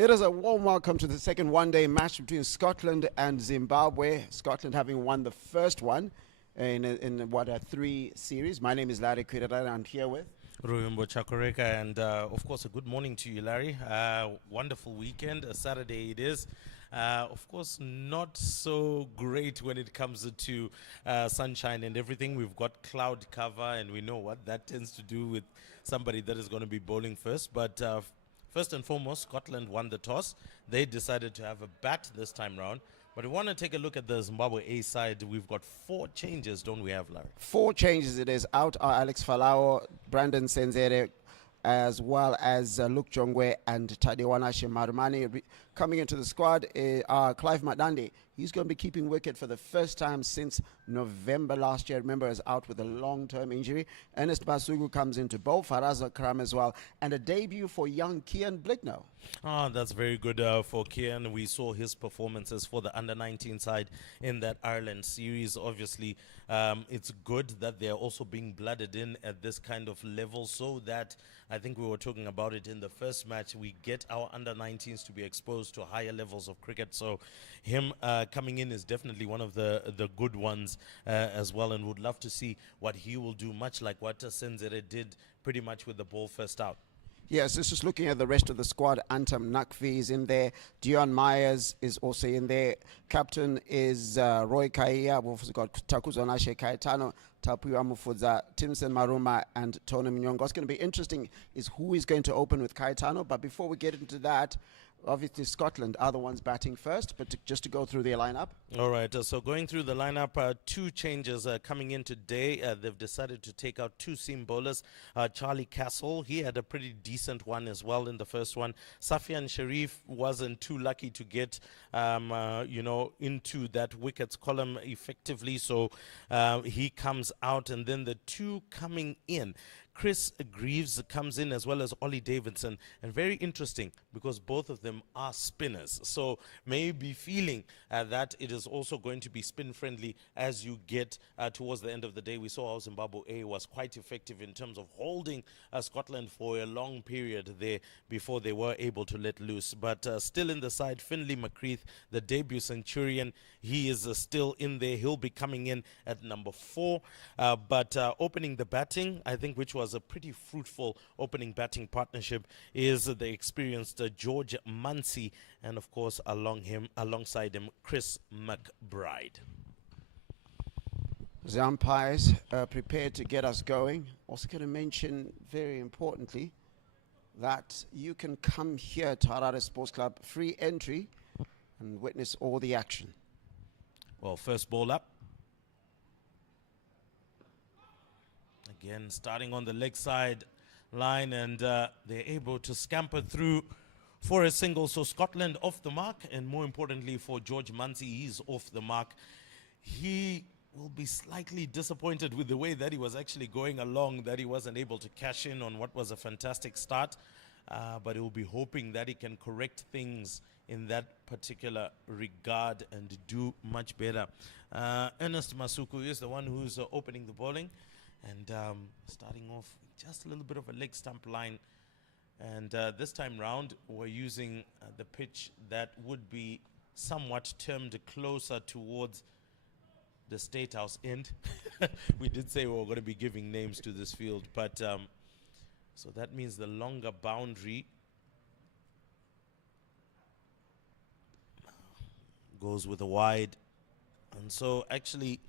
It is a warm welcome to the second one-day match between Scotland and Zimbabwe. Scotland having won the first one in what, a three series. My name is Larry Kwirera and I'm here with... Ruyumbo Chakoreka, and of course, a good morning to you, Larry. Wonderful weekend, a Saturday it is. Of course, not so great when it comes to sunshine and everything. We've got cloud cover, and we know what that tends to do with somebody that is going to be bowling first. But first and foremost, Scotland won the toss. They decided to have a bat this time round. But we want to take a look at the Zimbabwe A side. We've got 4 changes, don't we have, Larry? 4 changes it is. Out are Alex Falao, Brandon Senzere, as well as Luke Jongwe and Tadewanache Marumani. Coming into the squad are Clive Madande. He's going to be keeping wicket for the first time since November last year. Remember, is out with a long-term injury. Ernest Masuku comes into bowl. Faraz Akram as well. And a debut for young Kian Blicknell. That's very good for Kian. We saw his performances for the under-19 side in that Ireland series. Obviously, it's good that they're also being blooded in at this kind of level, so that, I think we were talking about it in the first match, we get our under-19s to be exposed to higher levels of cricket. So him coming in is definitely one of the good ones as well, and would love to see what he will do, much like what Senzere did pretty much with the ball first out. Yes, it's just looking at the rest of the squad. Antam Nakvi is in there. Dion Myers is also in there. Captain is Roy Kaiya. We've also got Takuzonashe Kaitano, Tapuya Mufudza, Timson Maruma, and Tony Mnyongo. What's going to be interesting is who is going to open with Kaitano. But before we get into that, obviously Scotland are the ones batting first, but just to go through their lineup. All right, so going through the lineup, 2 changes coming in today. They've decided to take out 2 seam bowlers. Charlie Castle, he had a pretty decent one as well in the first one. Safian Sharif wasn't too lucky to get, into that wickets column effectively, so he comes out. And then the 2 coming in, Chris Greaves comes in, as well as Ollie Davidson. And very interesting, because both of them are spinners. So maybe feeling that it is also going to be spin friendly as you get towards the end of the day. We saw how Zimbabwe A was quite effective in terms of holding Scotland for a long period there before they were able to let loose. But still in the side, Finlay McCreath, the debut Centurion, he is still in there. He'll be coming in at number 4. But opening the batting, I think, which was a pretty fruitful opening batting partnership, is the experienced George Munsey, and of course alongside him Chris McBride. The umpires prepared to get us going. Also going to mention, very importantly, that you can come here to Harare Sports Club, free entry, and witness all the action. Well, first ball up. Again, starting on the leg side line, and they're able to scamper through for a single. So Scotland off the mark, and more importantly for George Munsey, he's off the mark. He will be slightly disappointed with the way that he was actually going along, that he wasn't able to cash in on what was a fantastic start. But he will be hoping that he can correct things in that particular regard and do much better. Ernest Masuku is the one who's opening the bowling, and starting off just a little bit of a leg stump line. And this time round, we're using the pitch that would be somewhat termed closer towards the State House end. We did say we were going to be giving names to this field, but so that means the longer boundary goes with a wide. And so actually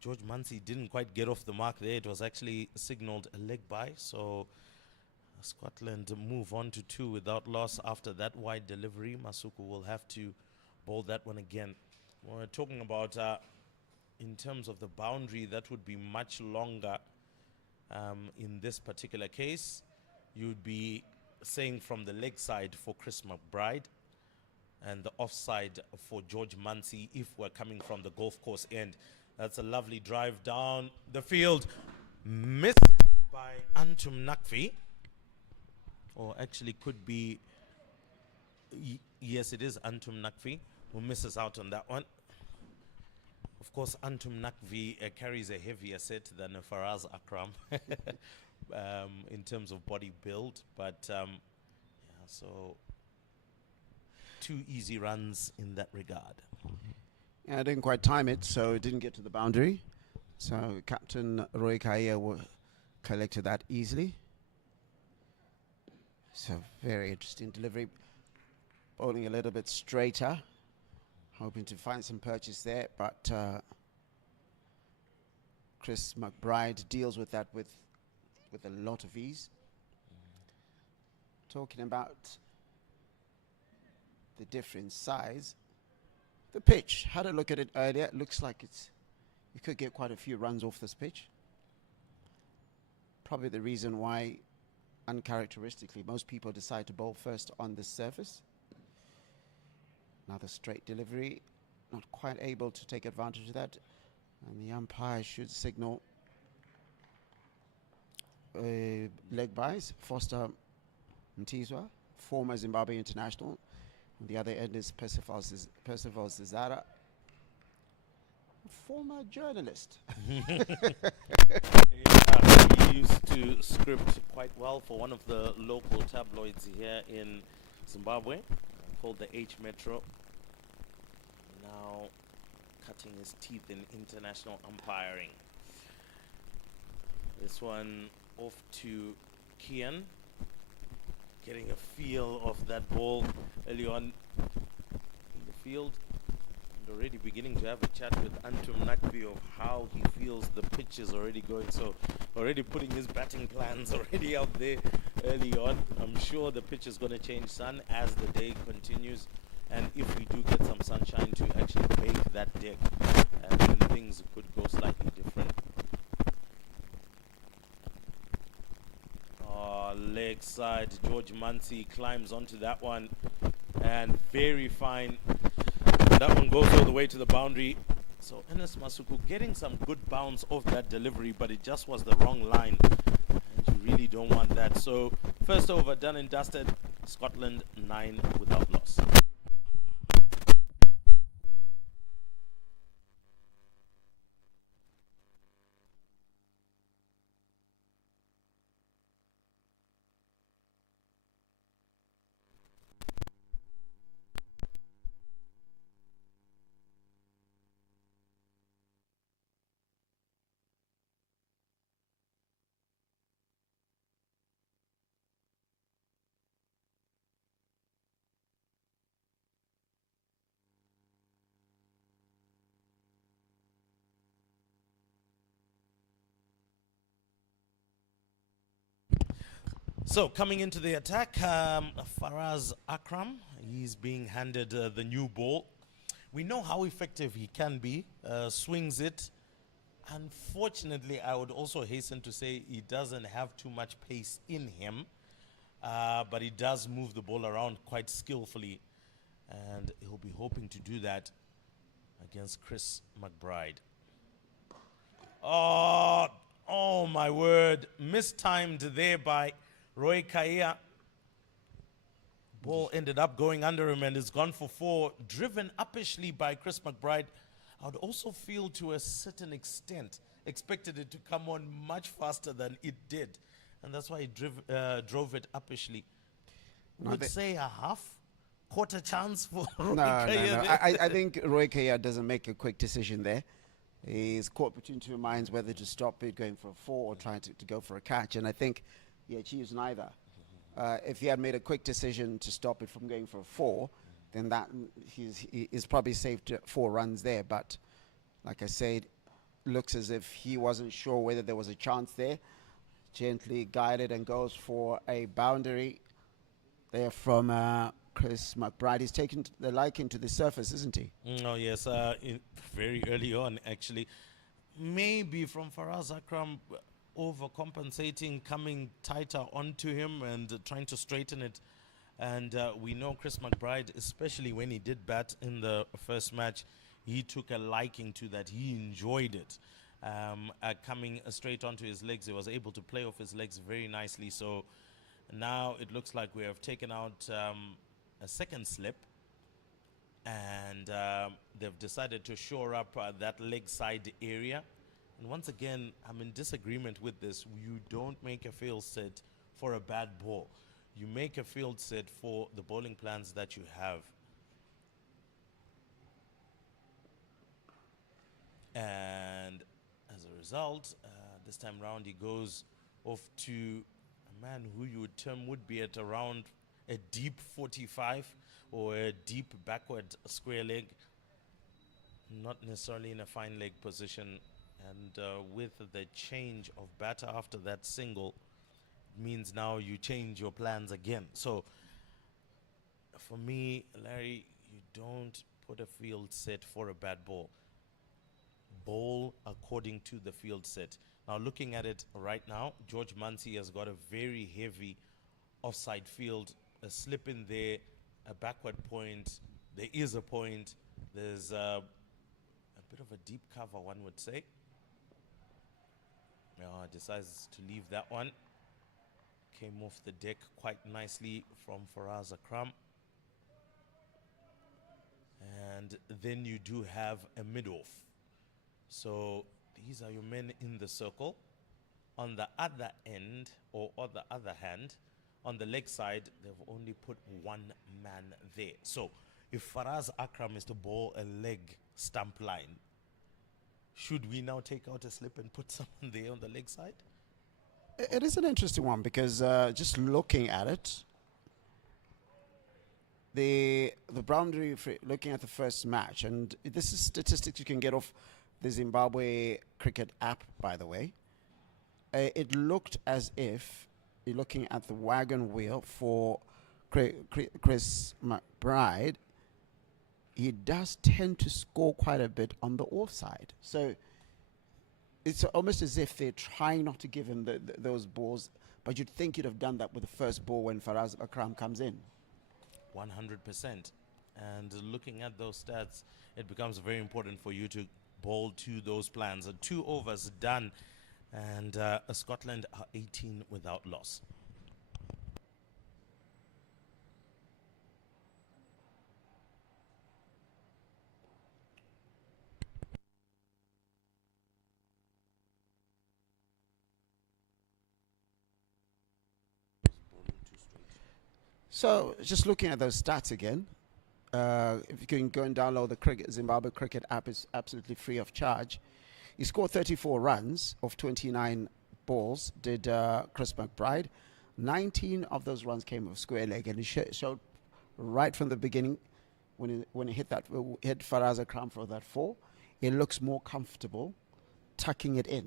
George Munsey didn't quite get off the mark there. It was actually signaled a leg by. So Scotland move on to 2 without loss after that wide delivery. Masuku will have to bowl that one again. We're talking about in terms of the boundary, that would be much longer. In this particular case, you'd be saying from the leg side for Chris McBride, and the offside for George Munsey if we're coming from the golf course end. That's a lovely drive down the field. Missed by Antum Nakvi. Or actually could be, yes, it is Antum Nakvi who misses out on that one. Of course, Antum Nakvi carries a heavier set than Faraz Akram in terms of body build. But, yeah, so 2 easy runs in that regard. Yeah, I didn't quite time it, so it didn't get to the boundary. So Captain Roy Kaya collected that easily. So very interesting delivery. Bowling a little bit straighter. Hoping to find some purchase there, but Chris McBride deals with that with a lot of ease. Talking about the different size. The pitch, had a look at it earlier. It looks like you could get quite a few runs off this pitch. Probably the reason why, uncharacteristically, most people decide to bowl first on this surface. Another straight delivery, not quite able to take advantage of that. And the umpire should signal leg byes. Foster Mtizwa, former Zimbabwe international. On the other end is Percival Zizara, former journalist. He used to script quite well for one of the local tabloids here in Zimbabwe called the H Metro. Now cutting his teeth in international umpiring. This one off to Kian, getting a feel of that ball early on in the field, and already beginning to have a chat with Antum Nakbi of how he feels the pitch is already going. So already putting his batting plans already out there early on. I'm sure the pitch is going to change, sun, as the day continues. And if we do get some sunshine to actually bake that deck, then things could go slightly different. Leg side, George Mansi climbs onto that one, and very fine. That one goes all the way to the boundary. So Enes Masuku getting some good bounce off that delivery, but it just was the wrong line, and you really don't want that. So first over done and dusted. Scotland 9 without loss. So coming into the attack, Faraz Akram, he's being handed the new ball. We know how effective he can be, swings it. Unfortunately, I would also hasten to say he doesn't have too much pace in him, but he does move the ball around quite skillfully, and he'll be hoping to do that against Chris McBride. Oh my word, mistimed there by Roy Kaya. Ball ended up going under him and it's gone for 4, driven uppishly by Chris McBride. I would also feel to a certain extent expected it to come on much faster than it did, and that's why he drove it uppishly. Would say a quarter chance for Roy Kaya. No. I think Roy Kaya doesn't make a quick decision there. He's caught between two minds whether to stop it going for a 4 or trying to go for a catch, and I think he achieves neither. If he had made a quick decision to stop it from going for a 4, then that he's probably saved 4 runs there. But like I said, looks as if he wasn't sure whether there was a chance there. Gently guided and goes for a boundary there from Chris McBride. He's taken the liking to the surface, isn't he? Oh yes, very early on actually. Maybe from Faraz Akram overcompensating, coming tighter onto him and trying to straighten it. And we know Chris McBride, especially when he did bat in the first match, he took a liking to that. He enjoyed it. Coming straight onto his legs, he was able to play off his legs very nicely. So now it looks like we have taken out a second slip, and they've decided to shore up that leg side area. And once again, I'm in disagreement with this. You don't make a field set for a bad ball. You make a field set for the bowling plans that you have. And as a result, this time round he goes off to a man who you would term would be at around a deep 45 or a deep backward square leg, not necessarily in a fine leg position. And with the change of batter after that single, means now you change your plans again. So for me, Larry, you don't put a field set for a bad ball. Bowl according to the field set. Now looking at it right now, George Munsey has got a very heavy offside field, a slip in there, a backward point. There is a point. There's a bit of a deep cover, one would say. Decides to leave that one. Came off the deck quite nicely from Faraz Akram. And then you do have a mid-off. So these are your men in the circle. On the other end, or on the other hand, on the leg side, they've only put one man there. So if Faraz Akram is to bowl a leg stump line, should we now take out a slip and put someone there on the leg side? It is an interesting one because just looking at it, the boundary, looking at the first match, and this is statistics you can get off the Zimbabwe cricket app, by the way. It looked as if you're looking at the wagon wheel for Chris McBride. He does tend to score quite a bit on the offside. So it's almost as if they're trying not to give him those balls, but you'd think you'd have done that with the first ball when Faraz Akram comes in. 100%. And looking at those stats, it becomes very important for you to bowl to those plans. 2 overs done, and Scotland are 18 without loss. So just looking at those stats again, if you can go and download the Zimbabwe cricket app, it's absolutely free of charge. He scored 34 runs off 29 balls, did Chris McBride. 19 of those runs came off square leg, and he showed right from the beginning when he hit Faraz Akram for that 4, it looks more comfortable tucking it in.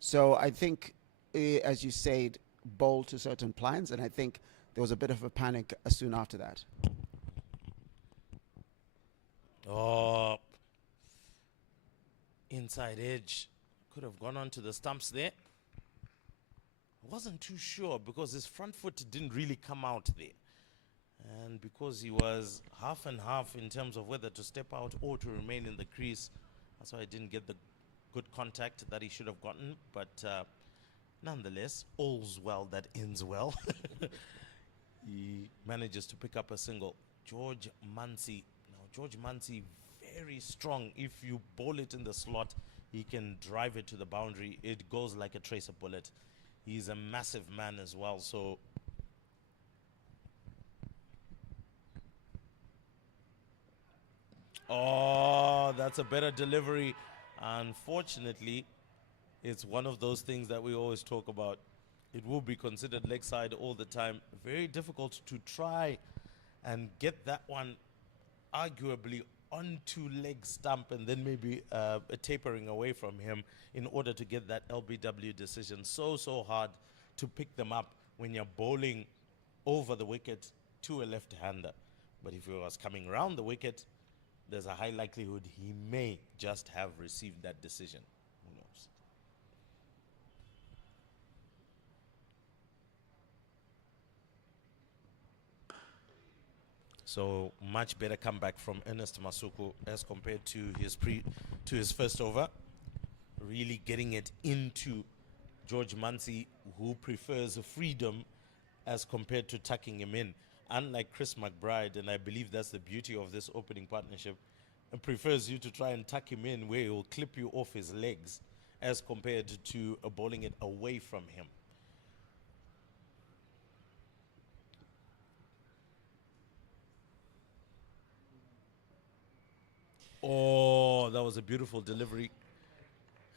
So I think, as you said, bowl to certain plans, and I think there was a bit of a panic soon after that. Oh, inside edge. Could have gone on to the stumps there. Wasn't too sure because his front foot didn't really come out there. And because he was half and half in terms of whether to step out or to remain in the crease, that's why I didn't get the good contact that he should have gotten. But nonetheless, all's well that ends well. He manages to pick up a single. George Munsey. Now, George Munsey, very strong. If you bowl it in the slot, he can drive it to the boundary. It goes like a tracer bullet. He's a massive man as well. So oh, that's a better delivery. Unfortunately, it's one of those things that we always talk about. It will be considered leg side all the time. Very difficult to try and get that one arguably onto leg stump and then maybe a tapering away from him in order to get that LBW decision. So hard to pick them up when you're bowling over the wicket to a left-hander. But if he was coming around the wicket, there's a high likelihood he may just have received that decision. Who knows? So much better comeback from Ernest Masuku as compared to his first over. Really getting it into George Munsey, who prefers freedom as compared to tucking him in. Unlike Chris McBride, and I believe that's the beauty of this opening partnership, and prefers you to try and tuck him in where he'll clip you off his legs as compared to bowling it away from him. Oh, that was a beautiful delivery.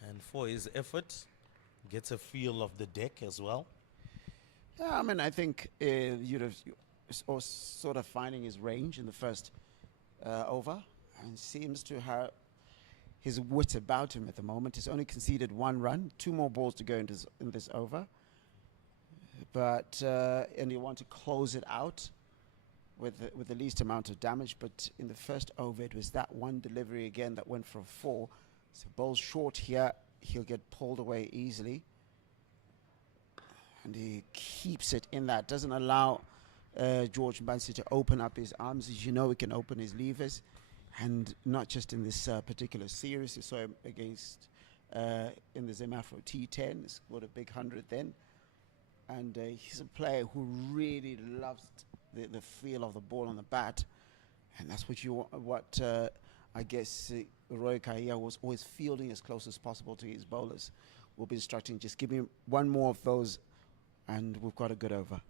And for his effort, gets a feel of the deck as well. Yeah, I mean, I think sort of finding his range in the first over, and seems to have his wit about him at the moment. He's only conceded 1 run, 2 more balls to go in this over, but and you want to close it out with the least amount of damage. But in the first over, it was that one delivery again that went for 4. So ball short here, he'll get pulled away easily. And he keeps it in that, doesn't allow George Mbansi to open up his arms. As you know, he can open his levers, and not just in this particular series. You saw him against in the Zimbabwe T10, he scored a big 100 then. And he's a player who really loves the feel of the ball on the bat, and that's what I guess Roy Kahia was always fielding as close as possible to his bowlers. We'll be instructing, just give me 1 more of those, and we've got a good over.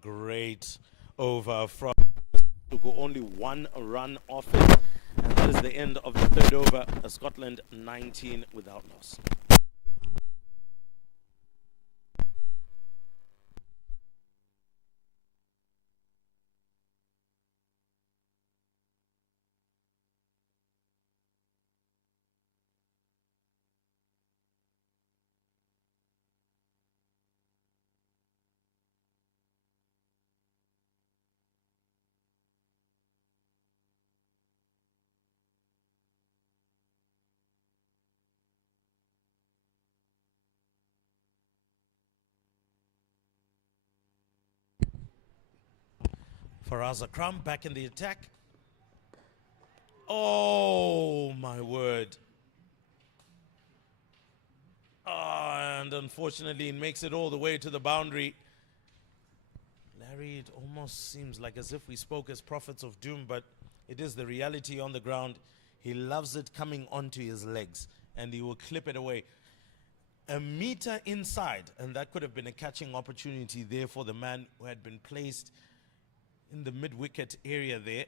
Great over from to go only 1 run off it. And that is the end of the third over. Scotland 19 without loss. Faraz Akram back in the attack. Oh, my word. And unfortunately, it makes it all the way to the boundary. Larry, it almost seems like as if we spoke as prophets of doom, but it is the reality on the ground. He loves it coming onto his legs, and he will clip it away. A meter inside, and that could have been a catching opportunity there for the man who had been placed in the mid-wicket area there,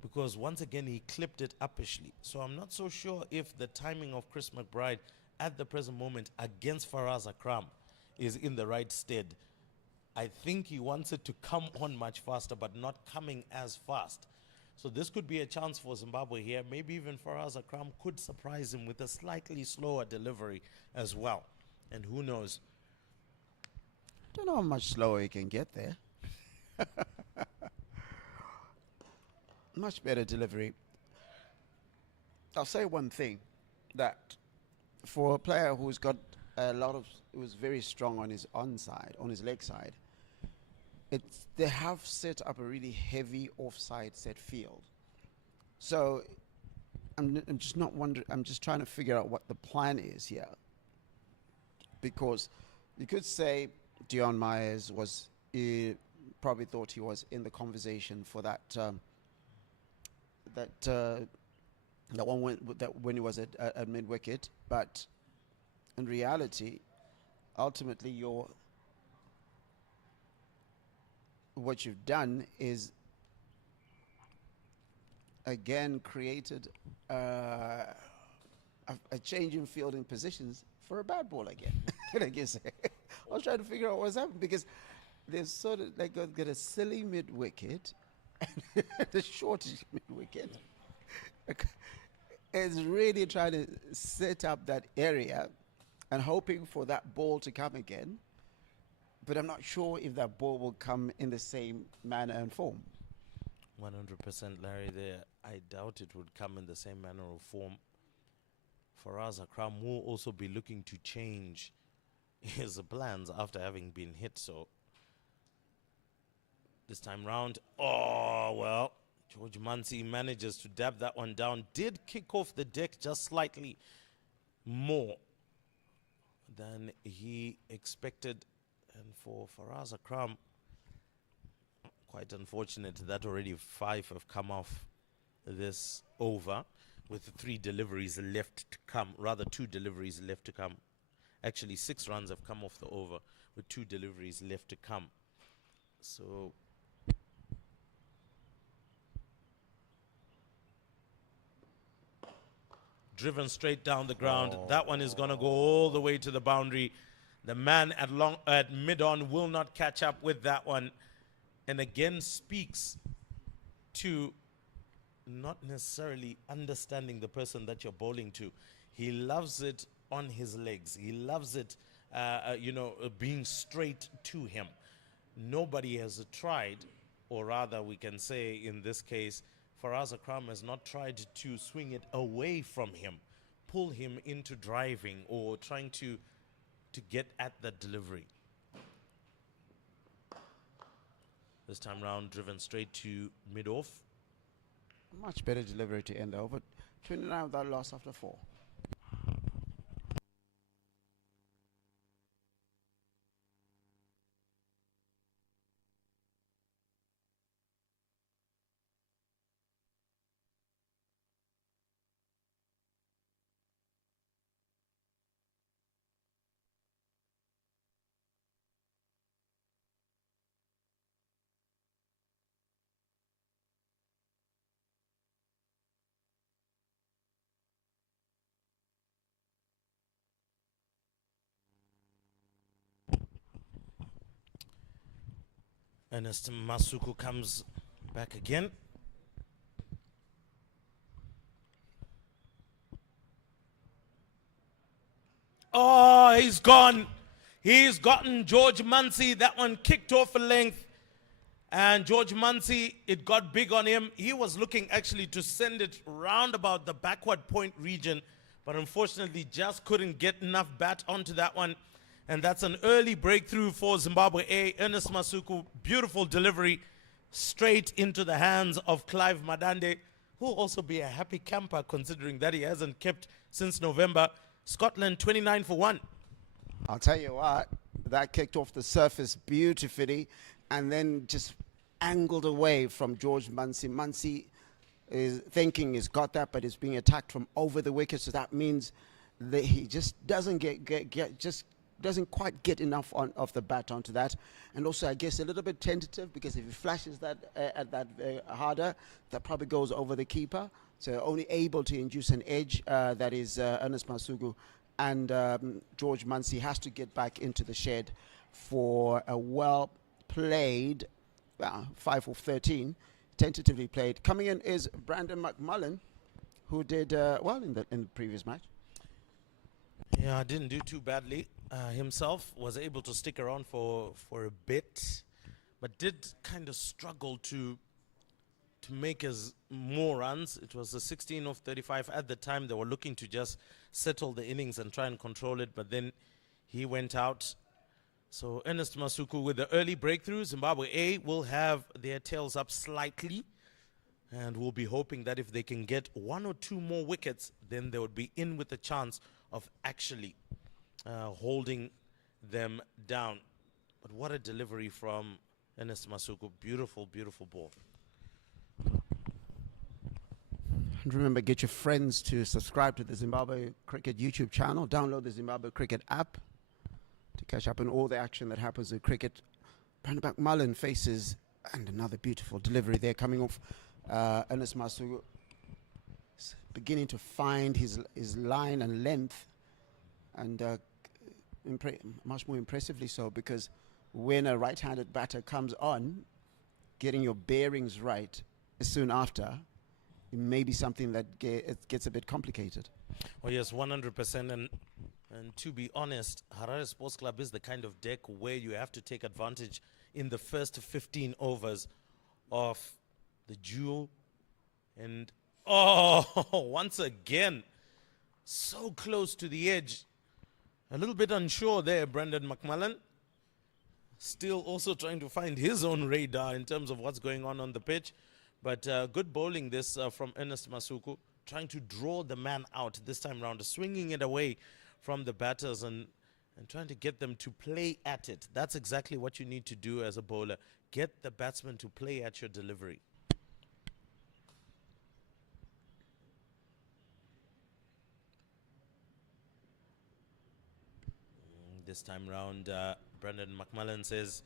because once again he clipped it uppishly. So I'm not so sure if the timing of Chris McBride at the present moment against Faraz Akram is in the right stead. I think he wants it to come on much faster, but not coming as fast. So this could be a chance for Zimbabwe here. Maybe even Faraz Akram could surprise him with a slightly slower delivery as well. And who knows? Don't know how much slower he can get there. Much better delivery. I'll say one thing, that for a player who's got who's very strong on his onside, on his leg side, they have set up a really heavy offside set field. So I'm just not wondering. I'm just trying to figure out what the plan is here, because you could say Dion Myers was probably thought he was in the conversation for that when he was at mid wicket, but in reality, ultimately, what you've done is again created a change in fielding positions for a bad ball again. Like you say, I was trying to figure out what's happening, because they've sort of like got a silly mid wicket and the shortish mid wicket. Is really trying to set up that area and hoping for that ball to come again, but I'm not sure if that ball will come in the same manner and form. 100% Larry there. I doubt it would come in the same manner or form. Faraz Akram will also be looking to change his plans after having been hit. So this time round, oh well, George Mbansi manages to dab that one down. Did kick off the deck just slightly more than he expected. And for Faraz Akram, quite unfortunate that already 5 have come off this over, with 3 deliveries left to come. Rather, 2 deliveries left to come. Actually, 6 runs have come off the over with 2 deliveries left to come. So driven straight down the ground. That one is going to go all the way to the boundary. The man at mid-on will not catch up with that one. And again speaks to not necessarily understanding the person that you're bowling to. He loves it on his legs. He loves it, being straight to him. Nobody has tried, or rather we can say in this case, Faraz Akram has not tried to swing it away from him, pull him into driving or trying to get at that delivery. This time round, driven straight to mid-off. Much better delivery to end over. 29 without loss after 4. Ernest Masuku comes back again. Oh, he's gone. He's gotten George Muncy. That one kicked off a length. And George Muncy, it got big on him. He was looking actually to send it round about the backward point region, but unfortunately just couldn't get enough bat onto that one. And that's an early breakthrough for Zimbabwe A. Ernest Masuku, beautiful delivery straight into the hands of Clive Madande, who will also be a happy camper considering that he hasn't kept since November. Scotland 29 for 1. I'll tell you what, that kicked off the surface beautifully and then just angled away from George Muncy. Muncy is thinking he's got that, but it's being attacked from over the wicket, so that means that he just doesn't doesn't quite get enough of the bat onto that. And also, I guess, a little bit tentative, because if he flashes that at that harder, that probably goes over the keeper. So only able to induce an edge, that is Ernest Masuku. And George Muncy has to get back into the shed for a well-played 5 of 13, tentatively played. Coming in is Brandon McMullen, who did well in the previous match. Yeah, didn't do too badly. Himself was able to stick around for a bit, but did kind of struggle to make as more runs. It was a 16 of 35 at the time. They were looking to just settle the innings and try and control it, but then he went out. So Ernest Masuku with the early breakthrough. Zimbabwe A will have their tails up slightly, and we'll be hoping that if they can get 1 or 2 more wickets, then they would be in with a chance of actually holding them down. But what a delivery from Ernest Masuku. Beautiful, beautiful ball. And remember, get your friends to subscribe to the Zimbabwe Cricket YouTube channel. Download the Zimbabwe Cricket app to catch up on all the action that happens in cricket. Brandon McMullen faces, and another beautiful delivery there coming off Ernest Masuku. Beginning to find his line and length, and much more impressively so, because when a right-handed batter comes on, getting your bearings right soon after, it may be something that it gets a bit complicated. Well, yes, 100%. And to be honest, Harare Sports Club is the kind of deck where you have to take advantage in the first 15 overs of the duel. And once again, so close to the edge. A little bit unsure there, Brandon McMullen. Still also trying to find his own radar in terms of what's going on the pitch. But good bowling this from Ernest Masuku. Trying to draw the man out this time round. Swinging it away from the batters and trying to get them to play at it. That's exactly what you need to do as a bowler. Get the batsman to play at your delivery. This time round, Brandon McMullen says,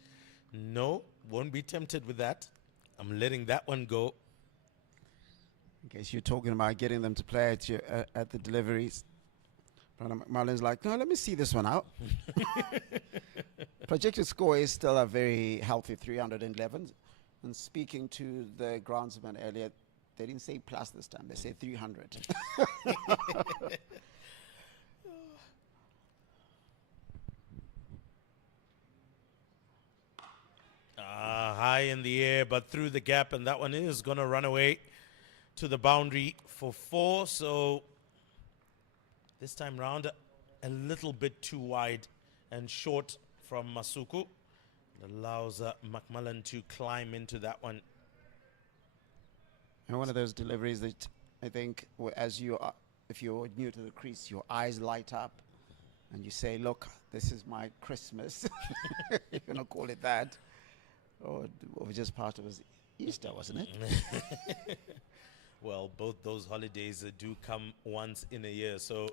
no, won't be tempted with that. I'm letting that one go. In case you're talking about getting them to play at your at the deliveries. Brandon McMullen's like, no, let me see this one out. Projected score is still a very healthy 311. And speaking to the groundsman earlier, they didn't say plus this time, they said 300. High in the air, but through the gap, and that one is going to run away to the boundary for 4. So this time round, a little bit too wide and short from Masuku. It allows McMullen to climb into that one. And one of those deliveries that I think, as you are, if you're new to the crease, your eyes light up and you say, look, this is my Christmas, if you want to call it that. Or just part of it was Easter, wasn't it? Well, both those holidays do come once in a year. So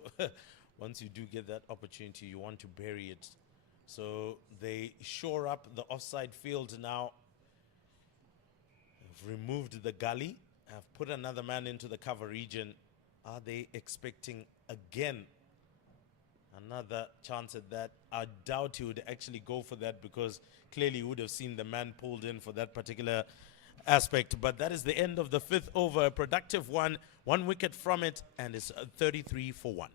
once you do get that opportunity, you want to bury it. So they shore up the offside field now. Have removed the gully. Have put another man into the cover region. Are they expecting again another chance at that? I doubt he would actually go for that, because clearly he would have seen the man pulled in for that particular aspect. But that is the end of the 5th over. A productive one wicket from it, and it's 33 for 1.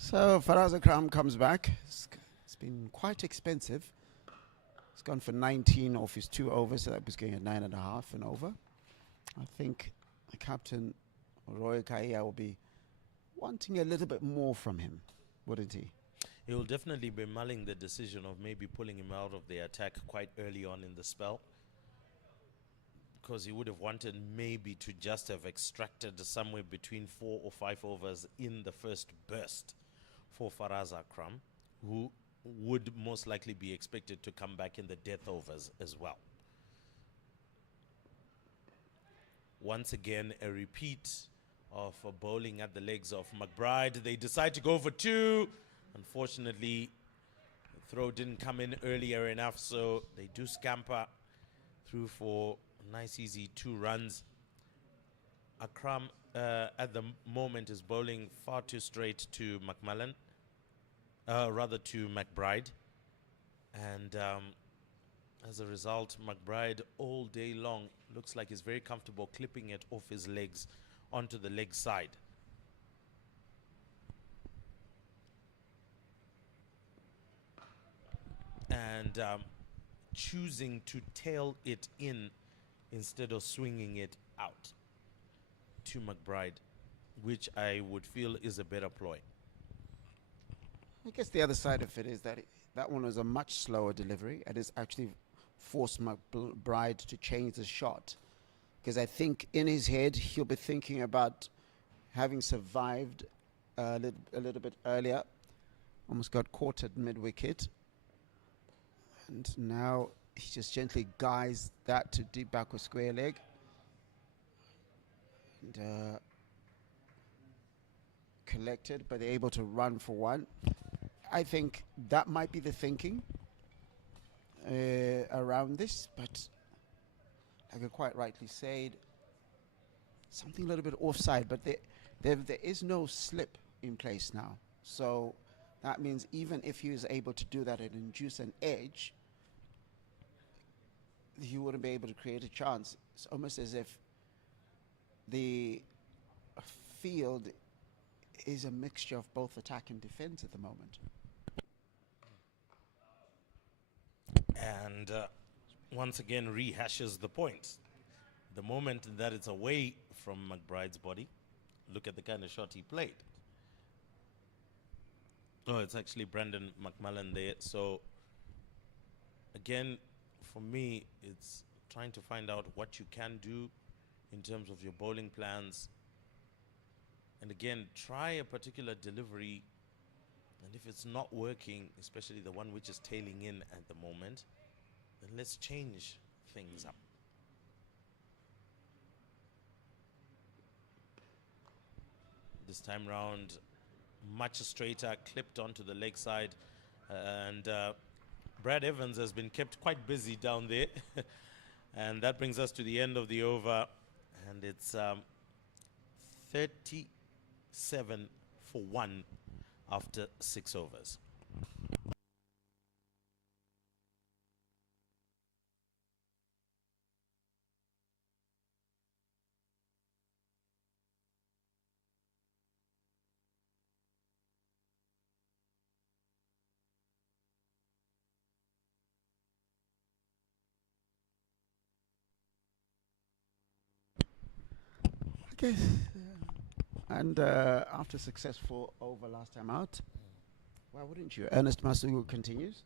So Faraz Akram comes back. It's been quite expensive. He's gone for 19 off his 2 overs, so that was going at 9.5 and over. I think the captain, Roy Kaya, will be wanting a little bit more from him, wouldn't he? He will definitely be mulling the decision of maybe pulling him out of the attack quite early on in the spell, because he would have wanted maybe to just have extracted somewhere between 4 or 5 overs in the first burst for Faraz Akram, who would most likely be expected to come back in the death overs as well. Once again, a repeat of bowling at the legs of McBride. They decide to go for 2. Unfortunately, the throw didn't come in earlier enough, so they do scamper through for a nice easy 2 runs. Akram at the moment is bowling far too straight to McMullen, rather to McBride, and as a result, McBride all day long looks like he's very comfortable clipping it off his legs onto the leg side. And choosing to tail it in instead of swinging it out to McBride, which I would feel is a better ploy. I guess the other side of it is that that one was a much slower delivery, and it's actually forced McBride to change the shot, because I think in his head he'll be thinking about having survived a little bit earlier. Almost got caught at mid-wicket, and now he just gently guides that to deep back with square leg, and collected, but they're able to run for 1. I think that might be the thinking around this, but like I quite rightly said, something a little bit offside, but there is no slip in place now. So that means even if he was able to do that and induce an edge, he wouldn't be able to create a chance. It's almost as if the field is a mixture of both attack and defense at the moment. And once again rehashes the point. the moment that it's away from McBride's body, look at the kind of shot he played. Oh, it's actually Brandon McMullen there. So, again, for me, it's trying to find out what you can do in terms of your bowling plans. And again, try a particular delivery. And if it's not working, especially the one which is tailing in at the moment, then let's change things up. This time round, much straighter, clipped onto the leg side. And Brad Evans has been kept quite busy down there. And that brings us to the end of the over. And it's 37 for 1 after 6 overs. Okay. And after successful over last time out, why wouldn't you? Ernest Masuku continues.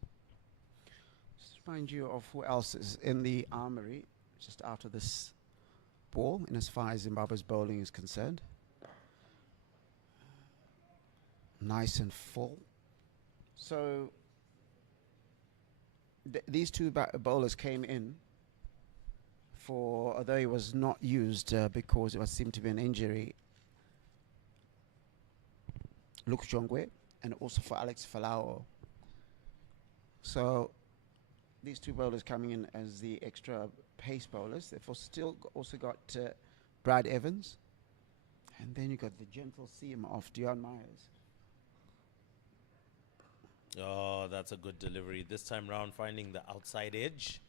Just remind you of who else is in the armory just after this ball, in as far as Zimbabwe's bowling is concerned. Nice and full. So these two bowlers came in for, although he was not used because it seemed to be an injury, Luke Jongwe, and also for Alex Falao. So these two bowlers coming in as the extra pace bowlers. They've still also got Brad Evans, and then you got the gentle seam of Dion Myers. Oh, that's a good delivery. This time round, finding the outside edge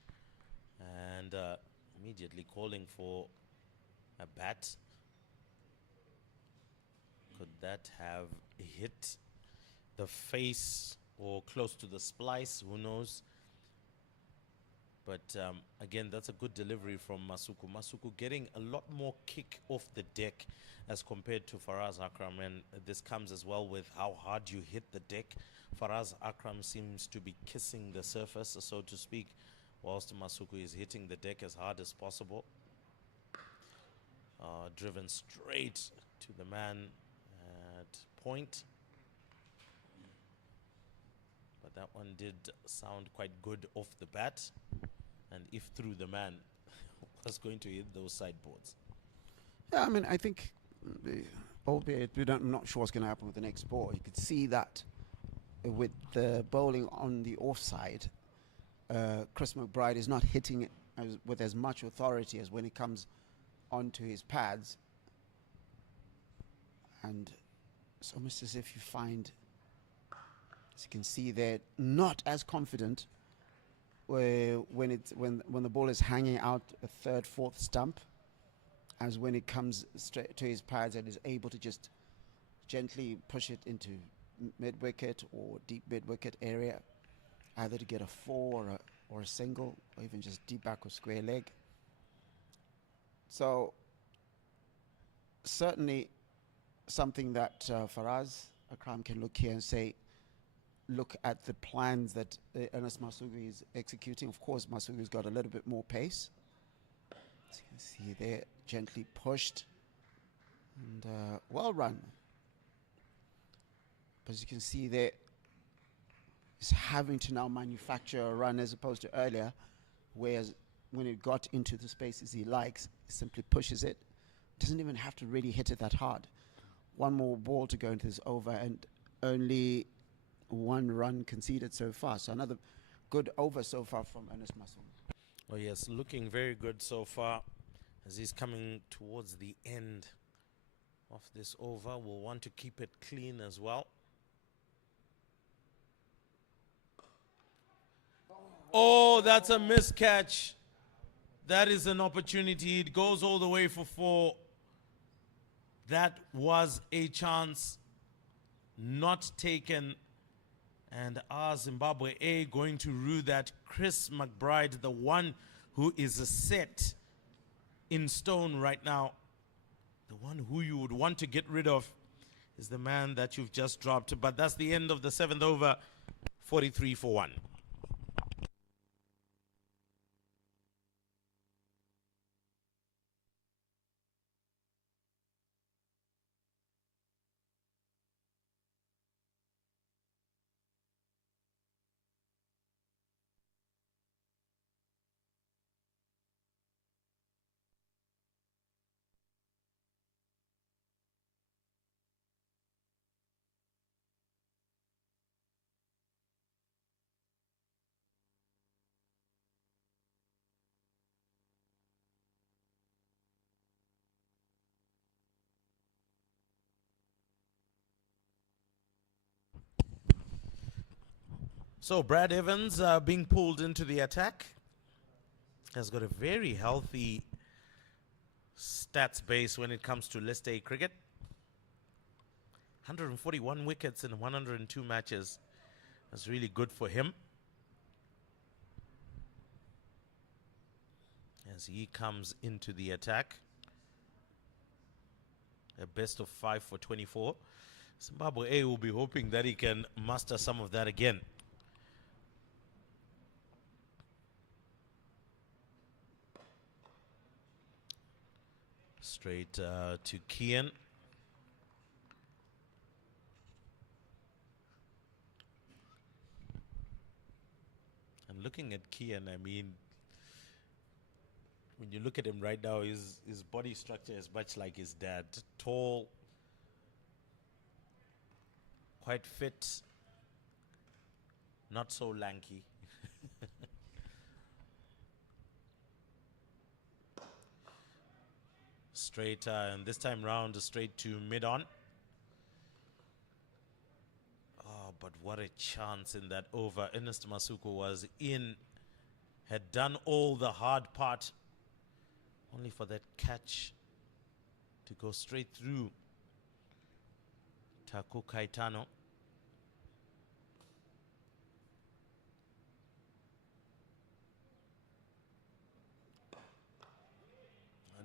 and immediately calling for a bat. Could that have hit the face or close to the splice? Who knows? But again, that's a good delivery from Masuku. Masuku getting a lot more kick off the deck as compared to Faraz Akram. And this comes as well with how hard you hit the deck. Faraz Akram seems to be kissing the surface, so to speak, whilst Masuku is hitting the deck as hard as possible. Driven straight to the man at point. But that one did sound quite good off the bat. And if through the man was going to hit those sideboards. Yeah, I mean, I think, albeit I'm not sure what's going to happen with the next ball. You could see that with the bowling on the offside, Chris McBride is not hitting it with as much authority as when it comes onto his pads. And it's almost as if you find, as you can see there, not as confident when the ball is hanging out a third, fourth stump, as when it comes straight to his pads and is able to just gently push it into mid wicket or deep mid wicket area, either to get a 4 or a single, or even just deep back or square leg. So certainly something that Faraz Akram can look here and say, look at the plans that Ernest Masuku is executing. Of course, Masuku's got a little bit more pace. As you can see there, gently pushed and well run. But as you can see there, he's having to now manufacture a run as opposed to earlier, whereas when it got into the spaces he likes, he simply pushes it. Doesn't even have to really hit it that hard. One more ball to go into this over, and only one run conceded so far. So another good over so far from Ernest Masuku. Oh yes, looking very good so far as he's coming towards the end of this over. We'll want to keep it clean as well. Oh, that's a miscatch. That is an opportunity. It goes all the way for 4. That was a chance not taken. And Zimbabwe A going to rue that. Chris McBride, the one who is set in stone right now. The one who you would want to get rid of is the man that you've just dropped. But that's the end of the 7th over, 43 for 1. So Brad Evans being pulled into the attack has got a very healthy stats base when it comes to List A cricket. 141 wickets in 102 matches. That's really good for him. As he comes into the attack. A best of 5 for 24. Zimbabwe A will be hoping that he can muster some of that again. Straight to Kian. And looking at Kian, I mean, when you look at him right now, his body structure is much like his dad. Tall, quite fit, not so lanky. Straight, and this time round, straight to mid-on. Oh, but what a chance in that over. Ernest Masuku was in, had done all the hard part, only for that catch to go straight through Taku Kaitano.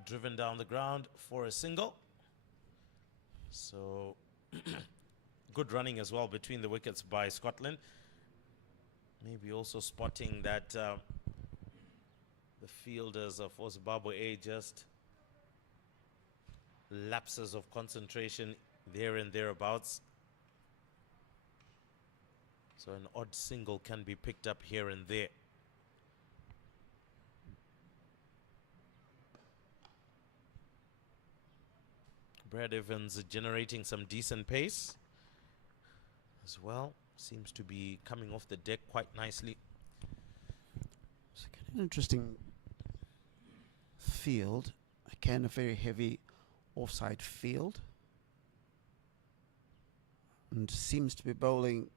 Driven down the ground for a single. So good running as well between the wickets by Scotland. Maybe also spotting that the fielders of Zimbabwe A just lapses of concentration there and thereabouts. So an odd single can be picked up here and there. Brad Evans generating some decent pace as well. Seems to be coming off the deck quite nicely. It's an interesting field. Again, a very heavy offside field. And seems to be bowling,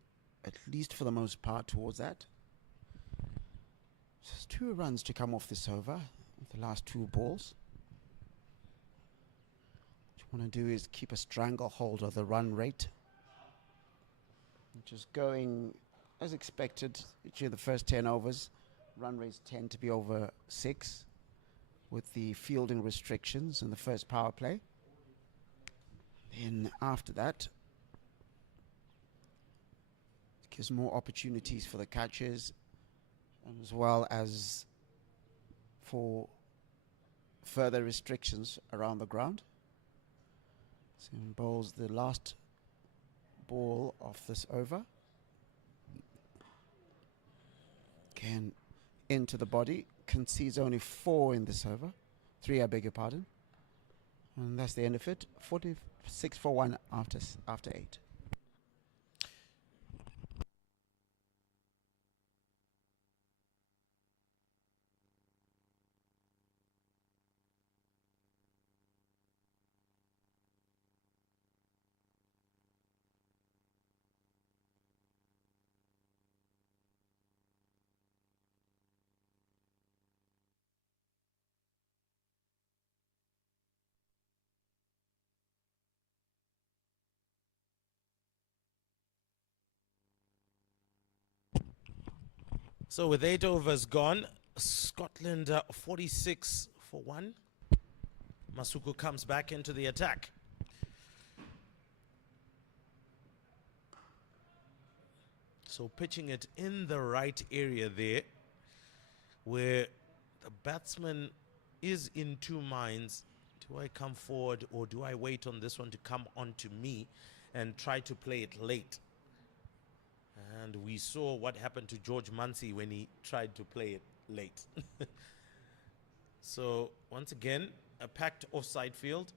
at least for the most part, towards that. Just 2 runs to come off this over, the last 2 balls. What you want to do is keep a stranglehold of the run rate. Just going as expected during the first 10 overs. Run rates tend to be over 6 with the fielding restrictions in the first power play. Then after that, it gives more opportunities for the catchers as well as for further restrictions around the ground. So he bowls the last ball of this over. Again, into the body. Concedes only 4 in this over. 3, I beg your pardon. And that's the end of it. 46 for 1 after 8. So with 8 overs gone, Scotland 46 for 1. Masuku comes back into the attack. So pitching it in the right area there, where the batsman is in two minds. Do I come forward or do I wait on this one to come on to me and try to play it late? And we saw what happened to George Mansi when he tried to play it late. So once again, a packed offside field.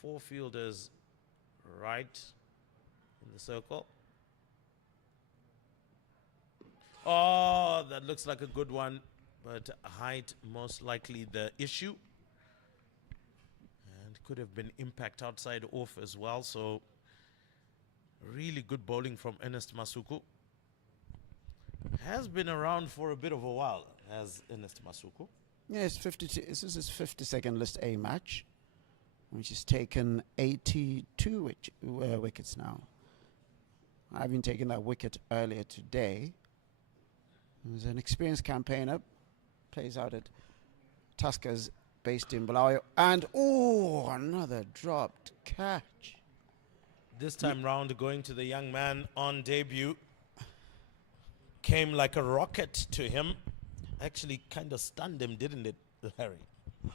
4 fielders right in the circle. Oh, that looks like a good one, but height most likely the issue. And could have been impact outside off as well. So really good bowling from Ernest Masuku. Has been around for a bit of a while, has Ernest Masuku. Yes, 52. This is his 52nd List A match, which has taken 82 wickets now. Having taken that wicket earlier today. He's an experienced campaigner, plays out at Tuskers, based in Bulawayo. And, oh, another dropped catch. This time round, going to the young man on debut. Came like a rocket to him. Actually kind of stunned him, didn't it, Larry?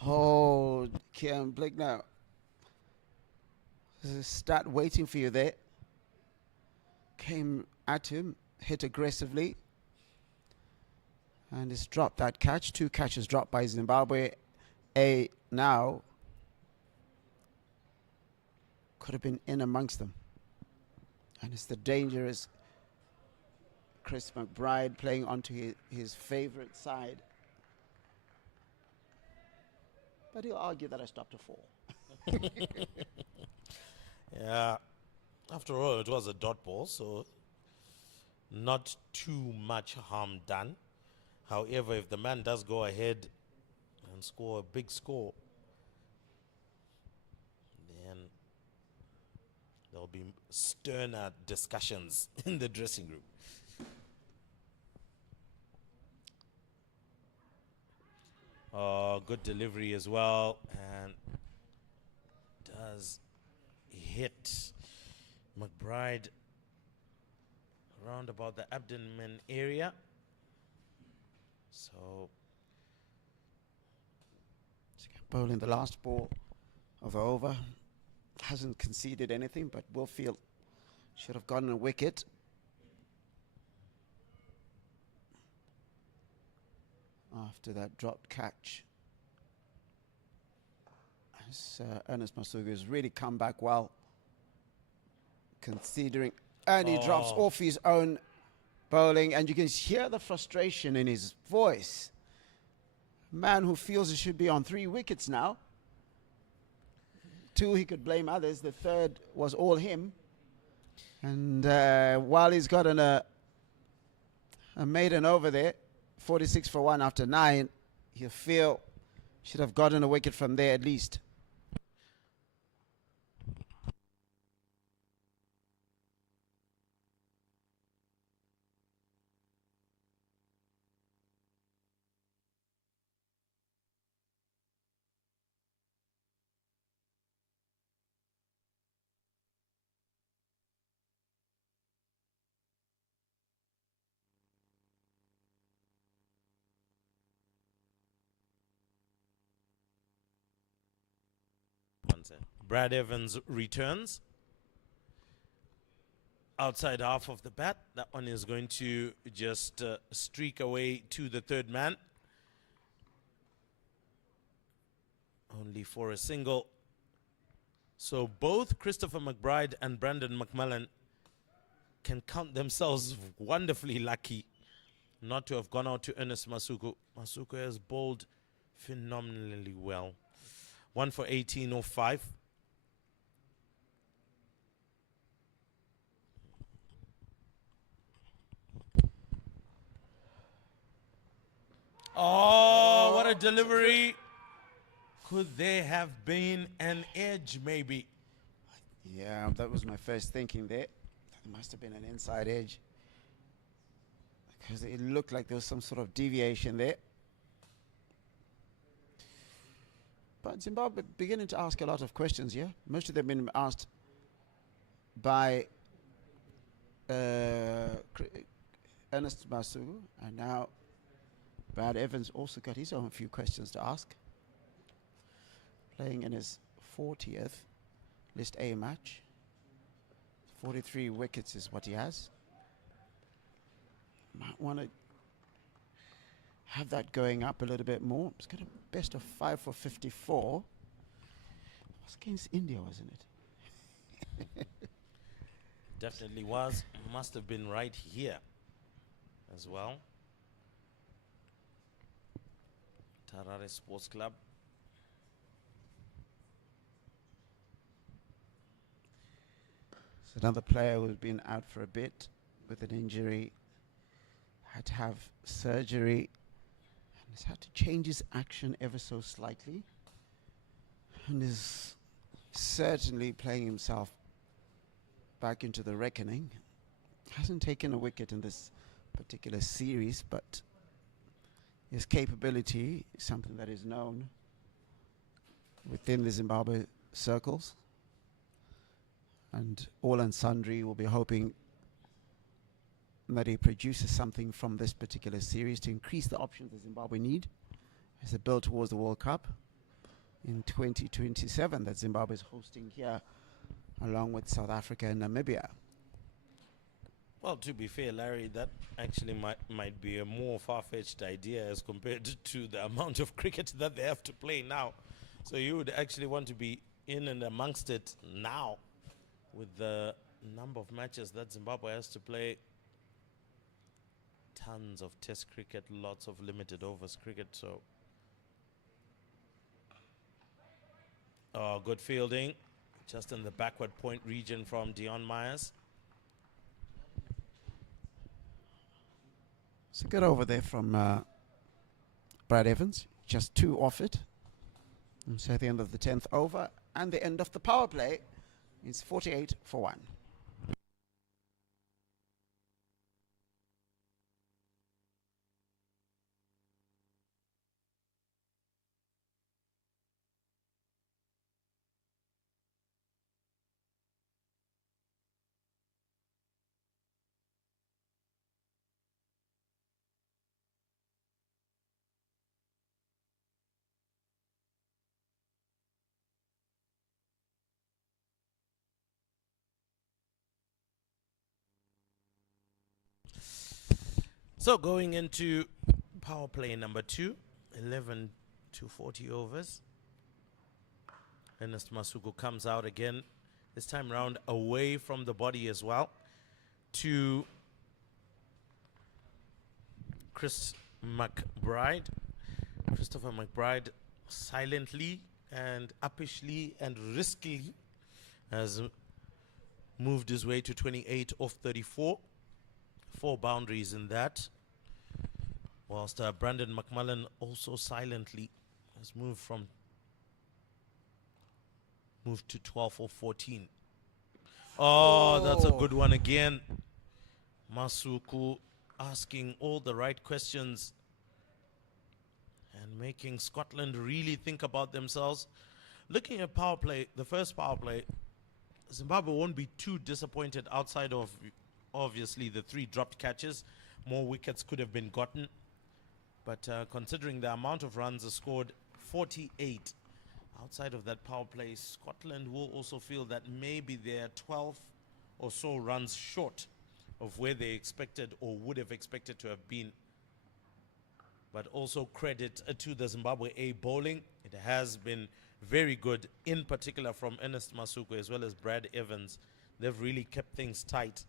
Oh, Kian Blake now. Start waiting for you there. Came at him, hit aggressively. And it's dropped that catch. 2 catches dropped by Zimbabwe. Now could have been in amongst them. And it's the dangerous Chris McBride playing onto his favorite side. But he'll argue that I stopped a 4. Yeah. After all, it was a dot ball, so not too much harm done. However, if the man does go ahead and score a big score, then there'll be sterner discussions in the dressing room. Oh, good delivery as well, and does hit McBride around about the abdomen area. So bowling the last ball of the over. Hasn't conceded anything, but Wilfield should have gotten a wicket. After that dropped catch. As, Ernest Masuku has really come back well, considering, and he drops off his own bowling, and you can hear the frustration in his voice. Man who feels he should be on 3 wickets now. 2 he could blame others, the 3rd was all him. And while he's gotten a maiden over there, 46 for 1 after 9, he'll feel should have gotten a wicket from there at least. Brad Evans returns. Outside half of the bat. That one is going to just streak away to the 3rd man. Only for a single. So both Christopher McBride and Brandon McMillan can count themselves wonderfully lucky not to have gone out to Ernest Masuku. Masuku has bowled phenomenally well. 1 for 18.05. Oh, what a delivery. Could there have been an edge, maybe? Yeah, that was my first thinking there. There must have been an inside edge, because it looked like there was some sort of deviation there. But Zimbabwe beginning to ask a lot of questions here. Most of them been asked by Ernest Masuku, and now Brad Evans also got his own few questions to ask. Playing in his 40th List A match. 43 wickets is what he has. Might want to have that going up a little bit more. He's got a best of 5 for 54. It was against India, wasn't it? Definitely was. Must have been right here as well. Harare Sports Club. It's another player who's been out for a bit with an injury. Had to have surgery. And has had to change his action ever so slightly. And is certainly playing himself back into the reckoning. Hasn't taken a wicket in this particular series, but his capability is something that is known within the Zimbabwe circles. And all and sundry will be hoping that he produces something from this particular series to increase the options that Zimbabwe need as they build towards the World Cup in 2027 that Zimbabwe is hosting here along with South Africa and Namibia. Well, to be fair, Larry, that actually might be a more far-fetched idea as compared to the amount of cricket that they have to play now. So you would actually want to be in and amongst it now with the number of matches that Zimbabwe has to play. Tons of test cricket, lots of limited overs cricket. So, good fielding. Just in the backward point region from Dion Myers. So good over there from Brad Evans. Just 2 off it. And so at the end of the 10th over and the end of the power play, it's 48 for 1. So going into power play number 2, 11 to 40 overs. Ernest Masuku comes out again, this time round away from the body as well, to Christopher McBride silently and uppishly and riskily has moved his way to 28 off 34. 4 boundaries in that. Whilst Brandon McMullen also silently has moved to 12 or 14. Oh, that's a good one again. Masuku asking all the right questions and making Scotland really think about themselves. Looking at power play, the first power play, Zimbabwe won't be too disappointed outside of obviously the 3 dropped catches. More wickets could have been gotten. But considering the amount of runs scored, 48. Outside of that power play, Scotland will also feel that maybe they're 12 or so runs short of where they expected or would have expected to have been. But also credit to the Zimbabwe A bowling. It has been very good, in particular from Ernest Masuku as well as Brad Evans. They've really kept things tight.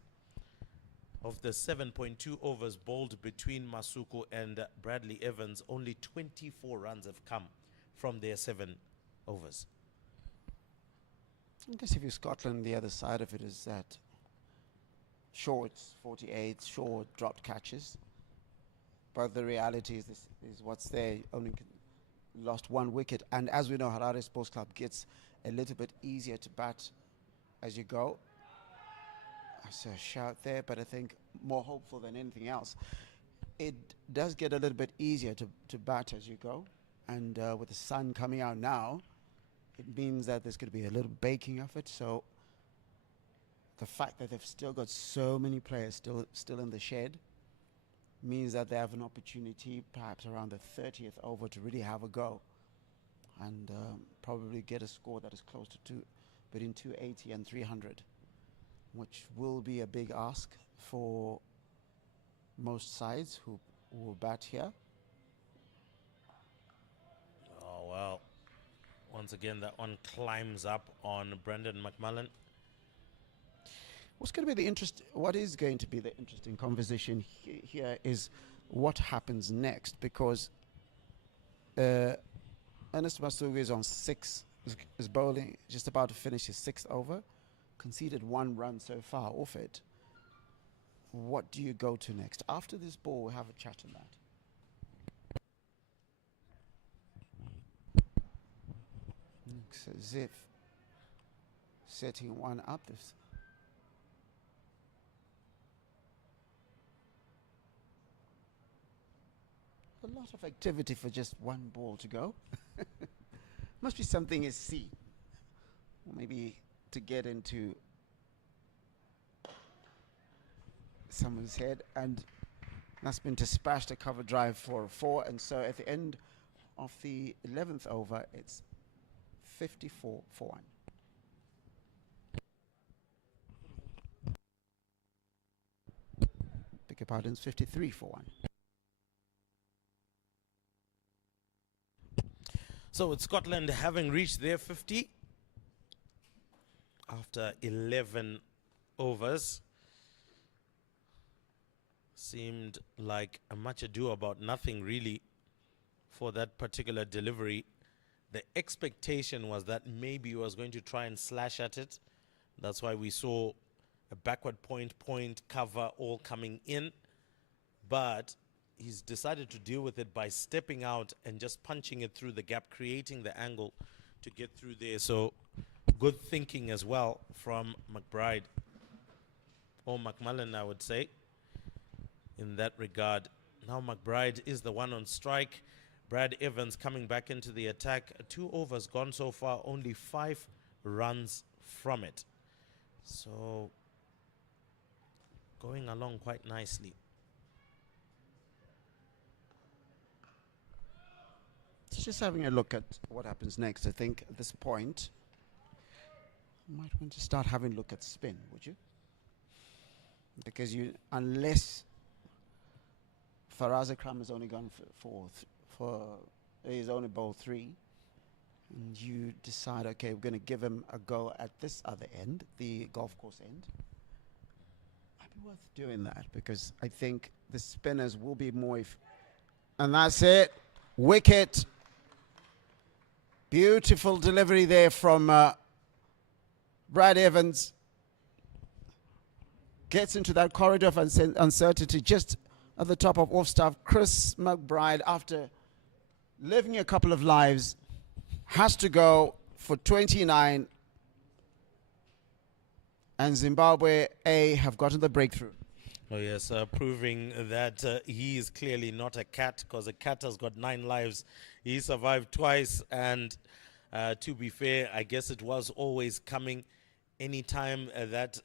Of the 7.2 overs bowled between Masuku and Bradley Evans, only 24 runs have come from their 7 overs. I guess if you're Scotland, the other side of it is that sure, it's 48, sure, dropped catches. But the reality is this is what's there. Only lost 1 wicket. And as we know, Harare Sports Club gets a little bit easier to bat as you go. That's a shout there, but I think more hopeful than anything else. It does get a little bit easier to bat as you go. And with the sun coming out now, it means that there's going to be a little baking of it. So the fact that they've still got so many players still in the shed means that they have an opportunity perhaps around the 30th over to really have a go and probably get a score that is close to between 280 and 300, which will be a big ask for most sides who will bat here. Oh, well. Once again, that one climbs up on Brendan McMullen. What's going to be what is going to be the interesting conversation here is what happens next, because Ernest Masugu is on 6, is bowling, just about to finish his 6th over, conceded 1 run so far off it. What do you go to next? After this ball, we'll have a chat on that. Looks as if setting one up. This a lot of activity for just 1 ball to go. Must be something is C. Or maybe to get into someone's head, and that's been dispatched a cover drive for 4, and so at the end of the 11th over it's 54 for 1. Beg your pardon, it's 53 for 1. So with Scotland having reached their 50 after 11 overs, seemed like a much ado about nothing really for that particular delivery. The expectation was that maybe he was going to try and slash at it. That's why we saw a backward point cover all coming in, but he's decided to deal with it by stepping out and just punching it through the gap, creating the angle to get through there. So good thinking as well from McBride, or McMullen, I would say, in that regard. Now McBride is the one on strike. Brad Evans coming back into the attack. 2 overs gone so far, only 5 runs from it. So going along quite nicely. Just having a look at what happens next. I think at this point you might want to start having a look at spin, would you? Because unless Faraz Akram has only gone he's only bowled 3, and you decide, okay, we're going to give him a go at this other end, the golf course end, might be worth doing that, because I think the spinners will be more and that's it. Wicket. Beautiful delivery there from Brad Evans. Gets into that corridor of uncertainty just at the top of off staff. Chris McBride, after living a couple of lives, has to go for 29. And Zimbabwe A have gotten the breakthrough. Oh yes, proving that he is clearly not a cat, because a cat has got 9 lives. He survived twice, and to be fair, I guess it was always coming. Anytime that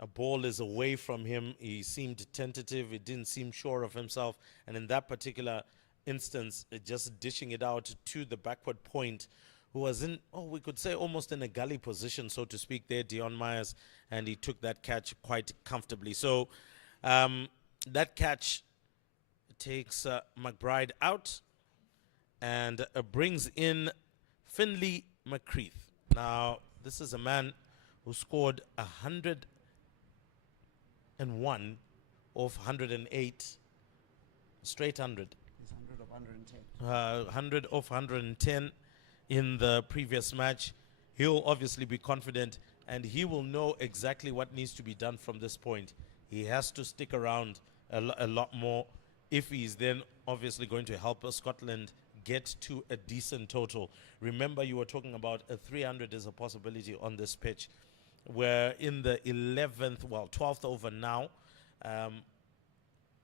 a ball is away from him, he seemed tentative. He didn't seem sure of himself, and in that particular instance, just dishing it out to the backward point, who was in, we could say almost in a gully position, so to speak, there, Dion Myers, and he took that catch quite comfortably. So that catch takes McBride out and brings in Finley McCreath. Now, this is a man who scored 101 of 108, straight 100. He's 100 of 110. 100 of 110 in the previous match. He'll obviously be confident, and he will know exactly what needs to be done from this point. He has to stick around a lot more if he's then obviously going to help Scotland get to a decent total. Remember, you were talking about a 300 is a possibility on this pitch. We're in the 12th over now.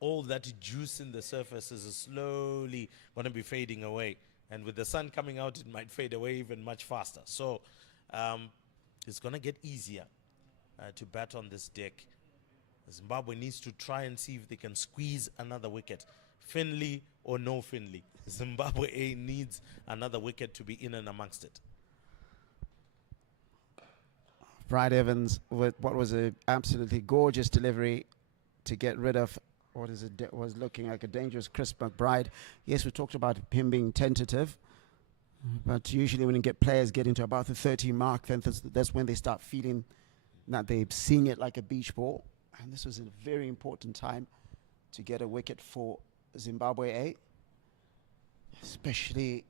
all that juice in the surface is slowly going to be fading away. And with the sun coming out, it might fade away even much faster. So it's going to get easier to bat on this deck. Zimbabwe needs to try and see if they can squeeze another wicket. Finley or no Finley, Zimbabwe needs another wicket to be in and amongst it. Brad Evans with what was an absolutely gorgeous delivery to get rid of what was looking like a dangerous Chris McBride. Yes, we talked about him being tentative, but usually when you get players getting to about the 30 mark, then that's when they start feeling that they're seeing it like a beach ball. And this was a very important time to get a wicket for Zimbabwe A, especially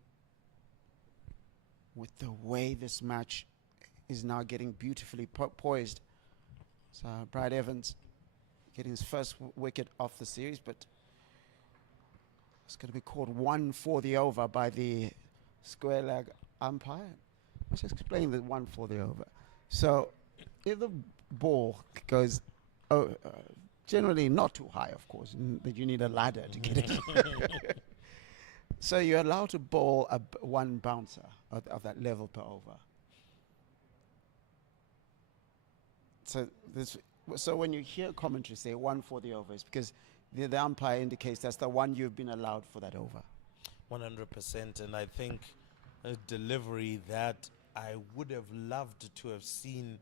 with the way this match is now getting beautifully poised. So Brad Evans getting his first wicket off the series, but it's going to be called 1 for the over by the square leg umpire. Let's explain the 1 for the over. So if the ball goes generally not too high, of course, that you need a ladder to get it. So you're allowed to bowl one bouncer of that level per over. So when you hear commentary say 1 for the over, it's because the umpire indicates that's the one you've been allowed for that over. 100%, and I think a delivery that I would have loved to have seen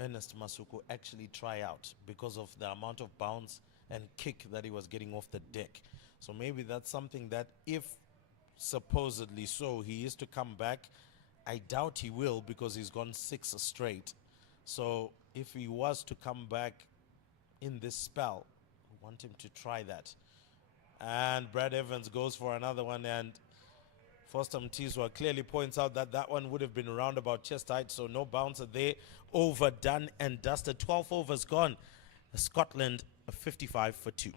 Ernest Masuku actually try out because of the amount of bounce and kick that he was getting off the deck. So maybe that's something that, if supposedly so, he is to come back. I doubt he will because he's gone 6 straight. So if he was to come back in this spell, I want him to try that. And Brad Evans goes for another one, and Foster Mtizwa clearly points out that that one would have been around about chest height, so no bouncer there. Overdone and dusted. 12 overs gone. Scotland 55 for 2.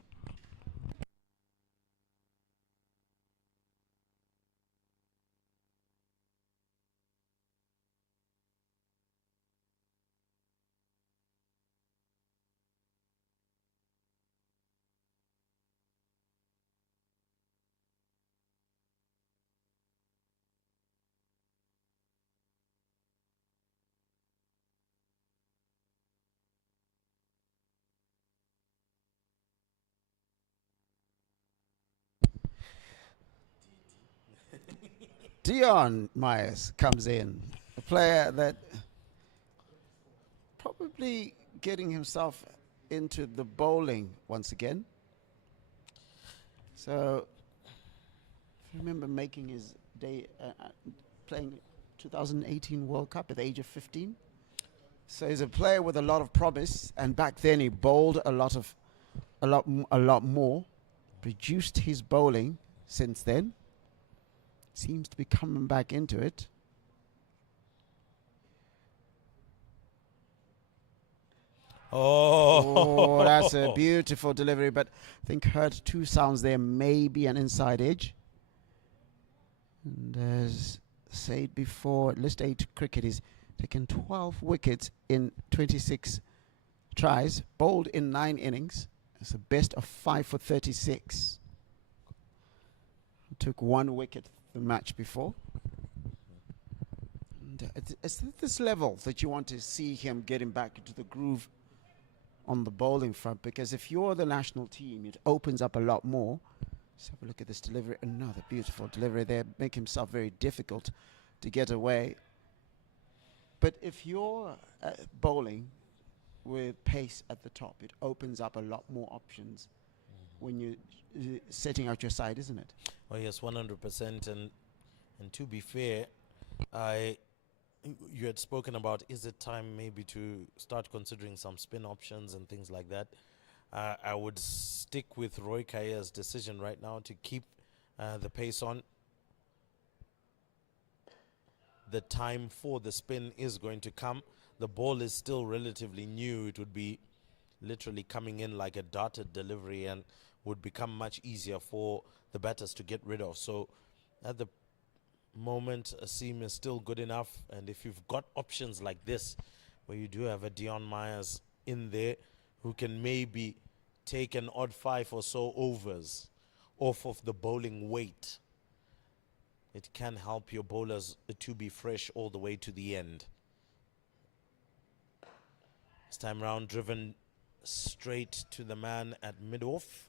Dion Myers comes in, a player that probably getting himself into the bowling once again. So, I remember making his day playing 2018 World Cup at the age of 15. So he's a player with a lot of promise, and back then he bowled a lot more. Reduced his bowling since then. Seems to be coming back into it. Oh, that's a beautiful delivery, but I think heard 2 sounds there, maybe an inside edge. And as said before, List 8 cricket is taken 12 wickets in 26 tries, bowled in 9 innings. It's a best of 5 for 36. Took 1 wicket the match before. And it's at this level that you want to see him getting back into the groove on the bowling front, because if you're the national team, it opens up a lot more. Let's have a look at this delivery. Another beautiful delivery there. Make himself very difficult to get away. But if you're bowling with pace at the top, it opens up a lot more options when you're setting out your side, isn't it? Oh yes, 100%. And to be fair, you had spoken about, is it time maybe to start considering some spin options and things like that? I would stick with Roy Kaya's decision right now to keep the pace on. The time for the spin is going to come. The ball is still relatively new. It would be literally coming in like a darted delivery and would become much easier for the batters to get rid of. So at the moment, a seam is still good enough, and if you've got options like this where you do have a Dion Myers in there who can maybe take an odd 5 or so overs off of the bowling weight, it can help your bowlers to be fresh all the way to the end. This time round, driven straight to the man at mid-off.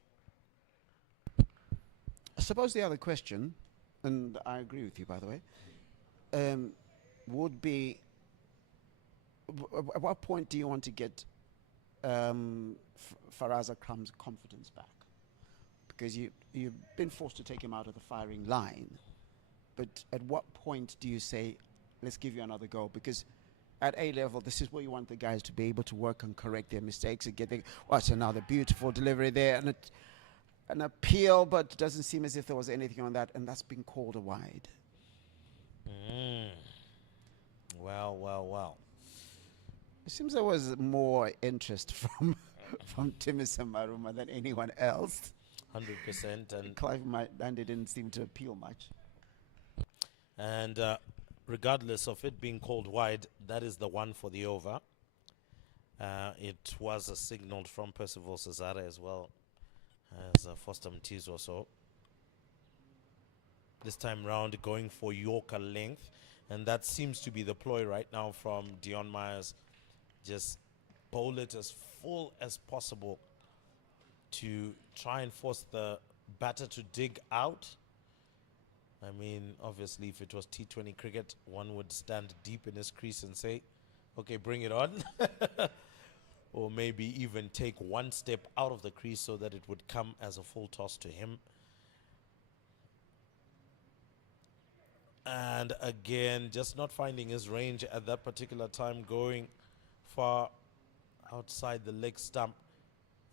I suppose the other question, and I agree with you, by the way, would be at what point do you want to get Faraz Akram's confidence back? Because you've been forced to take him out of the firing line. But at what point do you say, let's give you another go? Because at A level, this is where you want the guys to be able to work and correct their mistakes and get the, watch another beautiful delivery there and an appeal, but it doesn't seem as if there was anything on that, and that's been called a wide. Well. It seems there was more interest from Timisa Maruma than anyone else. 100%. And Clive Mandanda didn't seem to appeal much. And regardless of it being called wide, that is the one for the over. It was a signal from Percival Cesare as well as Foster Mtizo. So this time round going for Yorker length, and that seems to be the ploy right now from Dion Myers. Just bowl it as full as possible to try and force the batter to dig out. I mean, obviously, if it was T20 cricket, one would stand deep in his crease and say, okay, bring it on. Or maybe even take one step out of the crease so that it would come as a full toss to him. And again, just not finding his range at that particular time, going far outside the leg stump.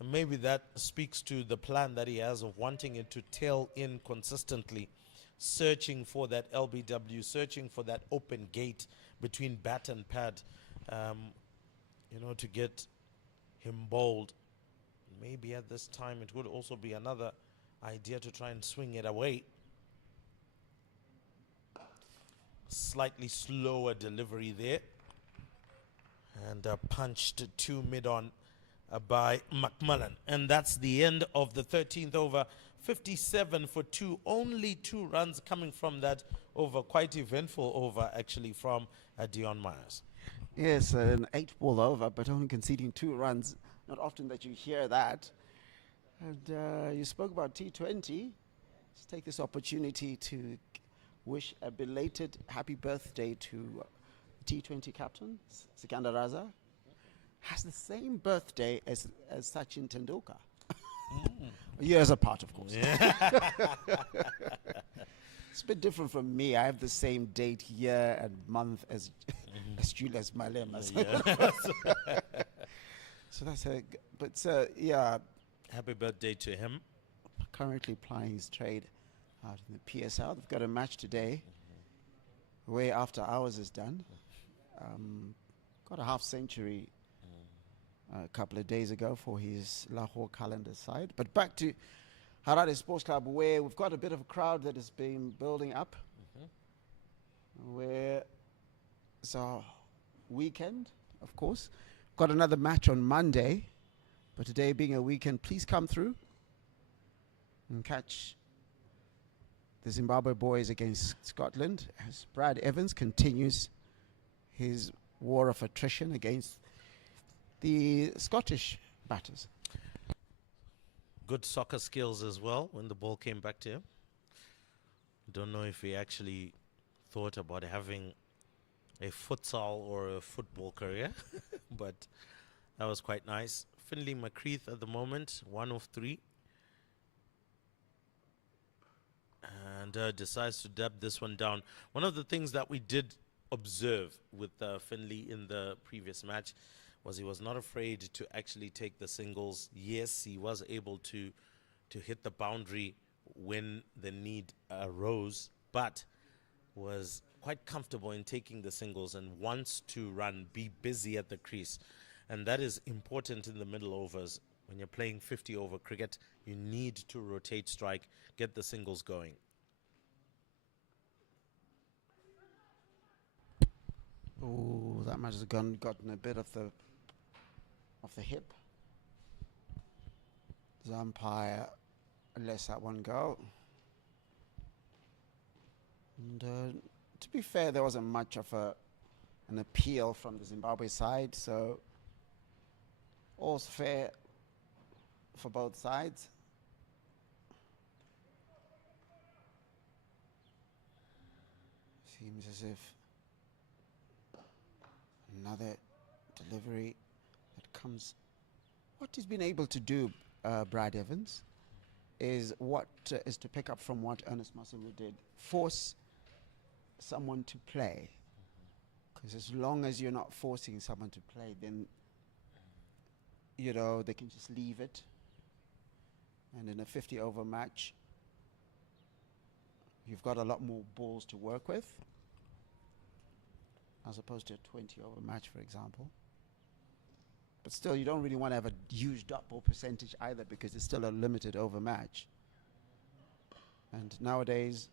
And maybe that speaks to the plan that he has of wanting it to tail in consistently, searching for that LBW, searching for that open gate between bat and pad, to get him bowled. Maybe at this time it would also be another idea to try and swing it away. Slightly slower delivery there. And punched to mid-on by McMullen. And that's the end of the 13th over. 57 for 2. Only 2 runs coming from that over. Quite eventful over, actually, from Dion Myers. Yes, an 8-ball over, but only conceding 2 runs. Not often that you hear that. And you spoke about T20. Let's take this opportunity to wish a belated happy birthday to T20 captain, Sikandar Raza. Has the same birthday as Sachin Tendulkar. Years apart, of course. Yeah. It's a bit different from me. I have the same date, year, and month as Julius Malema. Yeah. So that's a. But yeah. Happy birthday to him. Currently plying his trade out in the PSL. They've got a match today. Way after hours is done. Got a half century a couple of days ago for his Lahore calendar side. But back to Harare Sports Club, where we've got a bit of a crowd that has been building up. Where it's our weekend, of course. Got another match on Monday, but today being a weekend, please come through and catch the Zimbabwe boys against Scotland as Brad Evans continues his war of attrition against the Scottish batters. Good soccer skills as well when the ball came back to him. Don't know if he actually thought about having a futsal or a football career, but that was quite nice. Finley McCreath at the moment, 1 of 3. And decides to dab this one down. One of the things that we did observe with Finley in the previous match was he was not afraid to actually take the singles. Yes, he was able to hit the boundary when the need arose, but was quite comfortable in taking the singles and wants to run, be busy at the crease. And that is important in the middle overs. When you're playing 50 over cricket, you need to rotate strike, get the singles going. Oh, that might have gotten a bit of the hip. The umpire lets that one go. And to be fair, there wasn't much of an appeal from the Zimbabwe side, so all's fair for both sides. Seems as if another delivery that comes. What he's been able to do, Brad Evans, is to pick up from what Ernest Masuru did. Force someone to play. Because as long as you're not forcing someone to play, then, you know, they can just leave it. And in a 50-over match, you've got a lot more balls to work with, as opposed to a 20-over match, for example. But still, you don't really want to have a huge dot ball percentage either, because it's still a limited over match. And nowadays,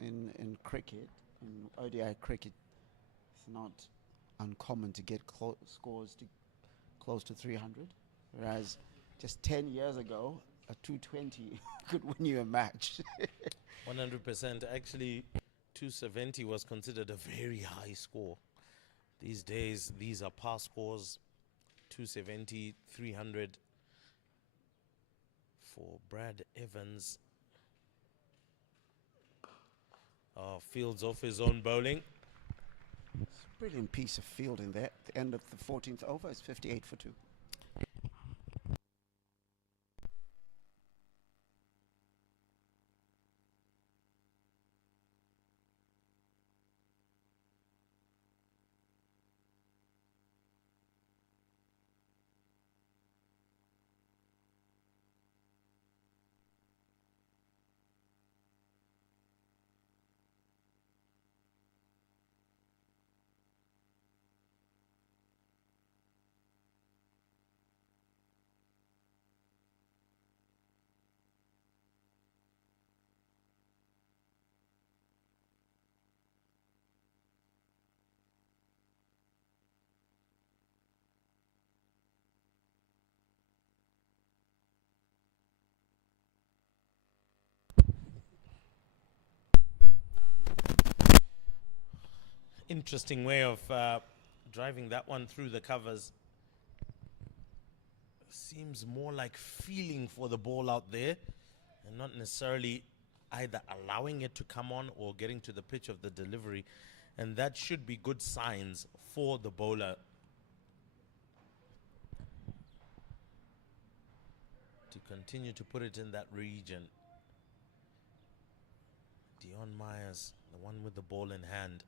in cricket, in ODI cricket, it's not uncommon to get scores to close to 300, whereas just 10 years ago, a 220 could win you a match. 100%. Actually, 270 was considered a very high score. These days, these are past scores. 270, 300 for Brad Evans. Fields off his own bowling. It's a brilliant piece of fielding there. At the end of the 14th over, it's 58 for 2. Interesting way of driving that one through the covers. Seems more like feeling for the ball out there and not necessarily either allowing it to come on or getting to the pitch of the delivery. And that should be good signs for the bowler to continue to put it in that region. Dion Myers, the one with the ball in hand.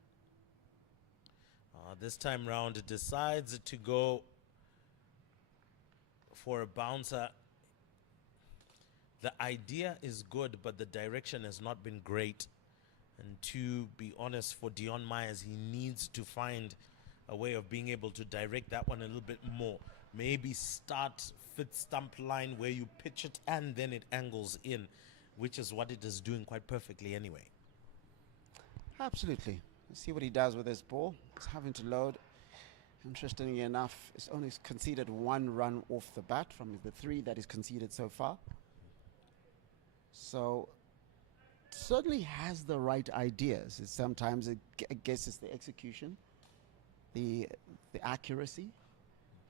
This time round, it decides to go for a bouncer. The idea is good, but the direction has not been great. And to be honest, for Dion Myers, he needs to find a way of being able to direct that one a little bit more. Maybe start fifth stump line where you pitch it and then it angles in, which is what it is doing quite perfectly anyway. Absolutely. Let's see what he does with this ball. He's having to load. Interestingly enough, it's only conceded 1 run off the bat from the 3 that he's conceded so far. So certainly has the right ideas. It's sometimes, I guess, it's the execution, the accuracy,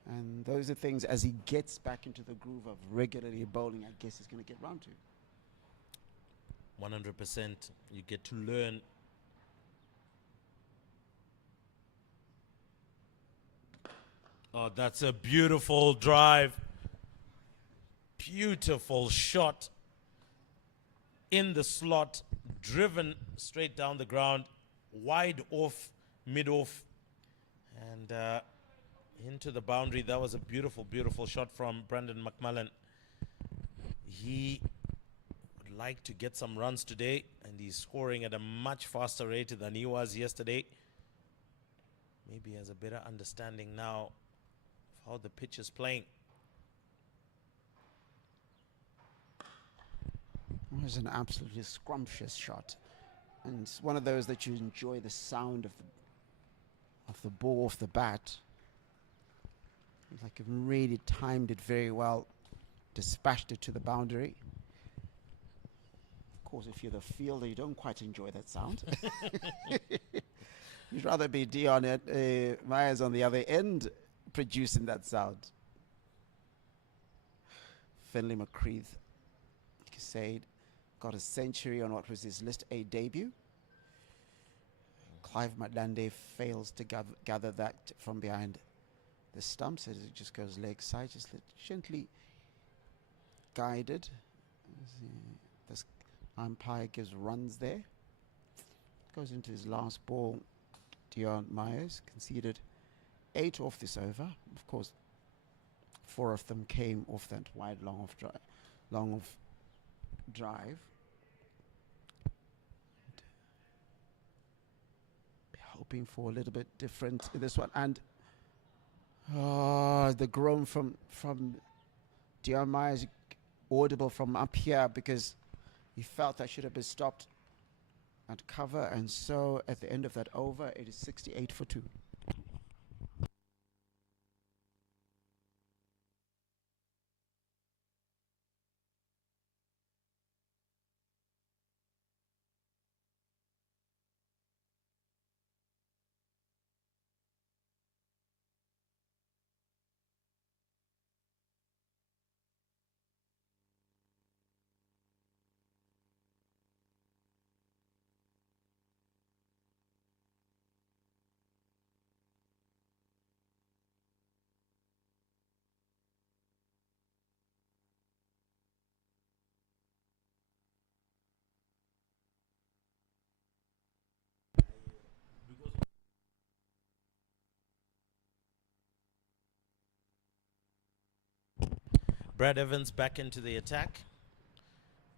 and those are things as he gets back into the groove of regularly bowling, I guess he's going to get round to. 100%. You get to learn. Oh, that's a beautiful drive. Beautiful shot in the slot, driven straight down the ground, wide off, mid off, and into the boundary. That was a beautiful, beautiful shot from Brandon McMullen. He would like to get some runs today, and he's scoring at a much faster rate than he was yesterday. Maybe he has a better understanding now of how the pitch is playing. It was an absolutely scrumptious shot, and it's one of those that you enjoy the sound of the ball off the bat. It's like it really timed it very well. dispatched it to the boundary. Of course, if you're the fielder, you don't quite enjoy that sound. You'd rather be Dion Myers on the other end producing that sound. Finlay McCreath, like you said, got a century on what was his List A debut. Clive Madande fails to gather that from behind the stumps as it just goes leg side, just gently guided. This umpire gives runs there. Goes into his last ball. Dion Myers conceded 8 off this over. Of course, 4 of them came off that wide long off drive. Hoping for a little bit different in this one, and the groan from Dion Myers audible from up here because he felt that should have been stopped at cover, and so at the end of that over, it is 68 for 2. Brad Evans back into the attack.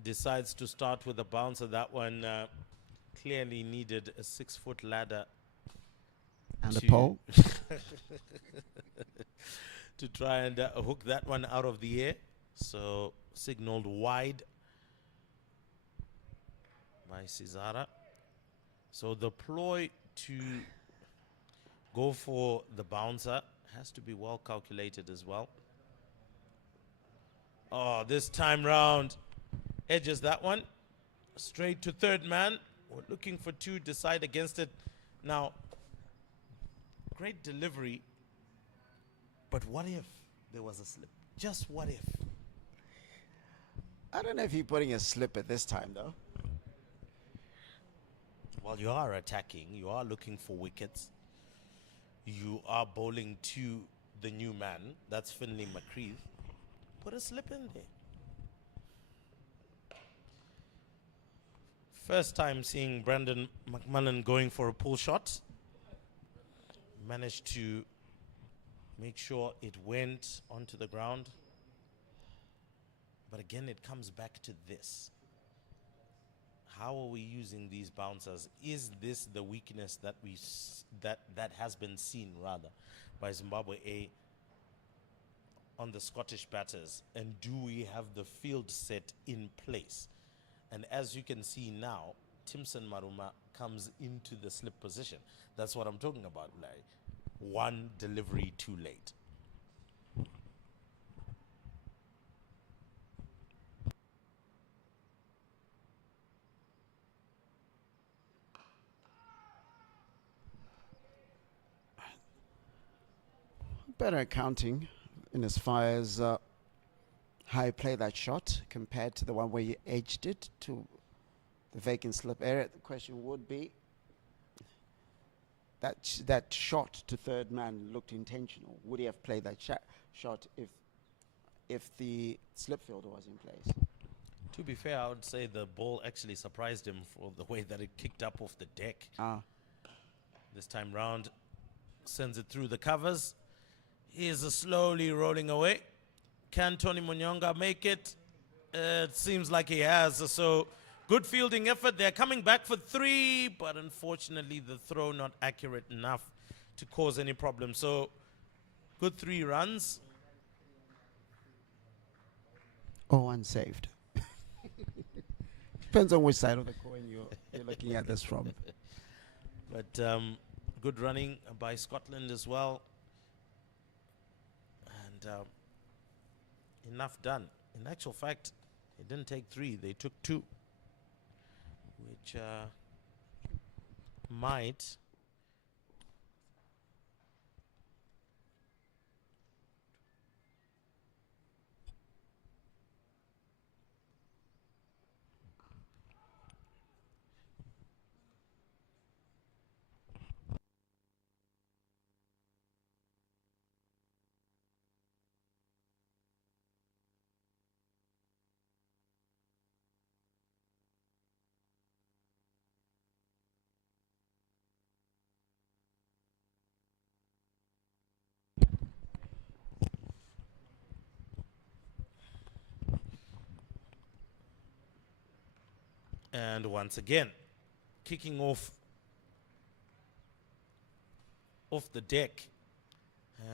Decides to start with a bouncer. That one clearly needed a 6-foot ladder. And a pole. To try and hook that one out of the air. So signaled wide by Cesara. So the ploy to go for the bouncer has to be well calculated as well. Oh, this time round, edges that one. Straight to third man. We're looking for 2, decide against it. Now, great delivery. But what if there was a slip? Just what if? I don't know if you're putting a slip at this time, though. Well, you are attacking. You are looking for wickets. You are bowling to the new man. That's Finlay McCreath. Put a slip in there. First time seeing Brandon McMullen going for a pull shot. Managed to make sure it went onto the ground. But again, it comes back to this. How are we using these bouncers? Is this the weakness that that has been seen rather by Zimbabwe A on the Scottish batters, and do we have the field set in place? And as you can see now, Timson Maruma comes into the slip position. That's what I'm talking about, Larry. One delivery too late. Better accounting in as far as how you play that shot compared to the one where you edged it to the vacant slip area. The question would be that shot to third man looked intentional. Would he have played that shot if the slip fielder was in place? To be fair, I would say the ball actually surprised him for the way that it kicked up off the deck. This time round, sends it through the covers. He is slowly rolling away. Can Tony Munyonga make it? It seems like he has. So good fielding effort. They're coming back for 3, but unfortunately the throw not accurate enough to cause any problem. So good 3 runs. Oh, unsaved. Depends on which side of the coin you're looking at this from. But good running by Scotland as well. And enough done In actual fact, they didn't take 3, they took 2, which might and once again kicking off the deck,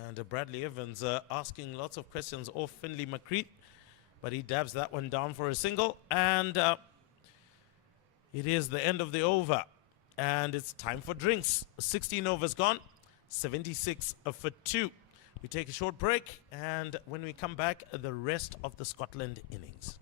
and Bradley Evans asking lots of questions of Finley McCree, but he dabs that one down for a single, and it is the end of the over, and it's time for drinks. 16 overs gone, 76 for 2. We take a short break, and when we come back, the rest of the Scotland innings.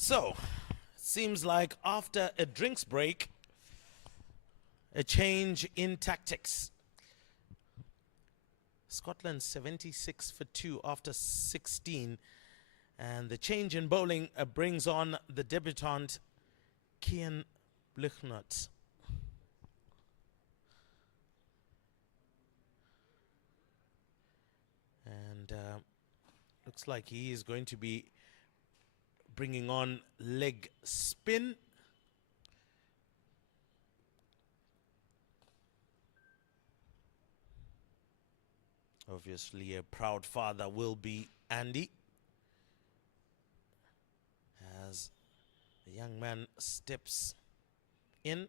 So, seems like after a drinks break, a change in tactics. Scotland 76 for 2 after 16. And the change in bowling brings on the debutant, Kian Blichnut. And looks like he is going to be bringing on leg spin. Obviously, a proud father will be Andy, as the young man steps in.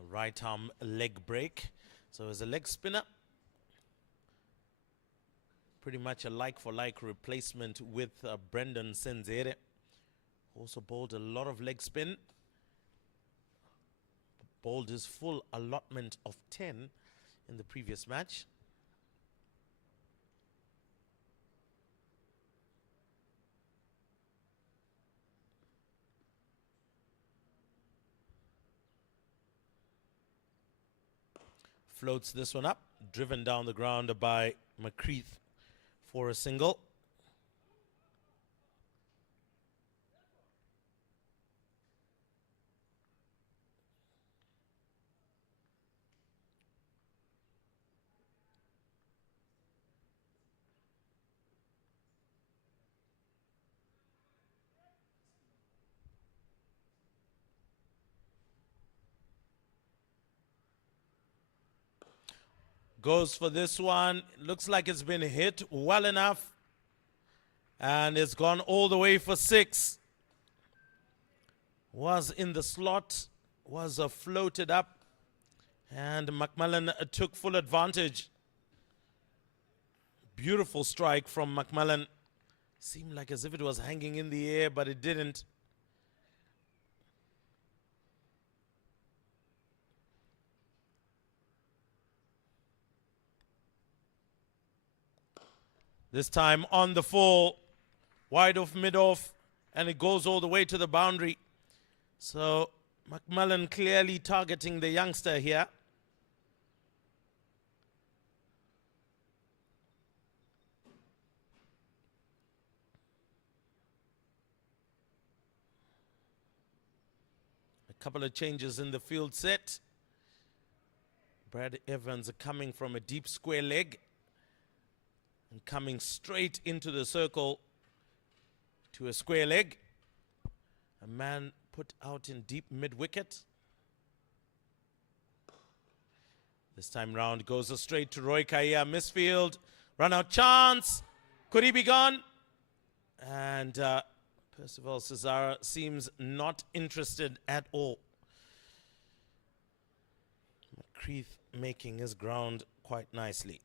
A right arm leg break. So as a leg spinner, pretty much a like-for-like replacement with Brendan Senzere. Also bowled a lot of leg spin. Bowled his full allotment of 10 in the previous match. Floats this one up, driven down the ground by McCreath for a single. Goes for this one. Looks like it's been hit well enough. And it's gone all the way for 6. Was in the slot. Was floated up. And McMillan took full advantage. Beautiful strike from McMillan. Seemed like as if it was hanging in the air, but it didn't. This time on the full, wide off, mid off, and it goes all the way to the boundary. So McMillan clearly targeting the youngster here. A couple of changes in the field set. Brad Evans coming from a deep square leg and coming straight into the circle to a square leg. A man put out in deep mid-wicket. This time round goes straight to Roy Kaya, misfield, run out chance. Could he be gone? And Percival Cesara seems not interested at all. McCreath making his ground quite nicely.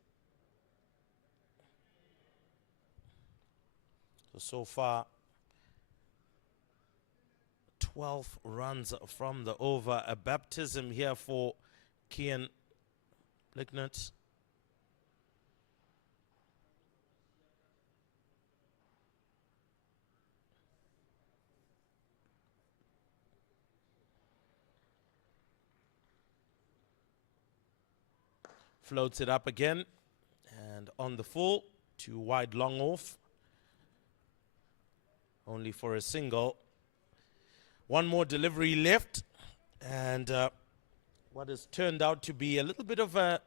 So far, 12 runs from the over. A baptism here for Kian Blichnut. Floats it up again. And on the full, 2 wide long off. Only for a single. One more delivery left. And what has turned out to be a little bit of a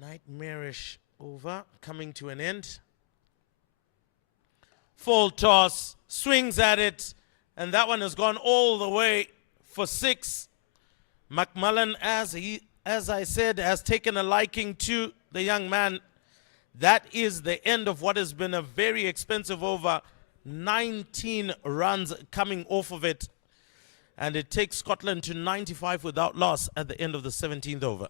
nightmarish over coming to an end. Full toss, swings at it, and that one has gone all the way for 6. McMillan, as I said, has taken a liking to the young man. That is the end of what has been a very expensive over. 19 runs coming off of it. And it takes Scotland to 95 without loss at the end of the 17th over.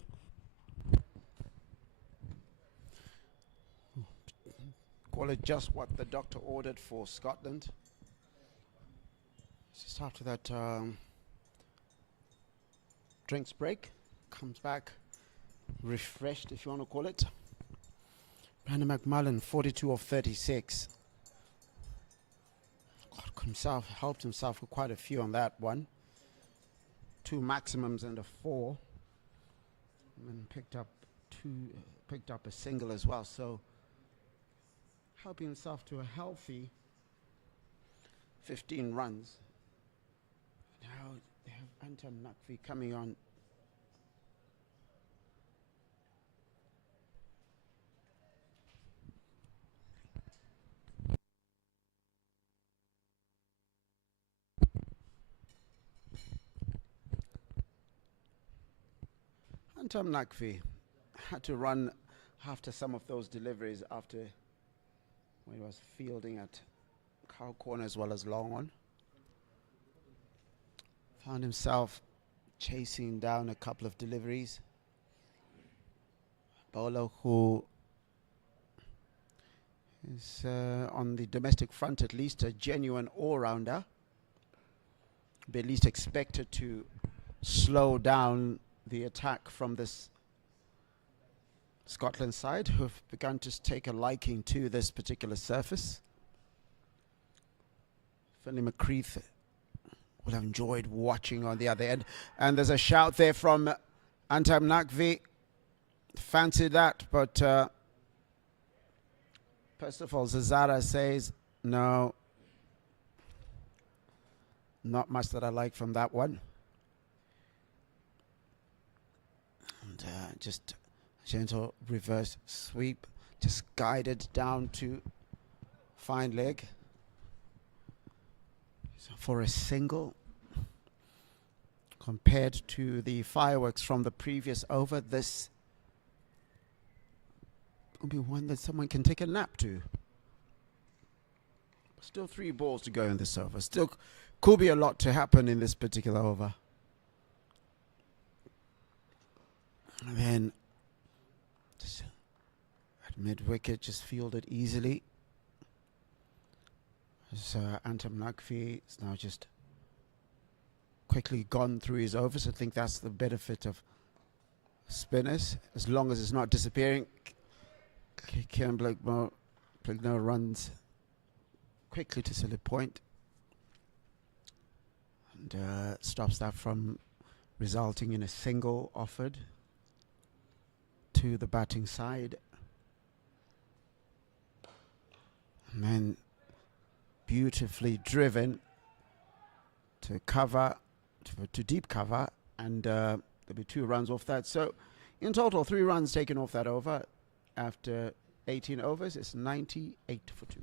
Call it just what the doctor ordered for Scotland. Just after that drinks break, comes back refreshed, if you want to call it. Brandon McMullen, 42 of 36. Helped himself with quite a few on that one. 2 maximums and a 4. And picked up a single as well. So helping himself to a healthy 15 runs. Now they have Antam Nakvi coming on. Antam Nakvi had to run after some of those deliveries after when he was fielding at cow corner as well as long one. Found himself chasing down a couple of deliveries. Bowler who is on the domestic front at least a genuine all-rounder. Be at least expected to slow down the attack from this Scotland side, who have begun to take a liking to this particular surface. Finley McCreath would have enjoyed watching on the other end. And there's a shout there from Antam Nakvi. Fancy that, but first of all, Zazara says, no, not much that I like from that one. And just gentle reverse sweep, just guided down to fine leg. So for a single, compared to the fireworks from the previous over, this will be one that someone can take a nap to. Still 3 balls to go in this over. Still could be a lot to happen in this particular over. And then just at mid-wicket, just fielded easily. As Antam Nakvi is now just quickly gone through his overs. I think that's the benefit of spinners. As long as it's not disappearing, Kieran Blicknell runs quickly to silly point and stops that from resulting in a single offered to the batting side. And then beautifully driven to cover, to deep cover, and there'll be 2 runs off that. So in total, 3 runs taken off that over. After 18 overs, it's 98 for 2.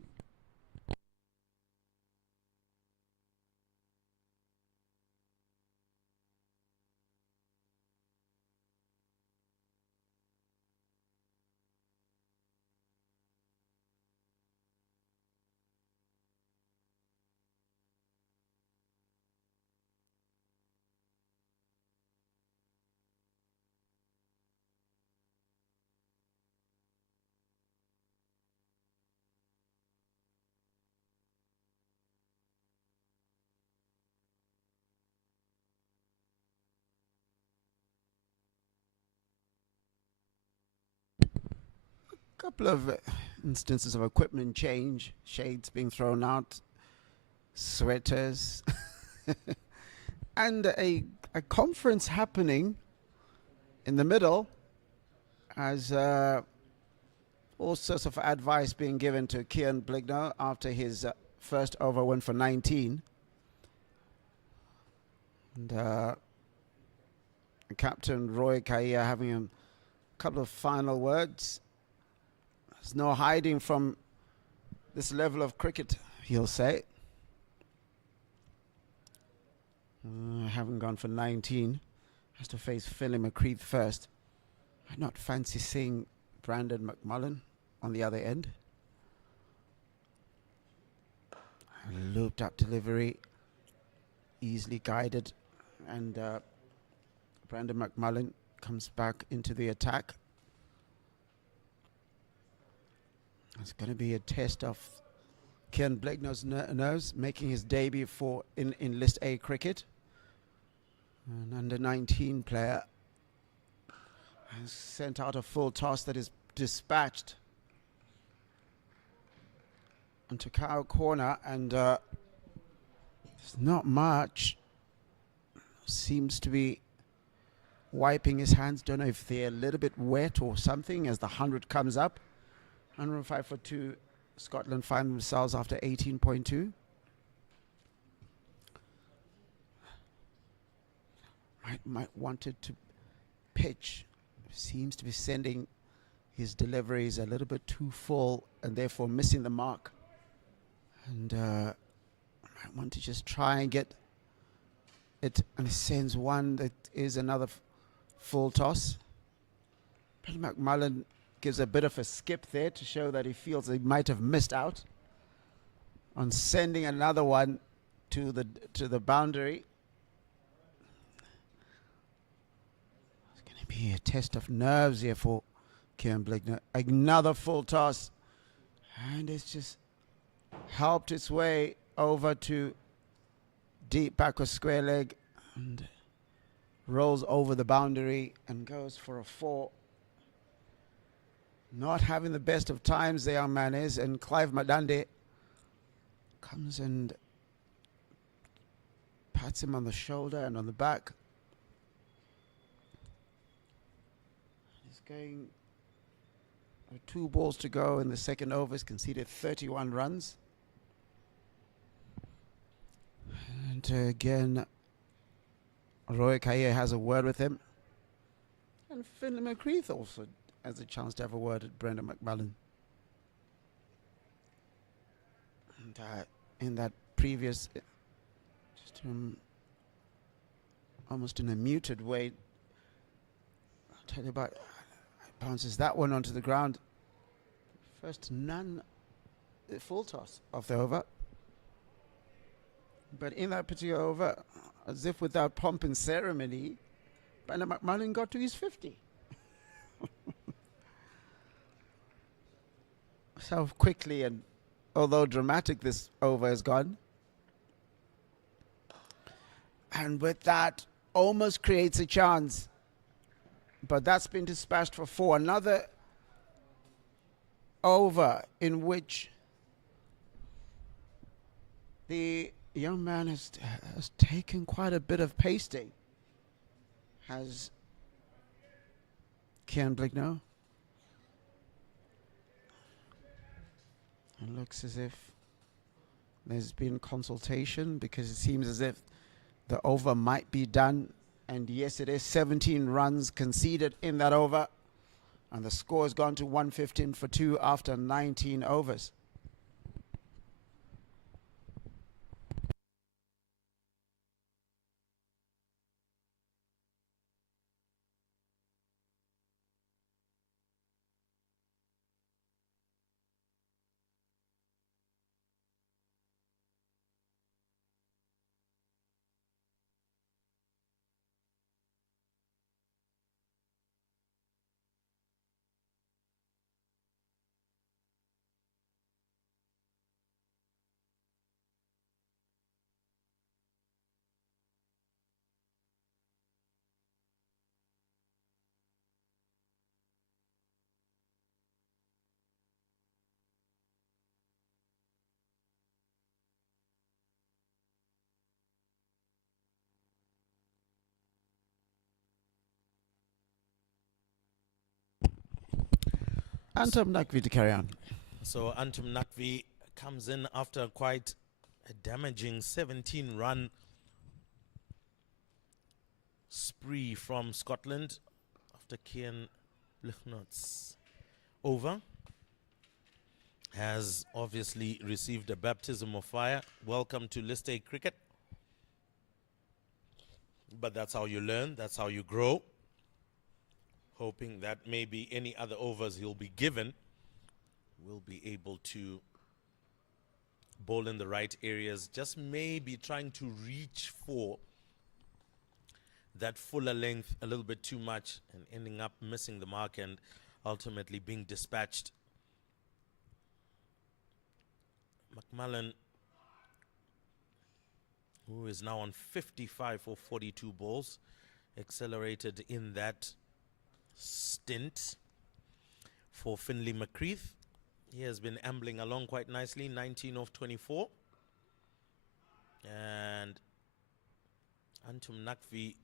Couple of instances of equipment change, shades being thrown out, sweaters, and a conference happening in the middle as all sorts of advice being given to Kieran Blicknell after his first over went for 19. And Captain Roy Kaia having a couple of final words. There's no hiding from this level of cricket, he'll say. Haven't gone for 19. Has to face Finley McCreath first. I'd not fancy seeing Brandon McMullen on the other end. Looped up delivery, easily guided, and Brandon McMullen comes back into the attack. It's going to be a test of Kieran Blicknell's nerves, making his debut in List A cricket. An under-19 player. Sent out a full toss that is dispatched into cow corner, and there's not much. Seems to be wiping his hands. Don't know if they're a little bit wet or something as the 100 comes up. 105 for 2. Scotland find themselves after 18.2. Might wanted to pitch. Seems to be sending his deliveries a little bit too full and therefore missing the mark. And I want to just try and get it, and he sends one that is another full toss. Paddy McMullen gives a bit of a skip there to show that he feels he might have missed out on sending another one to the boundary. It's going to be a test of nerves here for Kieran Blickner. Another full toss, and it's just helped its way over to deep backward square leg and rolls over the boundary and goes for a 4. Not having the best of times, the young man is, and Clive Madande comes and pats him on the shoulder and on the back. He's going with 2 balls to go in the second over. He's conceded 31 runs. And again, Roy Kaye has a word with him. And Finlay McCreath also has a chance to have a word at Brendan McMullen. And in that previous, just almost in a muted way, I'll tell you about, bounces that one onto the ground. First full toss of the over. But in that particular over, as if without pomp and ceremony, Brendan McMullen got to his 50. So quickly, and although dramatic, this over has gone. And with that, almost creates a chance. But that's been dispatched for 4. Another over in which the young man has taken quite a bit of pasting. Has Kieran Blickner. It looks as if there's been consultation, because it seems as if the over might be done. And yes, it is 17 runs conceded in that over. And the score has gone to 115 for 2 after 19 overs. Antum Nakvi to carry on. So Antum Nakvi comes in after quite a damaging 17-run spree from Scotland after Kieran Blickner's over. Has obviously received a baptism of fire. Welcome to List A cricket. But that's how you learn, that's how you grow. Hoping that maybe any other overs he'll be given will be able to bowl in the right areas, just maybe trying to reach for that fuller length a little bit too much and ending up missing the mark and ultimately being dispatched. McMullen, who is now on 55 for 42 balls, accelerated in that stint for Finley McCreath. He has been ambling along quite nicely, 19 of 24. And Antum Nakvi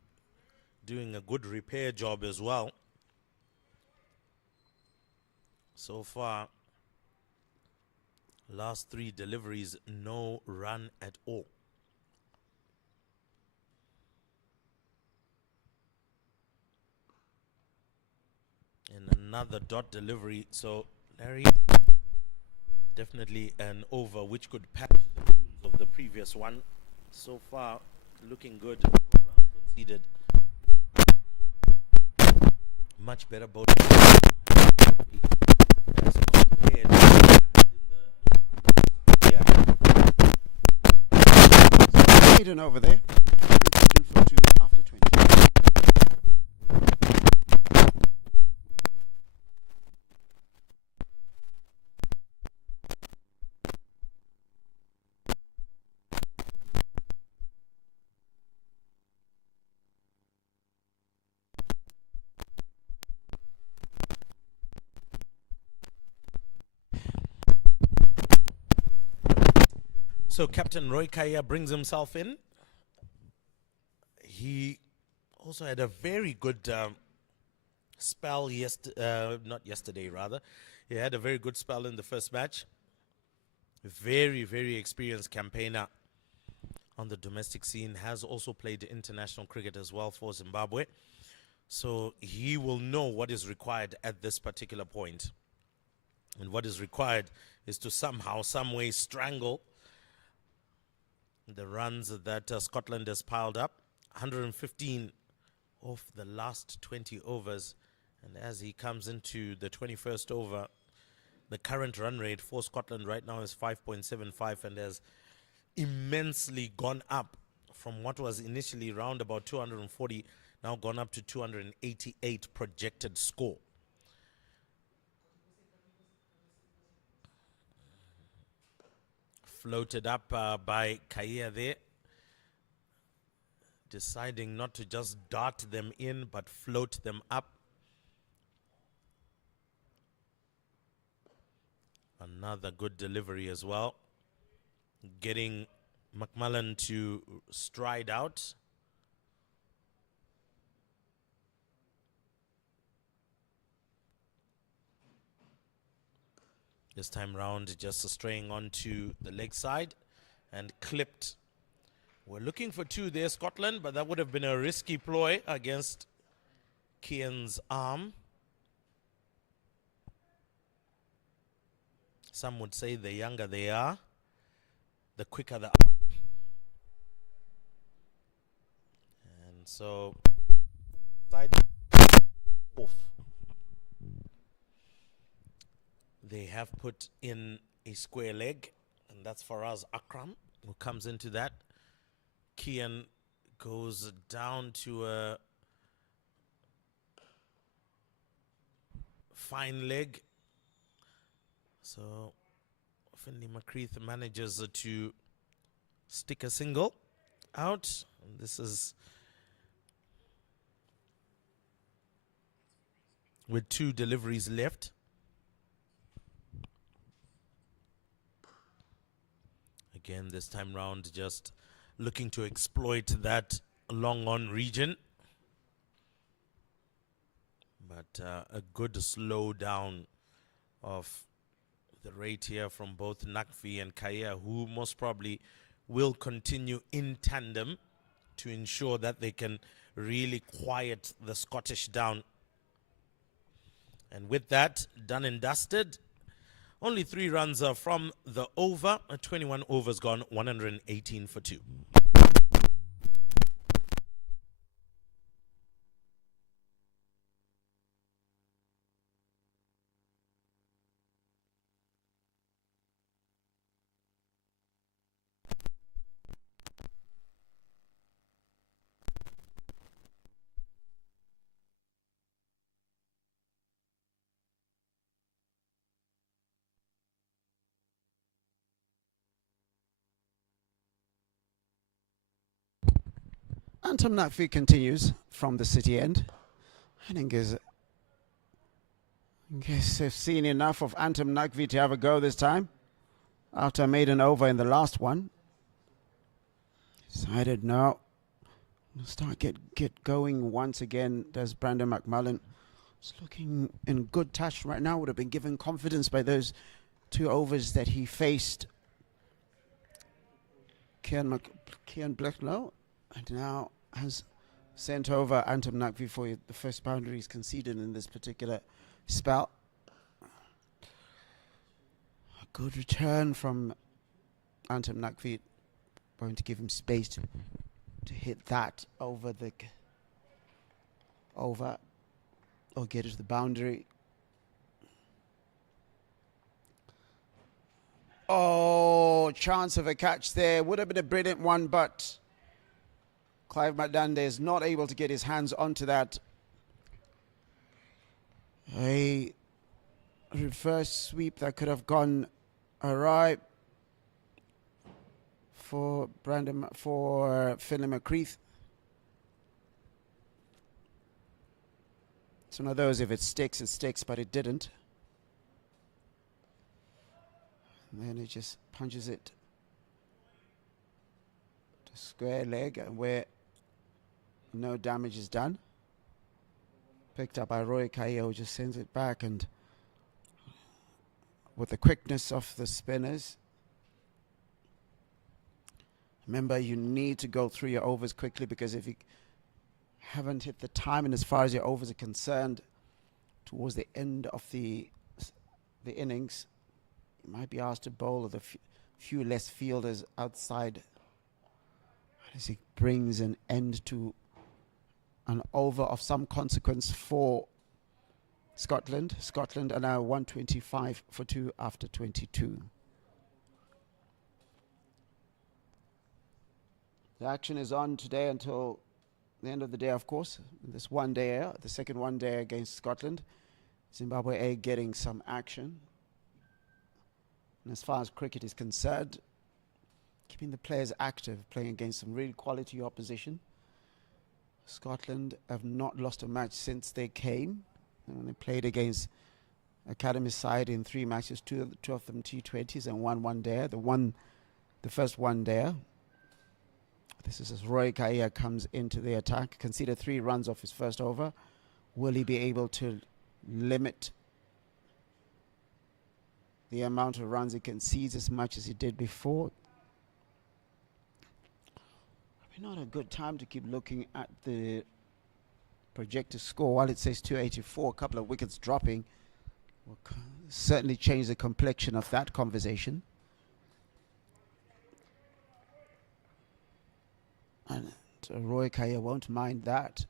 doing a good repair job as well. So far, last 3 deliveries, no run at all. And another dot delivery. So Larry, definitely an over which could patch the wounds of the previous one. So far, looking good. No runs conceded. Much better boat as compared to what happened in the Hidden over there. Question for 2 after 20. So Captain Roy Kaya brings himself in. He also had a very good spell not yesterday rather. He had a very good spell in the first match. Very, very experienced campaigner on the domestic scene. Has also played international cricket as well for Zimbabwe. So he will know what is required at this particular point. And what is required is to somehow, some way strangle the runs that Scotland has piled up. 115 of the last 20 overs. And as he comes into the 21st over, the current run rate for Scotland right now is 5.75 and has immensely gone up from what was initially around about 240, now gone up to 288 projected score. Floated up by Kaya there, deciding not to just dart them in but float them up. Another good delivery as well, getting McMullen to stride out. This time round, just straying onto the leg side and clipped. We're looking for 2 there, Scotland, but that would have been a risky ploy against Kian's arm. Some would say the younger they are, the quicker the arm. And so, side off. They have put in a square leg, and that's Faraz Akram, who comes into that. Kian goes down to a fine leg. So Finley McCreath manages to stick a single out. And this is with 2 deliveries left. Again, this time round, just looking to exploit that long on region. But a good slow down of the rate here from both Nakvi and Kaya, who most probably will continue in tandem to ensure that they can really quiet the Scottish down. And with that done and dusted, only 3 runs from the over. 21 overs gone, 118 for 2. Anton Nakvi continues from the city end. Henning is I guess they've seen enough of Antam Naqvi to have a go this time. After I made an over in the last one. Decided no. Start get going once again. There's Brandon McMullen. It's looking in good touch right now. Would have been given confidence by those 2 overs that he faced. Kian Blacklow, and now has sent over Antam Naqvi for the first boundary he's conceded in this particular spell. A good return from Antam Naqvi, going to give him space to hit that over or get it to the boundary. Oh, chance of a catch there. Would have been a brilliant one, but Clive Madande is not able to get his hands onto that. A reverse sweep that could have gone awry for Finlay McCreath. It's one of those, if it sticks, it sticks, but it didn't. And then he just punches it to square leg, and where no damage is done. Picked up by Roy Kaya, who just sends it back, and with the quickness of the spinners. Remember, you need to go through your overs quickly, because if you haven't hit the time, and as far as your overs are concerned, towards the end of the innings, you might be asked to bowl with a few less fielders outside, as it brings an end to an over of some consequence for Scotland. Scotland are now 125 for 2 after 22. The action is on today until the end of the day, of course. This one day, the second one day against Scotland. Zimbabwe A getting some action. And as far as cricket is concerned, keeping the players active, playing against some really quality opposition. Scotland have not lost a match since they came. And when they played against Academy side in 3 matches, two of them T20s and one day. The first one day. This is as Roy Kaya comes into the attack. Conceded 3 runs off his first over. Will he be able to limit the amount of runs he concedes as much as he did before? Probably not a good time to keep looking at the projected score. While it says 284, a couple of wickets dropping will certainly change the complexion of that conversation. And Roy Kaya won't mind that.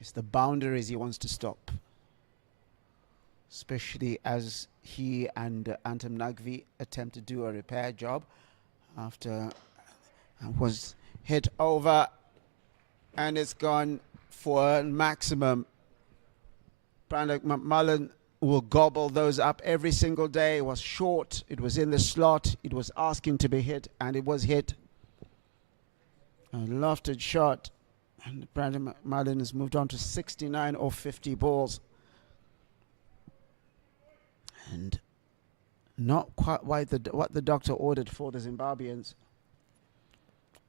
It's the boundaries he wants to stop, especially as he and Antam Naqvi attempt to do a repair job after was hit over, and it's gone for a maximum. Brandon McMullen will gobble those up every single day. It was short, it was in the slot, it was asking to be hit, and it was hit. A lofted shot, and Brandon McMullen has moved on to 69 or 50 balls. And not quite what the doctor ordered for the Zimbabweans,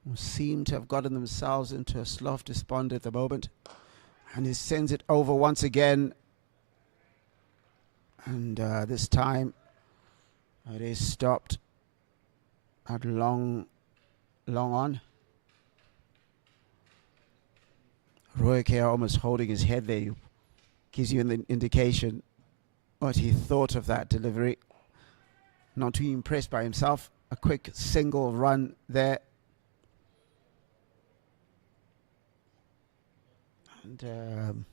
who seem to have gotten themselves into a slough despond at the moment. And he sends it over once again. And this time it is stopped at long on. Roy Kaya almost holding his head there. Gives you an indication what he thought of that delivery. Not too impressed by himself. A quick single run there. And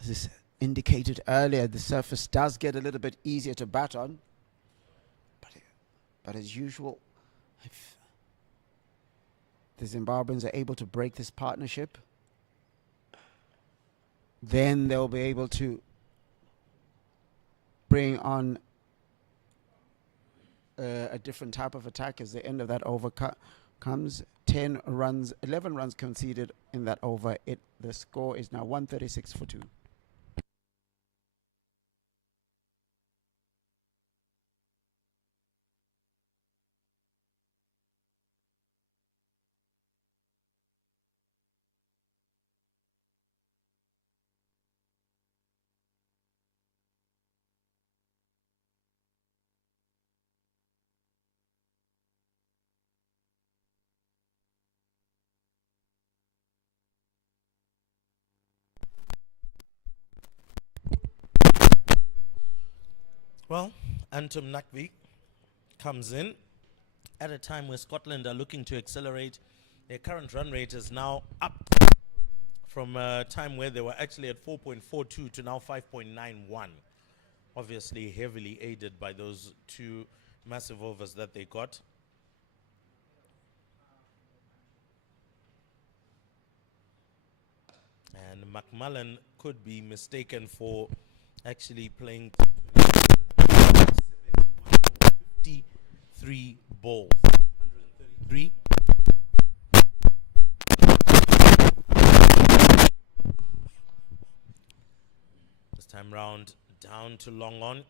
as is indicated earlier, the surface does get a little bit easier to bat on. But as usual, if the Zimbabweans are able to break this partnership, then they'll be able to bring on a different type of attack as the end of that over comes. 11 runs conceded in that over. The score is now 136 for 2. Well, Antum Nakvi comes in at a time where Scotland are looking to accelerate. Their current run rate is now up from a time where they were actually at 4.42 to now 5.91. Obviously, heavily aided by those two massive overs that they got. And McMullen could be mistaken for actually playing 53 balls. 133. This time round, down to long on,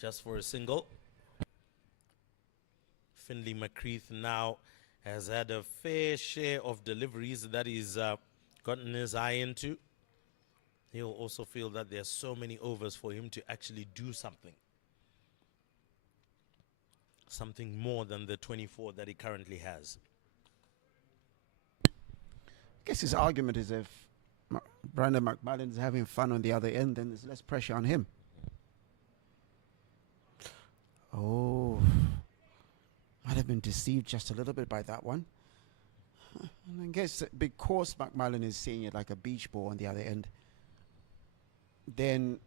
just for a single. Finley McCreath now has had a fair share of deliveries that he's gotten his eye into. He'll also feel that there's so many overs for him to actually do something. Something more than the 24 that he currently has. I guess his argument is if Brandon McMullen is having fun on the other end, then there's less pressure on him. Oh, might have been deceived just a little bit by that one. And I guess because McMullen is seeing it like a beach ball on the other end, then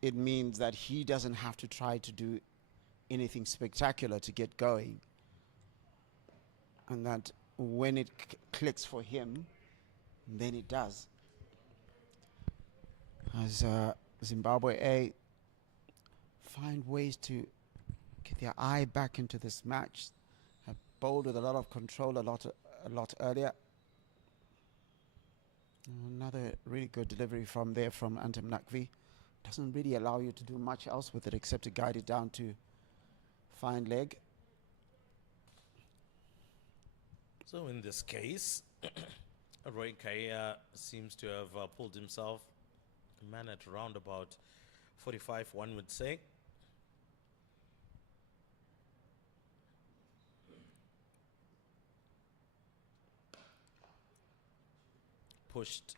it means that he doesn't have to try to do anything spectacular to get going. And that when it clicks for him, then it does. As Zimbabwe A find ways to get their eye back into this match, have bowled with a lot of control a lot earlier. Another really good delivery from Antum Nakvi. Doesn't really allow you to do much else with it except to guide it down to fine leg. So in this case, Roy Kaya seems to have pulled himself a man at around about 45, one would say. Pushed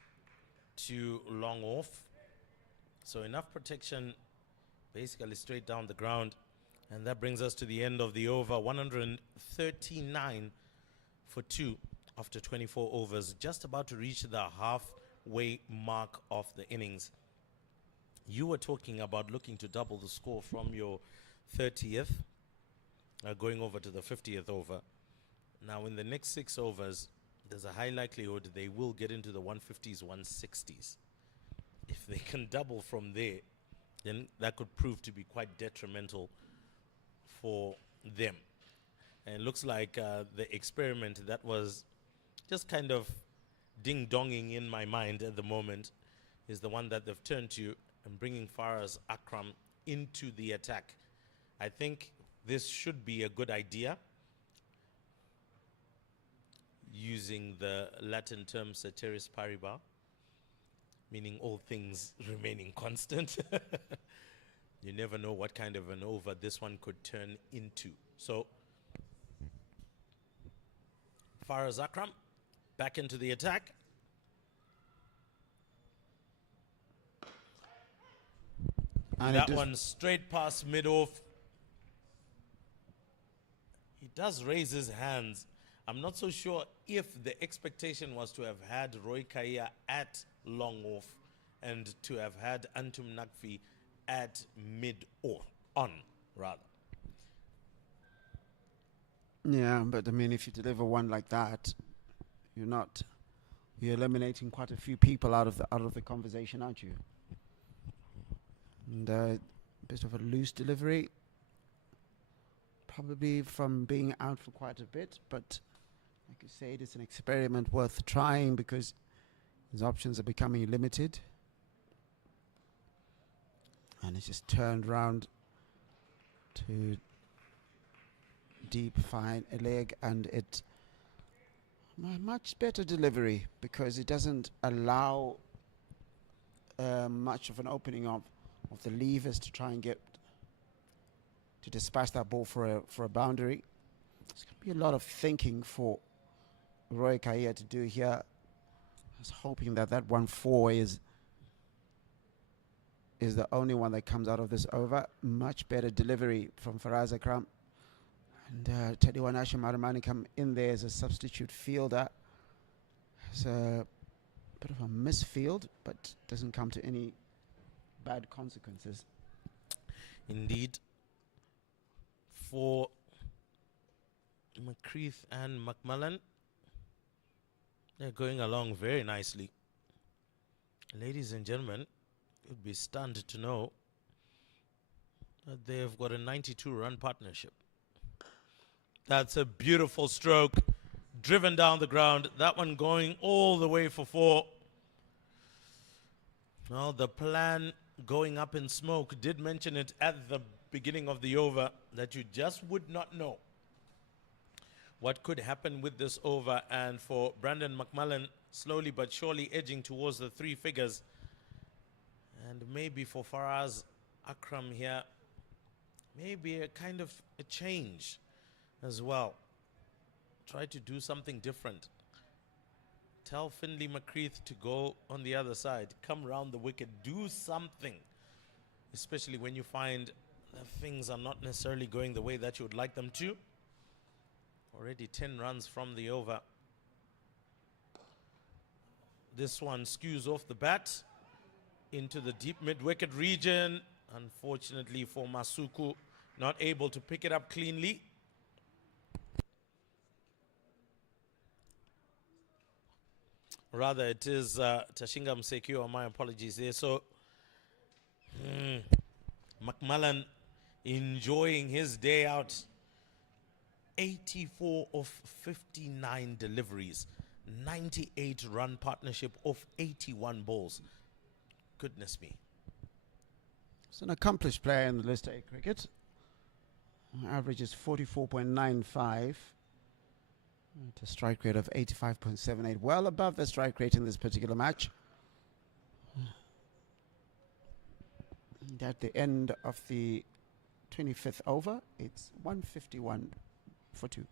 too long off. So enough protection, basically straight down the ground. And that brings us to the end of the over. 139 for 2 after 24 overs. Just about to reach the halfway mark of the innings. You were talking about looking to double the score from your 30th, going over to the 50th over. Now in the next 6 overs, there's a high likelihood they will get into the 150s, 160s. If they can double from there, then that could prove to be quite detrimental for them. And it looks like the experiment that was just kind of ding-donging in my mind at the moment is the one that they've turned to and bringing Faraz Akram into the attack. I think this should be a good idea, using the Latin term ceteris paribus, meaning all things remaining constant. You never know what kind of an over this one could turn into. So, Faraz Akram back into the attack. And that one straight past mid-off. He does raise his hands. I'm not so sure if the expectation was to have had Roy Kaya at long off and to have had Antum Nakvi at mid-off, rather. Yeah, but I mean, if you deliver one like that, you're eliminating quite a few people out of the conversation, aren't you? And a bit of a loose delivery, probably from being out for quite a bit, but like you said, it's an experiment worth trying because his options are becoming limited. And it's just turned round to deep fine leg, and it much better delivery because it doesn't allow much of an opening of the levers to try and get to dispatch that ball for a boundary. There's going to be a lot of thinking for Roy Kaya to do here. I was hoping that 1-4 is is the only one that comes out of this over. Much better delivery from Faraz Akram. And Tadiwan Maramani come in there as a substitute fielder. It's a bit of a misfield, but doesn't come to any bad consequences. Indeed. For McCreath and McMullen, they're going along very nicely. Ladies and gentlemen, you'd be stunned to know that they've got a 92-run partnership. That's a beautiful stroke, driven down the ground. That one going all the way for 4. Well, the plan going up in smoke did mention it at the beginning of the over that you just would not know what could happen with this over. And for Brandon McMullen, slowly but surely edging towards the 3 figures. And maybe for Faraz Akram here, maybe a kind of a change as well. Try to do something different. Tell Finley McCreath to go on the other side. Come round the wicket. Do something. Especially when you find that things are not necessarily going the way that you would like them to. Already 10 runs from the over. This one skews off the bat into the deep mid-wicket region. Unfortunately for Masuku, not able to pick it up cleanly. Rather, it is Tashinga Msekio, my apologies there. So, McMullen enjoying his day out. 84 of 59 deliveries. 98-run partnership of 81 balls. Goodness me. He's an accomplished player in the List A cricket. Average is 44.95. At a strike rate of 85.78. Well above the strike rate in this particular match. And at the end of the 25th over, it's 151 for 2.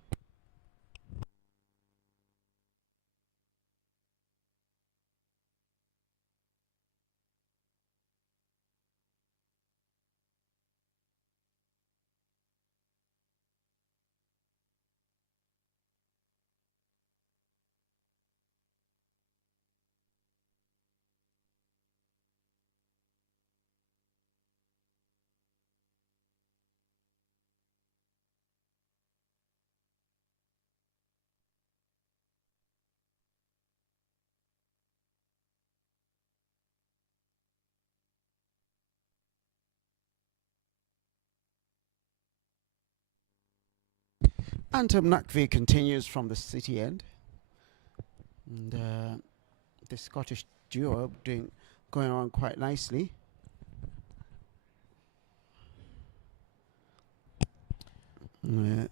Anton Nakvi continues from the City end. And the Scottish duo going on quite nicely. The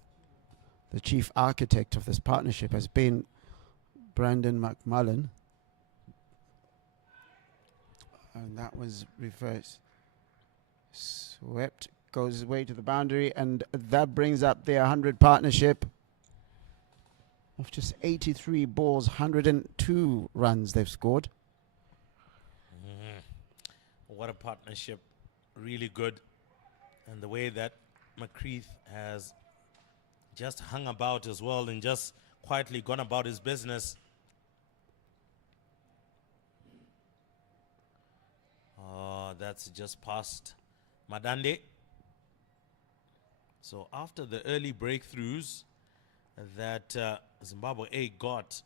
chief architect of this partnership has been Brandon McMullen. And that was reversed. Swept, goes away to the boundary, and that brings up their 100 partnership of just 83 balls, 102 runs they've scored. What a partnership. Really good. And the way that McCreath has just hung about as well and just quietly gone about his business. Oh, that's just past Madande. So after the early breakthroughs that Zimbabwe A got,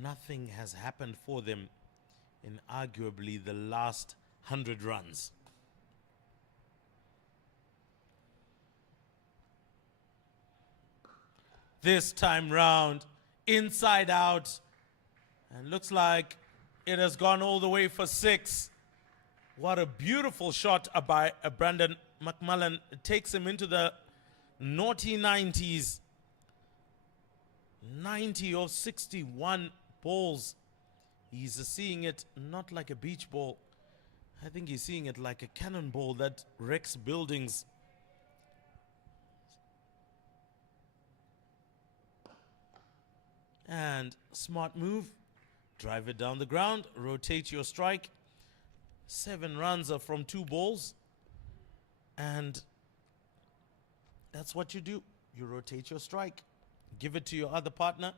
nothing has happened for them in arguably the last 100 runs. This time round, inside out, and looks like it has gone all the way for 6. What a beautiful shot by Brandon McMullen. It takes him into the naughty 90s. 90 of 61 balls. He's seeing it not like a beach ball. I think he's seeing it like a cannonball that wrecks buildings. And smart move. Drive it down the ground. Rotate your strike. 7 runs are from 2 balls. And that's what you do. You rotate your strike. Give it to your other partner.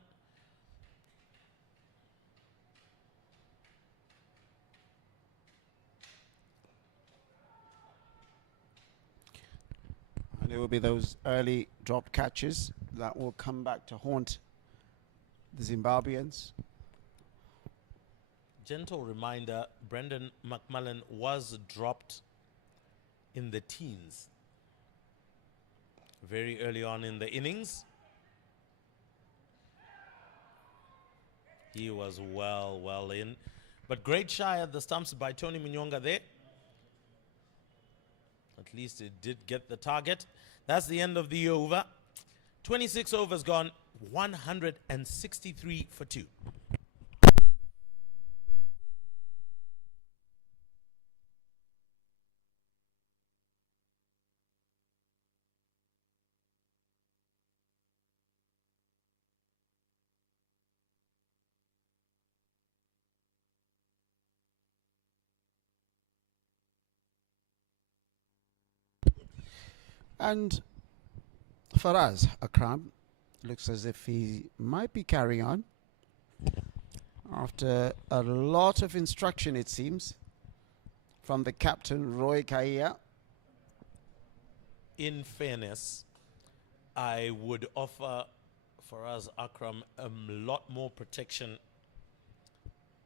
And there will be those early dropped catches that will come back to haunt the Zimbabweans. Gentle reminder, Brendan McMullen was dropped in the teens very early on in the innings. He was well in. But great shy at the stumps by Tony Munyonga there. At least it did get the target. That's the end of the over. 26 overs gone, 163 for 2. And Faraz Akram looks as if he might be carrying on after a lot of instruction, it seems, from the captain, Roy Kaia. In fairness, I would offer Faraz Akram a lot more protection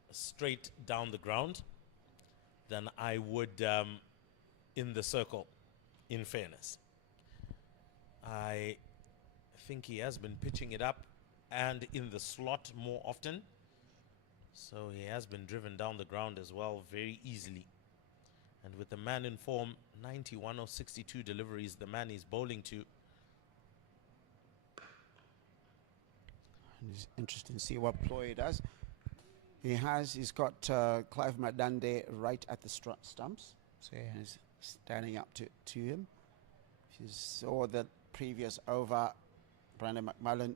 straight down the ground than I would in the circle, in fairness. I think he has been pitching it up and in the slot more often. So he has been driven down the ground as well very easily. And with the man in form, 91 of 62 deliveries, the man he's bowling to. And it's interesting to see what ploy he does. He's got Clive Madande right at the stumps. So he's standing up to him. If you saw the previous over, Brandon McMullen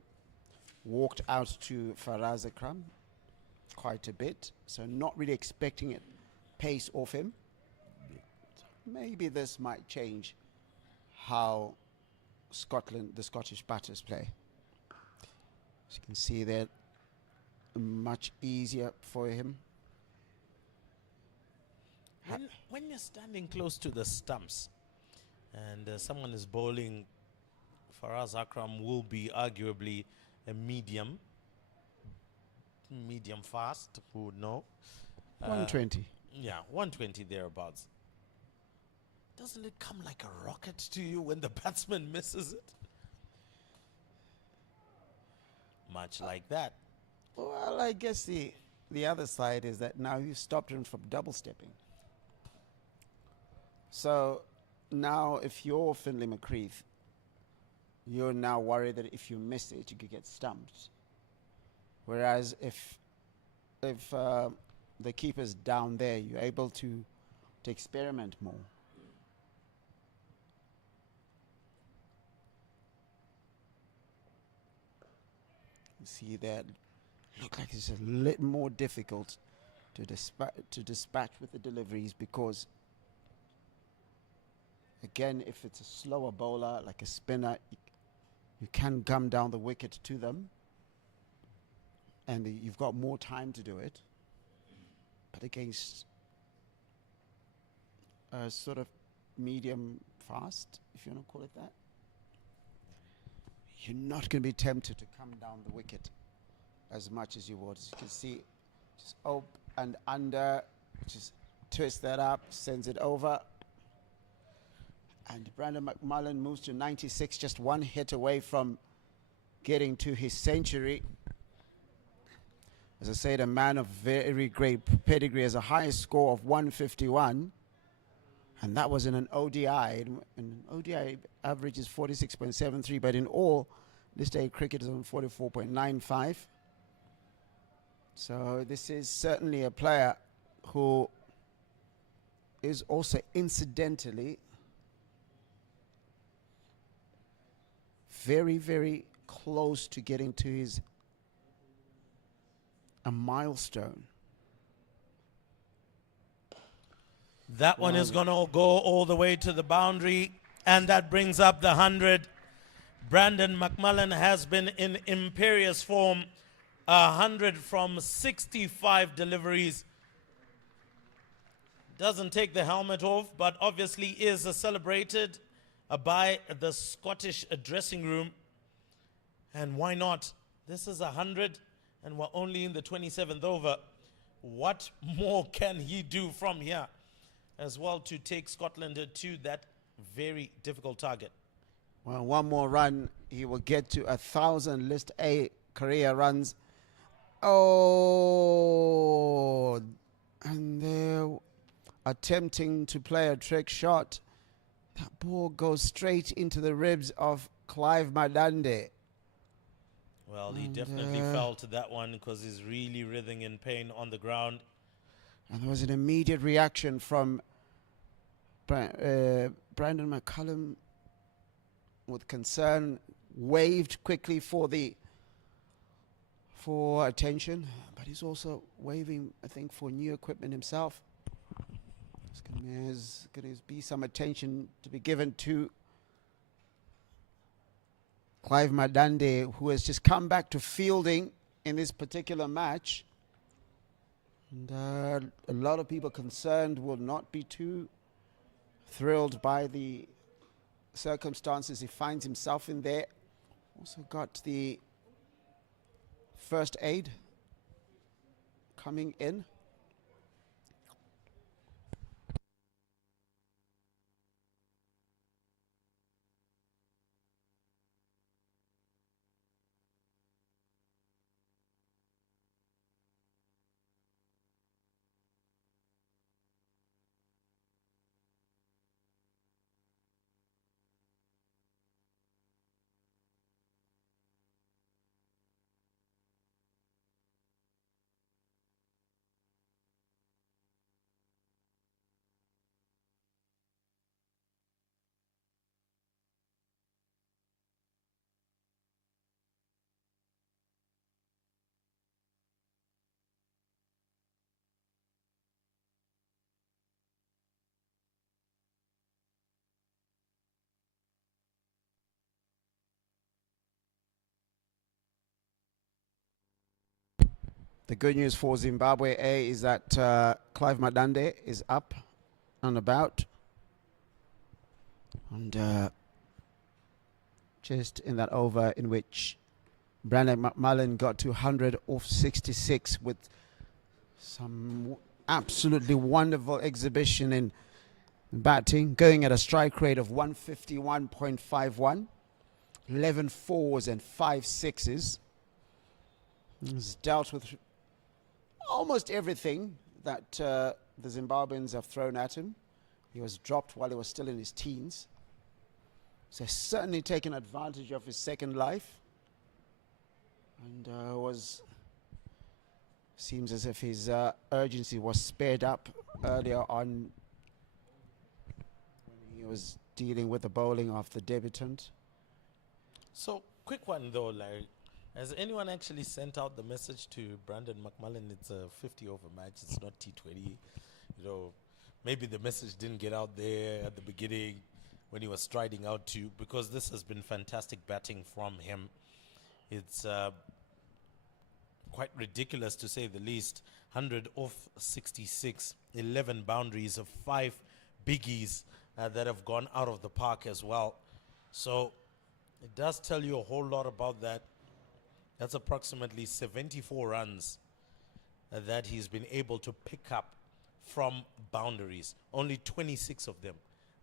walked out to Faraz Akram quite a bit. So not really expecting it pace off him. Maybe this might change how the Scottish batters play. As you can see there, much easier for him. When you're standing close to the stumps and someone is bowling, Faraz Akram will be arguably a medium fast, who would know. 120. Yeah, 120 thereabouts. Doesn't it come like a rocket to you when the batsman misses it? Much like that. Well, I guess the other side is that now you've stopped him from double stepping. So now if you're Finlay McCreath, you're now worried that if you miss it, you could get stumped. Whereas if the keeper's down there, you're able to experiment more. You see that look like it's a little more difficult to dispatch with the deliveries, because again, if it's a slower bowler like a spinner, you can come down the wicket to them and you've got more time to do it. But against a sort of medium fast, if you want to call it that, you're not going to be tempted to come down the wicket as much as you would. As you can see, just up and under, just twist that up, sends it over. And Brandon McMullen moves to 96, just one hit away from getting to his century. As I said, a man of very great pedigree, has a highest score of 151. And that was in an ODI. And an ODI average is 46.73, but in all, this day cricket is on 44.95. So this is certainly a player who is also incidentally very, very close to getting to a milestone. That one is going to go all the way to the boundary, and that brings up the 100. Brandon McMullen has been in imperious form. 100 from 65 deliveries. Doesn't take the helmet off, but obviously is celebrated by the Scottish dressing room. And why not? This is 100, and we're only in the 27th over. What more can he do from here as well to take Scotland to that very difficult target? Well, one more run, he will get to 1,000 List A career runs. Oh, and they're attempting to play a trick shot. That ball goes straight into the ribs of Clive Madande. Well, he definitely felt that one because he's really writhing in pain on the ground. And there was an immediate reaction from Brandon McCullum with concern, waved quickly for attention, but he's also waving, I think, for new equipment himself. There's going to be some attention to be given to Clive Madande, who has just come back to fielding in this particular match. And a lot of people concerned will not be too thrilled by the circumstances he finds himself in there. Also got the first aid coming in. The good news for Zimbabwe A is that Clive Madande is up and about. And just in that over in which Brandon McMullen got to 100 off 66 with some absolutely wonderful exhibition in batting, going at a strike rate of 151.51, 11 fours and 5 sixes. He's dealt with almost everything that the Zimbabweans have thrown at him. He was dropped while he was still in his teens. So he's certainly taken advantage of his second life. And seems as if his urgency was sped up earlier on when he was dealing with the bowling of the debutant. So, quick one though, Larry. Has anyone actually sent out the message to Brandon McMullen? It's a 50 over match. It's not T20. You know, maybe the message didn't get out there at the beginning when he was striding out to, because this has been fantastic batting from him. It's quite ridiculous to say the least. 100 off 66, 11 boundaries of 5 biggies that have gone out of the park as well. So it does tell you a whole lot about that. That's approximately 74 runs that he's been able to pick up from boundaries. Only 26 of them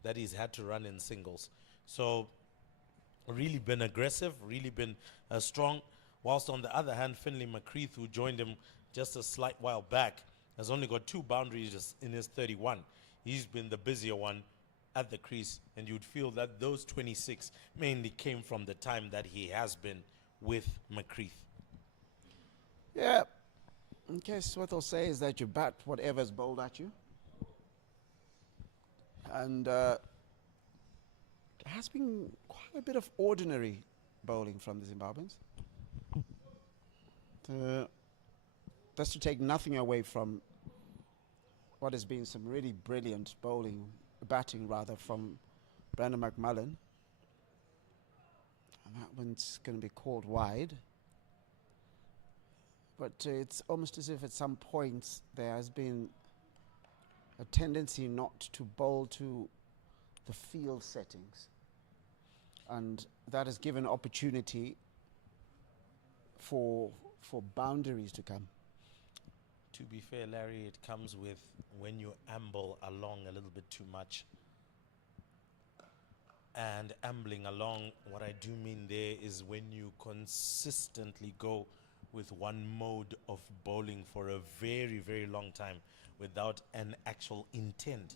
that he's had to run in singles. So really been aggressive, really been strong. Whilst on the other hand, Finlay McCreath, who joined him just a slight while back, has only got 2 boundaries in his 31. He's been the busier one at the crease, and you'd feel that those 26 mainly came from the time that he has been with McCreath. Yeah. In case what they'll say is that you bat whatever's bowled at you. And there has been quite a bit of ordinary bowling from the Zimbabweans. That's to take nothing away from what has been some really brilliant batting rather, from Brandon McMullen. And that one's going to be called wide. But it's almost as if at some points there has been a tendency not to bowl to the field settings. And that has given opportunity for boundaries to come. To be fair, Larry, it comes with when you amble along a little bit too much. And ambling along, what I do mean there is when you consistently go with one mode of bowling for a very, very long time without an actual intent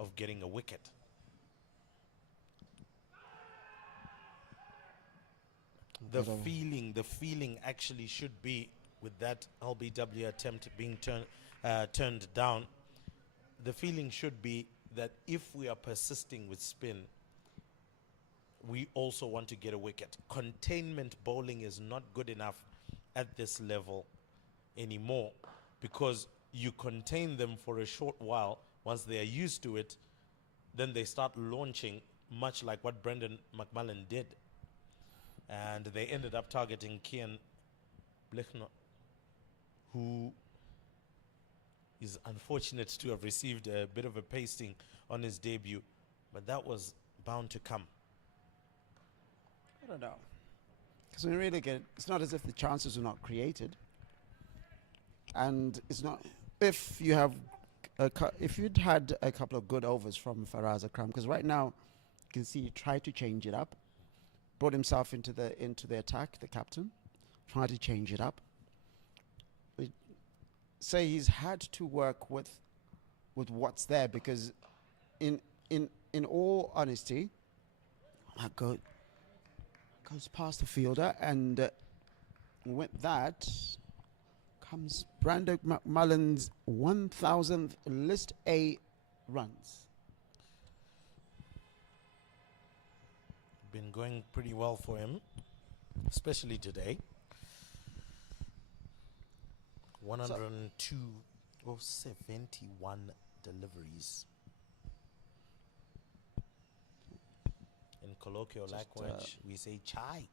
of getting a wicket. The feeling actually should be, with that LBW attempt being turned down, the feeling should be that if we are persisting with spin, we also want to get a wicket. Containment bowling is not good enough at this level anymore, because you contain them for a short while. Once they are used to it, then they start launching, much like what Brendan McMullen did. And they ended up targeting Kian Blechner, who is unfortunate to have received a bit of a pasting on his debut, but that was bound to come. I don't know. Because when we really get, it's not as if the chances were not created. And it's not, if you have, if you'd had a couple of good overs from Faraz Akram, because right now you can see he tried to change it up, brought himself into the attack, the captain, tried to change it up. We say he's had to work with what's there, because in all honesty, that goes past the fielder, and with that comes Brandon McMullen's 1,000th List A runs. Been going pretty well for him, especially today. 102 of 71 deliveries. In colloquial language, we say chai.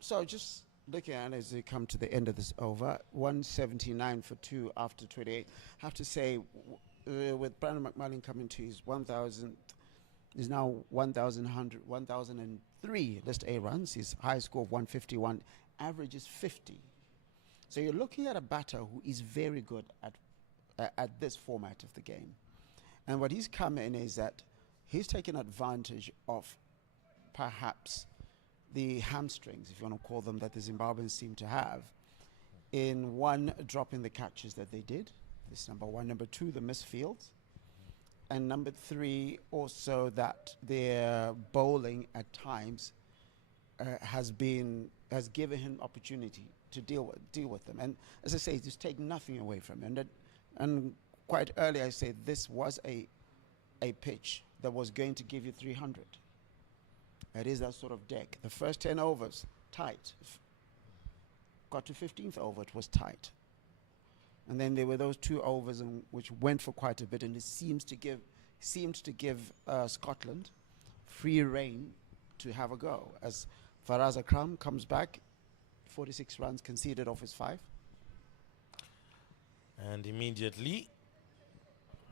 So just looking at it as we come to the end of this over, 179 for 2 after 28. I have to say, with Brandon McMullen coming to his 1,000th, is now 1,003 List A runs. His high score of 151, average is 50. So you're looking at a batter who is very good at this format of the game. And what he's come in is that he's taken advantage of perhaps the hamstrings, if you want to call them, that the Zimbabweans seem to have, in one, dropping the catches that they did. This is number one. Number two, the misfields. And number three, also that their bowling at times has given him opportunity to deal with them. And as I say, just take nothing away from him. And quite early I said this was a pitch that was going to give you 300. It is that sort of deck. The first 10 overs, tight. Got to 15th over, it was tight. And then there were those 2 overs which went for quite a bit, and it seemed to give Scotland free rein to have a go. As Faraz Akram comes back, 46 runs conceded off his 5. And immediately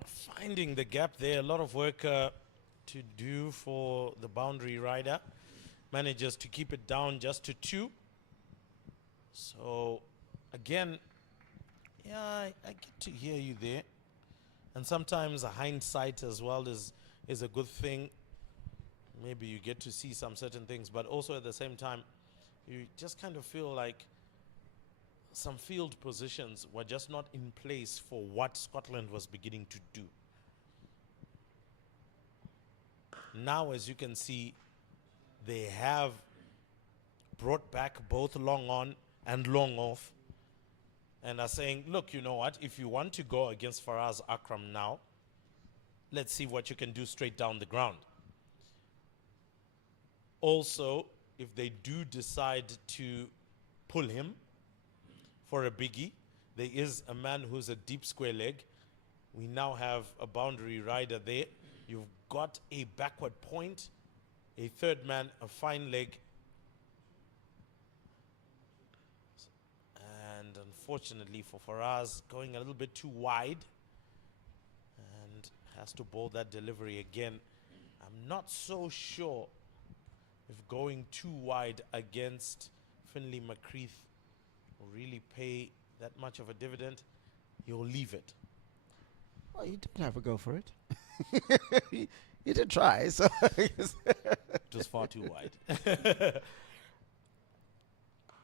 finding the gap there, a lot of work to do for the boundary rider. Manages to keep it down just to 2. So again, yeah, I get to hear you there. And sometimes hindsight as well is a good thing. Maybe you get to see some certain things, but also at the same time, you just kind of feel like some field positions were just not in place for what Scotland was beginning to do. Now, as you can see, they have brought back both long on and long off, and are saying, look, you know what, if you want to go against Faraz Akram now, let's see what you can do straight down the ground. Also, if they do decide to pull him for a biggie, There is a man who's a deep square leg. We now have a boundary rider there. You've got a backward point, a third man, a fine leg. And unfortunately for Faraz, going a little bit too wide and has to bowl that delivery again. I'm not so sure if going too wide against Finley McCreath will really pay that much of a dividend. He'll leave it. Well, you did have a go for it. you did try, so It was far too wide.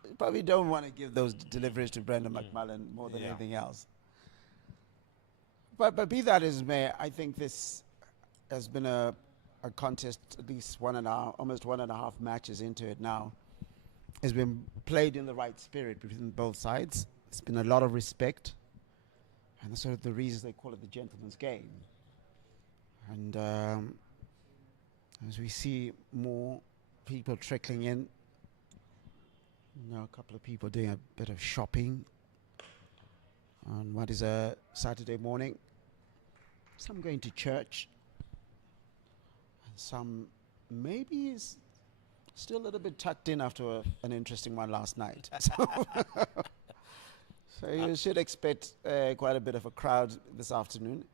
you probably don't want to give those deliveries to Brendan McMullen more than anything else. But be that as may, I think this has been a contest, at least almost 1.5 matches into it now. Has been played in the right spirit between both sides. There's been a lot of respect, and that's sort of the reason they call it the gentleman's game. And as we see more people trickling in, a couple of people doing a bit of shopping on what is a Saturday morning. Some going to church, and some maybe is still a little bit tucked in after an interesting one last night. So you should expect quite a bit of a crowd this afternoon.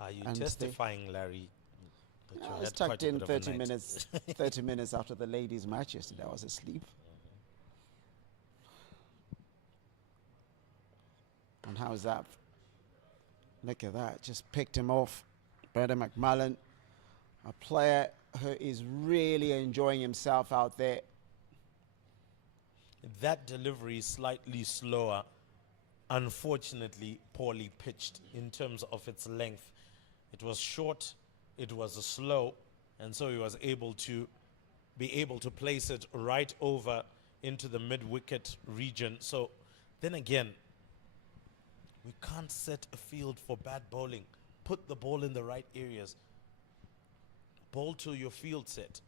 Are you testifying, Larry? That I you was had quite tucked a in bit of a 30 night? minutes, 30 minutes after the ladies' match yesterday. I was asleep. And how's that? Look at that. Just picked him off. Brendan McMullen, a player who is really enjoying himself out there. That delivery is slightly slower. Unfortunately, poorly pitched in terms of its length. It was short, it was a slow, and so he was able to place it right over into the mid-wicket region. So then again, we can't set a field for bad bowling. Put the ball in the right areas. Bowl till your field set.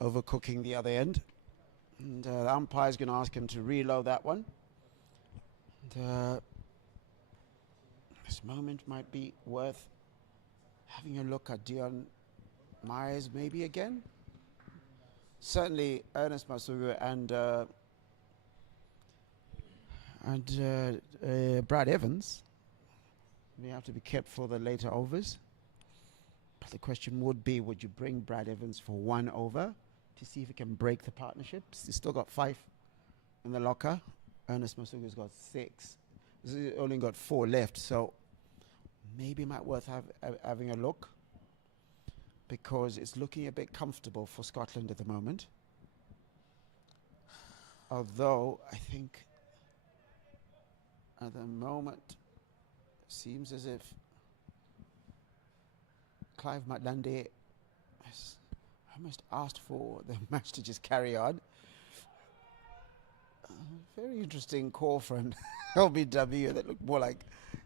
Overcooking the other end. And the umpire's going to ask him to reload that one. And, this moment might be worth having a look at Dion Myers maybe again. Certainly Ernest Masugu and Brad Evans may have to be kept for the later overs. But the question would be, would you bring Brad Evans for 1 over to see if he can break the partnerships? He's still got 5 in the locker. Ernest Masugu's got 6. He's only got 4 left, so maybe it might be worth having a look, because it's looking a bit comfortable for Scotland at the moment. Although I think at the moment seems as if Clive Matlande has almost asked for the match to just carry on. Very interesting call from LBW that looked more like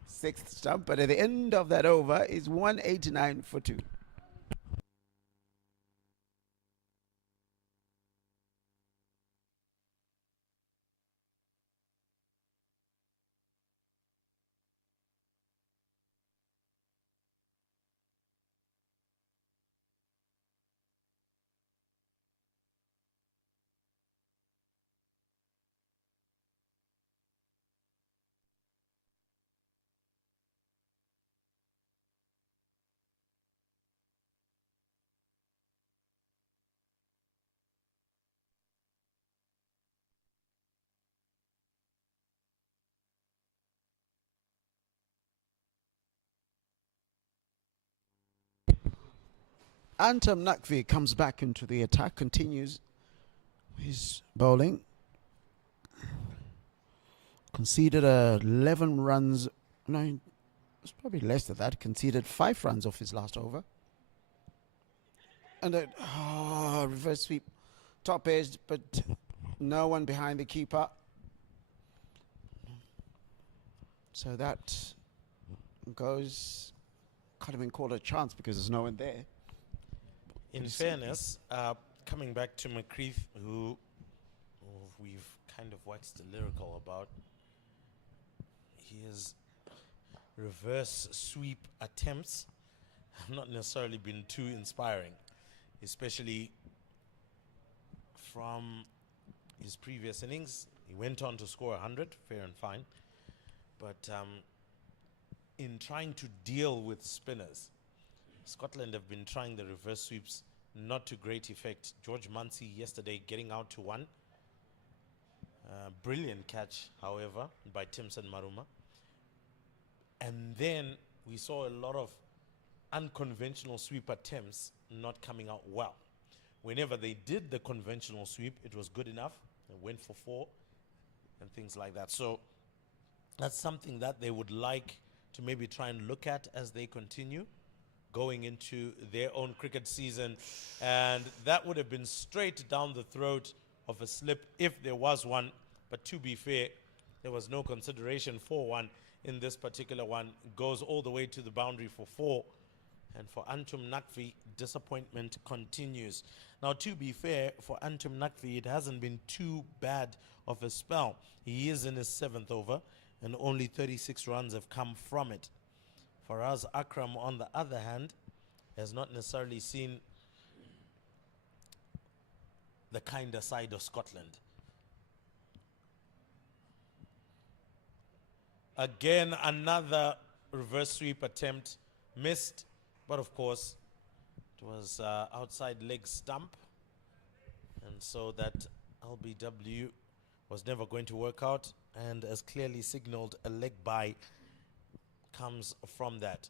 6th stump, but at the end of that over is 189 for 2. Antam Nakvi comes back into the attack, continues his bowling. Conceded 11 runs. No, it's probably less than that. Conceded 5 runs off his last over. And a reverse sweep. Top edge, but no one behind the keeper. So that goes, can't even call it a chance because there's no one there. In fairness, coming back to McCreath, who we've kind of waxed lyrical about his reverse sweep attempts have not necessarily been too inspiring, especially from his previous innings. He went on to score 100, fair and fine. But in trying to deal with spinners, Scotland have been trying the reverse sweeps, not to great effect. George Munsey yesterday getting out to one. Brilliant catch, however, by Timson Maruma. And then we saw a lot of unconventional sweep attempts not coming out well. Whenever they did the conventional sweep, it was good enough. It went for 4 and things like that. So that's something that they would like to maybe try and look at as they continue going into their own cricket season. And that would have been straight down the throat of a slip if there was one. But to be fair, there was no consideration for one in this particular one. Goes all the way to the boundary for 4. And for Antum Nakvi, disappointment continues. Now, to be fair, for Antum Nakvi, it hasn't been too bad of a spell. He is in his 7th over, and only 36 runs have come from it. Faraz Akram, on the other hand, has not necessarily seen the kinder side of Scotland. Again, another reverse sweep attempt missed. But of course, it was outside leg stump. And so that LBW was never going to work out. And as clearly signaled, a leg bye comes from that.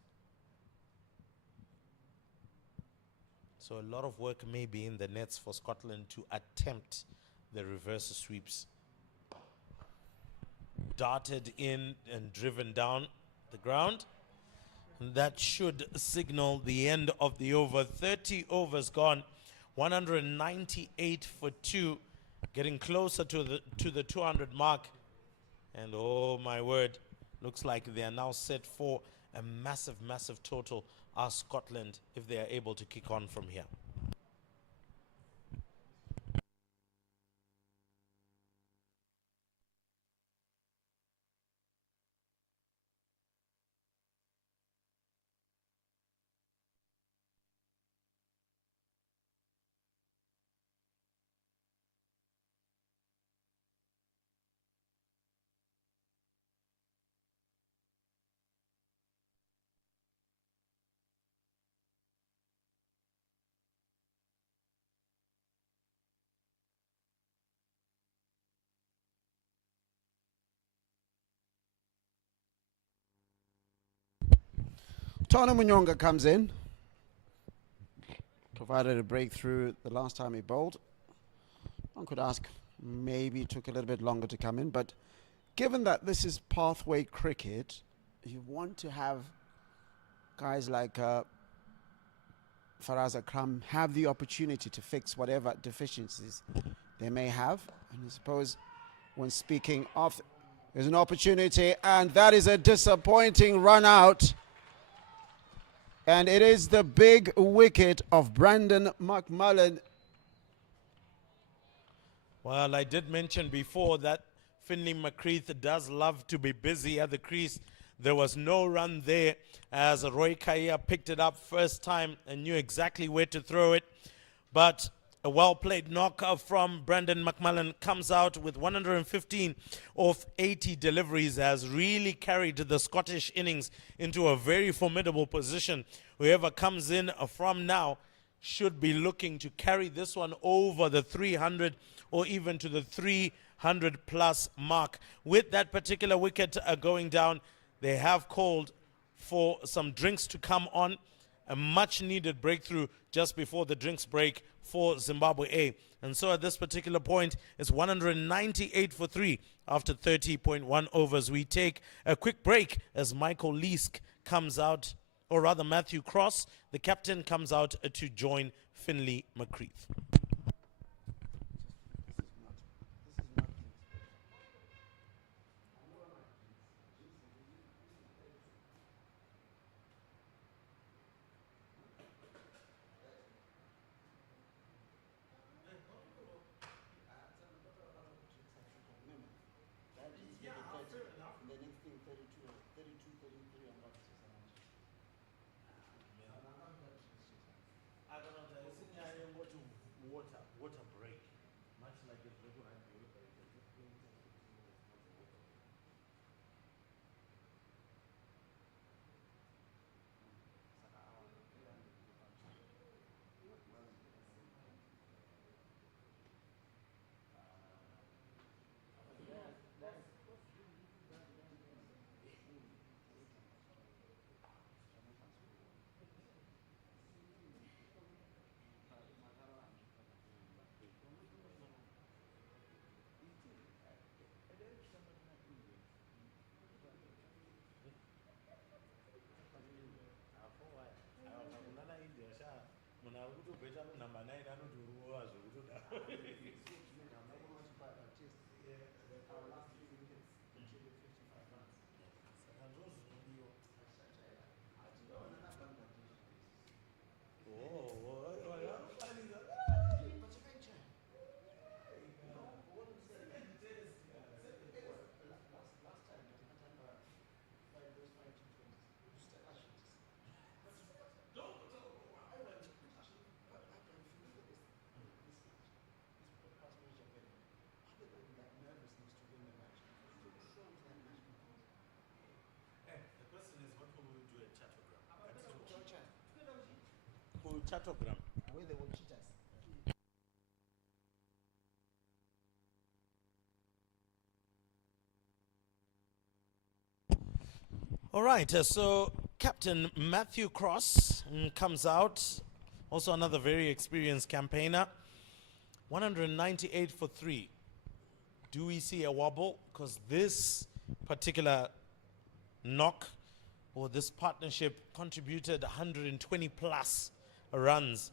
So a lot of work may be in the nets for Scotland to attempt the reverse sweeps. Darted in and driven down the ground. That should signal the end of the over. 30 overs gone, 198 for 2, getting closer to the 200 mark. And oh my word, looks like they are now set for a massive, massive total, are Scotland, if they are able to kick on from here. Tana Munyonga comes in. Provided a breakthrough the last time he bowled. One could ask, maybe it took a little bit longer to come in, but given that this is pathway cricket, you want to have guys like Faraz Akram have the opportunity to fix whatever deficiencies they may have. And I suppose when speaking of, there's an opportunity, and that is a disappointing run out. And it is the big wicket of Brandon McMullen. Well, I did mention before that Finlay McCreath does love to be busy at the crease. There was no run there as Roy Kaya picked it up first time and knew exactly where to throw it. But a well-played knock from Brandon McMullen comes out with 115 off 80 deliveries, has really carried the Scottish innings into a very formidable position. Whoever comes in from now should be looking to carry this one over the 300 or even to the 300 plus mark. With that particular wicket going down, they have called for some drinks to come on. A much needed breakthrough just before the drinks break for Zimbabwe A. And so at this particular point, it's 198 for 3 after 30.1 overs. We take a quick break as Michael Leask comes out, or rather Matthew Cross, the captain, comes out to join Finlay McCreath. water break, much like a regular water break. Just bring it to the water. Number 9 Our last 3 wickets contributed 55 runs. Last time we didn't have those 5 T20s. Stella shooters. If you look at this broadcast manager game, other than that nervousness to win the match, he controls that match completely. The question is, what will we do at Chattogram? Where they will cheat us. All right, so Captain Matthew Cross comes out. Also another very experienced campaigner. 198 for 3. Do we see a wobble? Because this particular knock or this partnership contributed 120 plus runs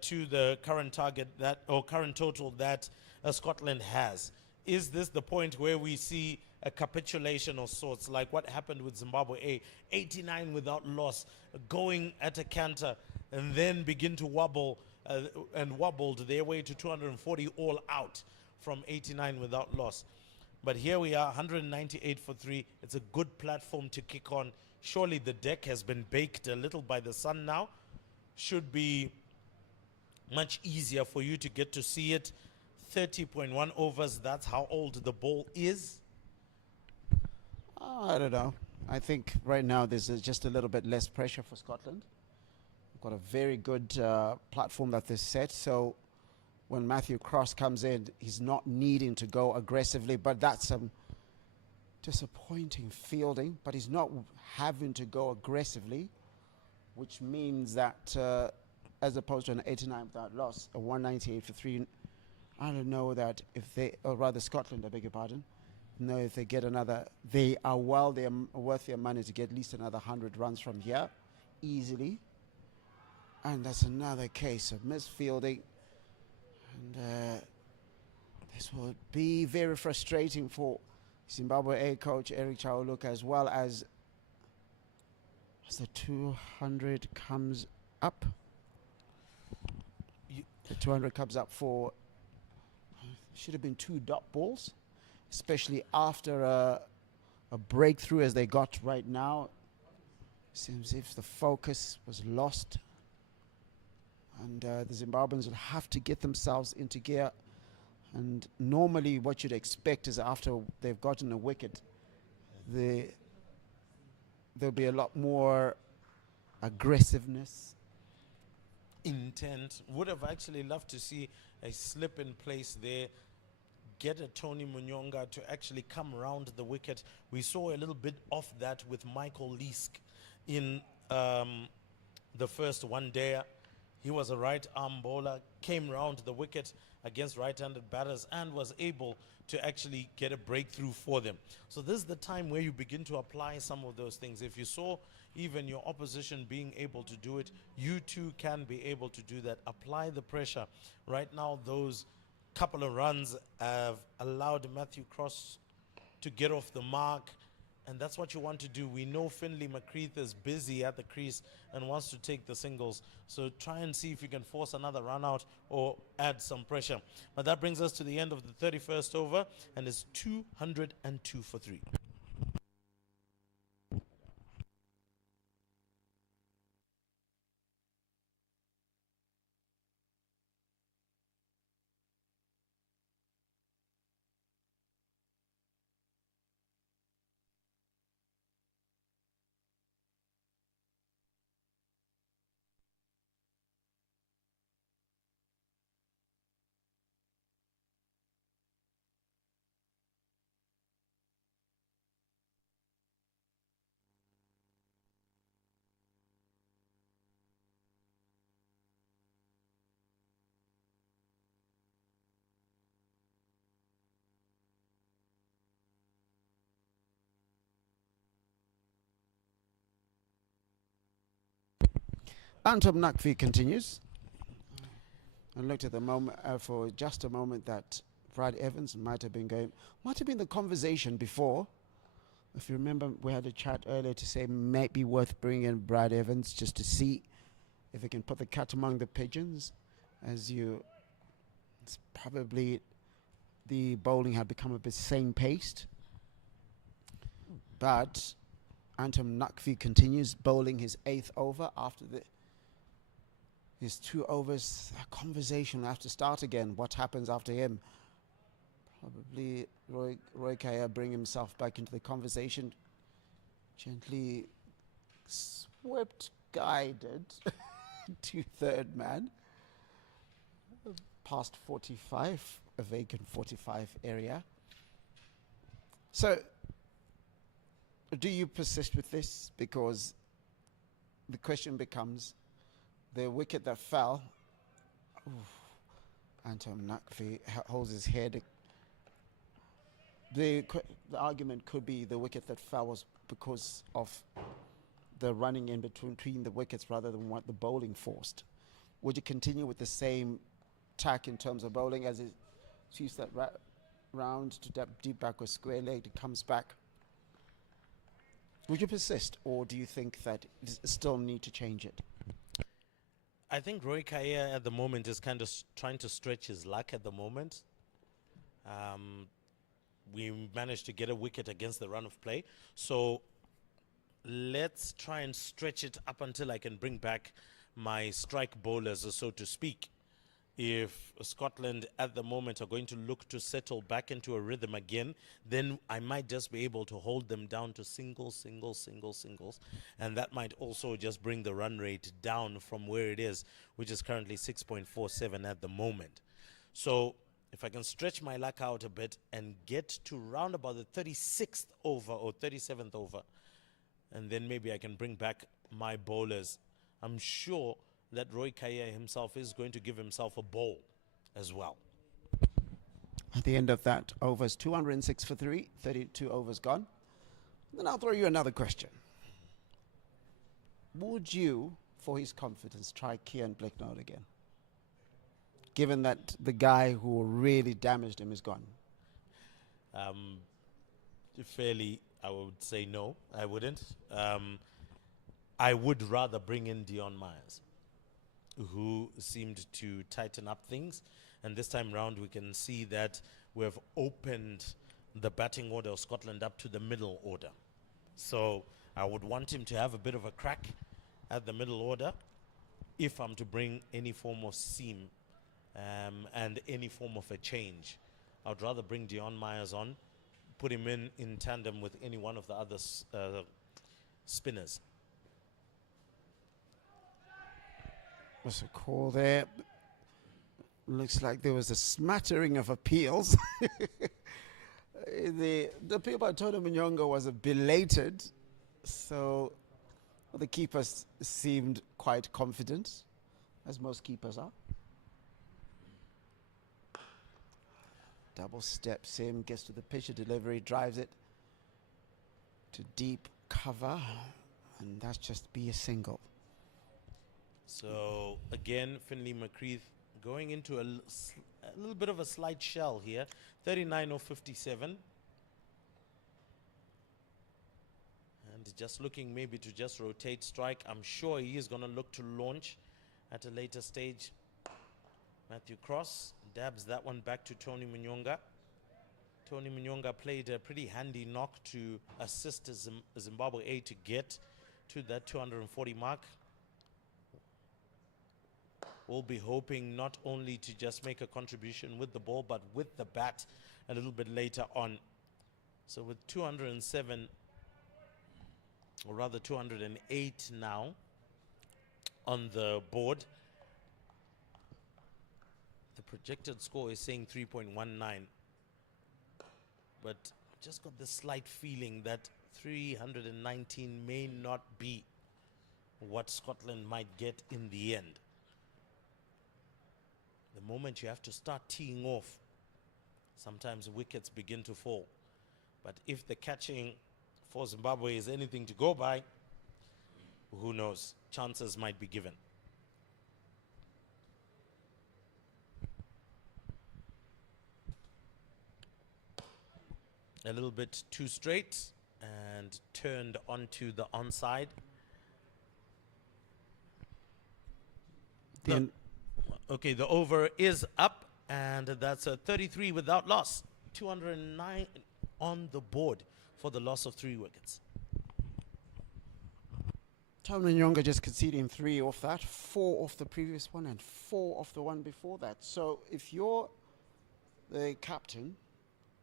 to the current target current total that Scotland has. Is this the point where we see a capitulation of sorts, like what happened with Zimbabwe 89 without loss, going at a canter and then begin to wobble and wobbled their way to 240 all out from 89 without loss? But here we are, 198 for 3. It's a good platform to kick on. Surely the deck has been baked a little by the sun now. Should be much easier for you to get to see it. 30.1 overs, that's how old the ball is. I don't know. I think right now there's just a little bit less pressure for Scotland. Got a very good platform that they set. So when Matthew Cross comes in, he's not needing to go aggressively, but that's some disappointing fielding. But he's not having to go aggressively, which means that as opposed to an 89 without loss, a 198 for 3, I don't know that if they, or rather Scotland, I beg your pardon, know if they get another, they are worth their money to get at least another 100 runs from here, easily. And that's another case of misfielding. And this will be very frustrating for Zimbabwe A coach Eric Chauluka, as well as the 200 comes up. The 200 comes up for, should have been 2 dot balls, especially after a breakthrough as they got right now. Seems if the focus was lost. And the Zimbabweans will have to get themselves into gear. And normally what you'd expect is after they've gotten a wicket, there'll be a lot more aggressiveness. Intent. Would have actually loved to see a slip in place there. Get a Tony Munyonga to actually come around the wicket. We saw a little bit of that with Michael Leask in the first one day. He was a right arm bowler, came round the wicket against right-handed batters and was able to actually get a breakthrough for them. So this is the time where you begin to apply some of those things. If you saw even your opposition being able to do it, you too can be able to do that. Apply the pressure. Right now, those couple of runs have allowed Matthew Cross to get off the mark, and that's what you want to do. We know Finlay McCreath is busy at the crease and wants to take the singles, so try and see if you can force another run out or add some pressure. But that brings us to the end of the 31st over, and it's 202 for 3. Anton Nakvi continues. I looked at the moment for just a moment that Brad Evans might have been the conversation before. If you remember, we had a chat earlier to say might be worth bringing in Brad Evans just to see if he can put the cat among the pigeons. It's probably the bowling had become a bit same-paced. But Anton Nakvi continues bowling his 8th over after his 2 overs. A conversation will have to start again. What happens after him? Probably Roy Kaya bring himself back into the conversation. Gently swept, guided to third man. Past 45, a vacant 45 area. So, do you persist with this? Because the question becomes, the wicket that fell, Anton Nakvi holds his head. The argument could be the wicket that fell was because of the running in between the wickets rather than what the bowling forced. Would you continue with the same tack in terms of bowling as it shoots that round to deep back with square leg, it comes back? Would you persist, or do you think that you still need to change it? I think Roy Kaya at the moment is kind of trying to stretch his luck at the moment. We managed to get a wicket against the run of play. So let's try and stretch it up until I can bring back my strike bowlers, so to speak. If Scotland at the moment are going to look to settle back into a rhythm again, then I might just be able to hold them down to singles. And that might also just bring the run rate down from where it is, which is currently 6.47 at the moment. So if I can stretch my luck out a bit and get to round about the 36th over or 37th over, and then maybe I can bring back my bowlers, I'm sure that Roy Kaya himself is going to give himself a bowl as well. At the end of that overs, 206 for 3, 32 overs gone. Then I'll throw you another question. Would you, for his confidence, try Kian Blicknode again? Given that the guy who really damaged him is gone. Fairly, I would say no, I wouldn't. I would rather bring in Dion Myers, who seemed to tighten up things. And this time round, we can see that we've opened the batting order of Scotland up to the middle order. So I would want him to have a bit of a crack at the middle order if I'm to bring any form of seam and any form of a change. I'd rather bring Dion Myers on, put him in tandem with any one of the other spinners. What's a call there? Looks like there was a smattering of appeals. The appeal by Tony Munyonga was a belated, so the keeper seemed quite confident, as most keepers are. Double steps him, gets to the pitcher delivery, drives it to deep cover, and that's just be a single. So again, Finlay McCreath going into a little bit of a slight shell here, 39 or 57. And just looking maybe to just rotate strike. I'm sure he is going to look to launch at a later stage. Matthew Cross dabs that one back to Tony Munyonga. Tony Munyonga played a pretty handy knock to assist Zimbabwe A to get to that 240 mark. We'll be hoping not only to just make a contribution with the ball, but with the bat a little bit later on. So with 207, or rather 208 now on the board, the projected score is saying 3.19. But just got this slight feeling that 319 may not be what Scotland might get in the end. The moment you have to start teeing off, sometimes wickets begin to fall. But if the catching for Zimbabwe is anything to go by, who knows? Chances might be given. a little bit too straight and turned onto the onside. Okay, the over is up, and that's a 33 without loss. 209 on the board for the loss of 3 wickets. Tony Nyonga just conceding 3 off that, 4 off the previous one, and 4 off the one before that. So if you're the captain,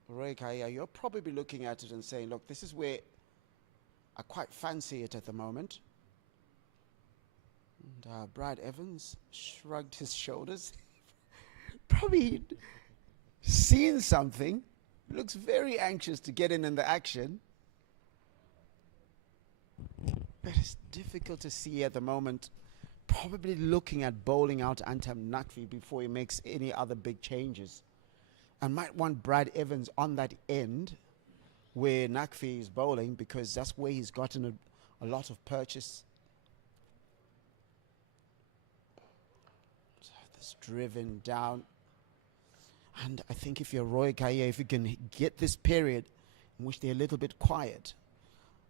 Roy Kaya, you'll probably be looking at it and saying, look, this is where I quite fancy it at the moment. And Brad Evans shrugged his shoulders. Probably seen something. Looks very anxious to get in the action. But it's difficult to see at the moment. Probably looking at bowling out Antam Nakvi before he makes any other big changes. And might want Brad Evans on that end where Nakvi is bowling, because that's where he's gotten a lot of purchase. So this driven down. And I think if you're Roy Kaya, if you can get this period in which they're a little bit quiet,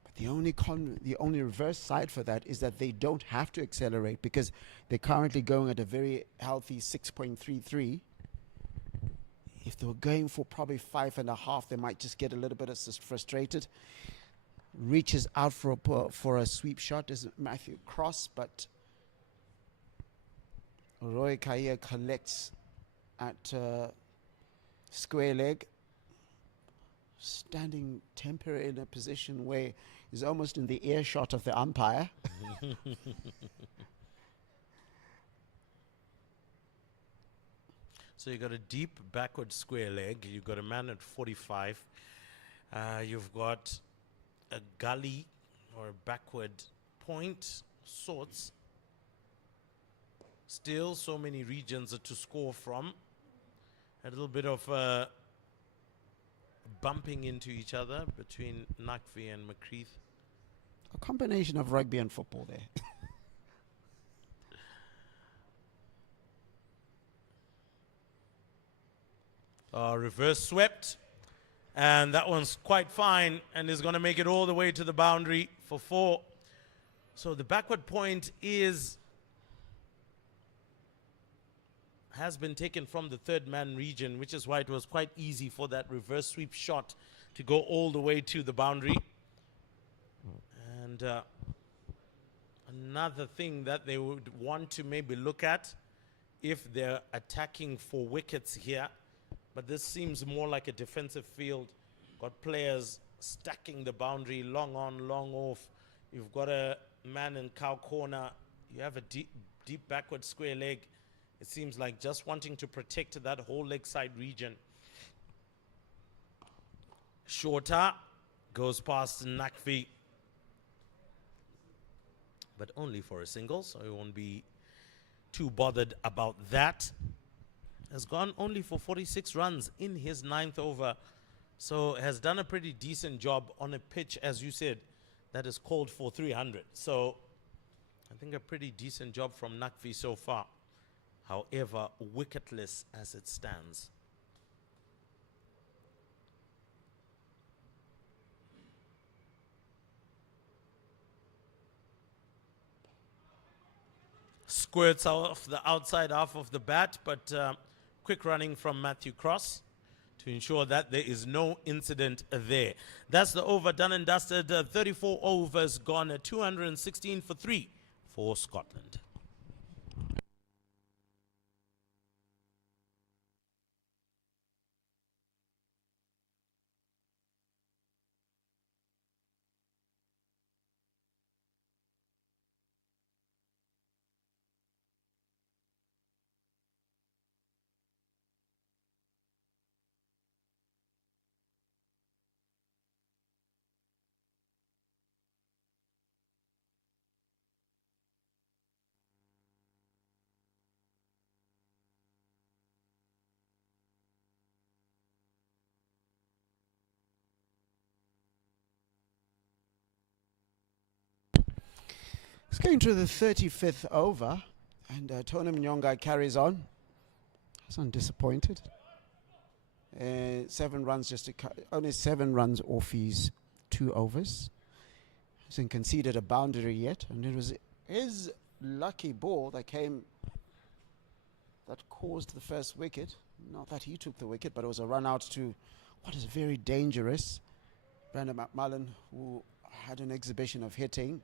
but the only reverse side for that is that they don't have to accelerate, because they're currently going at a very healthy 6.33. If they were going for probably 5.5, they might just get a little bit frustrated. Reaches out for a sweep shot is Matthew Cross, but Roy Kaya collects at square leg, standing temporarily in a position where he's almost in the earshot of the umpire. So you got a deep backward square leg. You've got a man at 45. You've got a gully or a backward point sorts. Still so many regions to score from. A little bit of bumping into each other between Nakvi and McCreath. A combination of rugby and football there. Reverse swept, and that one's quite fine and is going to make it all the way to the boundary for 4. So the backward point has been taken from the third man region, which is why it was quite easy for that reverse sweep shot to go all the way to the boundary. And another thing that they would want to maybe look at if they're attacking for wickets here, but this seems more like a defensive field. Got players stacking the boundary, long on, long off. You've got a man in cow corner. You have a deep backward square leg. It seems like just wanting to protect that whole leg side region. Shorter goes past Nakvi, but only for a single, so he won't be too bothered about that. Has gone only for 46 runs in his 9th over, so has done a pretty decent job on a pitch, as you said, that is called for 300. So I think a pretty decent job from Nakvi so far. However, wicketless as it stands. Squirts off the outside half of the bat, but quick running from Matthew Cross to ensure that there is no incident there. That's the over done and dusted. 34 overs gone, 216 for 3 for Scotland. It's going to the 35th over, and Tony Nyonga carries on. He's undisappointed. 7 runs only 7 runs off his 2 overs. Hasn't conceded a boundary yet, and it was his lucky ball that caused the first wicket. Not that he took the wicket, but it was a run out to what is very dangerous Brandon McMullen, who had an exhibition of hitting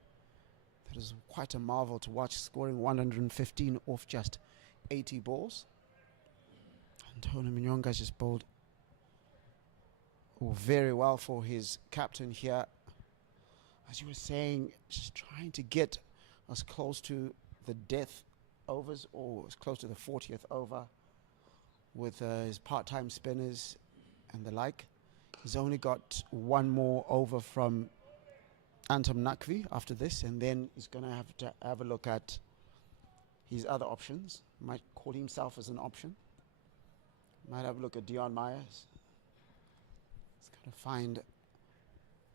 that is quite a marvel to watch, scoring 115 off just 80 balls. And Tony Munyonga's just bowled very well for his captain here. As you were saying, just trying to get as close to the death overs or as close to the 40th over with his part-time spinners and the like. He's only got 1 more over from Antam Nakvi after this, and then he's going to have a look at his other options. Might call himself as an option. Might have a look at Dion Myers. He's going to find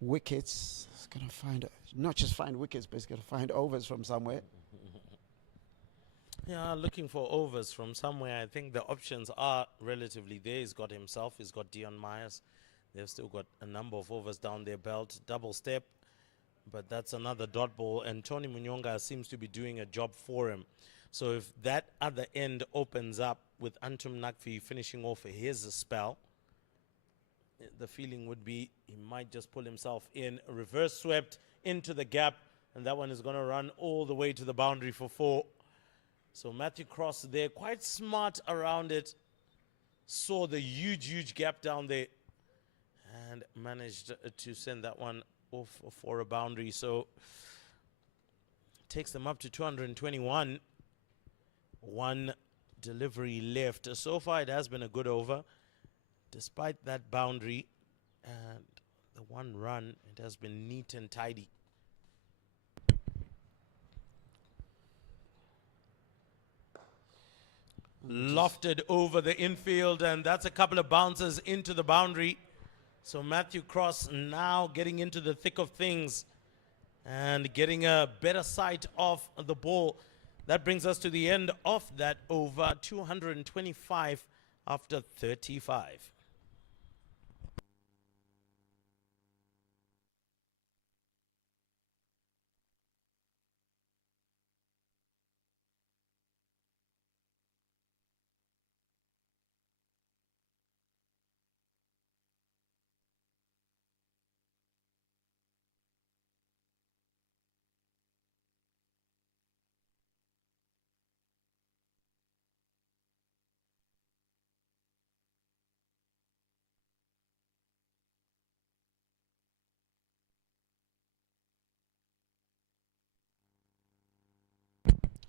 wickets. He's going to find, not just find wickets, but he's going to find overs from somewhere. Yeah, looking for overs from somewhere. I think the options are relatively there. He's got himself, he's got Dion Myers. They've still got a number of overs down their belt. Double step, but that's another dot ball. And Tony Munyonga seems to be doing a job for him. So if that other end opens up with Antum Nakvi finishing off his spell, the feeling would be he might just pull himself in. Reverse swept into the gap, and that one is going to run all the way to the boundary for 4. So Matthew Cross there, quite smart around it. Saw the huge gap down there and managed to send that one off for a boundary. So takes them up to 221. 1 delivery left. So far it has been a good over. Despite that boundary and the 1 run, it has been neat and tidy. Lofted over the infield, and that's a couple of bounces into the boundary. So Matthew Cross now getting into the thick of things and getting a better sight of the ball. That brings us to the end of that over, 225 after 35.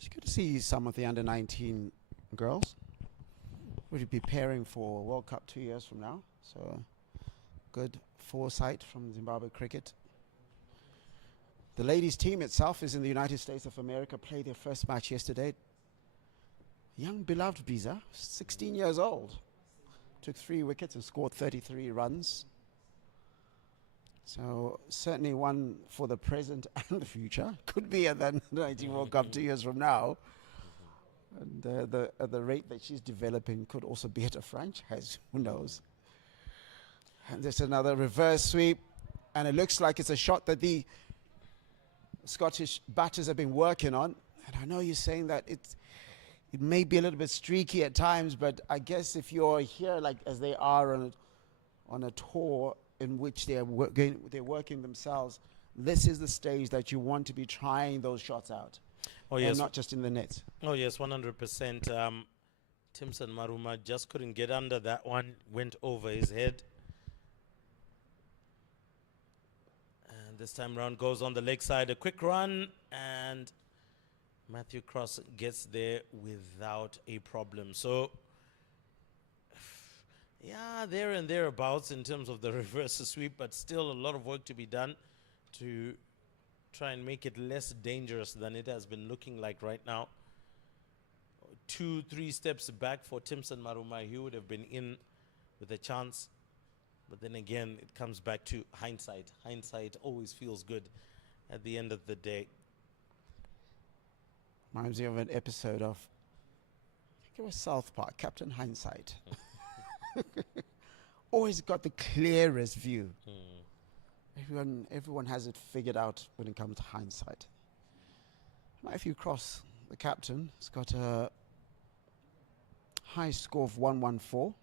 It's good to see some of the under-19 girls. We'll be preparing for World Cup 2 years from now. So good foresight from Zimbabwe cricket. The ladies team itself is in the United States of America, played their first match yesterday. Young beloved Biza, 16 years old. Took 3 wickets and scored 33 runs. So certainly one for the present and the future. Could be at the 19 World Cup 2 years from now. And the rate that she's developing could also be at a franchise. Who knows? And there's another reverse sweep. And it looks like it's a shot that the Scottish batters have been working on. And I know you're saying that it may be a little bit streaky at times, but I guess if you're here like as they are on a tour in which they're working themselves, this is the stage that you want to be trying those shots out. Oh yes, and not just in the nets. Oh yes, 100%. Timson Maruma just couldn't get under that one, went over his head. And this time round goes on the leg side, a quick run, and Matthew Cross gets there without a problem. So yeah, there and thereabouts in terms of the reverse sweep, but still a lot of work to be done to try and make it less dangerous than it has been looking like right now. 2-3 steps back for Timson Maruma, he would have been in with a chance. But then again, it comes back to hindsight. Hindsight always feels good at the end of the day. Reminds me of an episode of, I think it was South Park, Captain Hindsight. always got the clearest view. Everyone has it figured out when it comes to hindsight. Now, if you cross the captain, it's got a high score of 114.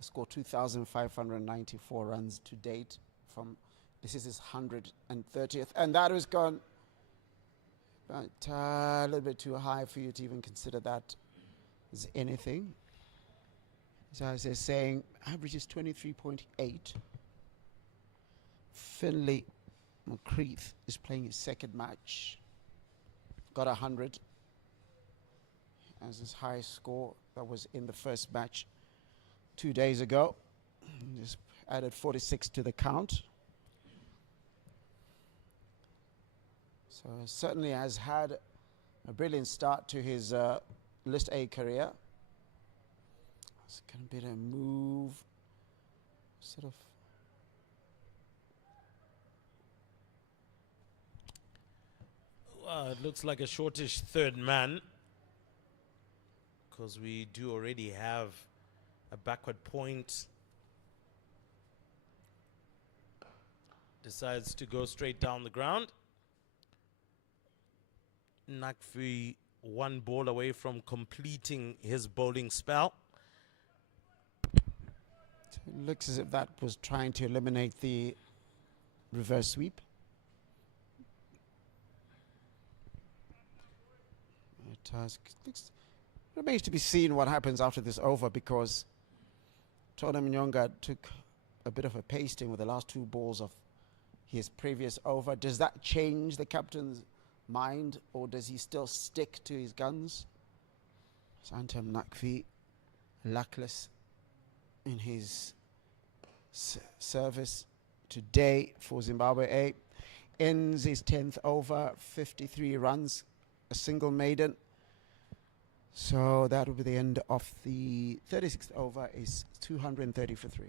Scored 2,594 runs to date. This is his 130th, and that has gone a little bit too high for you to even consider that as anything. So as they're saying, average is 23.8. Finlay Moncrief is playing his second match. Got 100 as his highest score. That was in the first match 2 days ago. Just added 46 to the count. So certainly has had a brilliant start to his List A career. It's going to be a move, sort of. Well, it looks like a shortish third man, because we do already have a backward point. Decides to go straight down the ground. Nakfi one ball away from completing his bowling spell. It looks as if that was trying to eliminate the reverse sweep. It remains to be seen what happens after this over, because Tony Mnyonga took a bit of a pasting with the last 2 balls of his previous over. Does that change the captain's mind, or does he still stick to his guns? Santam Nakfi, luckless in his service today for Zimbabwe A. Ends his 10th over, 53 runs, a single maiden. So that will be the end of the 36th over, is 230 for 3.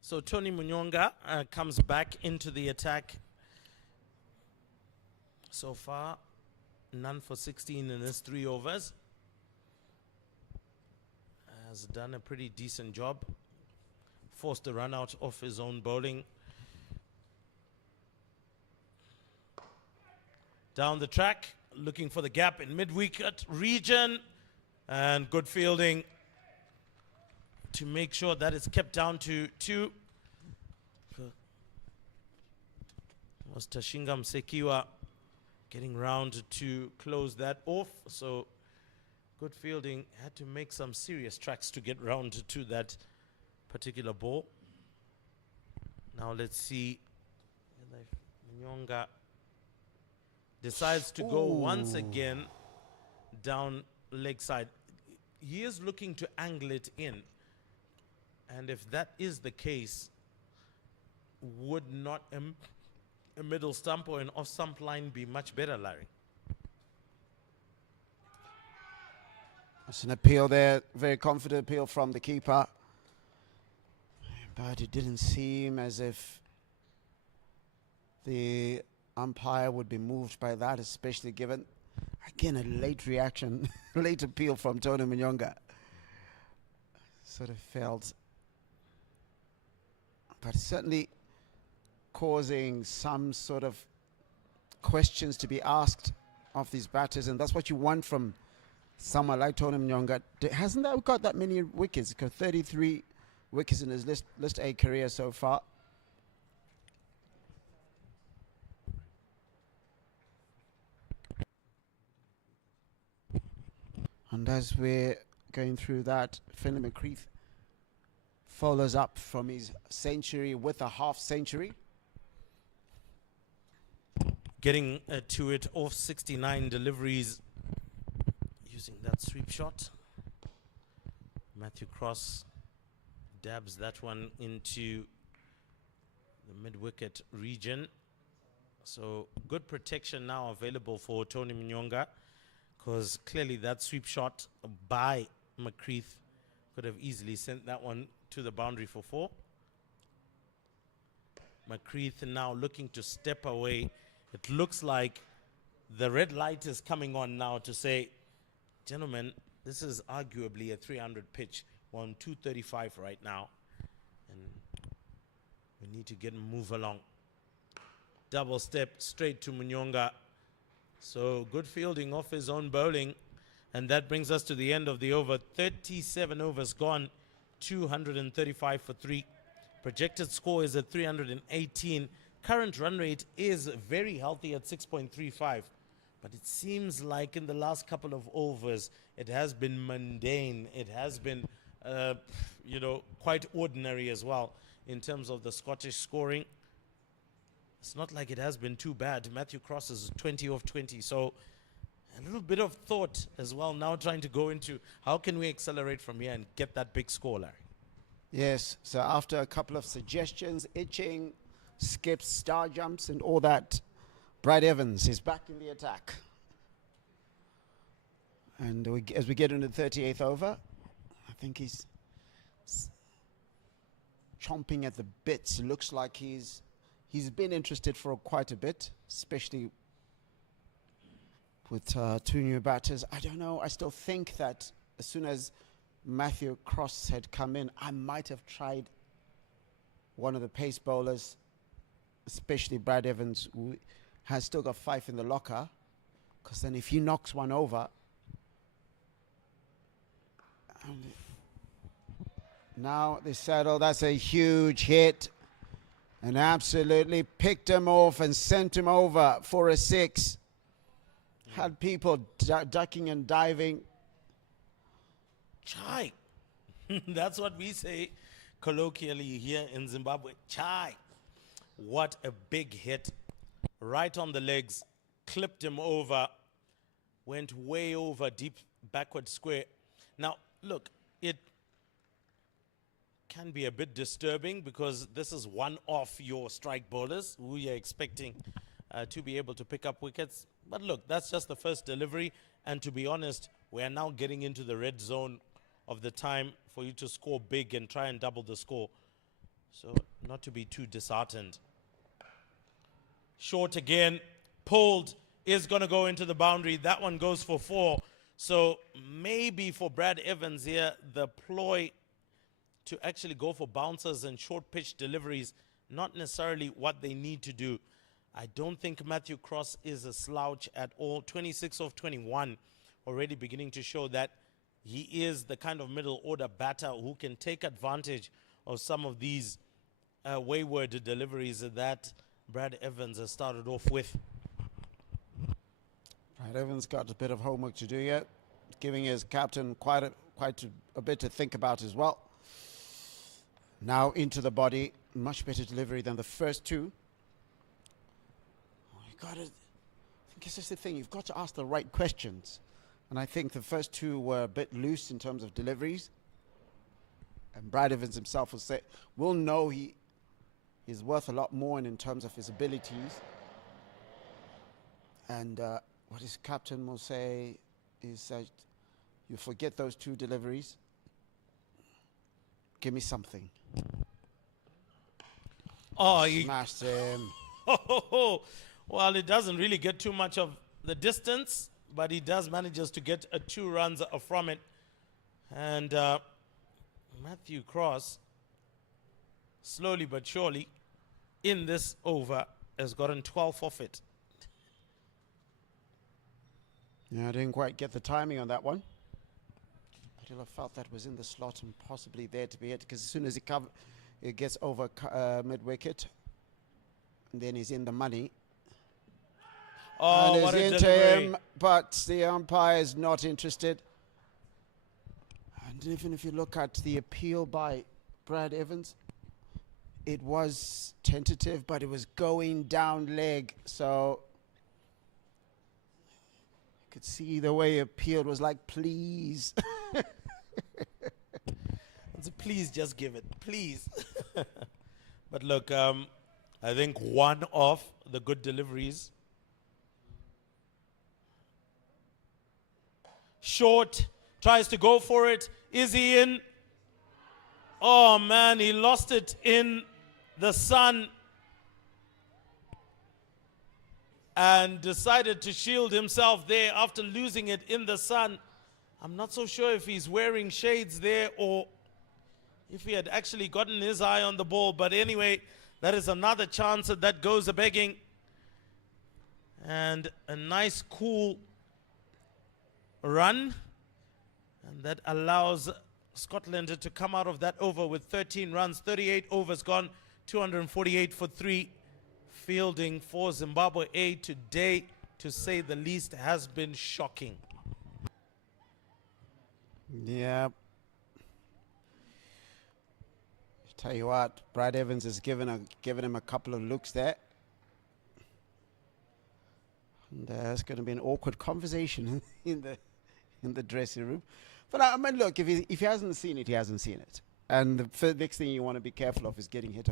So Tony Mnyonga comes back into the attack. So far, none for 16 in his 3 overs. Has done a pretty decent job. Forced the run out of his own bowling. Down the track, looking for the gap in mid-wicket region. And good fielding to make sure that it's kept down to 2. Was Tashinga Msekiwa getting round to close that off. So good fielding, had to make some serious tracks to get round to that particular ball. Now let's see if Mnyonga decides to go once again down leg side. He is looking to angle it in. And if that is the case, would not a middle stump or an off stump line be much better, Larry? That's an appeal there, very confident appeal from the keeper. But it didn't seem as if the umpire would be moved by that, especially given, again, a late reaction, late appeal from Tony Mnyonga. Sort of felt, but certainly causing some sort of questions to be asked of these batters, and that's what you want from someone like Tony Mnyonga. Hasn't that got that many wickets? He's got 33 wickets in his list A career so far. And as we're going through that, Finlay McCreath follows up from his century with a half century. Getting to it off 69 deliveries using that sweep shot. Matthew Cross dabs that one into the mid-wicket region. So good protection now available for Tony Mnyonga, because clearly that sweep shot by McCreath could have easily sent that one to the boundary for 4. McCreath now looking to step away. It looks like the red light is coming on now to say, gentlemen, this is arguably a 300 pitch. We're on 235 right now, and we need to get and move along. Double step straight to Mnyonga. So good fielding off his own bowling, and that brings us to the end of the over. 37 overs gone, 235 for 3. Projected score is at 318. Current run rate is very healthy at 6.35, but it seems like in the last couple of overs it has been mundane. It has been quite ordinary as well in terms of the Scottish scoring. It's not like it has been too bad. Matthew Cross is 20 off 20, so a little bit of thought as well now, trying to go into how can we accelerate from here and get that big score, Larry. Yes, so after a couple of suggestions, itching, skips, star jumps and all that, Brad Evans is back in the attack. And as we get into the 38th over, I think he's chomping at the bits. Looks like he's been interested for quite a bit, especially with 2 new batters. I don't know. I still think that as soon as Matthew Cross had come in, I might have tried one of the pace bowlers, especially Brad Evans, who has still got 5 in the locker, because then if he knocks one over, now they settle. That's a huge hit, and absolutely picked him off and sent him over for a 6. Had people ducking and diving. Chai. That's what we say colloquially here in Zimbabwe. Chai. What a big hit. Right on the legs. Clipped him over. Went way over deep backward square. Now, look, it can be a bit disturbing because this is one of your strike bowlers who you're expecting to be able to pick up wickets. But look, that's just the first delivery. And to be honest, we are now getting into the red zone of the time for you to score big and try and double the score. So not to be too disheartened. Short again, pulled, is going to go into the boundary. That one goes for 4. So maybe for Brad Evans here, the ploy to actually go for bouncers and short pitch deliveries, not necessarily what they need to do. I don't think Matthew Cross is a slouch at all. 26 of 21, already beginning to show that he is the kind of middle order batter who can take advantage of some of these wayward deliveries that Brad Evans has started off with. Brad Evans got a bit of homework to do yet, giving his captain quite a bit to think about as well. Now into the body, much better delivery than the first 2. I think it's just the thing, you've got to ask the right questions. And I think the first 2 were a bit loose in terms of deliveries. And Brad Evans himself will know he is worth a lot more in terms of his abilities. And what his captain will say is that you forget those 2 deliveries. Give me something. Oh, he smashed him. Well, it doesn't really get too much of the distance, but he does manages to get 2 runs from it. And Matthew Cross, slowly but surely, in this over has gotten 12 off it. Yeah, I didn't quite get the timing on that one. Until I felt that was in the slot and possibly there to be it, because as soon as it gets over mid-wicket, and then he's in the money. Oh, and what a into delivery. him, but the umpire is not interested. And even if you look at the appeal by Brad Evans, it was tentative, but it was going down leg. So you could see the way he appealed was like, please. Please just give it, please. But look, I think one of the good deliveries. Short, tries to go for it. Is he in? Oh man, he lost it in the sun and decided to shield himself there after losing it in the sun. I'm not so sure if he's wearing shades there or if he had actually gotten his eye on the ball. But anyway, that is another chance that goes a-begging. And a nice, cool run. And that allows Scotland to come out of that over with 13 runs. 38 overs gone, 248 for 3. Fielding for Zimbabwe A today, to say the least, has been shocking. Yeah. Tell you what, Brad Evans has given him a couple of looks there. And there's going to be an awkward conversation in the dressing room. But I mean, look, if he hasn't seen it, he hasn't seen it. And the next thing you want to be careful of is getting hit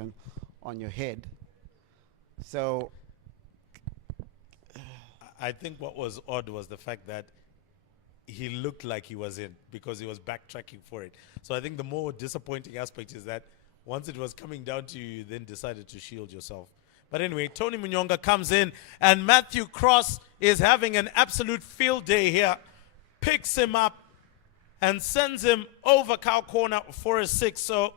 on your head. So I think what was odd was the fact that he looked like he was in because he was backtracking for it. So I think the more disappointing aspect is that once it was coming down to you, you then decided to shield yourself. But anyway, Tony Munyonga comes in, and Matthew Cross is having an absolute field day here. Picks him up and sends him over cow corner for a 6. So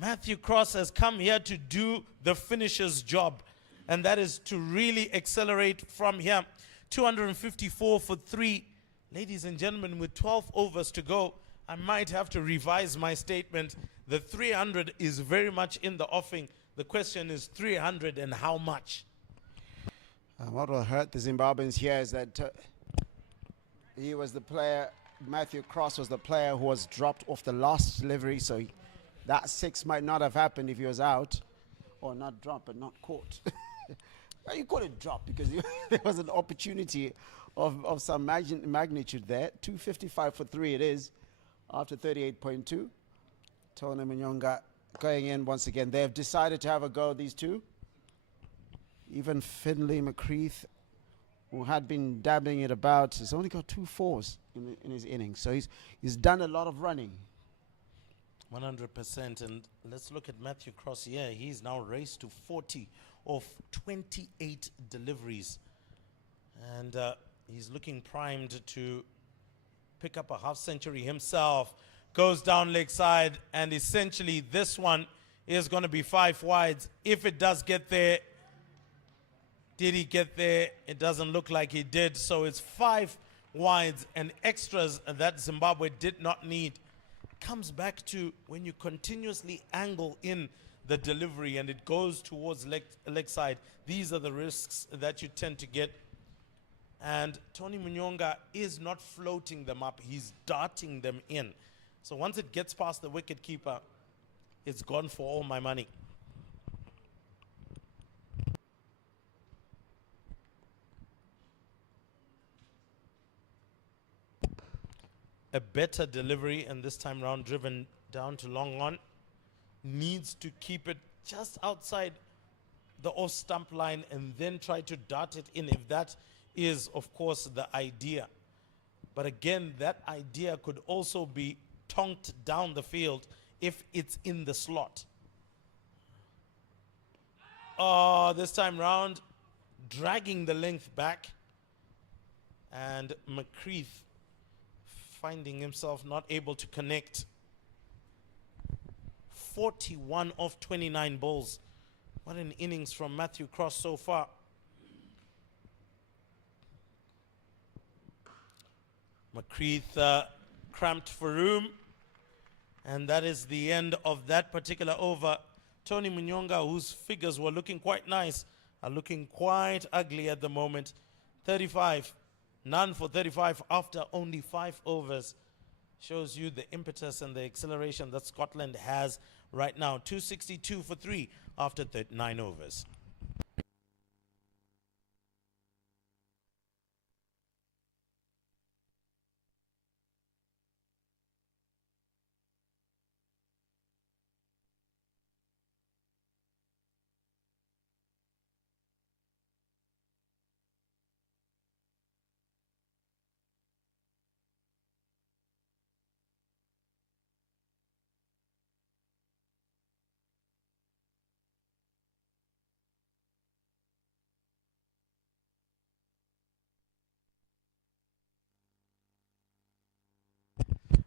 Matthew Cross has come here to do the finisher's job, and that is to really accelerate from here. 254 for 3. Ladies and gentlemen, with 12 overs to go, I might have to revise my statement. The 300 is very much in the offing. The question is 300 and how much? What will hurt the Zimbabweans here is that he was the player, Matthew Cross was the player who was dropped off the last delivery, so that 6 might not have happened if he was out, or not dropped, but not caught. You call it drop because there was an opportunity of some magnitude there. 255 for 3 it is after 38.2. Tony Munyonga going in once again. They've decided to have a go, these two. Even Finlay McCreath, who had been dabbling it about, has only got 2 4s in his innings. So he's done a lot of running. 100%. And let's look at Matthew Cross here. He's now raced to 40 of 28 deliveries. And he's looking primed to pick up a half century himself. Goes down leg side, and essentially this one is going to be 5 wides. If it does get there, did he get there? It doesn't look like he did. So it's 5 wides and extras that Zimbabwe did not need. Comes back to when you continuously angle in the delivery and it goes towards leg side. These are the risks that you tend to get. And Tony Munyonga is not floating them up. He's darting them in. So once it gets past the wicket keeper, it's gone for all my money. A better delivery, and this time round driven down to long on. Needs to keep it just outside the off stump line and then try to dart it in, if that is, of course, the idea. But again, that idea could also be tonked down the field if it's in the slot. Oh, this time round, dragging the length back. And McCreath finding himself not able to connect. 41 of 29 balls. What an innings from Matthew Cross so far. McCreath cramped for room. And that is the end of that particular over. Tony Munyonga, whose figures were looking quite nice, are looking quite ugly at the moment. 35. None for 35 after only 5 overs. Shows you the impetus and the acceleration that Scotland has right now. 262 for 3 after 9 overs.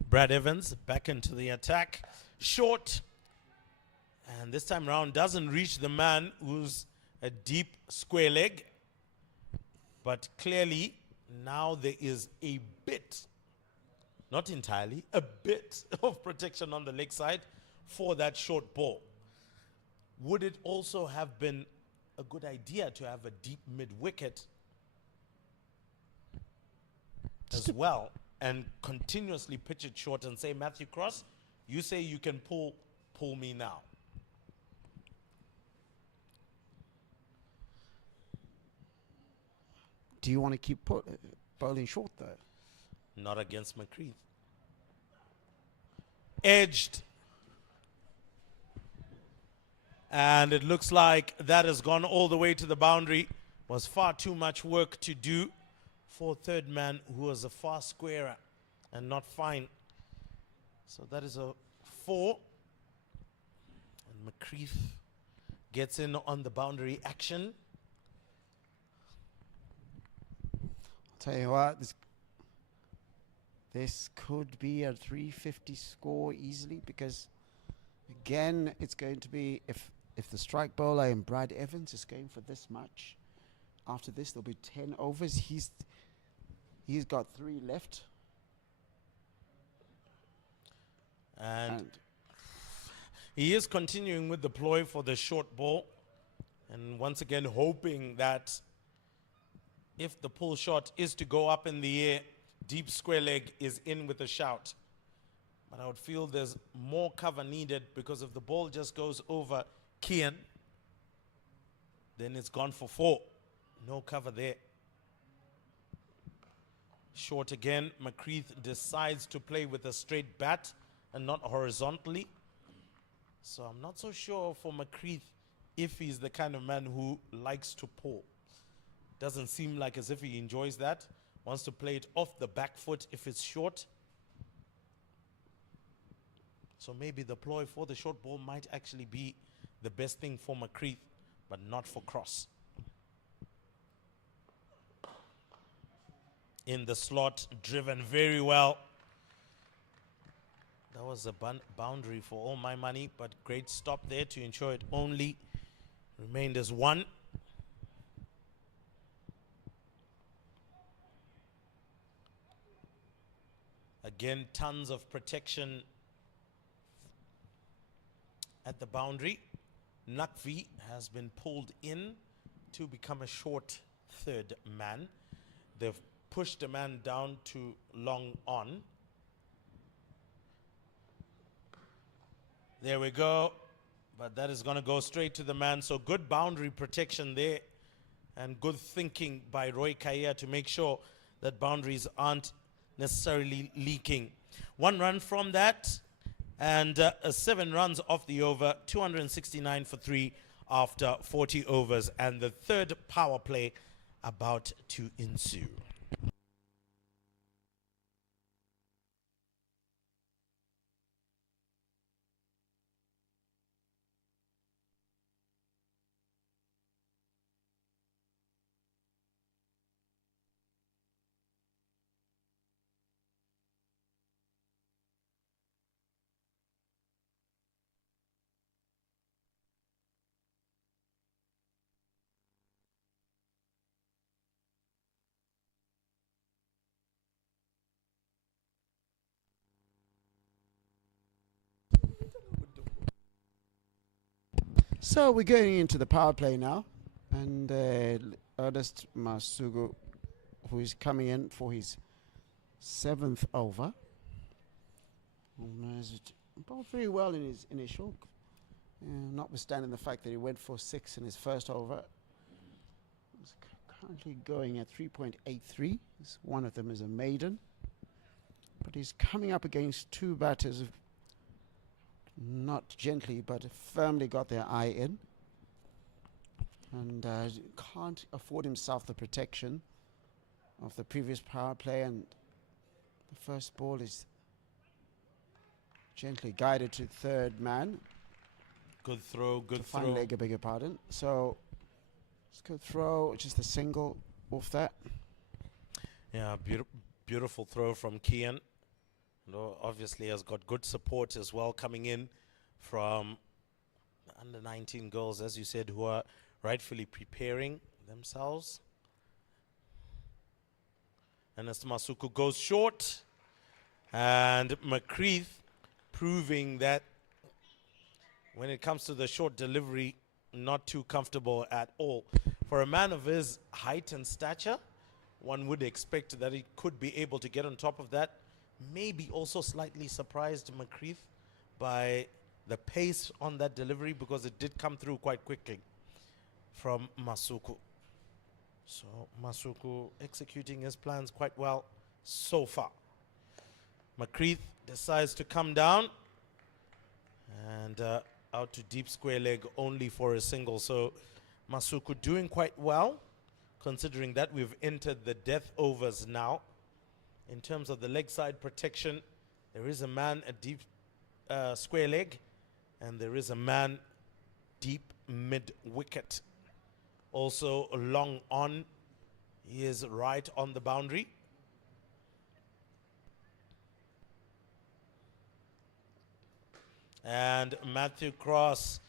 Brad Evans back into the attack. Short. And this time round doesn't reach the man who's a deep square leg. But clearly now there is a bit, not entirely, a bit of protection on the leg side for that short ball. Would it also have been a good idea to have a deep mid-wicket as well and continuously pitch it short and say, Matthew Cross, you say you can pull me now? Do you want to keep bowling short, though? Not against McCreath. Edged. And it looks like that has gone all the way to the boundary. Was far too much work to do for third man, who was a far squarer and not fine. So that is a 4. And McCreath gets in on the boundary action. I'll tell you what, this could be a 350 score easily, because again, it's going to be, if the strike bowler and Brad Evans is going for this much, after this there'll be 10 overs. He's got 3 left. And he is continuing with the ploy for the short ball. And once again, hoping that if the pull shot is to go up in the air, deep square leg is in with a shout. But I would feel there's more cover needed, because if the ball just goes over Kian, then it's gone for 4. No cover there. Short again. McCreath decides to play with a straight bat and not horizontally. So I'm not so sure for McCreath if he's the kind of man who likes to pull. Doesn't seem like as if he enjoys that. Wants to play it off the back foot if it's short. So maybe the ploy for the short ball might actually be the best thing for McCreath, but not for Cross. In the slot, driven very well. That was a boundary for all my money, but great stop there to ensure it only remained as 1. Again, tons of protection at the boundary. Nakvi has been pulled in to become a short third man. They've pushed the man down to long on. There we go. But that is going to go straight to the man. So good boundary protection there. And good thinking by Roy Kaya to make sure that boundaries aren't necessarily leaking. 1 run from that. And 7 runs off the over. 269 for 3 after 40 overs. And the third power play about to ensue. So we're going into the power play now, and Ernest Masugu, who is coming in for his 7th over, bowled very well in his short, notwithstanding the fact that he went for 6 in his first over. He's currently going at 3.83. One of them is a maiden, but he's coming up against two batters who've not gently but firmly got their eye in, and can't afford himself the protection of the previous power play, and the first ball is gently guided to third man. Good throw, good throw. Fine leg, I beg your pardon. So let's go throw, just a single off that. Yeah, beautiful throw from Kian. Obviously has got good support as well coming in from the under 19 girls, as you said, who are rightfully preparing themselves. And as Masuku goes short, and McCreath proving that when it comes to the short delivery, not too comfortable at all. For a man of his height and stature, one would expect that he could be able to get on top of that. Maybe also slightly surprised McCreath by the pace on that delivery, because it did come through quite quickly from Masuku. So Masuku executing his plans quite well so far. McCreath decides to come down and out to deep square leg only for a single. So Masuku doing quite well, considering that we've entered the death overs now. In terms of the leg side protection, there is a man at deep square leg, and there is a man deep mid wicket. Also long on, he is right on the boundary. And Matthew Cross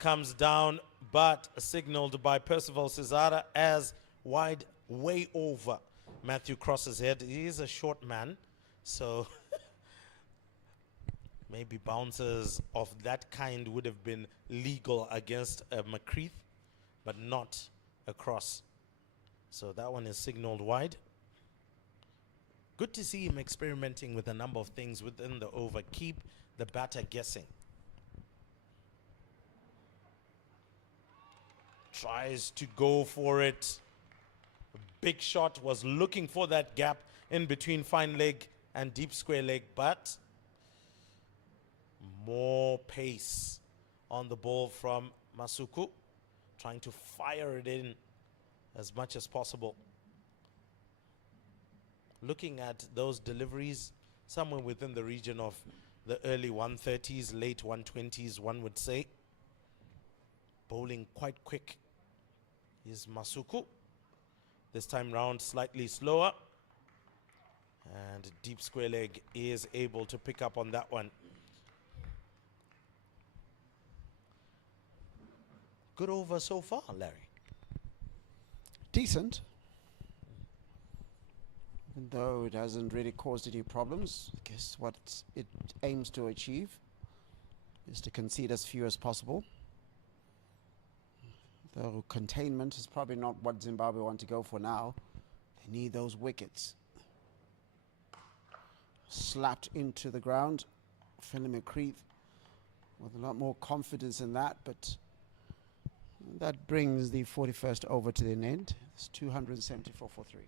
comes down, but signaled by Percival Cesara as wide, way over Matthew Cross's head. He is a short man, so maybe bounces of that kind would have been legal against McCreath, but not a Cross. So that one is signaled wide. Good to see him experimenting with a number of things within the over. Keep the batter guessing. Tries to go for it. Big shot, was looking for that gap in between fine leg and deep square leg, but more pace on the ball from Masuku, trying to fire it in as much as possible. Looking at those deliveries, somewhere within the region of the early 130s, late 120s, one would say. Bowling quite quick is Masuku. This time round, slightly slower. And deep square leg is able to pick up on that one. Good over so far, Larry. Decent. Even though it hasn't really caused any problems, I guess what it aims to achieve is to concede as few as possible. Though containment is probably not what Zimbabwe want to go for now. They need those wickets. Slapped into the ground. Finlay McCreath with a lot more confidence in that, but that brings the 41st over to an end. It's 274 for 3.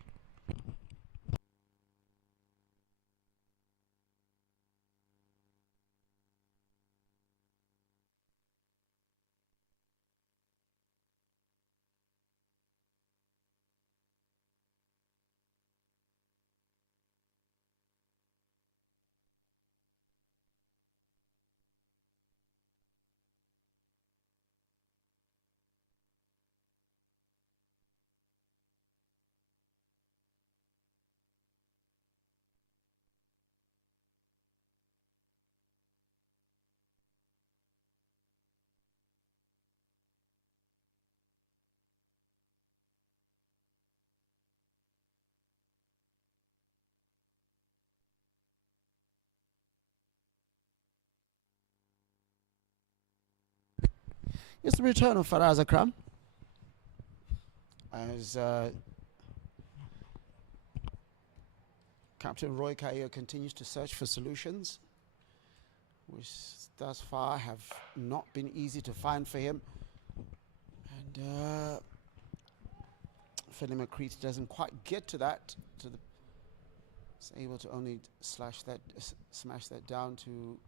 It's the return of Faraz Akram. As Captain Roy Kaya continues to search for solutions, which thus far have not been easy to find for him. And Finley McCreath doesn't quite get to that. Is able to only smash that down to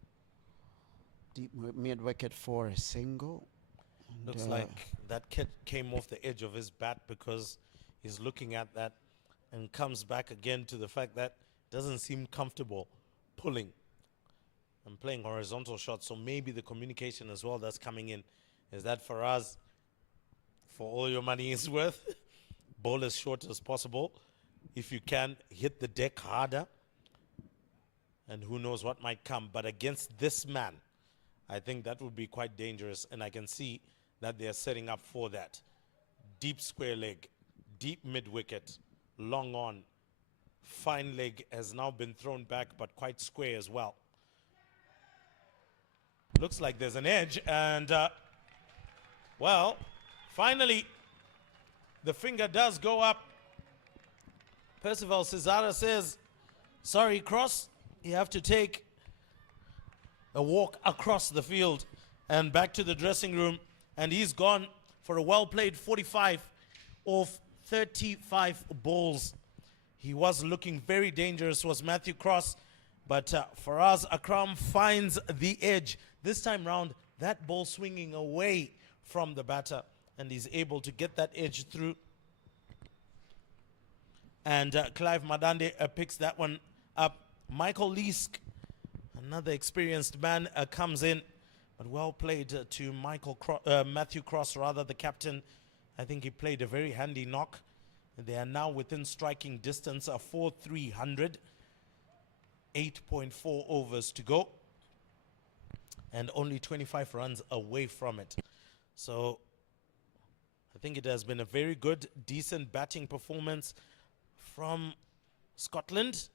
deep mid wicket for a single. And Looks like that came off the edge of his bat because he's looking at that and comes back again to the fact that doesn't seem comfortable pulling and playing horizontal shots. So maybe the communication as well that's coming in is that for us, for all your money is worth, bowl as short as possible. If you can, hit the deck harder. And who knows what might come. But against this man, I think that would be quite dangerous. And I can see that they are setting up for that. Deep square leg, deep mid-wicket, long on. Fine leg has now been thrown back, but quite square as well. Looks like there's an edge. And, well, finally, the finger does go up. Percival Cesara says, sorry, Cross, you have to take a walk across the field and back to the dressing room. And he's gone for a well-played 45 of 35 balls. He was looking very dangerous, was Matthew Cross. But Faraz Akram finds the edge. This time round, that ball swinging away from the batter. And he's able to get that edge through. And Clive Madande picks that one up. Michael Leask, another experienced man, comes in. But well played to Matthew Cross, rather, the captain. I think he played a very handy knock. They are now within striking distance of 4-300. 8.4 overs to go. And only 25 runs away from it. So I think it has been a very good, decent batting performance from Scotland.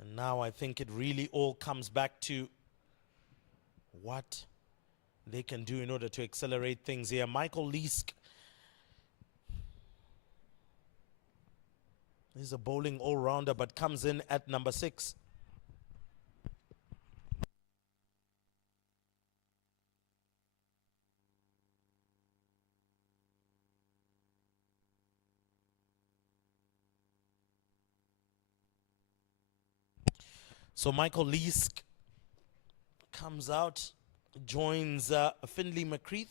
And now I think it really all comes back to what they can do in order to accelerate things here. Michael Leask is a bowling all-rounder, but comes in at number 6. So Michael Leask comes out, joins Finley McCreath.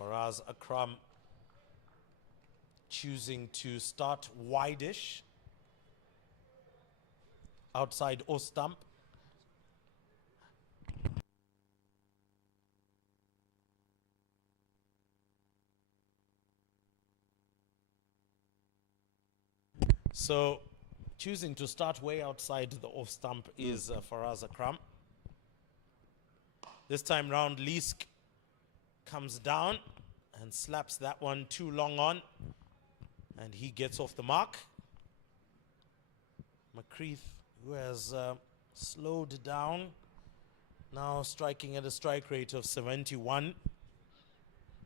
Faraz Akram choosing to start wide-ish outside off stump. So choosing to start way outside the off stump is Faraz Akram. This time round, Leask comes down and slaps that one too long on. And he gets off the mark. McCreath, who has slowed down, now striking at a strike rate of 71.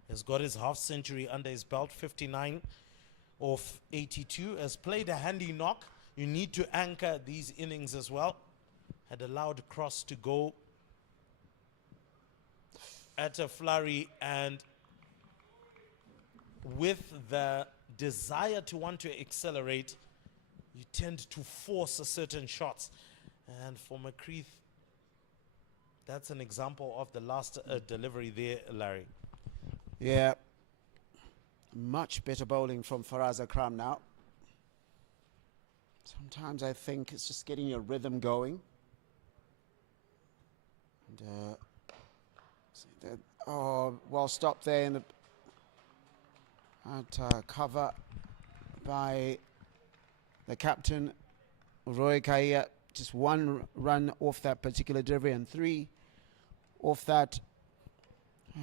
Has got his half century under his belt, 59 of 82. Has played a handy knock. You need to anchor these innings as well. Had allowed Cross to go at a flurry, and with the desire to want to accelerate, you tend to force certain shots. And for McCreath, that's an example of the last delivery there, Larry. Yeah. Much better bowling from Faraz Akram now. Sometimes I think it's just getting your rhythm going. And, well stopped there in the cover by the captain, Roy Kaya. Just one run off that particular delivery and 3 off that.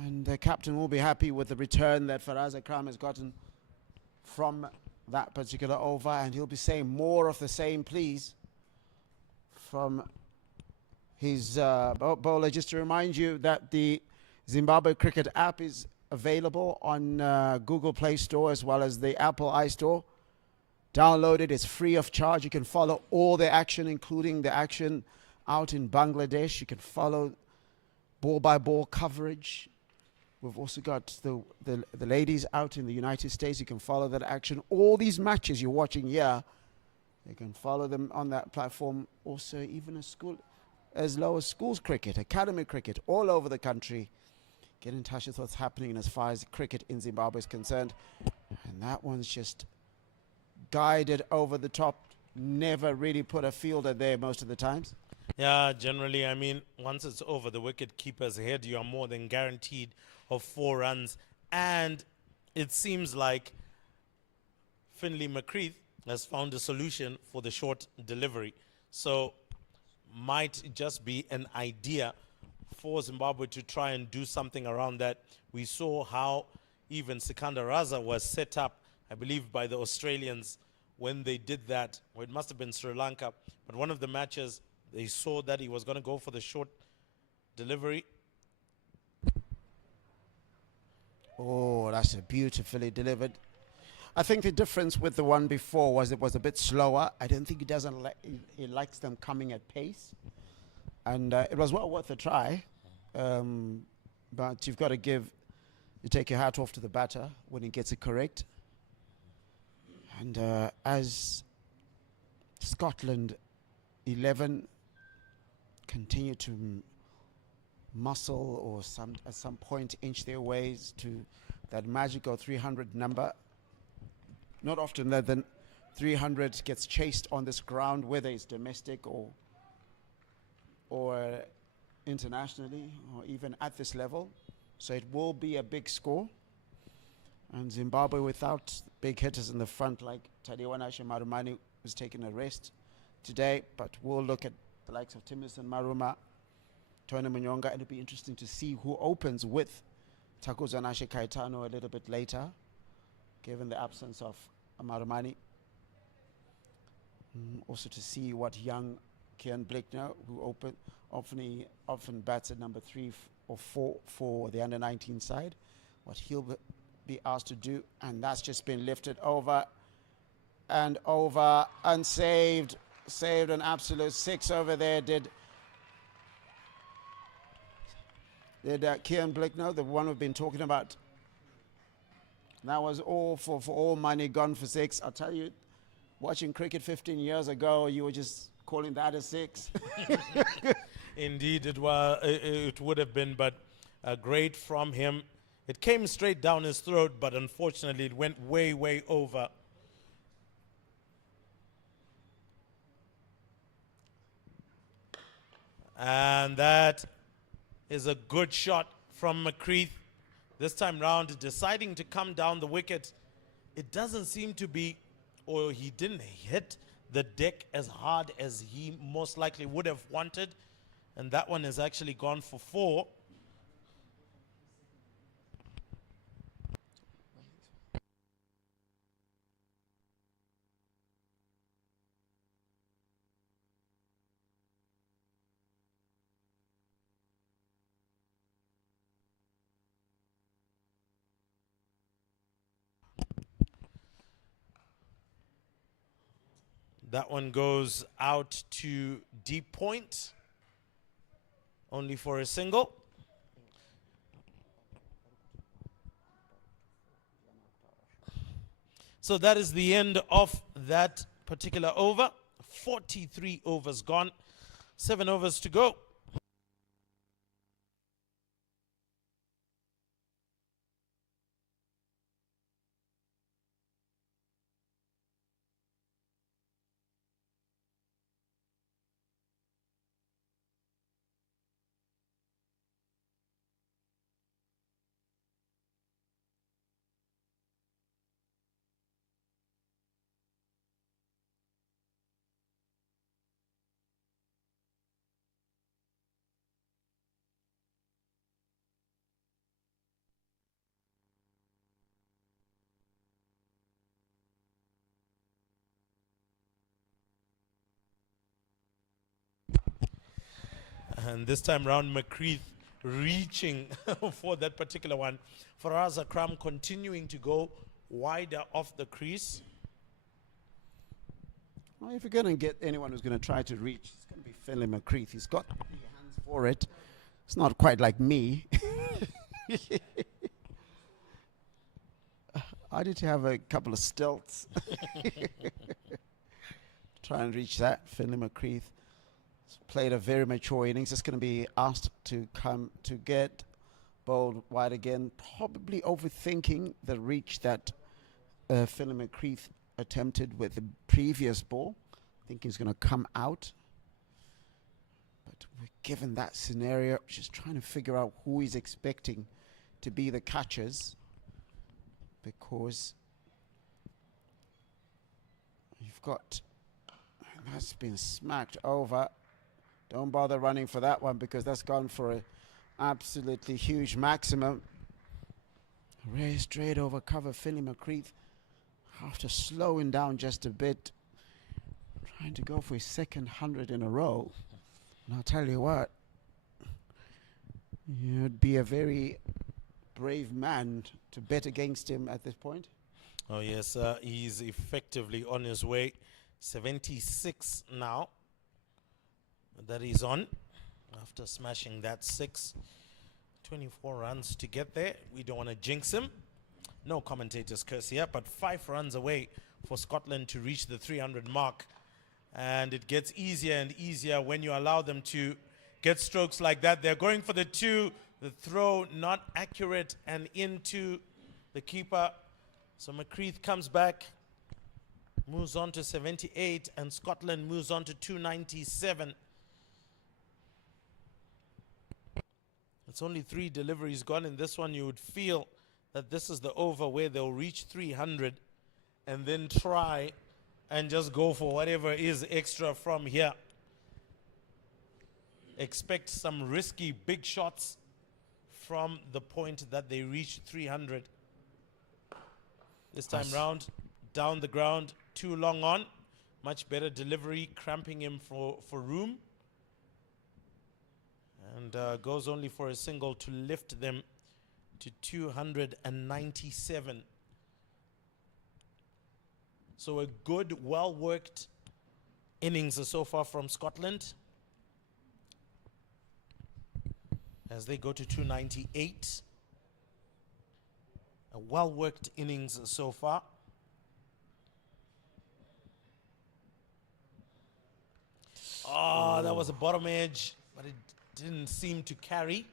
And the captain will be happy with the return that Faraz Akram has gotten from that particular over, and he'll be saying more of the same, please, from his bowler. Just to remind you that the Zimbabwe Cricket app is available on Google Play Store as well as the Apple iStore. Download it. It's free of charge. You can follow all the action, including the action out in Bangladesh. You can follow ball-by-ball coverage. We've also got the ladies out in the United States. You can follow that action. All these matches you're watching here, you can follow them on that platform. Also, even as low as schools cricket, academy cricket, all over the country. Get in touch with what's happening as far as cricket in Zimbabwe is concerned. And that one's just guided over the top. Never really put a fielder there most of the times. Yeah, generally, I mean, once it's over the wicket keeper's head, you are more than guaranteed of 4 runs. And it seems like Finlay McCreath has found a solution for the short delivery. So might just be an idea for Zimbabwe to try and do something around that. We saw how even Sikandar Raza was set up, I believe, by the Australians when they did that. Or it must have been Sri Lanka. But one of the matches, they saw that he was going to go for the short delivery. Oh, that's a beautifully delivered. I think the difference with the one before was it was a bit slower. I don't think he likes them coming at pace. And it was well worth a try. But you've got to you take your hat off to the batter when he gets it correct. And as Scotland 11 continue to muscle or at some point inch their ways to that magical 300 number. Not often that then 300 gets chased on this ground, whether it's domestic or internationally or even at this level. So it will be a big score. And Zimbabwe, without big hitters in the front like Tadiwanashe Marumani, was taking a rest today, but we'll look at the likes of Timison Maruma, Tony Munyonga, and it'll be interesting to see who opens with Takuzanashe Kaitano a little bit later, given the absence of Marumani. Also to see what young Kian Blickner, who often bats at number 3 or 4 for the under-19 side, what he'll be asked to do. And that's just been lifted over and over and saved an absolute 6 over there. Did Kian Blickner, the one we've been talking about. That was all for all money, gone for 6. I'll tell you, watching cricket 15 years ago, you were just calling that a 6. Indeed, it would have been, but great from him. It came straight down his throat, but unfortunately it went way, way over. And that is a good shot from McCreath. This time round, deciding to come down the wicket. It doesn't seem to be, or he didn't hit the deck as hard as he most likely would have wanted. And that one has actually gone for 4. That one goes out to deep point, only for a single. So that is the end of that particular over. 43 overs gone, 7 overs to go. And this time round, McCreath reaching for that particular one. Faraz Akram continuing to go wider off the crease. Well, if you're going to get anyone who's going to try to reach, it's going to be Finlay McCreath. He's got the hands for it. It's not quite like me. I need to have a couple of stilts. Try and reach that. Finlay McCreath played a very mature innings. Just going to be asked to come to get bowled wide again. Probably overthinking the reach that Finlay McCreath attempted with the previous ball. I think he's going to come out. But given that scenario, just trying to figure out who he's expecting to be the catchers, because you've got, that's been smacked over. Don't bother running for that one, because that's gone for an absolutely huge maximum. Very straight over cover. Finlay McCreath, after slowing down just a bit, trying to go for his second 100 in a row. And I'll tell you what, you'd be a very brave man to bet against him at this point. Oh yes, he's effectively on his way. 76 now that he's on after smashing that 6. 24 runs to get there. We don't want to jinx him. No commentators curse here, but 5 runs away for Scotland to reach the 300 mark. And it gets easier and easier when you allow them to get strokes like that. They're going for the 2. The throw not accurate and into the keeper. So McCreath comes back, moves on to 78, and Scotland moves on to 297. It's only 3 deliveries gone in this one. You would feel that this is the over where they'll reach 300 and then try and just go for whatever is extra from here. Expect some risky big shots from the point that they reach 300. This time round, down the ground, too long on. Much better delivery, cramping him for room. And goes only for a single to lift them to 297. So a good, well-worked innings so far from Scotland, as they go to 298. A well-worked innings so far. Oh, that was a bottom edge, but it didn't seem to carry.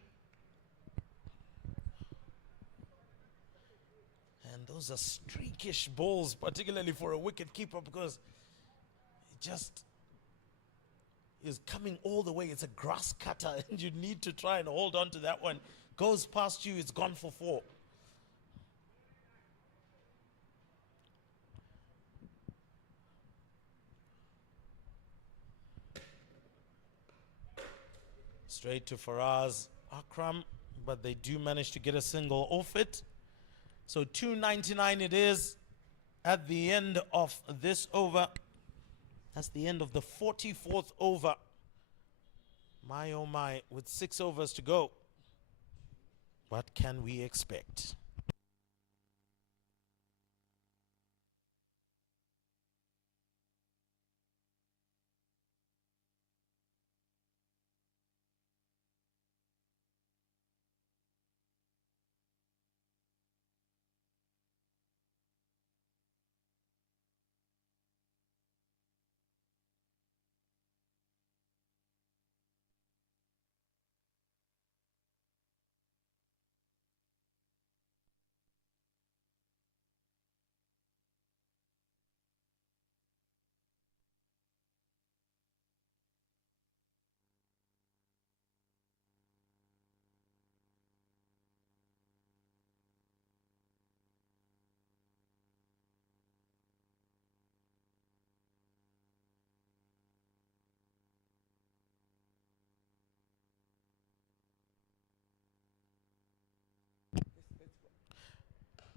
And those are streakish balls, particularly for a wicket keeper, because it just is coming all the way. It's a grass cutter, and you need to try and hold on to that one. Goes past you, it's gone for 4. Straight to Faraz Akram, but they do manage to get a single off it. So 299 it is at the end of this over. That's the end of the 44th over. My oh my, with 6 overs to go. What can we expect?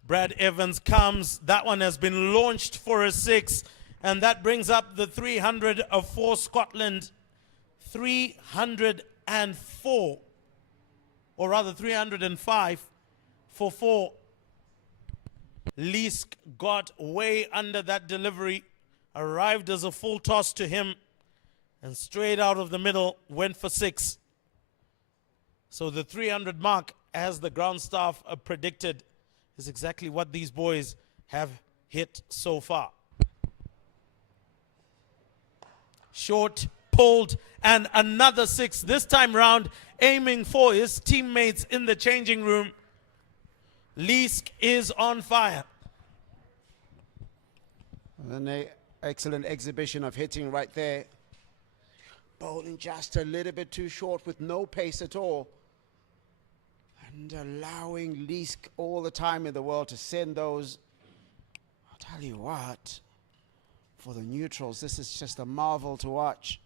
Brad Evans comes. That one has been launched for a 6. And that brings up the 300 for Scotland. 300 304, or rather 305 for 4. Leask got way under that delivery, arrived as a full toss to him, and straight out of the middle went for 6. So the 300 mark, as the ground staff predicted, is exactly what these boys have hit so far. Short, pulled, and another 6 this time round, aiming for his teammates in the changing room. Leask is on fire. An excellent exhibition of hitting right there. Bowling just a little bit too short with no pace at all. And allowing Leask all the time in the world to send those. I'll tell you what, for the neutrals, this is just a marvel to watch.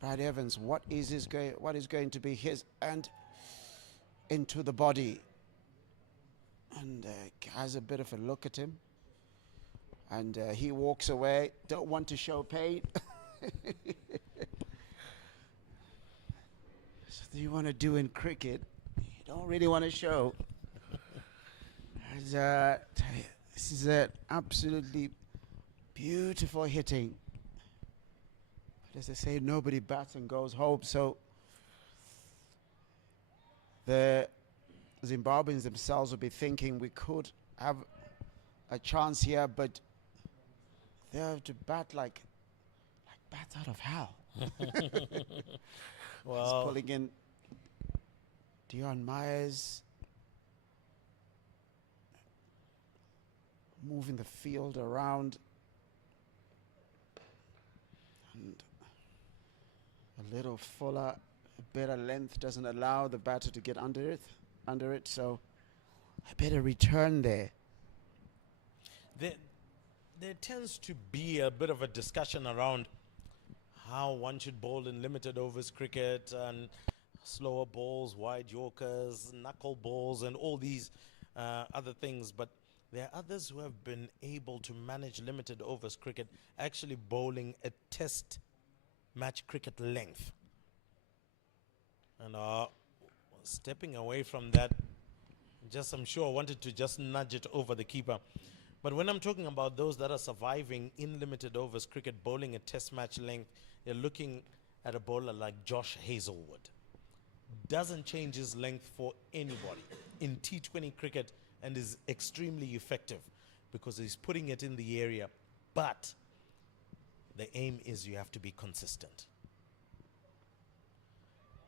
Brad Evans, what is going to be his, and into the body, and has a bit of a look at him, and he walks away. Don't want to show pain. So you want to do in cricket, you don't really want to show. And, this is an absolutely beautiful hitting. As they say, nobody bats and goes home. So the Zimbabweans themselves will be thinking we could have a chance here, but they have to bat like bats out of hell. Well, he's pulling in Dion Myers, moving the field around, and a little fuller, a better length doesn't allow the batter to get under it, so a better return there. There tends to be a bit of a discussion around how one should bowl in limited overs cricket, and slower balls, wide yorkers, knuckle balls, and all these other things. But there are others who have been able to manage limited overs cricket, actually bowling a test match cricket length. And stepping away from that, I'm sure wanted to just nudge it over the keeper. But when I'm talking about those that are surviving in limited overs cricket, bowling a test match length, you're looking at a bowler like Josh Hazelwood. Doesn't change his length for anybody in T20 cricket, and is extremely effective because he's putting it in the area. But the aim is you have to be consistent.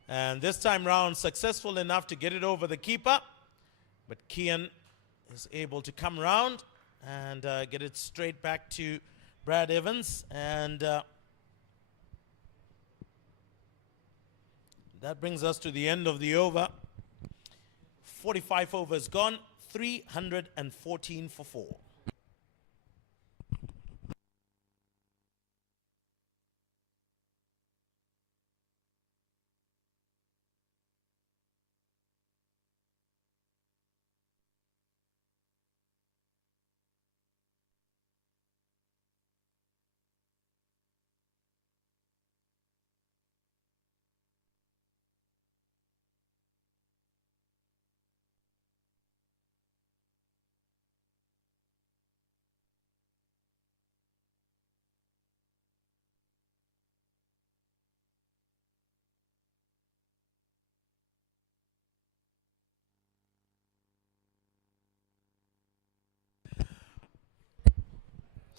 And this time round, successful enough to get it over the keeper, but Kian is able to come round and get it straight back to Brad Evans, and that brings us to the end of the over. 45 overs gone, 314 for 4.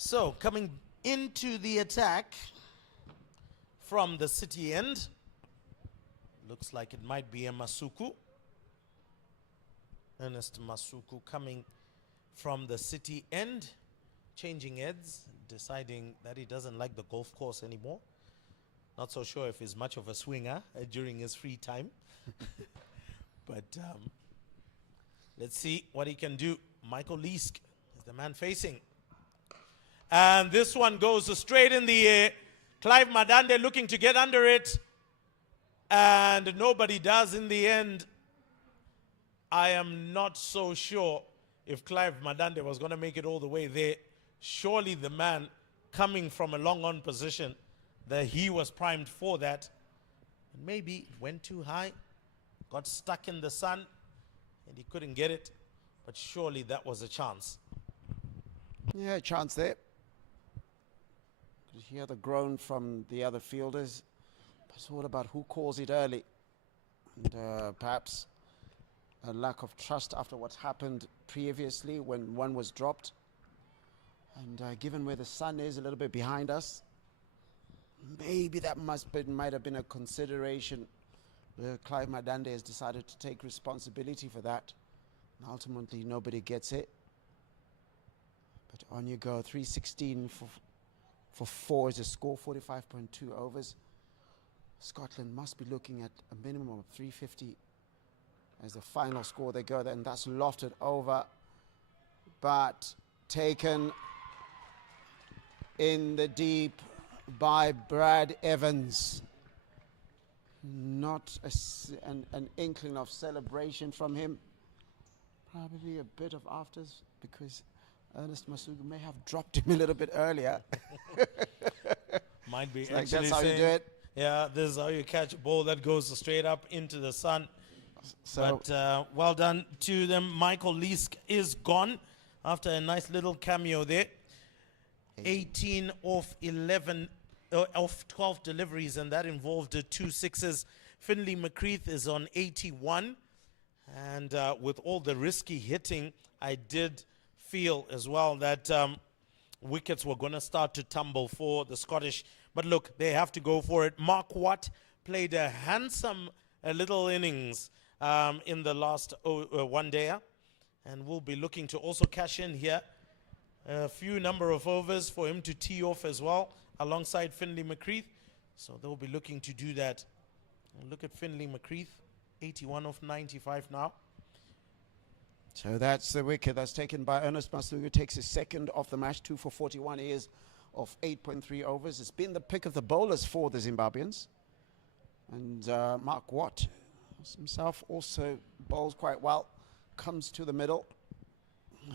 So coming into the attack from the city end, looks like it might be a Masuku. Ernest Masuku coming from the city end, changing heads, deciding that he doesn't like the golf course anymore. Not so sure if he's much of a swinger during his free time. But let's see what he can do. Michael Leask is the man facing. And this one goes straight in the air. Clive Madande looking to get under it. And nobody does in the end. I am not so sure if Clive Madande was going to make it all the way there. Surely the man coming from a long on position that he was primed for that. Maybe went too high, got stuck in the sun, and he couldn't get it. But surely that was a chance. Yeah, chance there. Could hear the groan from the other fielders. But it's all about who calls it early. And perhaps a lack of trust after what's happened previously when one was dropped. And given where the sun is a little bit behind us, maybe that might have been a consideration. Clive Madande has decided to take responsibility for that. And ultimately, nobody gets it. But on you go. 316 for 4 is a score, 45.2 overs. Scotland must be looking at a minimum of 350 as the final score. They go, and that's lofted over, but taken in the deep by Brad Evans. Not an inkling of celebration from him. Probably a bit of afters because Ernest Masuku may have dropped him a little bit earlier. Might be Like actually that's how you do saying, it. yeah, this is how you catch a ball that goes straight up into the sun. So But well done to them. Michael Leask is gone after a nice little cameo there. 18 of 11 of 12 deliveries, and that involved 2 sixes. Finley McCreath is on 81, and with all the risky hitting, I did feel as well that wickets were going to start to tumble for the Scottish. But look, they have to go for it. Mark Watt played a handsome little innings in the last one-dayer, and we'll be looking to also cash in here a few number of overs for him to tee off as well alongside Finley McCreath. So they'll be looking to do that. And look at Finley McCreath, 81 of 95 now. So that's the wicket that's taken by Ernest Masuku. Takes his second of the match, 2 for 41 years of 8.3 overs. It's been the pick of the bowlers for the Zimbabweans. And Mark Watt himself also bowls quite well. Comes to the middle.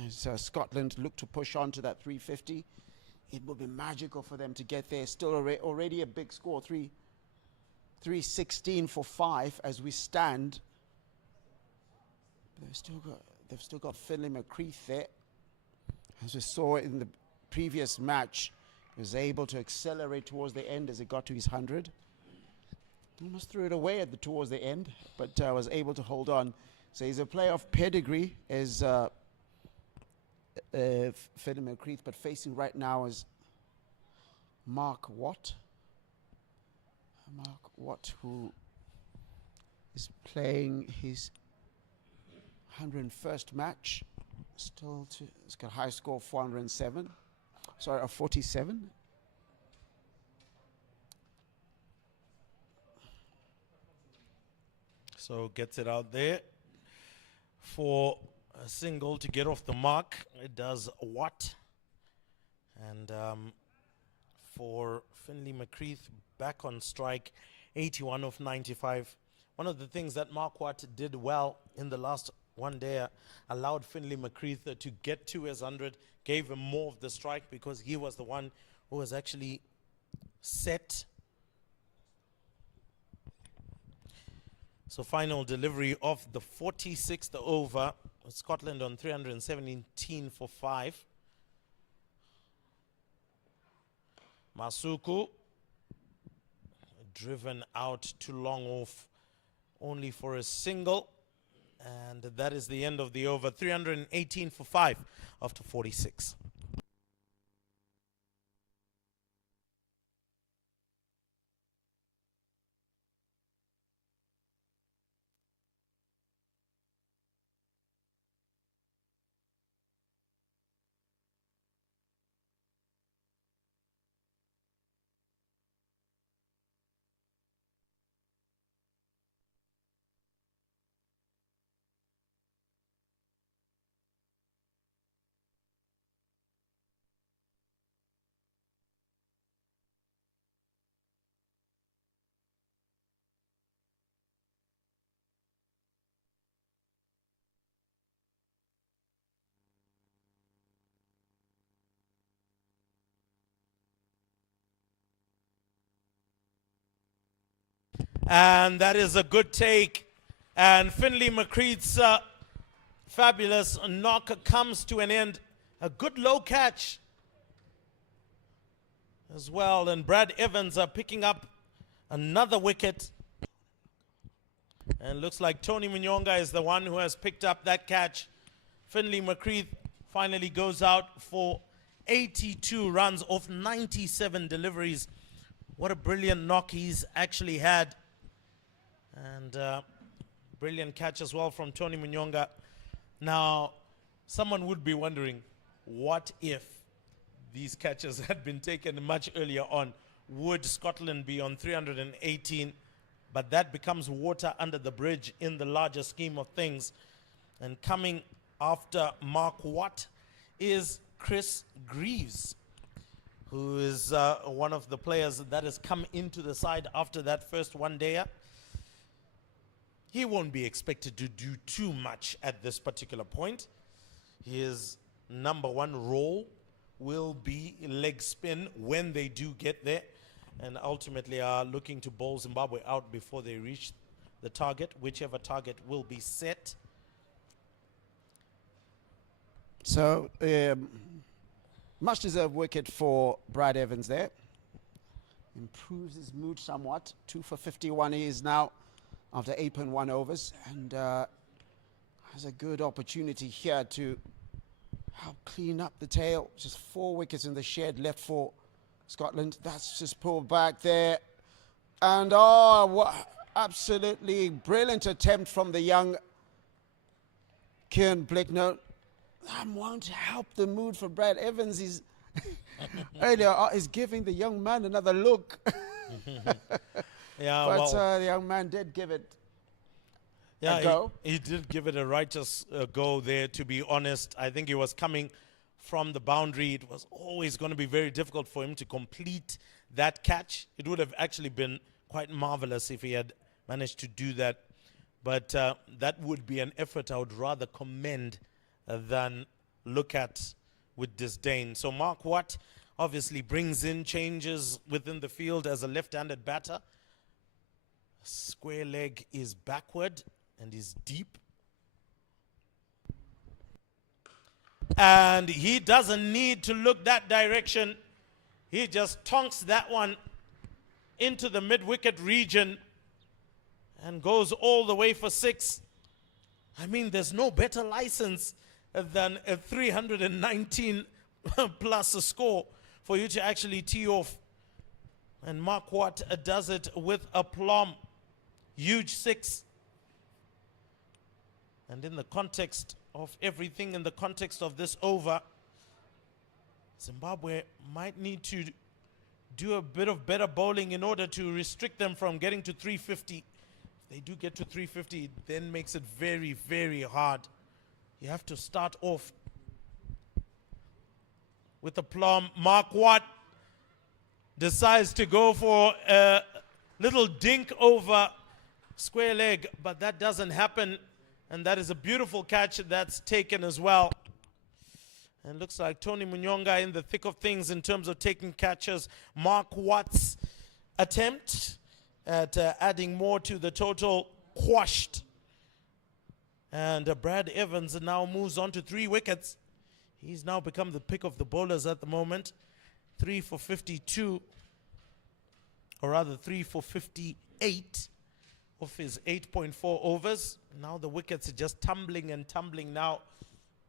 As Scotland look to push on to that 350. It will be magical for them to get there. Still already a big score, 316 for 5 as we stand. They've still got Finley McCreath there. As we saw in the previous match, he was able to accelerate towards the end as it got to his 100. Almost threw it away towards the end, but was able to hold on. So he's a player of pedigree, as Finley McCreath, but facing right now is Mark Watt. Mark Watt, who is playing his 101st match. It's got a high score of 407. Sorry, of 47. So gets it out there for a single to get off the mark. It does Watt. And for Finley McCreath, back on strike, 81 of 95. One of the things that Mark Watt did well in the last one day allowed Finley McCreath to get to his 100, gave him more of the strike because he was the one who was actually set. So final delivery of the 46th over. Scotland on 317 for 5. Masuku driven out too long off, only for a single. And that is the end of the over. 318 for 5 after 46. And that is a good take. And Finley McCreath's fabulous knock comes to an end. A good low catch as well. And Brad Evans picking up another wicket. And looks like Tony Munyonga is the one who has picked up that catch. Finley McCreath finally goes out for 82 runs off 97 deliveries. What a brilliant knock he's actually had. And brilliant catch as well from Tony Munyonga. Now, someone would be wondering, what if these catches had been taken much earlier on? Would Scotland be on 318? But that becomes water under the bridge in the larger scheme of things. And coming after Mark Watt is Chris Greaves, who is one of the players that has come into the side after that first one-dayer. He won't be expected to do too much at this particular point. His number one role will be leg spin when they do get there, and ultimately are looking to bowl Zimbabwe out before they reach the target, whichever target will be set. So, much deserved wicket for Brad Evans there. Improves his mood somewhat. 2 for 51 he is now after 8.1 overs, and has a good opportunity here to help clean up the tail. Just 4 wickets in the shed left for Scotland. That's just pulled back there. And what absolutely brilliant attempt from the young Kieran Blicknote. That won't help the mood for Brad Evans. He's earlier is giving the young man another look. Yeah, but well, the young man did give it yeah, a go. He did give it a righteous go there, to be honest. I think he was coming from the boundary. It was always going to be very difficult for him to complete that catch. It would have actually been quite marvelous if he had managed to do that. But that would be an effort I would rather commend than look at with disdain. So Mark Watt obviously brings in changes within the field as a left-handed batter. Square leg is backward and is deep. And he doesn't need to look that direction. He just tonks that one into the mid-wicket region and goes all the way for 6. I mean, there's no better license than a 319 plus a score for you to actually tee off. And Mark Watt does it with aplomb. Huge 6. And in the context of everything, in the context of this over, Zimbabwe might need to do a bit of better bowling in order to restrict them from getting to 350. If they do get to 350, it then makes it very, very hard. You have to start off with aplomb. Mark Watt decides to go for a little dink over square leg, but that doesn't happen. And that is a beautiful catch that's taken as well. And looks like Tony Munyonga in the thick of things in terms of taking catches. Mark Watt's attempt at adding more to the total quashed. And Brad Evans now moves on to 3 wickets. He's now become the pick of the bowlers at the moment. 3 for 52, or rather 3 for 58 of his 8.4 overs. Now the wickets are just tumbling and tumbling now.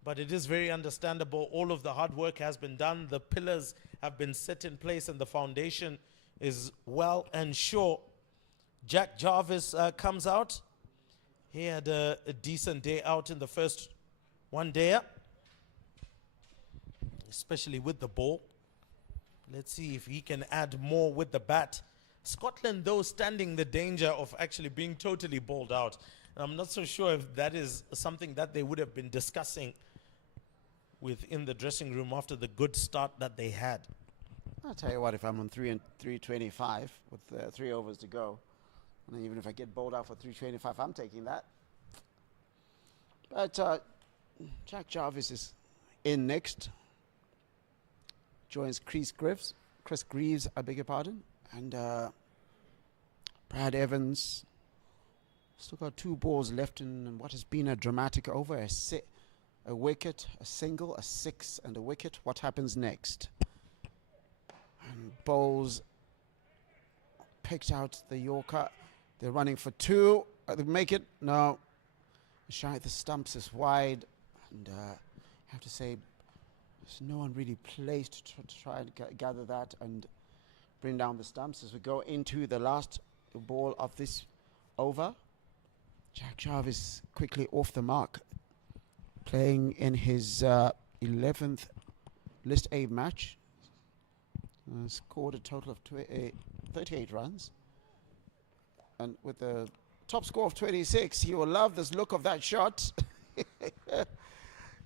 But it is very understandable. All of the hard work has been done. The pillars have been set in place and the foundation is well and sure. Jack Jarvis comes out. He had a decent day out in the first one-dayer, especially with the ball. Let's see if he can add more with the bat. Scotland, though, standing the danger of actually being totally bowled out. And I'm not so sure if that is something that they would have been discussing within the dressing room after the good start that they had. I'll tell you what, if I'm on 325 with 3 overs to go, and even if I get bowled out for 325, I'm taking that. But Jack Jarvis is in next. Joins Chris Greaves, I beg your pardon. And Brad Evans. Still got 2 balls left in what has been a dramatic over. A wicket, a single, a 6 and a wicket. What happens next? And bowls picked out the Yorker. They're running for 2. They make it? No. Shy the stumps is wide. And I have to say, there's no one really placed to try and gather that and bring down the stumps as we go into the last ball of this over. Jack Jarvis quickly off the mark, playing in his 11th List A match. Scored a total of 38 runs. And with the top score of 26, he will love this look of that shot.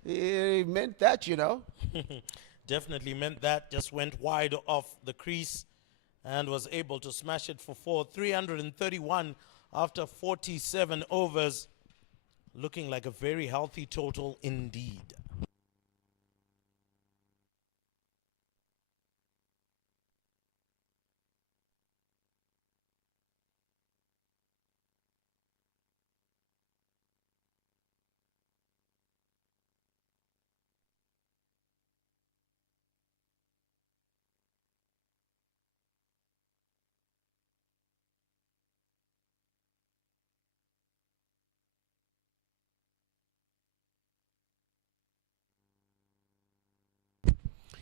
He meant that, you know. Definitely meant that. Just went wide off the crease and was able to smash it for 4. 331 after 47 overs. Looking like a very healthy total indeed.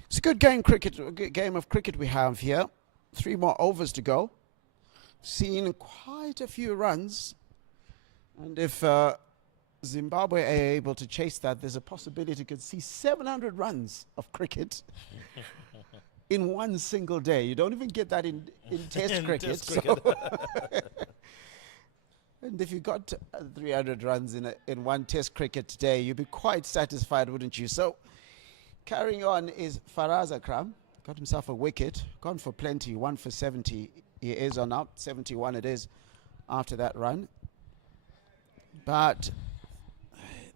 It's a good game of cricket we have here. 3 more overs to go. Seen quite a few runs. And if Zimbabwe are able to chase that, there's a possibility you could see 700 runs of cricket in one single day. You don't even get that in Test cricket. And if you got 300 runs in one Test cricket day, you'd be quite satisfied, wouldn't you? So, carrying on is Faraz Akram. Got himself a wicket. Gone for plenty. 1 for 70. He is on out. 71 it is after that run. But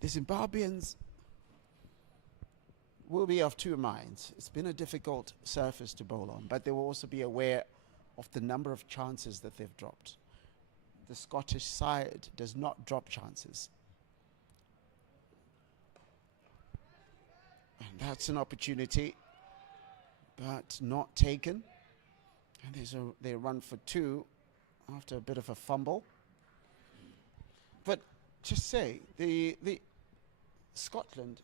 the Zimbabweans will be of 2 minds. It's been a difficult surface to bowl on, but they will also be aware of the number of chances that they've dropped. The Scottish side does not drop chances. And that's an opportunity, but not taken. And they run for 2 after a bit of a fumble. But just say, the Scotland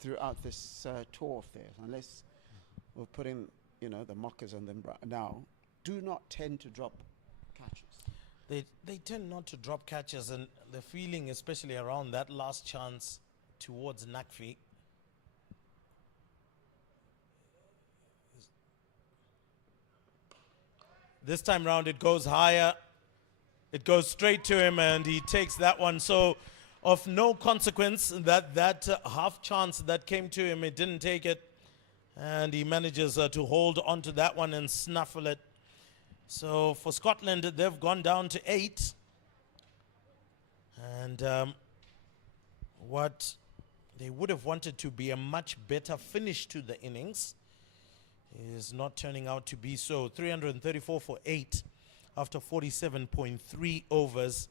throughout this tour of theirs, unless we're putting, the mockers on them now, do not tend to drop catches. They tend not to drop catches, and the feeling, especially around that last chance towards Nakfi, this time round it goes higher. It goes straight to him, and he takes that one. So, of no consequence, that half chance that came to him, it didn't take it. And he manages to hold on to that one and snuffle it. So, for Scotland, they've gone down to 8. And what they would have wanted to be a much better finish to the innings is not turning out to be so. 334 for 8 after 47.3 overs.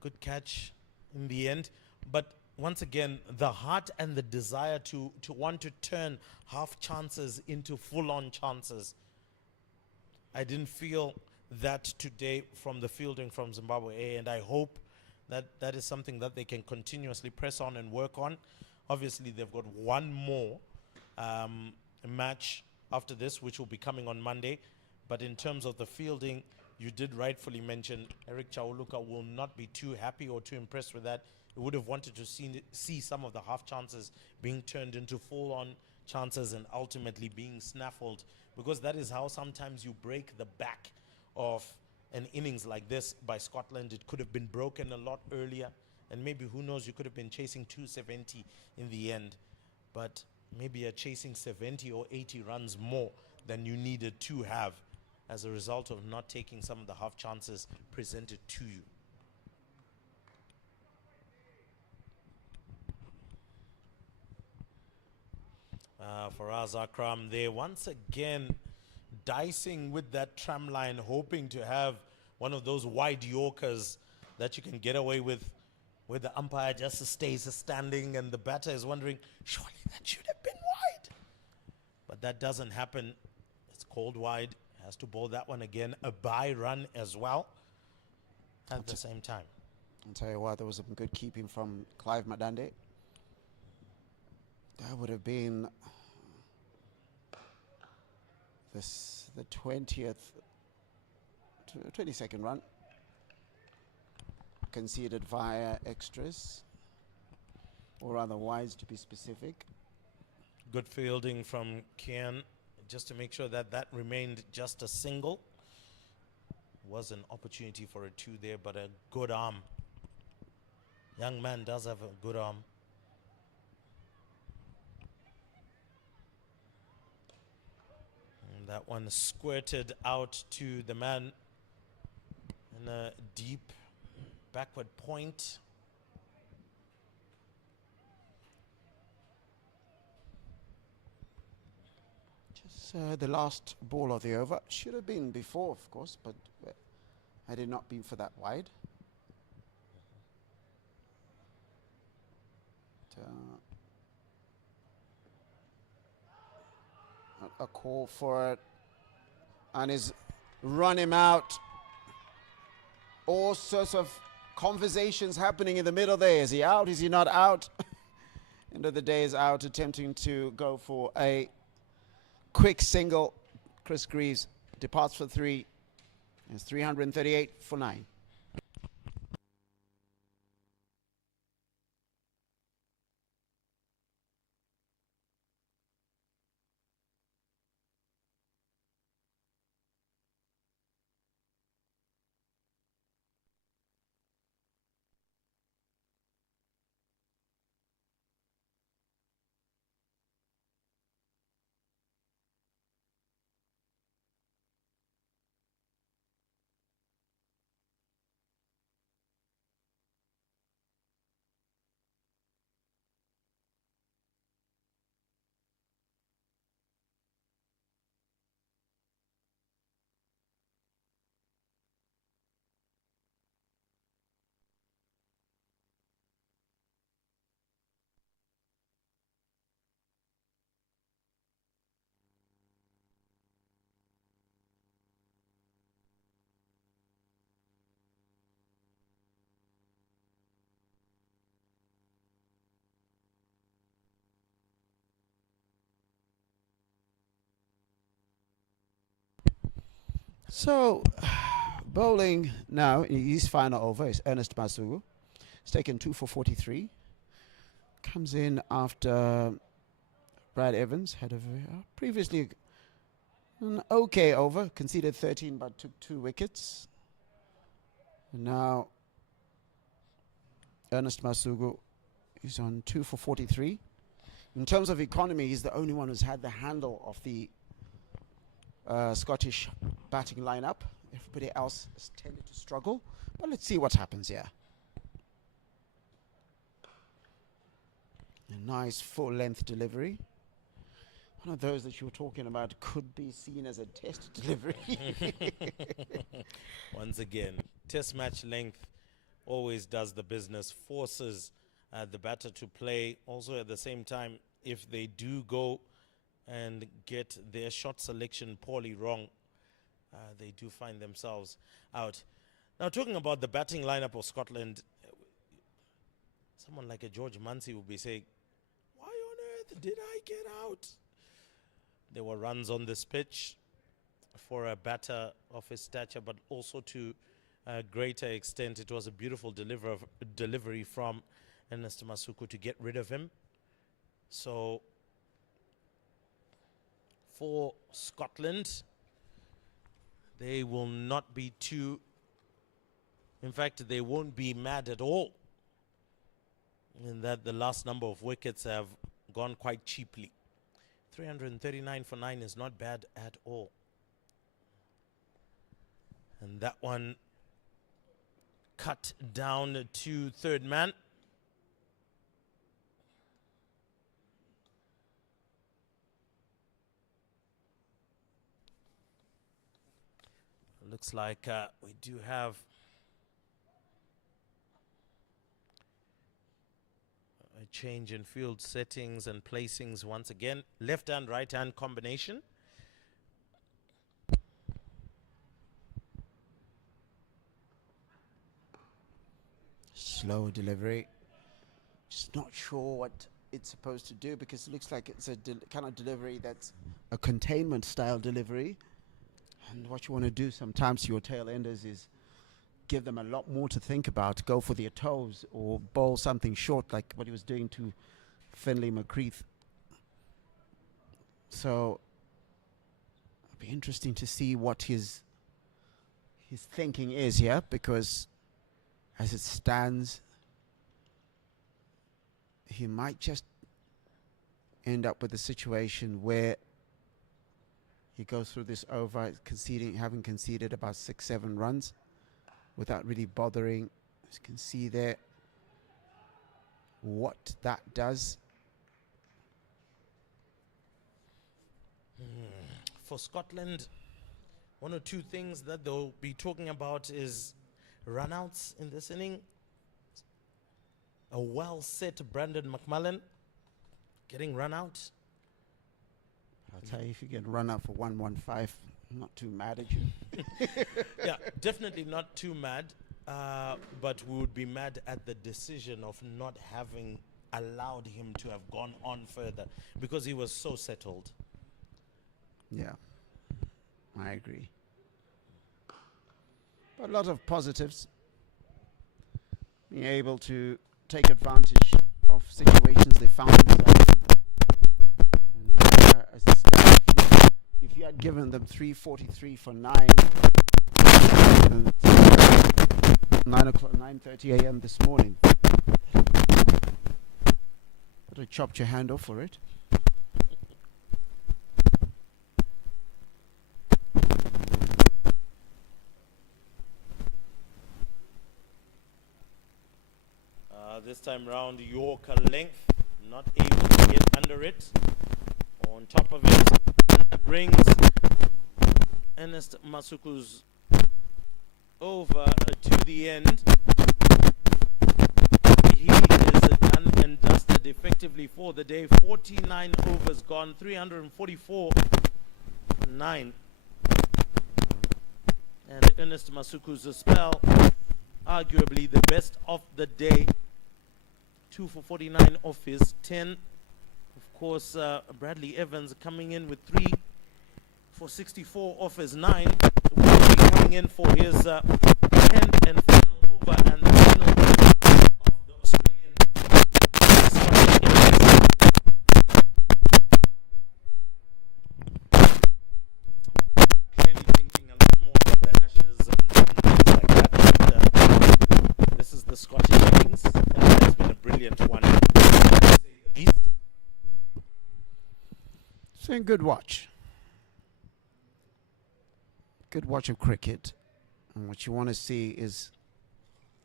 Good catch in the end. But once again, the heart and the desire to want to turn half chances into full-on chances. I didn't feel that today from the fielding from Zimbabwe, and I hope that is something that they can continuously press on and work on. Obviously, they've got one more match after this, which will be coming on Monday. But in terms of the fielding, you did rightfully mention Eric Chauluka will not be too happy or too impressed with that. He would have wanted to see some of the half chances being turned into full-on chances and ultimately being snaffled, because that is how sometimes you break the back of an innings like this by Scotland. It could have been broken a lot earlier, and maybe, who knows, you could have been chasing 270 in the end. But maybe you're chasing 70 or 80 runs more than you needed to have as a result of not taking some of the half chances presented to you. Faraz Akram there once again dicing with that tram line, hoping to have one of those wide Yorkers that you can get away with, where the umpire just stays standing and the batter is wondering, surely that should have been wide. But that doesn't happen. It's called wide. Has to bowl that one again. A bye run as well at the same time. I'll tell you what, there was some good keeping from Clive Madande. That would have been the 22nd run. Conceded via extras, or rather wides to be specific. Good fielding from Kian, just to make sure that that remained just a single. Was an opportunity for a 2 there, but a good arm. Young man does have a good arm. And that one squirted out to the man in a deep backward point. Just the last ball of the over. Should have been before, of course, but had it not been for that wide. A call for it, and is run him out. All sorts of conversations happening in the middle there. Is he out? Is he not out? End of the day is out, attempting to go for a quick single. Chris Greaves departs for 3. It's 338 for 9. So, bowling now in his final over is Ernest Masugu. He's taken 2 for 43. Comes in after Brad Evans had a previously an okay over, conceded 13 but took 2 wickets. And now Ernest Masugu is on 2 for 43. In terms of economy, he's the only one who's had the handle of the Scottish batting lineup. Everybody else has tended to struggle, but let's see what happens here. A nice full-length delivery. One of those that you were talking about could be seen as a test delivery. Once again, test match length always does the business, forces the batter to play. Also at the same time, if they do go and get their shot selection poorly wrong, they do find themselves out. Now, talking about the batting lineup of Scotland, someone like a George Munsey would be saying, why on earth did I get out? There were runs on this pitch for a batter of his stature, but also to a greater extent, it was a beautiful delivery from Ernest Masuku to get rid of him. So, for Scotland, they will not be too, in fact, they won't be mad at all in that the last number of wickets have gone quite cheaply. 339 for 9 is not bad at all. And that one cut down to third man. Looks like we do have a change in field settings and placings once again. Left hand, right hand combination. Slow delivery. Just not sure what it's supposed to do, because it looks like it's a kind of delivery that's a containment style delivery. And what you want to do sometimes to your tail enders is give them a lot more to think about. Go for their toes or bowl something short, like what he was doing to Finlay McCreath. So it'll be interesting to see what his thinking is here, because as it stands, he might just end up with a situation where he goes through this over having conceded about 6-7 runs without really bothering. As you can see there what that does. For Scotland, one or two things that they'll be talking about is runouts in this inning. A well-set Brandon McMullen getting run out. I'll tell you, if you get run out for 115, I'm not too mad at you. Yeah, definitely not too mad, but we would be mad at the decision of not having allowed him to have gone on further, because he was so settled. Yeah, I agree. But a lot of positives. Being able to take advantage of situations they found themselves in. And as it stands, if you had given them 3:43 for 9, and 9:30 a.m. this morning, would have chopped your hand off for it. This time round, Yorker length, not able to get under it. On top of it, that brings Ernest Masuku's over to the end. He is done and dusted effectively for the day. 49 overs gone, 344 9. And Ernest Masuku's spell, arguably the best of the day. 2 for 49 off his 10. Of course, Bradley Evans coming in with 3 for 64 off his 9. Will be coming in for his 10th and final over, and the final over of the Australian. Clearly thinking a lot more about the Ashes and things like that. But, this is the Scottish innings, and it has been a brilliant one, to say the least. Saying good watch. Good watch of cricket. And what you want to see is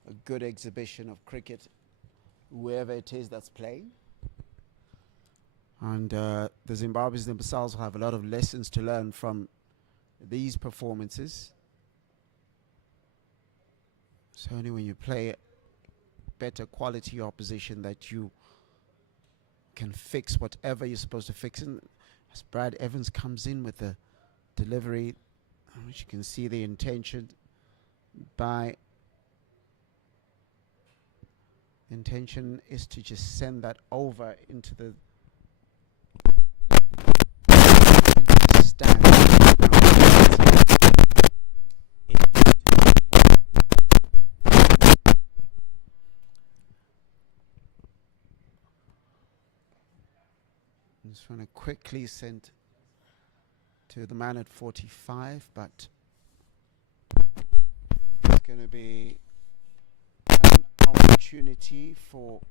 a good exhibition of cricket, whoever it is that's playing. And the Zimbabweans themselves will have a lot of lessons to learn from these performances. It's only when you play better quality opposition that you can fix whatever you're supposed to fix. And as Brad Evans comes in with the delivery, which you can see the intention is to just send that over into the stand. Just want to quickly send to the man at 45, but it's going to be an opportunity for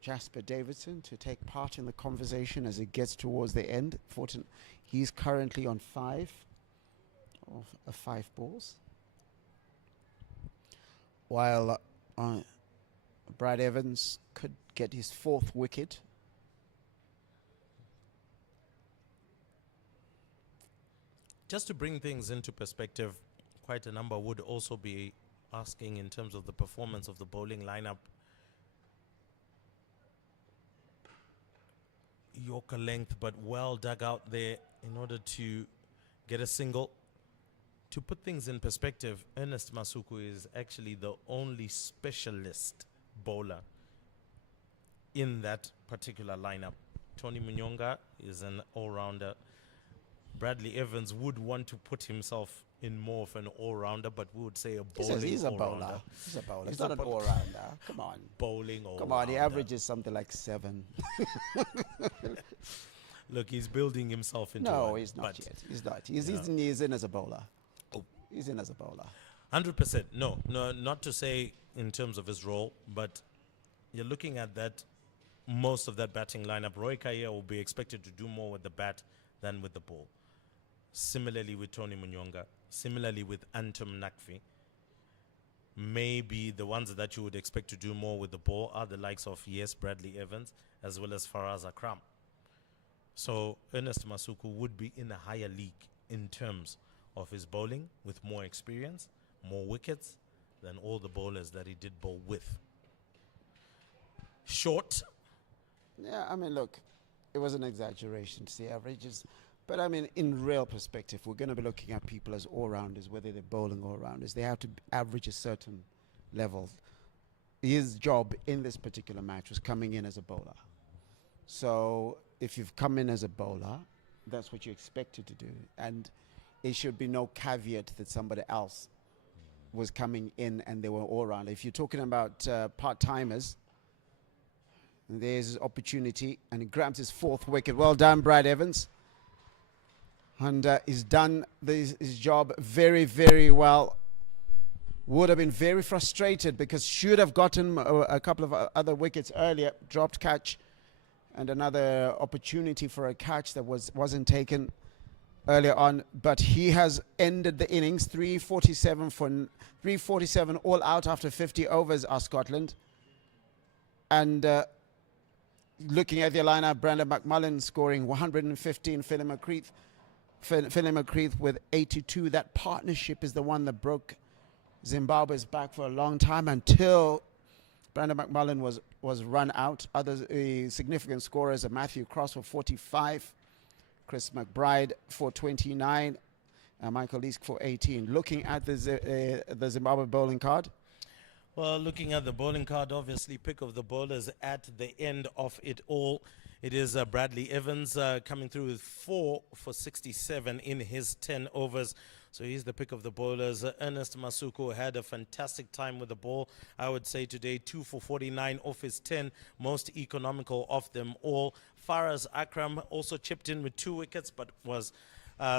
Jasper Davidson to take part in the conversation as it gets towards the end. He's currently on 5 of 5 balls, while Brad Evans could get his 4th wicket. Just to bring things into perspective, quite a number would also be asking in terms of the performance of the bowling lineup. Yorker length, but well dug out there in order to get a single. To put things in perspective, Ernest Masuku is actually the only specialist bowler in that particular lineup. Tony Munyonga is an all-rounder. Bradley Evans would want to put himself in more of an all-rounder, but we would say a bowling He's a all-rounder. bowler. He's a bowler. He's not an all-rounder. Come on. Bowling all-rounder. Come on, he averages something like 7. Look, he's building himself into No, one, he's not but yet. He's not. He's in as a bowler. Oh. He's in as a bowler. 100%. No, not to say in terms of his role, but you're looking at that, most of that batting lineup. Roy Kaya will be expected to do more with the bat than with the ball. Similarly with Tony Munyonga. Similarly with Antum Nakfi. Maybe the ones that you would expect to do more with the ball are the likes of, yes, Bradley Evans, as well as Faraz Akram. So Ernest Masuku would be in a higher league in terms of his bowling, with more experience, more wickets than all the bowlers that he did bowl with. Short. Yeah, I mean, look, it was an exaggeration to say averages. But, I mean, in real perspective, we're going to be looking at people as all-rounders, whether they're bowling all-rounders. They have to average a certain level. His job in this particular match was coming in as a bowler. So if you've come in as a bowler, that's what you're expected to do. And it should be no caveat that somebody else was coming in and they were all-rounder. If you're talking about part-timers, there's his opportunity, and he grabs his 4th wicket. Well done, Brad Evans. And he's done his job very, very well. Would have been very frustrated because should have gotten a couple of other wickets earlier. Dropped catch and another opportunity for a catch that wasn't taken earlier on. But he has ended the innings. 347 all out after 50 overs are Scotland. And looking at the lineup, Brandon McMullen scoring 115, Philly McCreath with 82. That partnership is the one that broke Zimbabwe's back for a long time until Brandon McMullen was run out. Other significant scorers are Matthew Cross for 45, Chris McBride for 29, Michael Leask for 18. Looking at the Zimbabwe bowling card. Well, looking at the bowling card, obviously pick of the bowlers at the end of it all. It is Bradley Evans coming through with 4 for 67 in his 10 overs. So he's the pick of the bowlers. Ernest Masuku had a fantastic time with the ball. I would say today 2 for 49 off his 10, most economical of them all. Faraz Akram also chipped in with 2 wickets, but was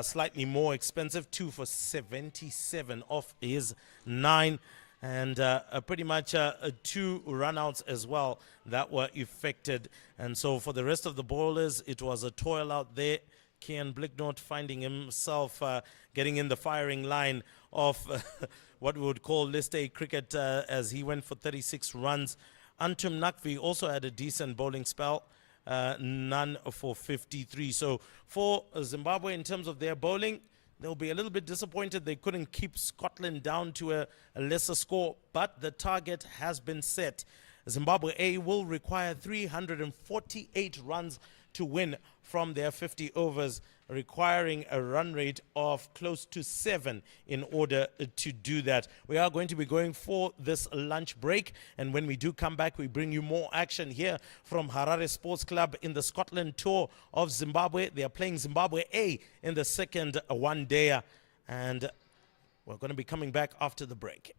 slightly more expensive. 2 for 77 off his 9. And pretty much 2 runouts as well that were effected. And so for the rest of the bowlers, it was a toil out there. Kian Blicknott finding himself getting in the firing line of what we would call list A cricket as he went for 36 runs. Antum Nakvi also had a decent bowling spell. None for 53. So for Zimbabwe, in terms of their bowling, they'll be a little bit disappointed they couldn't keep Scotland down to a lesser score, but the target has been set. Zimbabwe A will require 348 runs to win from their 50 overs, requiring a run rate of close to 7 in order to do that. We are going to be going for this lunch break, and when we do come back, we bring you more action here from Harare Sports Club in the Scotland tour of Zimbabwe. They are playing Zimbabwe A in the second one-dayer, and we're going to be coming back after the break.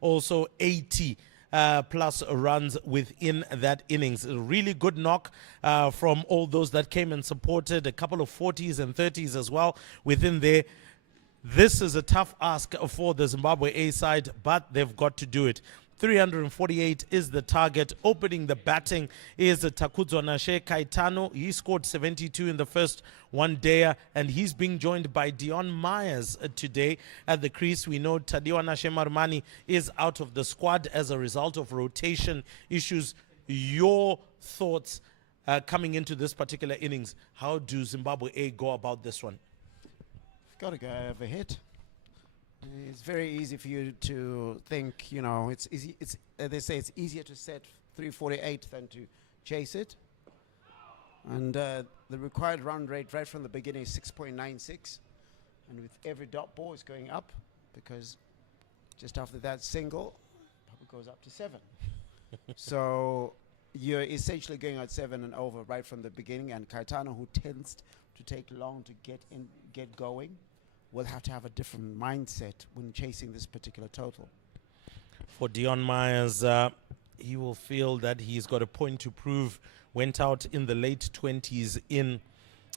also 80 plus runs within that innings. A really good knock from all those that came and supported. A couple of 40s and 30s as well within there. This is a tough ask for the Zimbabwe A side, but they've got to do it. 348 is the target. Opening the batting is Takudzwanashe Kaitano. He scored 72 in the first one day, and he's being joined by Dion Myers today at the crease. We know Tadiwanashe Marumani is out of the squad as a result of rotation issues. Your thoughts coming into this particular innings? How do Zimbabwe A go about this one? Got to go over hit. It's very easy for you to think, you know, it's easy. It's they say it's easier to set 348 than to chase it. And the required run rate right from the beginning is 6.96, and with every dot ball is going up, because just after that single, probably goes up to 7. So you're essentially going at 7 and over right from the beginning. And Kaitano, who tends to take long to get going, will have to have a different mindset when chasing this particular total. For Dion Myers, he will feel that he's got a point to prove. Went out in the late 20s in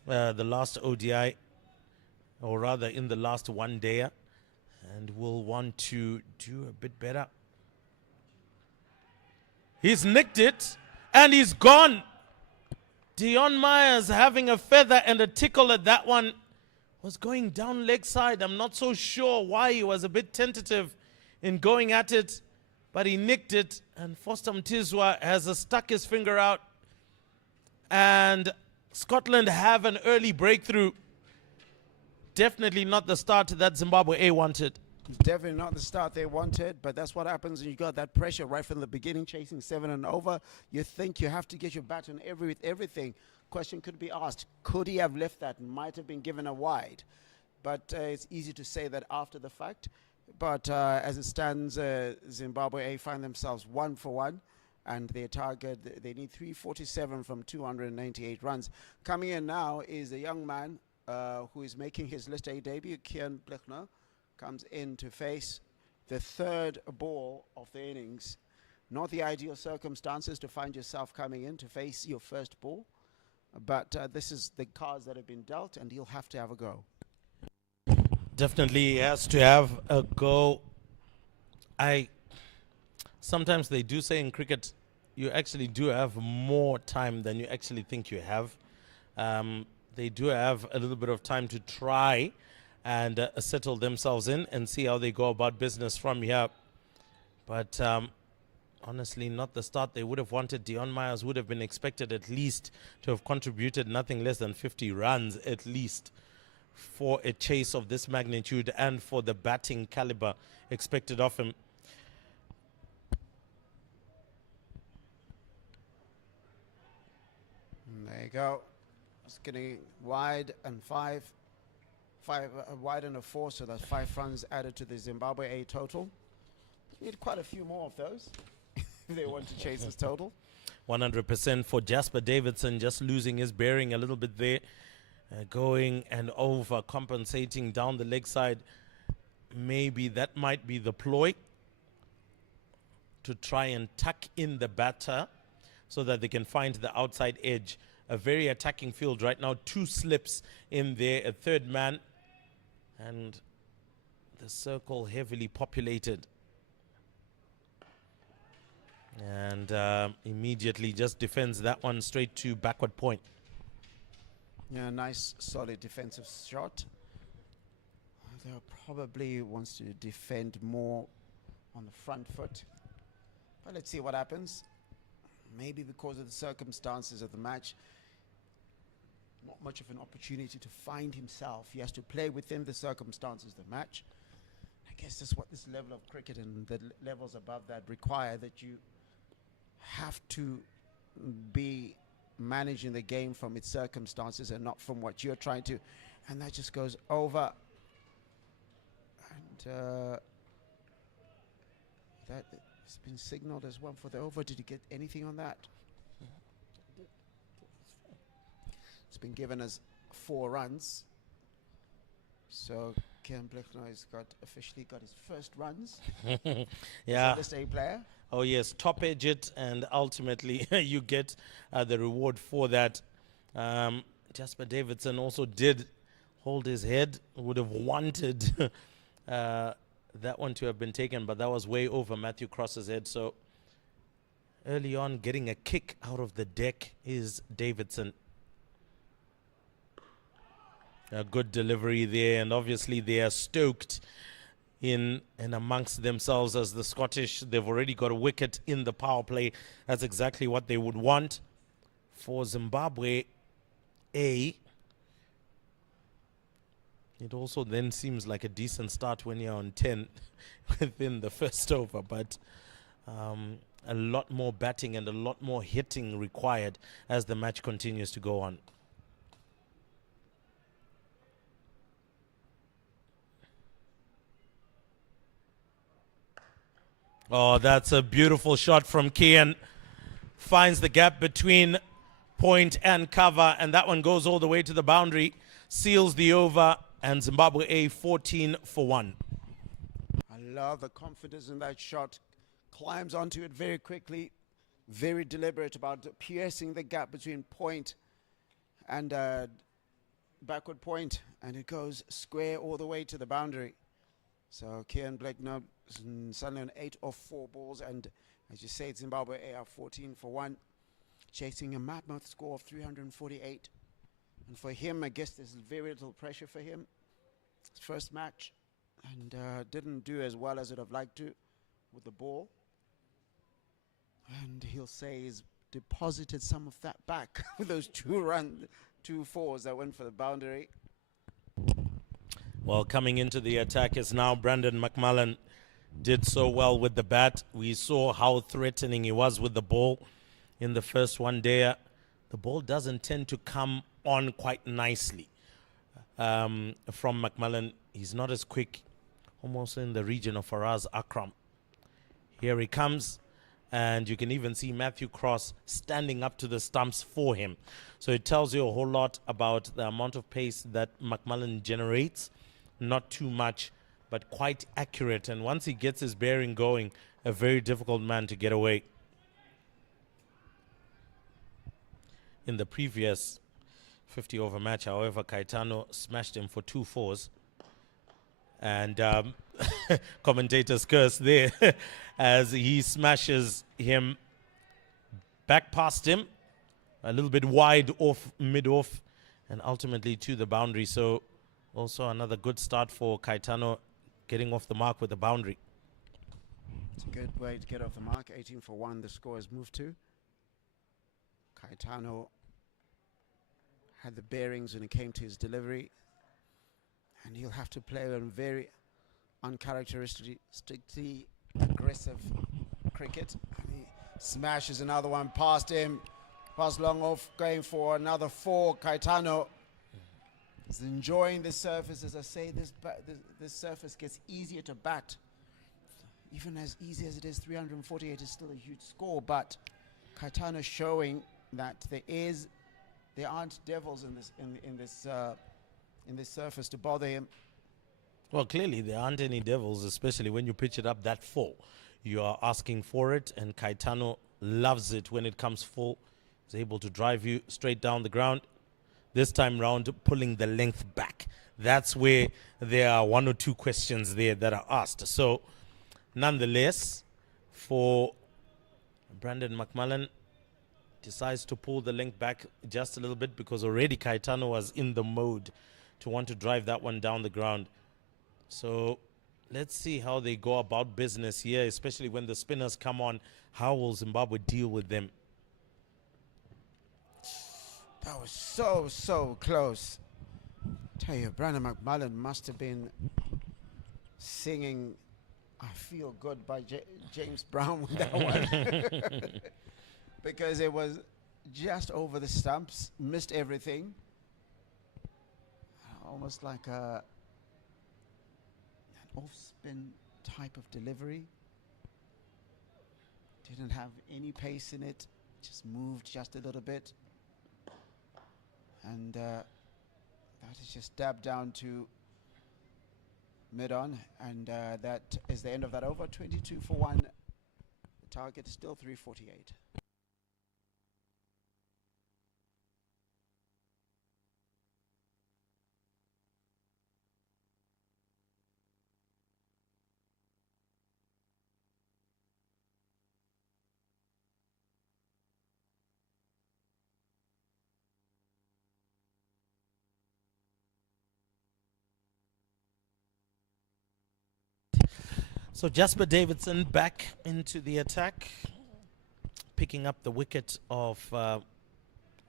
the last ODI, or rather in the last one day, and will want to do a bit better. He's nicked it, and he's gone. Dion Myers having a feather and a tickle at that one. Was going down leg side. I'm not so sure why he was a bit tentative in going at it, but he nicked it, and Foster Mtizwa has stuck his finger out, and Scotland have an early breakthrough. Definitely not the start that Zimbabwe A wanted. Definitely not the start they wanted, but that's what happens when you got that pressure right from the beginning, chasing 7 and over. You think you have to get your bat on everything. Question could be asked, could he have left that? Might have been given a wide, but it's easy to say that after the fact. But as it stands, Zimbabwe A find themselves 1 for 1, and their target, they need 347 from 298 runs. Coming in now is a young man who is making his List A debut. Kian Blechner comes in to face the third ball of the innings. Not the ideal circumstances to find yourself coming in to face your first ball. But this is the cards that have been dealt, and he'll have to have a go. Definitely he has to have a go. Sometimes they do say in cricket, you actually do have more time than you actually think you have. They do have a little bit of time to try and settle themselves in and see how they go about business from here. But honestly, not the start they would have wanted. Dion Myers would have been expected at least to have contributed nothing less than 50 runs at least for a chase of this magnitude and for the batting caliber expected of him. There you go. It's getting wide and 5 wide and a 4, so that's 5 runs added to the Zimbabwe A total. Need quite a few more of those if they want to chase this total. 100% for Jasper Davidson, just losing his bearing a little bit there. Going and over compensating down the leg side. Maybe that might be the ploy to try and tuck in the batter so that they can find the outside edge. A very attacking field right now. 2 slips in there, a third man, and the circle heavily populated. And immediately just defends that one straight to backward point. Yeah, nice solid defensive shot. Although probably wants to defend more on the front foot. But let's see what happens. Maybe because of the circumstances of the match, not much of an opportunity to find himself. He has to play within the circumstances of the match. I guess that's what this level of cricket and the levels above that require, that you have to be managing the game from its circumstances and not from what you're trying to. And that just goes over. And that has been signaled as one for the over. Did you get anything on that? It's been given as 4 runs. So Ken Bleckner has officially got his first runs Yeah. as a day player. Oh yes, top edge it, and ultimately you get the reward for that. Jasper Davidson also did hold his head. Would have wanted that one to have been taken, but that was way over Matthew Cross's head. So early on, getting a kick out of the deck is Davidson. A good delivery there, and obviously they are stoked in and amongst themselves as the Scottish. They've already got a wicket in the power play. That's exactly what they would want. For Zimbabwe A, it also then seems like a decent start when you're on 10 within the first over, but a lot more batting and a lot more hitting required as the match continues to go on. Oh, that's a beautiful shot from Kian. Finds the gap between point and cover, and that one goes all the way to the boundary, seals the over, and Zimbabwe A 14 for 1. I love the confidence in that shot. Climbs onto it very quickly, very deliberate about piercing the gap between point and backward point, and it goes square all the way to the boundary. So Kian Bleckner suddenly on 8 of 4 balls, and as you say, Zimbabwe are 14 for 1, chasing a mammoth score of 348. And for him, I guess there's very little pressure for him. His first match, and didn't do as well as he'd have liked to with the ball. And he'll say he's deposited some of that back with those 2 fours that went for the boundary. Well, coming into the attack is now Brandon McMullen. Did so well with the bat. We saw how threatening he was with the ball in the first one there. The ball doesn't tend to come on quite nicely from McMullen. He's not as quick, almost in the region of Faraz Akram. Here he comes, and you can even see Matthew Cross standing up to the stumps for him. So it tells you a whole lot about the amount of pace that McMullen generates. Not too much, but quite accurate. And once he gets his bearing going, a very difficult man to get away. In the previous 50-over match, however, Caetano smashed him for 2 fours. And commentator's curse there as he smashes him back past him, a little bit wide off, mid-off, and ultimately to the boundary. So also another good start for Caetano, getting off the mark with the boundary. It's a good way to get off the mark. 18 for 1, the score has moved to. Caetano had the bearings when it came to his delivery, and he'll have to play a very uncharacteristically aggressive cricket. And he smashes another one past him, past long off, going for another 4. Caetano is enjoying the surface. As I say, this surface gets easier to bat. Even as easy as it is, 348 is still a huge score, but Caetano showing that there aren't devils in this surface to bother him. Well, clearly there aren't any devils, especially when you pitch it up that full. You are asking for it, and Caetano loves it when it comes full. He's able to drive you straight down the ground. This time round, pulling the length back. That's where there are 1 or 2 questions there that are asked. So, nonetheless, for Brandon McMullen, decides to pull the length back just a little bit because already Caetano was in the mode to want to drive that one down the ground. So, let's see how they go about business here, especially when the spinners come on. How will Zimbabwe deal with them? That was so close. Tell you, Brandon McMullen must have been singing "I Feel Good" by James Brown with that one. Because it was just over the stumps, missed everything. Almost like an off-spin type of delivery. Didn't have any pace in it, just moved just a little bit. And that is just dabbed down to mid on, and that is the end of that over. 22 for 1. The target is still 348. So Jasper Davidson back into the attack, picking up the wicket of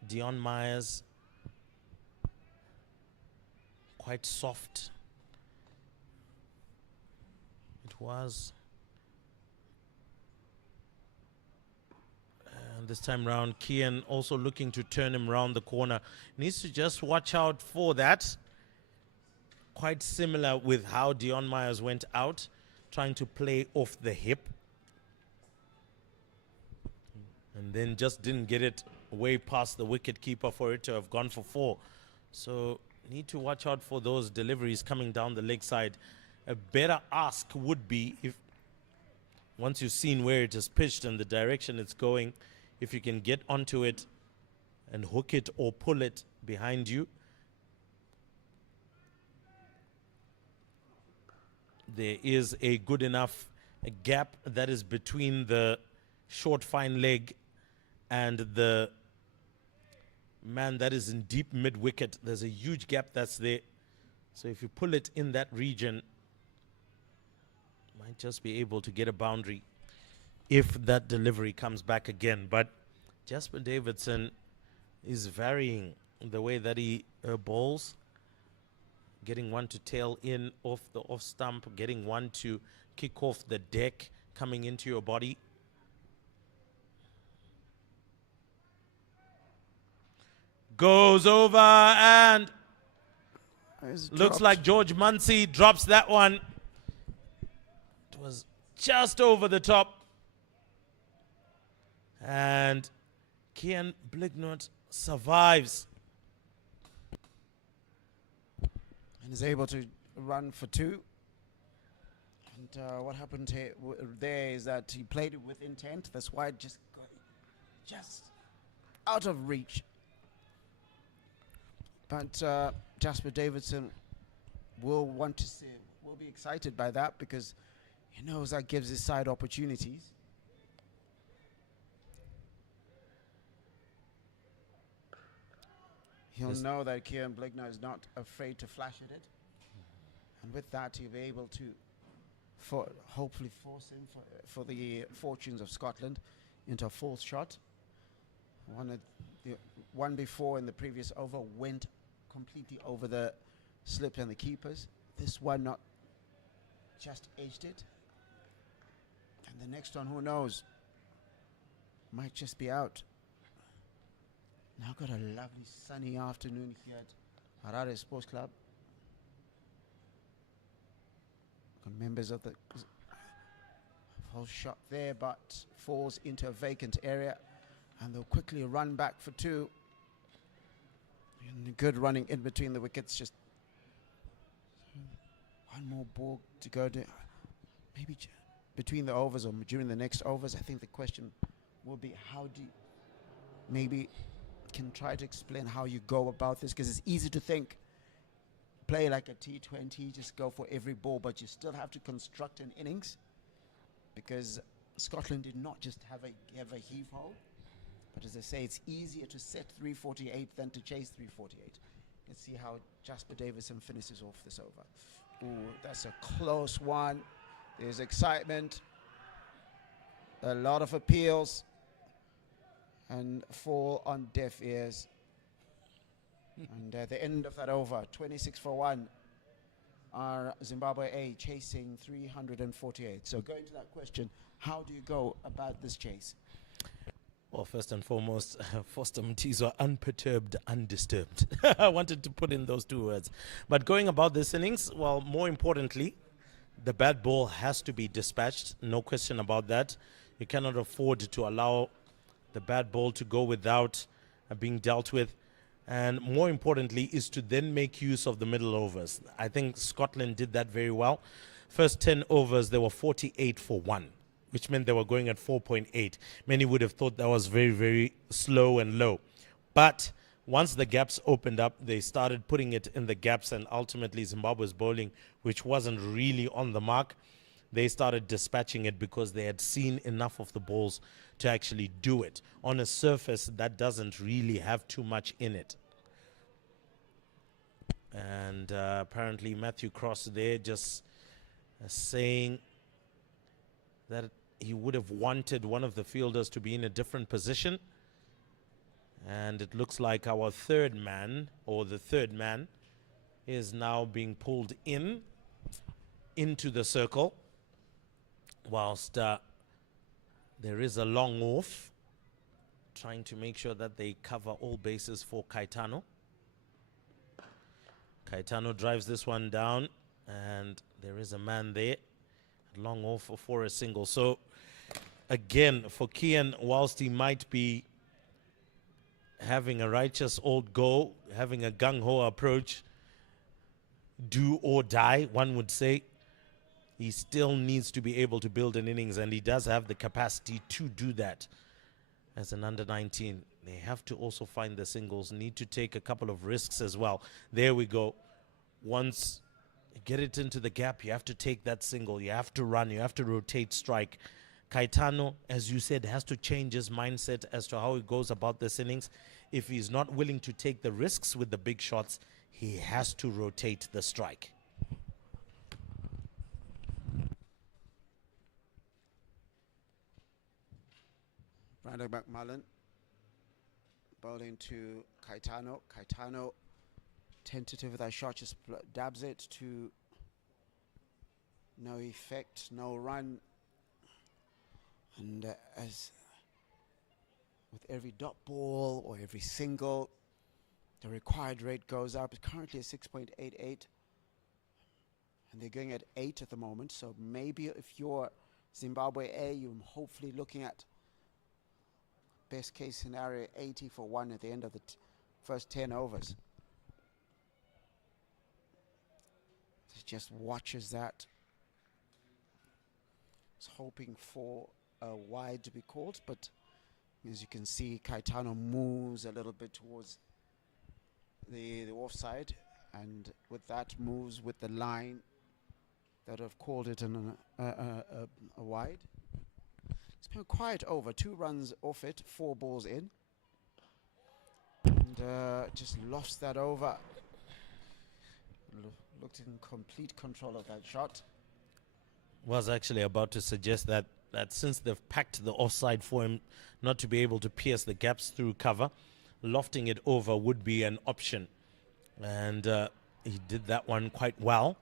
Dion Myers. Quite soft. It was. And this time round, Kian also looking to turn him round the corner. Needs to just watch out for that. Quite similar with how Dion Myers went out, trying to play off the hip. And then just didn't get it way past the wicket keeper for it to have gone for 4. So need to watch out for those deliveries coming down the leg side. A better ask would be, if once you've seen where it is pitched and the direction it's going, if you can get onto it and hook it or pull it behind you. There is a good enough gap that is between the short fine leg and the man that is in deep mid wicket. There's a huge gap that's there. So if you pull it in that region, might just be able to get a boundary if that delivery comes back again. But Jasper Davidson is varying the way that he bowls. Getting one to tail in off the off stump, getting one to kick off the deck, coming into your body. Goes over and looks like George Muncie drops that one. It was just over the top. And Kian Blignot survives. And is able to run for 2. And what happened here, there is that he played it with intent. That's why it just got just out of reach. But Jasper Davidson will want to see, will be excited by that because he knows that gives his side opportunities. He'll know that Kieran Bligner is not afraid to flash at it. And with that, he'll be able to hopefully force him for the fortunes of Scotland into a fourth shot. One before in the previous over went completely over the slip and the keepers. This one not just edged it. And the next one, who knows, might just be out. Now got a lovely sunny afternoon here at Harare Sports Club. Got members of the whole shot there, but falls into a vacant area. And they'll quickly run back for 2. And good running in between the wickets. Just one more ball to go to. Maybe between the overs or during the next overs. I think the question will be how do you maybe can try to explain how you go about this, because it's easy to think play like a T20, just go for every ball, but you still have to construct an innings, because Scotland did not just have a heave ho. But as I say, it's easier to set 348 than to chase 348. Let's see how Jasper Davidson finishes off this over. Ooh, that's a close one. There's excitement, a lot of appeals, and fall on deaf ears. And at the end of that over, 26 for 1, are Zimbabwe A chasing 348. So going to that question, how do you go about this chase? Well, first and foremost, Foster Mtizwa, unperturbed, undisturbed. I wanted to put in those 2 words. But going about this innings, well, more importantly, the bad ball has to be dispatched. No question about that. You cannot afford to allow the bad ball to go without being dealt with. and more importantly is to then make use of the middle overs. I think Scotland did that very well. First 10 overs, they were 48 for 1, which meant they were going at 4.8. Many would have thought that was very, very slow and low. But once the gaps opened up, they started putting it in the gaps, and ultimately Zimbabwe's bowling, which wasn't really on the mark, they started dispatching it because they had seen enough of the balls to actually do it. On a surface that doesn't really have too much in it. And apparently Matthew Cross there just saying that he would have wanted one of the fielders to be in a different position. And it looks like our third man, or the third man, is now being pulled into the circle, whilst there is a long off, trying to make sure that they cover all bases for Caetano. Caetano drives this one down, and there is a man there. Long off for a single. So, again, for Kian, whilst he might be having a righteous old go, having a gung-ho approach, do or die, one would say, he still needs to be able to build an innings, and he does have the capacity to do that as an under-19. They have to also find the singles, need to take a couple of risks as well. There we go. Once you get it into the gap, you have to take that single, you have to run, you have to rotate strike. Caetano, as you said, has to change his mindset as to how he goes about this innings. If he's not willing to take the risks with the big shots, he has to rotate the strike. Brandon McMullen bowling to Caetano. Caetano tentative with that shot, just dabs it to no effect, no run. And as with every dot ball or every single, the required rate goes up. It's currently at 6.88, and they're going at 8 at the moment. So maybe if you're Zimbabwe A, you're hopefully looking at best case scenario 80 for 1 at the end of the first 10 overs. Just watches that. He's hoping for a wide to be called, but as you can see, Caetano moves a little bit towards the offside, and with that moves with the line that have called it a wide. It's been a quiet over, 2 runs off it, 4 balls in, and just lost that over. Looked in complete control of that shot. Was actually about to suggest that since they've packed the offside for him not to be able to pierce the gaps through cover, lofting it over would be an option. And he did that one quite well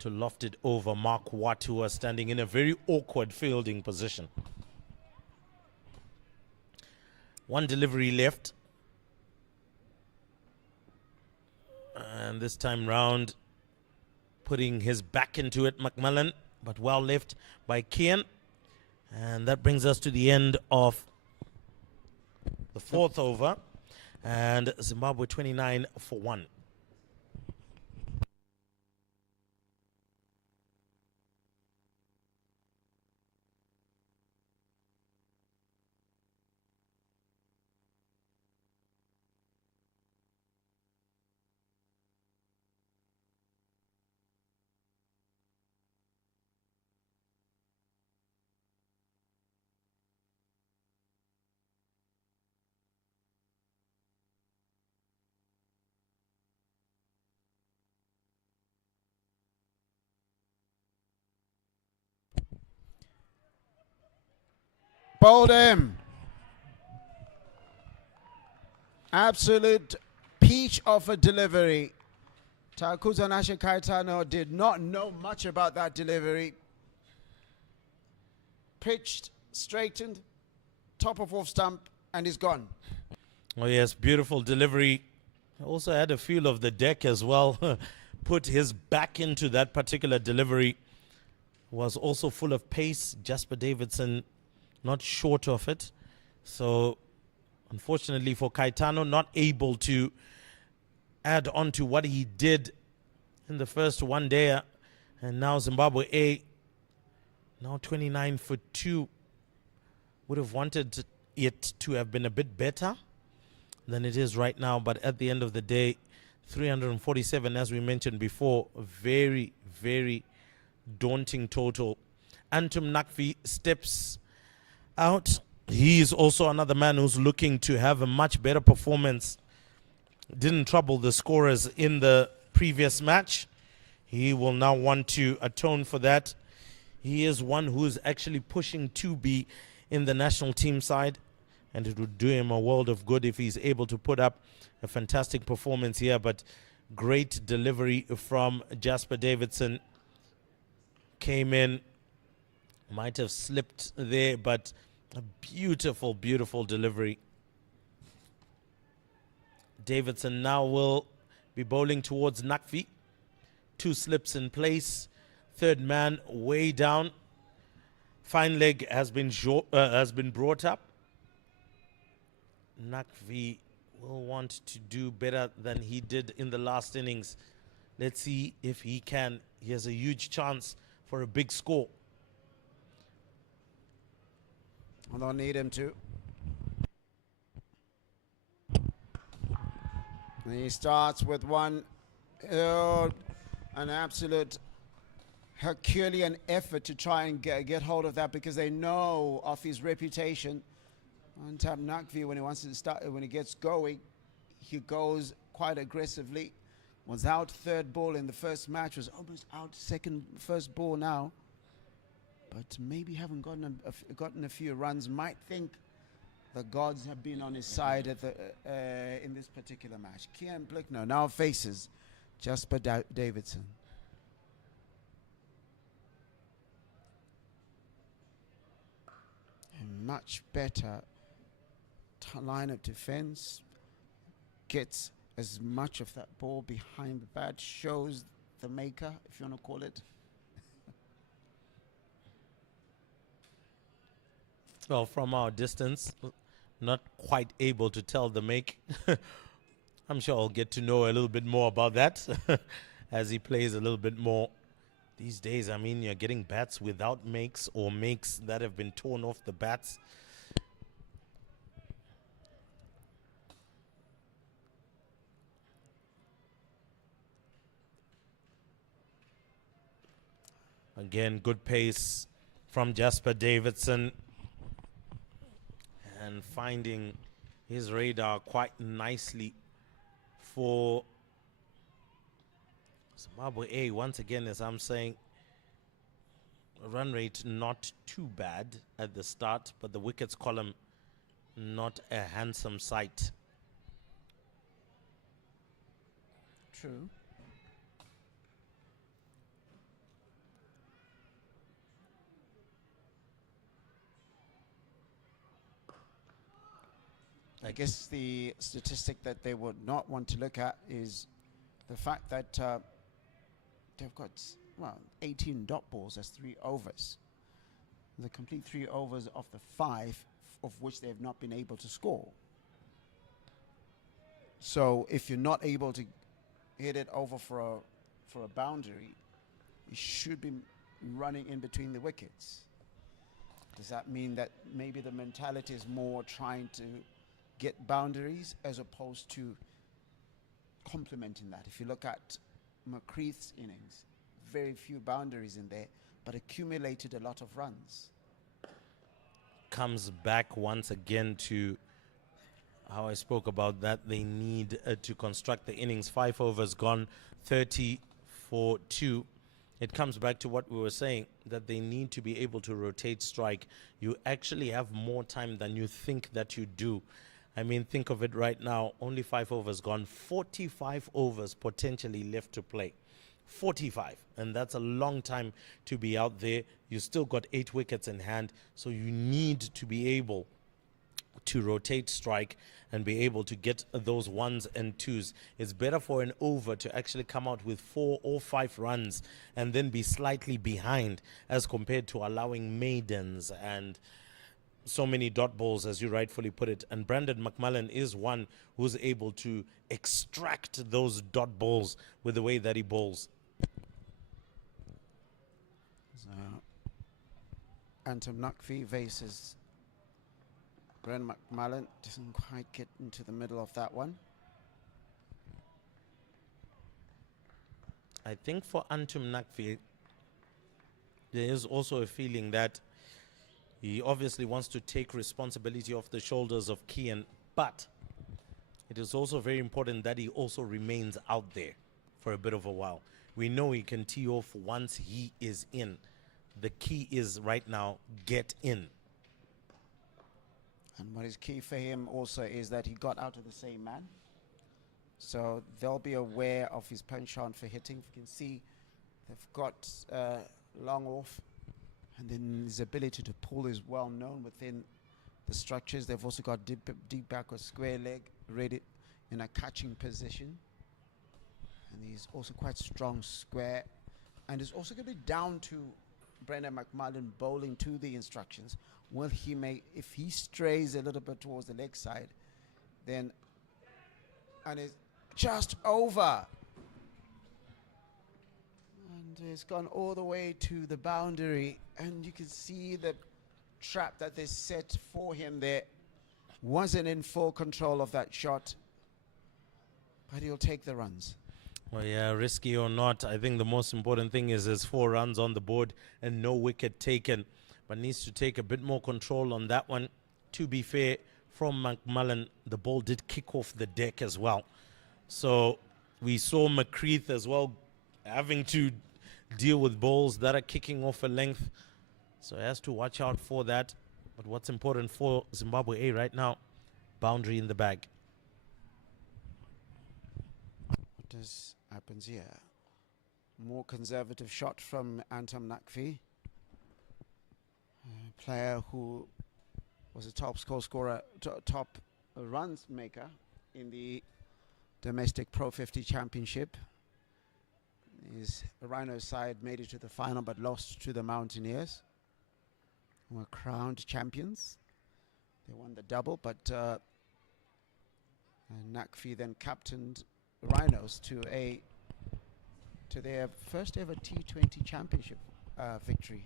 to loft it over Mark Watt, who was standing in a very awkward fielding position. One delivery left. And this time round, putting his back into it, McMullen, but well left by Kian. And that brings us to the end of the 4th over. And Zimbabwe 29 for 1. Bowled him. Absolute peach of a delivery. Takuzanashe Caetano did not know much about that delivery. Pitched, straightened, top of off stump, and he's gone. Oh yes, beautiful delivery. Also had a feel of the deck as well. Put his back into that particular delivery. Was also full of pace. Jasper Davidson not short of it. So Unfortunately for Caetano, not able to add on to what he did in the first one day. And now Zimbabwe A, now 29 for 2. Would have wanted it to have been a bit better than it is right now. But at the end of the day, 347, as we mentioned before, a very, very daunting total. Antum Nakvi steps out. He is also another man who's looking to have a much better performance. Didn't trouble the scorers in the previous match. He will now want to atone for that. He is one who's actually pushing to be in the national team side, and it would do him a world of good if he's able to put up a fantastic performance here. But great delivery from Jasper Davidson. Came in, might have slipped there, but a beautiful, beautiful delivery. Davidson now will be bowling towards Nakvi. 2 slips in place. Third man way down. Fine leg has been brought up. Nakvi will want to do better than he did in the last innings. Let's see if he can. He has a huge chance for a big score. I don't need him to. And he starts with one, an absolute Herculean effort to try and get hold of that, because they know of his reputation. On tap Nakvi, when he wants to start, when he gets going, he goes quite aggressively. Was out third ball in the first match, was almost out first ball now. But maybe haven't gotten a few runs. Might think the gods have been on his side at the in this particular match. Kian Blickner now faces Jasper Davidson. A much better line of defense. Gets as much of that ball behind the bat. Shows the maker, if you want to call it. Well, from our distance, not quite able to tell the make. I'm sure I'll get to know a little bit more about that as he plays a little bit more. These days, I mean, you're getting bats without makes or makes that have been torn off the bats. Again, good pace from Jasper Davidson. And finding his radar quite nicely for Zimbabwe A. Once again, as I'm saying, run rate not too bad at the start, but the wickets column not a handsome sight. True. I guess the statistic that they would not want to look at is the fact that they've got, well, 18 dot balls as 3 overs. The complete 3 overs of the 5 of which they have not been able to score. So if you're not able to hit it over for a boundary, you should be running in between the wickets. Does that mean that maybe the mentality is more trying to get boundaries as opposed to complementing that? If you look at McCreath's innings, very few boundaries in there, but accumulated a lot of runs. Comes back once again to how I spoke about that. They need to construct the innings. 5 overs gone, 30 for 2. It comes back to what we were saying, that they need to be able to rotate strike. You actually have more time than you think that you do. I mean, think of it right now, only 5 overs gone, 45 overs potentially left to play. 45, and that's a long time to be out there. You still got 8 wickets in hand, so you need to be able to rotate strike and be able to get those 1s and 2s. It's better for an over to actually come out with 4 or 5 runs and then be slightly behind, as compared to allowing maidens and so many dot balls, as you rightfully put it. And Brandon McMullen is one who's able to extract those dot balls with the way that he bowls. So, Anton Nakvi faces Brandon McMullen. Doesn't quite get into the middle of that one. I think for Antum Nakvi, there is also a feeling that he obviously wants to take responsibility off the shoulders of Kian, but it is also very important that he also remains out there for a bit of a while. We know he can tee off once he is in. The key is right now, get in. And what is key for him also is that he got out of the same man. So they'll be aware of his penchant for hitting. You can see they've got long off, and then his ability to pull is well known within the structures. They've also got deep back or square leg ready in a catching position. And he's also quite strong square. And it's also going to be down to Brendan McMullen bowling to the instructions. Will he make, if he strays a little bit towards the leg side, then, and it's just over. And it's gone all the way to the boundary. And you can see the trap that they set for him there. Wasn't in full control of that shot, but he'll take the runs. Well, yeah, risky or not, I think the most important thing is there's 4 runs on the board and no wicket taken. But needs to take a bit more control on that one. To be fair, from McMullen, the ball did kick off the deck as well. So we saw McCreath as well having to deal with balls that are kicking off a length. So he has to watch out for that. But what's important for Zimbabwe A right now, boundary in the bag. What happens here? More conservative shot from Anton Nakvi, a player who was a top scorer, top runs maker in the domestic Pro 50 championship. His Rhino side made it to the final but lost to the Mountaineers, who were crowned champions. They won the double, but Nakvi then captained Rhinos to their first ever T20 championship victory.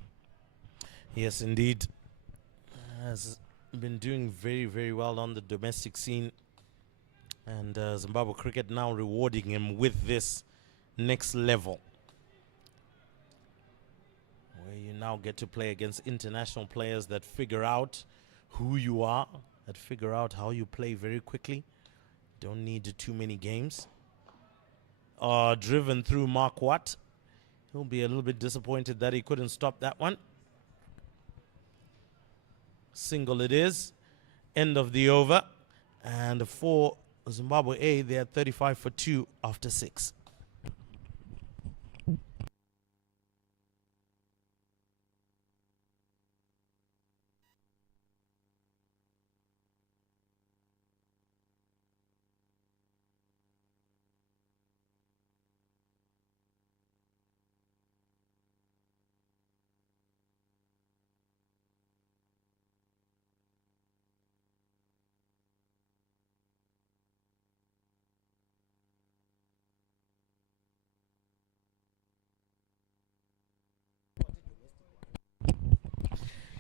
Yes, indeed. Has been doing very, very well on the domestic scene. And Zimbabwe Cricket now rewarding him with this next level, where you now get to play against international players that figure out who you are, that figure out how you play very quickly. Don't need too many games. Driven through Mark Watt. He'll be a little bit disappointed that he couldn't stop that one. Single it is. End of the over. And for Zimbabwe A, they're 35 for 2 after 6.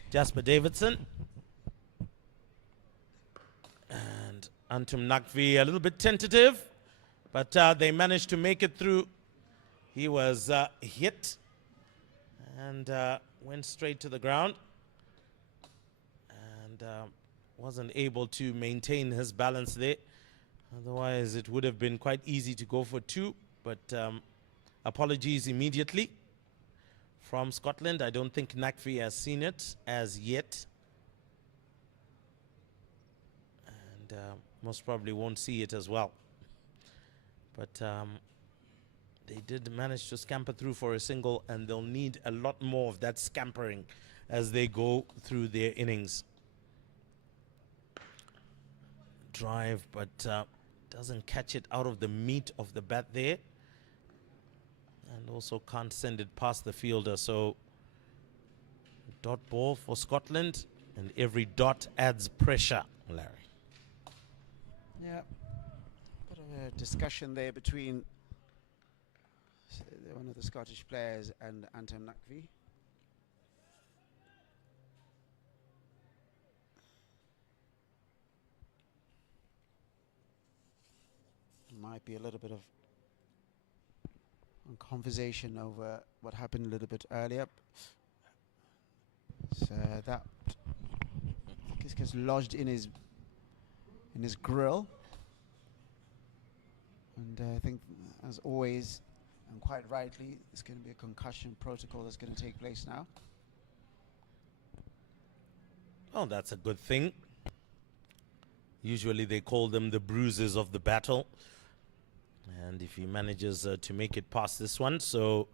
Jasper Davidson and Antum Nakvi a little bit tentative, but they managed to make it through. He was hit and went straight to the ground and wasn't able to maintain his balance there. Otherwise, it would have been quite easy to go for 2, but apologies immediately from Scotland. I don't think Nakvi has seen it as yet. And most probably won't see it as well. But they did manage to scamper through for a single, and they'll need a lot more of that scampering as they go through their innings. Drive, but doesn't catch it out of the meat of the bat there. And also can't send it past the fielder. So dot ball for Scotland. And every dot adds pressure, Larry. Yeah. Bit of a discussion there between one of the Scottish players and Anton Nakvi. Might be a little bit of conversation over what happened a little bit earlier. So that gets lodged in his grill, and I think, as always, and quite rightly, there's going to be a concussion protocol that's going to take place now. Oh, that's a good thing. Usually they call them the bruises of the battle. And if he manages to make it past this one, so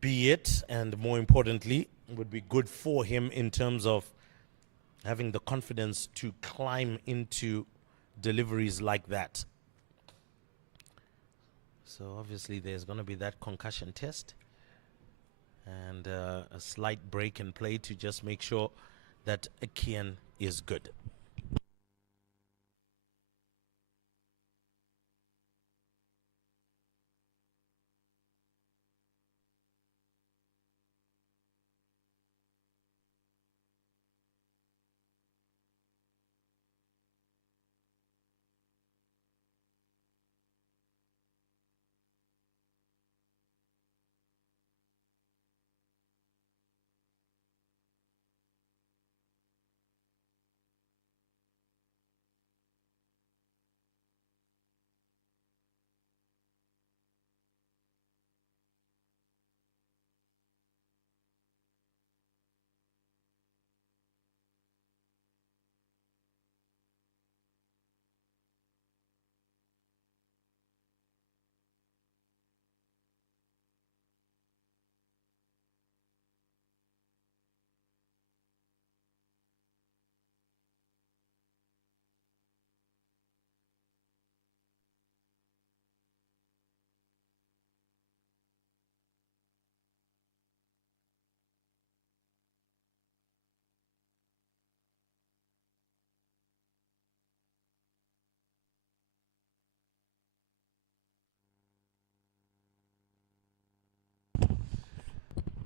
be it. And more importantly, it would be good for him in terms of having the confidence to climb into deliveries like that. So obviously there's going to be that concussion test and a slight break in play to just make sure that Akian is good.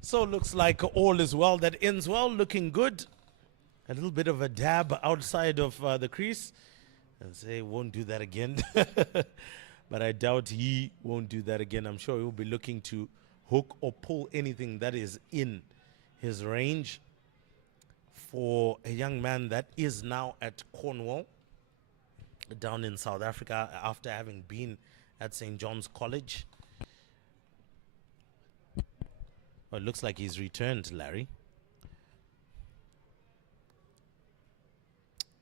So looks like all is well that ends well, looking good. A little bit of a dab outside of the crease. And say won't do that again. But I doubt he won't do that again. I'm sure he'll be looking to hook or pull anything that is in his range for a young man that is now at Cornwall down in South Africa after having been at St. John's College. Well, it looks like he's returned, Larry.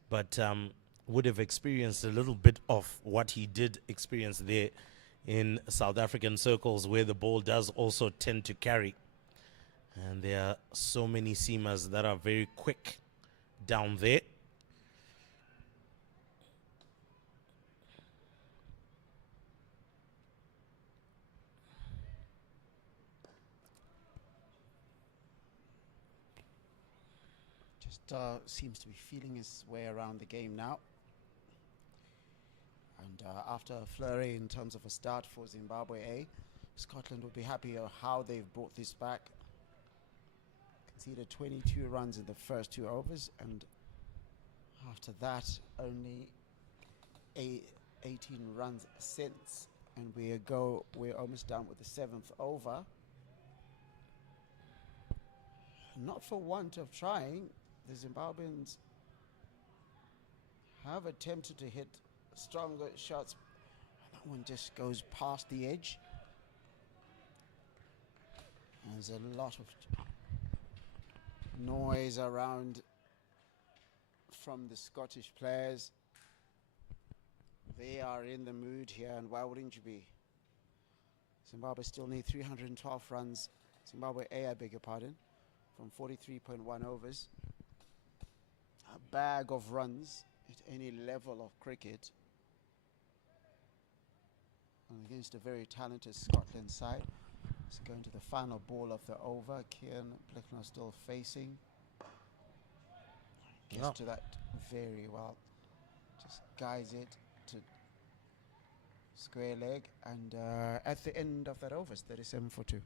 But would have experienced a little bit of what he did experience there in South African circles, where the ball does also tend to carry. And there are so many seamers that are very quick down there. Just seems to be feeling his way around the game now. And after a flurry in terms of a start for Zimbabwe A, Scotland will be happy of how they've brought this back. Conceded 22 runs in the first 2 overs, and after that only 18 runs since, and we're almost done with the 7th over. Not for want of trying, the Zimbabweans have attempted to hit stronger shots. That one just goes past the edge. There's a lot of noise around from the Scottish players. They are in the mood here, and why wouldn't you be? Zimbabwe still need 312 runs. Zimbabwe A, I beg your pardon, from 43.1 overs. A bag of runs at any level of cricket. And against a very talented Scotland side. It's going to the final ball of the over. Kieran Blickner still facing. Gets to that very well. Just guides it to square leg, and at the end of that over, it's 37 for 2.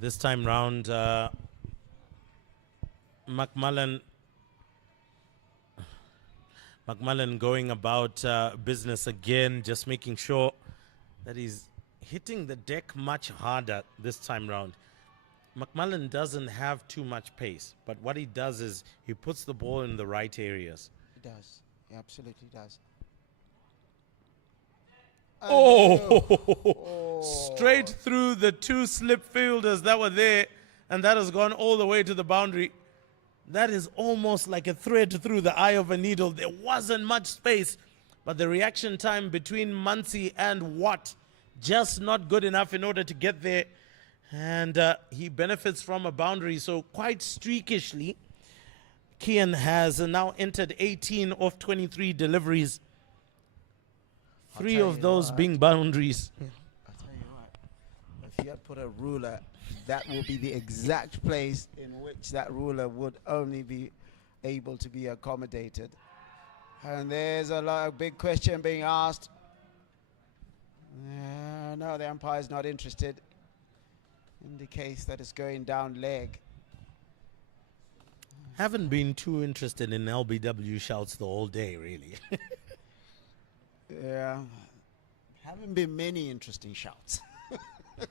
This time round, McMullen going about business again, just making sure that he's hitting the deck much harder this time round. McMullen doesn't have too much pace, but what he does is he puts the ball in the right areas. He does. He absolutely does. Straight through the 2 slip fielders that were there, and that has gone all the way to the boundary. That is almost like a thread through the eye of a needle. There wasn't much space, but the reaction time between Muncie and Watt just not good enough in order to get there, and he benefits from a boundary. So quite streakishly, Kian has now entered 18 of 23 deliveries. 3 of those being boundaries. I'll tell you what, if you had put a ruler, that will be the exact place in which that ruler would only be able to be accommodated. And there's a big question being asked. No, the umpire's not interested. Indicates that it's going down leg. Haven't been too interested in LBW shouts the whole day, really. Yeah, haven't been many interesting shouts. There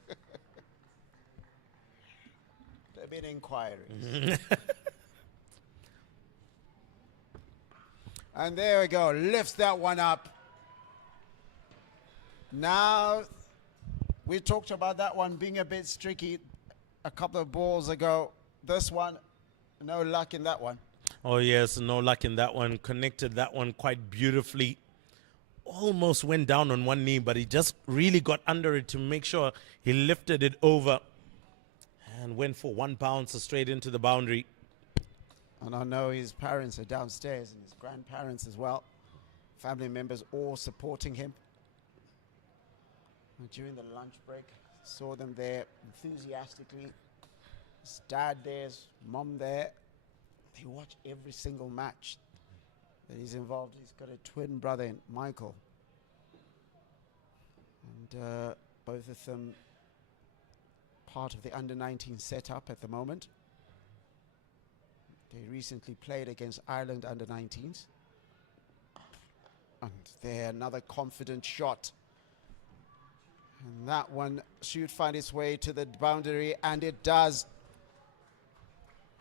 have been inquiries. And there we go, lifts that one up. Now, we talked about that one being a bit streaky a couple of balls ago. This one, no luck in that one. Oh yes, no luck in that one. Connected that one quite beautifully. Almost went down on one knee, but he just really got under it to make sure he lifted it over and went for 1 bounce straight into the boundary. And I know his parents are downstairs and his grandparents as well. Family members all supporting him. And during the lunch break, saw them there enthusiastically. His dad there, his mom there. They watch every single match that he's involved. He's got a twin brother in Michael, and both of them part of the under-19 setup at the moment. They recently played against Ireland under-19s, and there another confident shot, and that one should find its way to the boundary, and it does.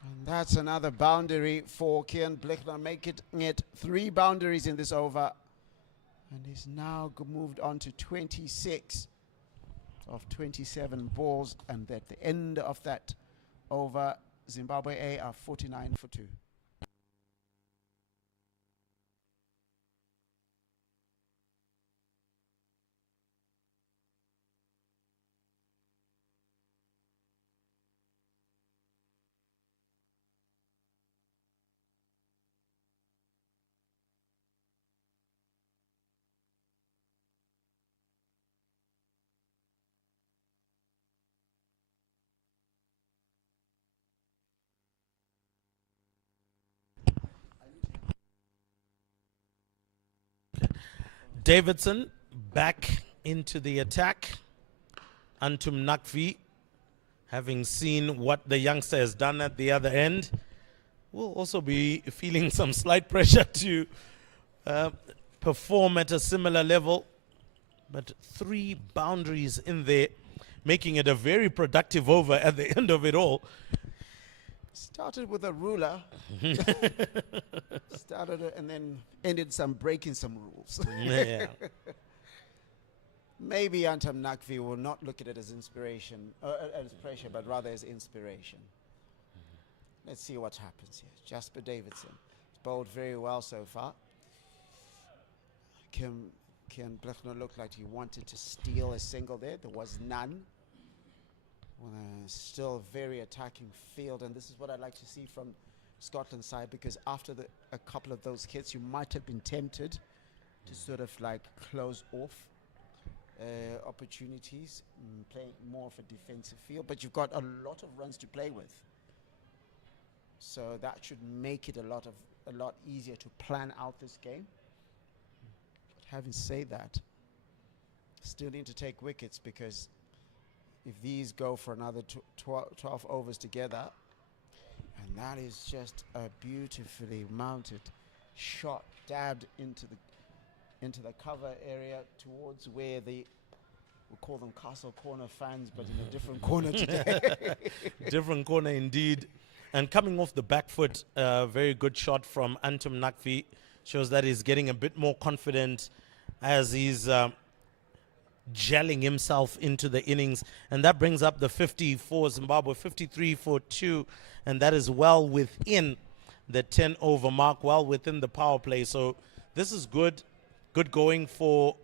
And that's another boundary for Kian Blichner, making it 3 boundaries in this over. And he's now moved on to 26 of 27 balls. And at the end of that over, Zimbabwe A are 49 for 2. Davidson back into the attack. Antum Nakvi, having seen what the youngster has done at the other end, will also be feeling some slight pressure to perform at a similar level. But 3 boundaries in there, making it a very productive over at the end of it all. Started with a ruler. Started and then ended breaking some rules. Yeah. Maybe Antam Nakvi will not look at it as inspiration, as pressure, but rather as inspiration. Let's see what happens here. Jasper Davidson. He's bowled very well so far. Kian Blechner looked like he wanted to steal a single there. There was none. Still very attacking field, and this is what I'd like to see from Scotland's side, because after a couple of those hits, you might have been tempted to sort of like close off opportunities, playing more of a defensive field, but you've got a lot of runs to play with. So that should make it a lot easier to plan out this game. But having said that, still need to take wickets, because if these go for another 12 overs together, and that is just a beautifully mounted shot, dabbed into the cover area towards where we'll call them Castle Corner fans, but in a different corner today. Different corner indeed. And coming off the back foot, very good shot from Antam Nakvi. Shows that he's getting a bit more confident as he's gelling himself into the innings. And that brings up the 50 for Zimbabwe, 53 for 2. And that is well within the 10 over mark, well within the power play. So this is good. Good going for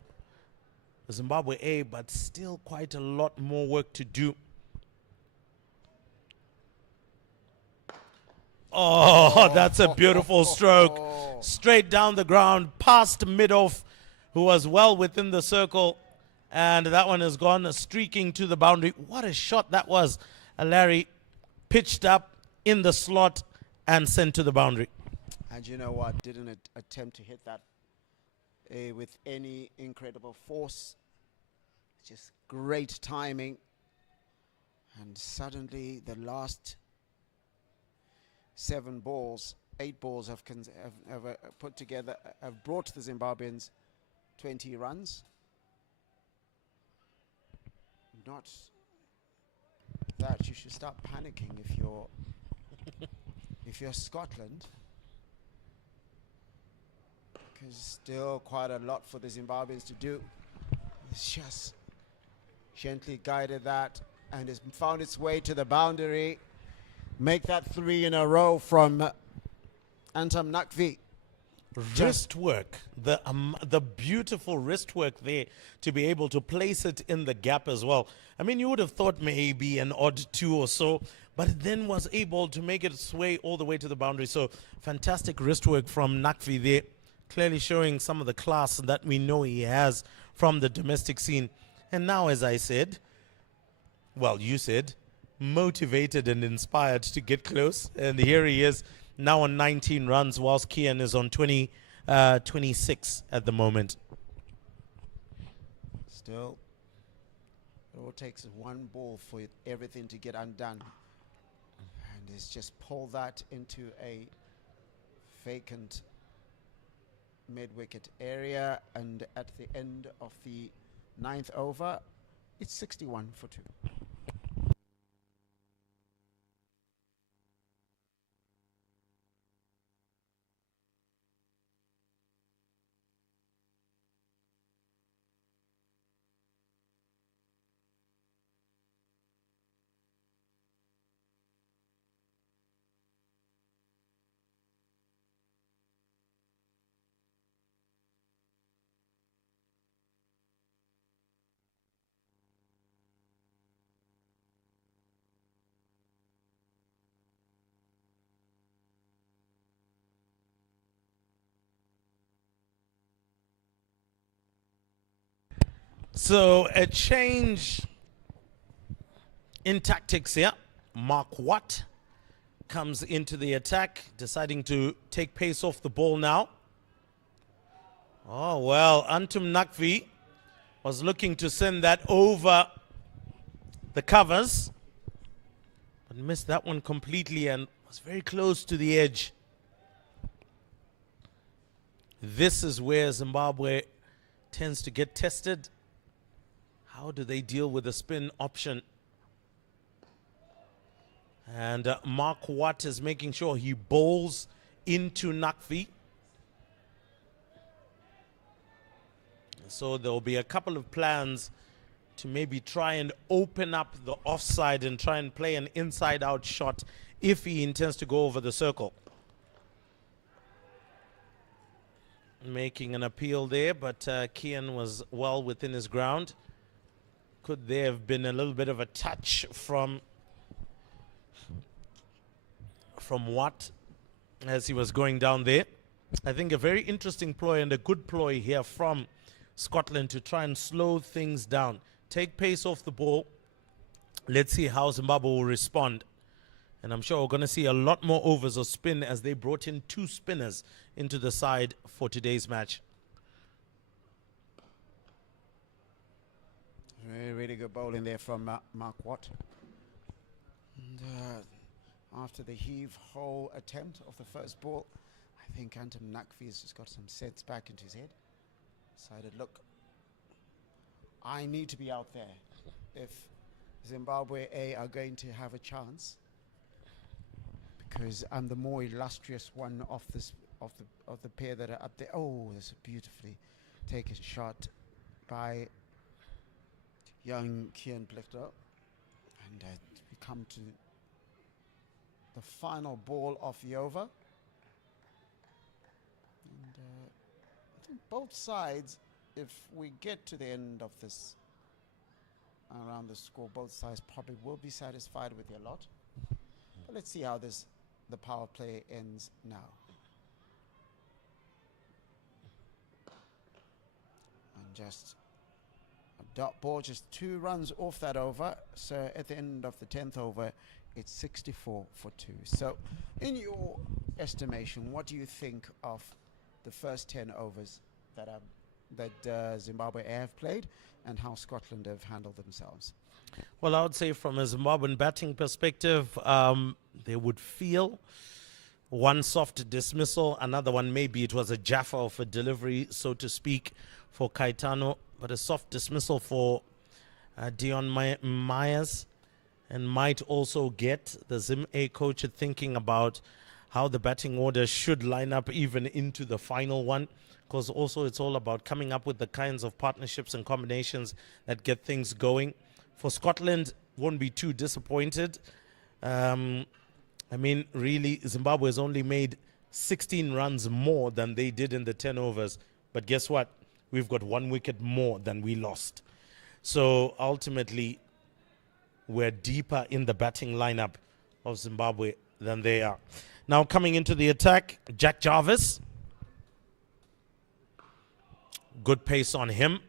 Zimbabwe A, but still quite a lot more work to do. Oh, that's a beautiful stroke. Straight down the ground, past mid-off, who was well within the circle. And that one has gone streaking to the boundary. What a shot that was. Larry pitched up in the slot and sent to the boundary. And you know what? Didn't attempt to hit that with any incredible force. Just great timing. And suddenly the last 8 balls have put together, have brought the Zimbabweans 20 runs. Not that you should start panicking if you're Scotland, because still quite a lot for the Zimbabweans to do. It's just gently guided that and has found its way to the boundary. Make that 3 in a row from Antam Nakvi. Wrist work, the beautiful wrist work there to be able to place it in the gap as well. I mean, you would have thought maybe an odd 2 or so, but it then was able to make it sway all the way to the boundary. So fantastic wrist work from Nakvi there, clearly showing some of the class that we know he has from the domestic scene. And now, as I said, well, you said, motivated and inspired to get close. And here he is, now on 19 runs, whilst Kian is on 26 at the moment. Still, it all takes one ball for everything to get undone. And he's just pulled that into a vacant mid-wicket area. And at the end of the 9th over, it's 61 for 2. So a change in tactics here. Mark Watt comes into the attack, deciding to take pace off the ball now. Oh, well, Antam Nakvi was looking to send that over the covers, but missed that one completely and was very close to the edge. This is where Zimbabwe tends to get tested. How do they deal with the spin option? And Mark Watt is making sure he bowls into Nakvi. So there will be a couple of plans to maybe try and open up the offside and try and play an inside-out shot if he intends to go over the circle. Making an appeal there, but Kian was well within his ground. Could there have been a little bit of a touch from Watt as he was going down there? I think a very interesting ploy and a good ploy here from Scotland to try and slow things down. Take pace off the ball. Let's see how Zimbabwe will respond. And I'm sure we're going to see a lot more overs of spin as they brought in 2 spinners into the side for today's match. Really, really good bowling there from Mark Watt. And after the heave-ho attempt of the first ball, I think Anton Nakvi has just got some sense back into his head. Decided, look, I need to be out there if Zimbabwe A are going to have a chance, because I'm the more illustrious one of the pair that are up there. Oh, there's a beautifully taken shot by young Kian Blichter. And we come to the final ball of the over. And I think both sides, if we get to the end of this, around the score, both sides probably will be satisfied with their lot. But let's see how the power play ends now. And just a dot ball, just 2 runs off that over. So at the end of the 10th over, it's 64 for 2. So in your estimation, what do you think of the first 10 overs that Zimbabwe have played, and how Scotland have handled themselves? Well, I would say from a Zimbabwean batting perspective, they would feel one soft dismissal, another one maybe it was a Jaffa of a delivery, so to speak, for Caetano, but a soft dismissal for Dion Myers, and might also get the Zim A coach thinking about how the batting order should line up even into the final one, because also it's all about coming up with the kinds of partnerships and combinations that get things going. For Scotland, won't be too disappointed. I mean, really, Zimbabwe has only made 16 runs more than they did in the 10 overs. But guess what? We've got 1 wicket more than we lost. So ultimately, we're deeper in the batting lineup of Zimbabwe than they are. Now coming into the attack, Jack Jarvis. Good pace on him.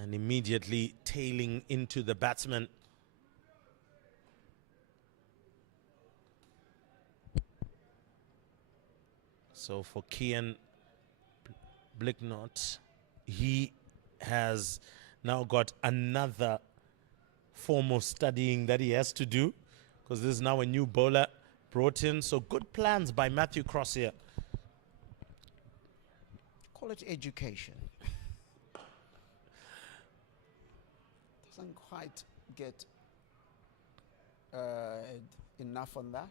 And immediately tailing into the batsman. So for Kian Blicknott, he has now got another form of studying that he has to do, because this is now a new bowler brought in. So good plans by Matthew Cross here. Call it education. Doesn't quite get enough on that,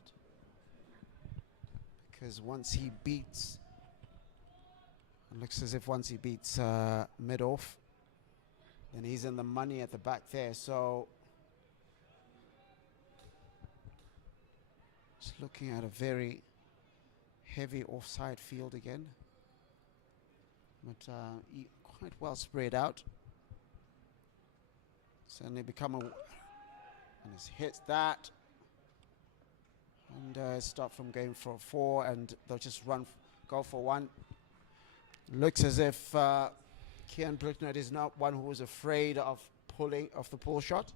because once he beats, it looks as if once he beats mid-off, then he's in the money at the back there. So just looking at a very heavy offside field again, but quite well spread out. Suddenly become and he's hit that, and stop from going for 4, and they'll just go for 1. Looks as if Kian Blicknott is not one who is afraid of the pull shot.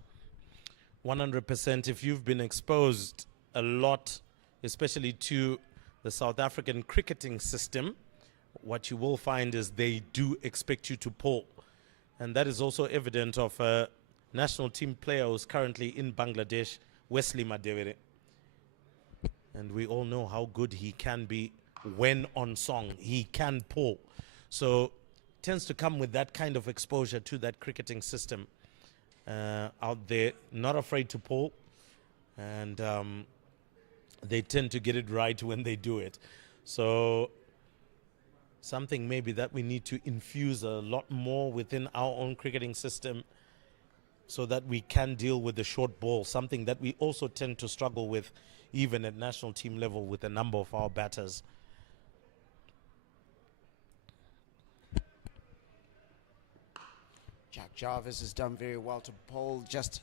100%. If you've been exposed a lot, especially to the South African cricketing system, what you will find is they do expect you to pull. And that is also evident of a national team player who's currently in Bangladesh, Wesley Madewere. And we all know how good he can be when on song. He can pull. So tends to come with that kind of exposure to that cricketing system out there, not afraid to pull. and they tend to get it right when they do it. So something maybe that we need to infuse a lot more within our own cricketing system, so that we can deal with the short ball, something that we also tend to struggle with even at national team level with a number of our batters. Jack Jarvis has done very well to bowl just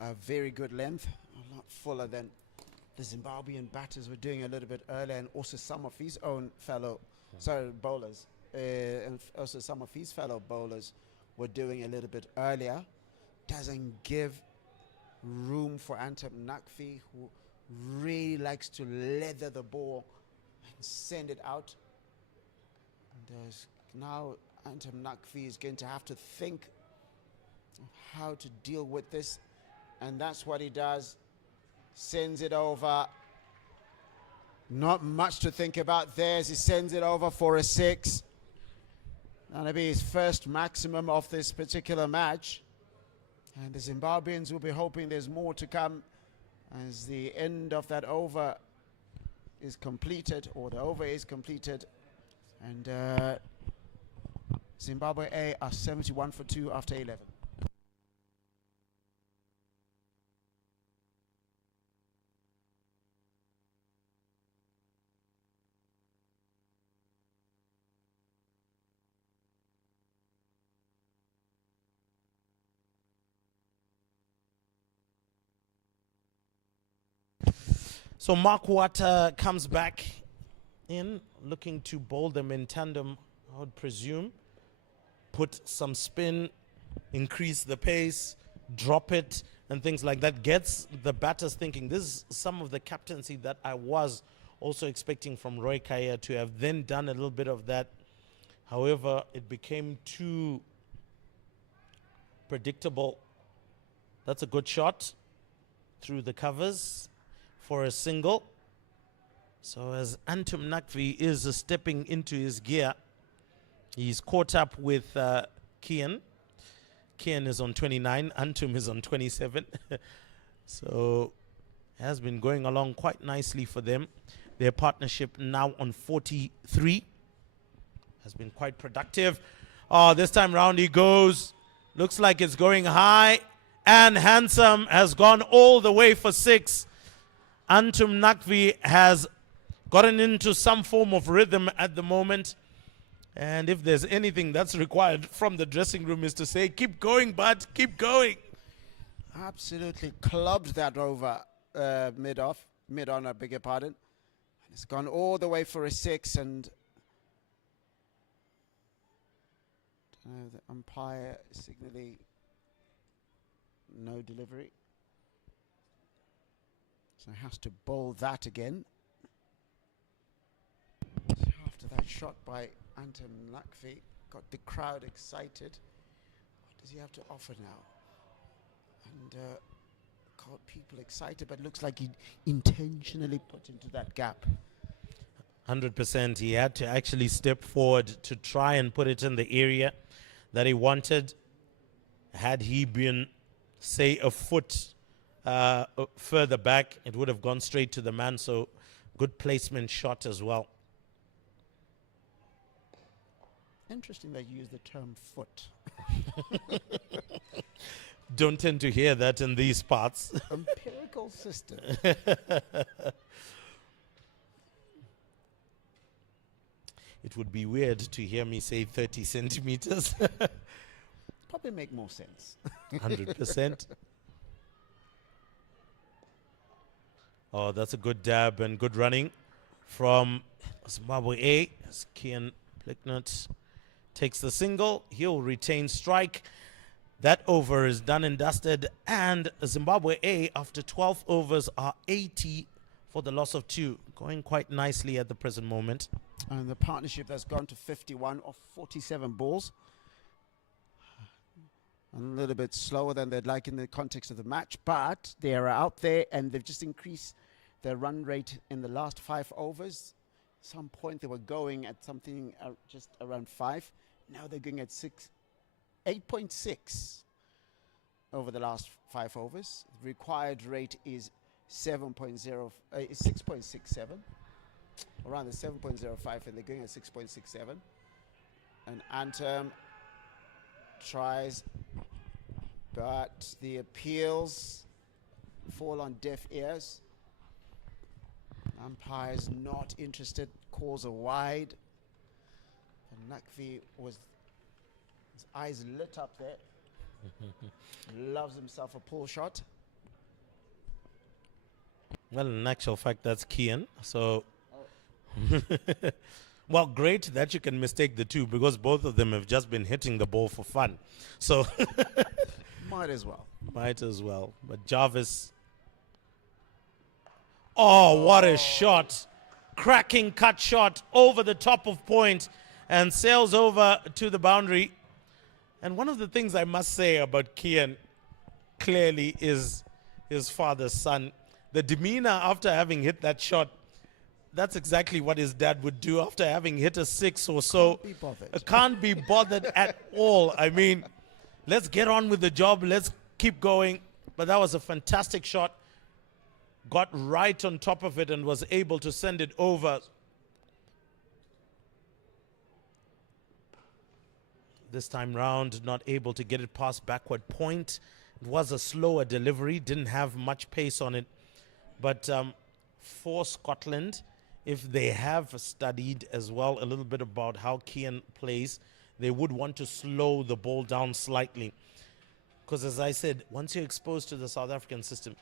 a very good length, a lot fuller than the Zimbabwean batters were doing a little bit earlier, and also some of his own fellow, bowlers, and also some of his fellow bowlers were doing a little bit earlier. Doesn't give room for Antam Nakvi, who really likes to leather the ball and send it out. And now Antam Nakvi is going to have to think of how to deal with this, and that's what he does. Sends it over. Not much to think about there as he sends it over for a 6. That'll be his first maximum of this particular match. And the Zimbabweans will be hoping there's more to come as the end of that over is completed, or the over is completed. And Zimbabwe A are 71 for 2 after 11. So Mark Water comes back in, looking to bowl them in tandem, I would presume. Put some spin, increase the pace, drop it, and things like that. Gets the batters thinking. This is some of the captaincy that I was also expecting from Roy Kaya to have then done a little bit of that. However, it became too predictable. That's a good shot through the covers for a single. So as Antum Nakvi is stepping into his gear, he's caught up with Kian. Kian is on 29, Antum is on 27. So it has been going along quite nicely for them. Their partnership now on 43 has been quite productive. Oh, this time round he goes. Looks like it's going high, and Handsome has gone all the way for 6. Antum Nakvi has gotten into some form of rhythm at the moment. And if there's anything that's required from the dressing room is to say, keep going, bud, keep going. Absolutely clubbed that over mid-on, I beg your pardon. And it's gone all the way for a 6, and the umpire signaling no delivery. So has to bowl that again. So after that shot by Anton Nakvi, got the crowd excited. What does he have to offer now? And got people excited, but looks like he intentionally put into that gap. 100%. He had to actually step forward to try and put it in the area that he wanted. Had he been, say, a foot further back, it would have gone straight to the man. So good placement shot as well. Interesting that you use the term foot. Don't tend to hear that in these parts. Empirical system. It would be weird to hear me say 30 centimeters. Probably make more sense. 100%. Oh, that's a good dab and good running from Zimbabwe A. As Kian Plicknut takes the single, he'll retain strike. That over is done and dusted, and Zimbabwe A, after 12 overs, are 80 for the loss of 2. Going quite nicely at the present moment. And the partnership that's gone to 51 of 47 balls. A little bit slower than they'd like in the context of the match, but they are out there, and they've just increased their run rate in the last 5 overs. Some point they were going at something just around 5. Now they're going at 8.6 over the last 5 overs. The required rate is 6.67, around the 7.05, and they're going at 6.67. And Anthem tries, but the appeals fall on deaf ears. Umpire's not interested, calls a wide. And Nakvi was, his eyes lit up there. Loves himself a pull shot. Well, in actual fact, that's Kian. So, well, great that you can mistake the two, because both of them have just been hitting the ball for fun. So, Might as well. might as well. But Jarvis. Oh, what a shot. Cracking cut shot over the top of point and sails over to the boundary. And one of the things I must say about Kian clearly is his father's son. The demeanor after having hit that shot, that's exactly what his dad would do after having hit a six or so. Can't be bothered. Can't be bothered at all. I mean, let's get on with the job. Let's keep going. But that was a fantastic shot. Got right on top of it and was able to send it over. This time round, not able to get it past backward point. It was a slower delivery, didn't have much pace on it. But for Scotland, if they have studied as well a little bit about how Kian plays, they would want to slow the ball down slightly. Because as I said, once you're exposed to the South African system,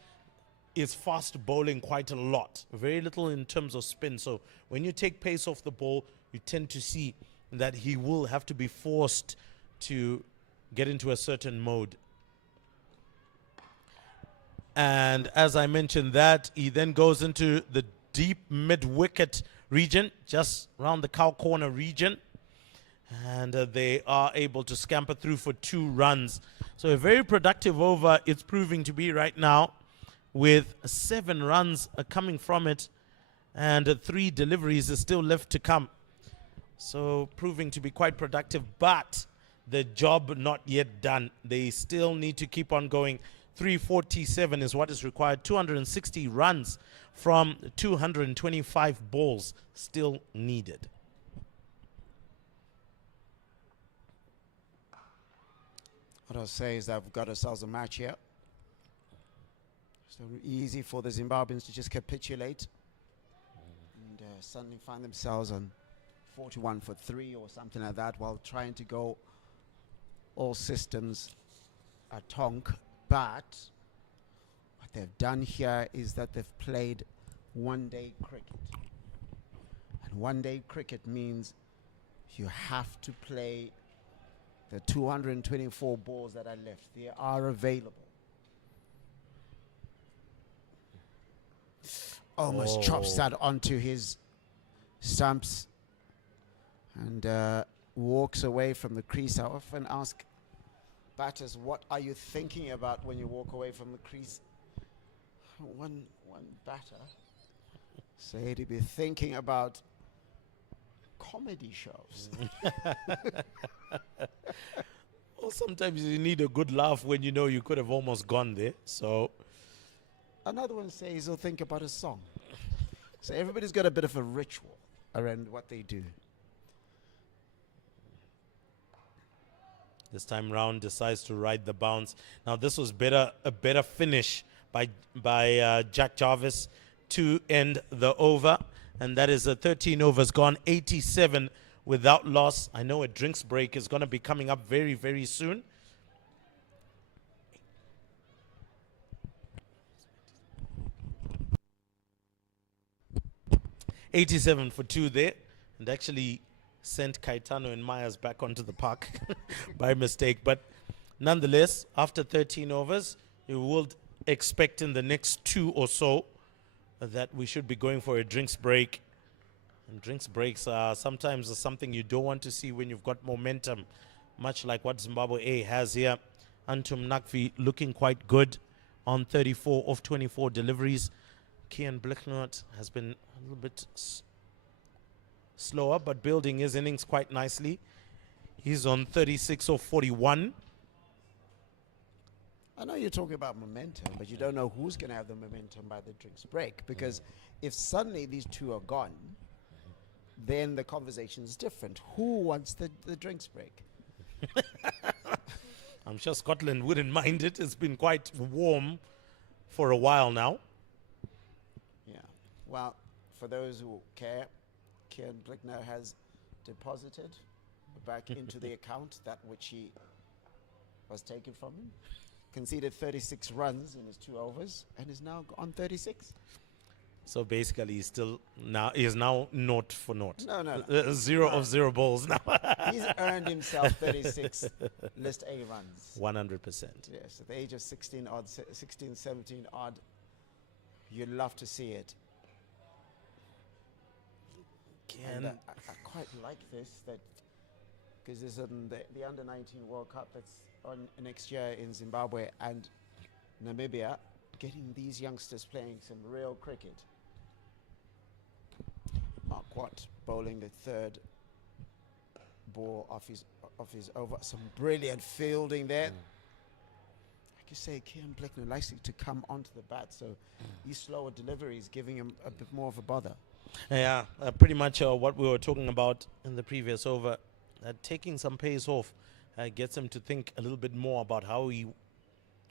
it's fast bowling quite a lot. Very little in terms of spin. So when you take pace off the ball, you tend to see that he will have to be forced to get into a certain mode. And as I mentioned that, he then goes into the deep mid-wicket region, just around the cow corner region. And they are able to scamper through for 2 runs. So a very productive over it's proving to be right now, with 7 runs coming from it, and 3 deliveries are still left to come. So proving to be quite productive, but the job not yet done. They still need to keep on going. 347 is what is required. 260 runs from 225 balls still needed. What I'll say is that we've got ourselves a match here. So easy for the Zimbabweans to just capitulate and suddenly find themselves on 41 for 3 or something like that, while trying to go all systems at Tonk. But what they've done here is that they've played one-day cricket. And one-day cricket means you have to play the 224 balls that are left. They are available. Almost chops that onto his stumps and walks away from the crease. I often ask batters, what are you thinking about when you walk away from the crease? One batter said he'd be thinking about comedy shows. Well, sometimes you need a good laugh when you know you could have almost gone there. So another one says he'll think about a song. So everybody's got a bit of a ritual around what they do. this time round decides to ride the bounce. Now this was a better finish by Jack Jarvis to end the over, and that is 13 overs gone, 87 without loss. I know a drinks break is going to be coming up very, very soon. $87 for 2 there, and actually sent Caetano and Myers back onto the park by mistake. But nonetheless, after 13 overs, you will expect in the next 2 or so that we should be going for a drinks break. And drinks breaks are sometimes something you don't want to see when you've got momentum, much like what Zimbabwe A has here. Antum Nakvi looking quite good on 34 of 24 deliveries. Kian Blicknot has been a little bit slower, but building his innings quite nicely. He's on 36 of 41. I know you're talking about momentum, but you don't know who's going to have the momentum by the drinks break. Because if suddenly these two are gone, then the conversation is different. Who wants the drinks break? I'm sure Scotland wouldn't mind it. It's been quite warm for a while now. Yeah. Well, for those who care, Kieran Blickner has deposited back into the account that which he was taken from him. Conceded 36 runs in his 2 overs and is now on 36. So basically, he is now 0 for 0. No. 0 of 0 balls now. He's earned himself 36 list A runs. 100%. Yes, at the age of 16 odd, 16, 17 odd, you'd love to see it. And I quite like this, that because this is the under 19 World Cup that's on next year in Zimbabwe and Namibia, getting these youngsters playing some real cricket. Mark Watt bowling the third ball off his over. Some brilliant fielding there. Like you say, Kieran Blickner likes to come onto the bat, so these slower deliveries giving him a bit more of a bother. Yeah, pretty much what we were talking about in the previous over. Taking some pace off gets him to think a little bit more about how he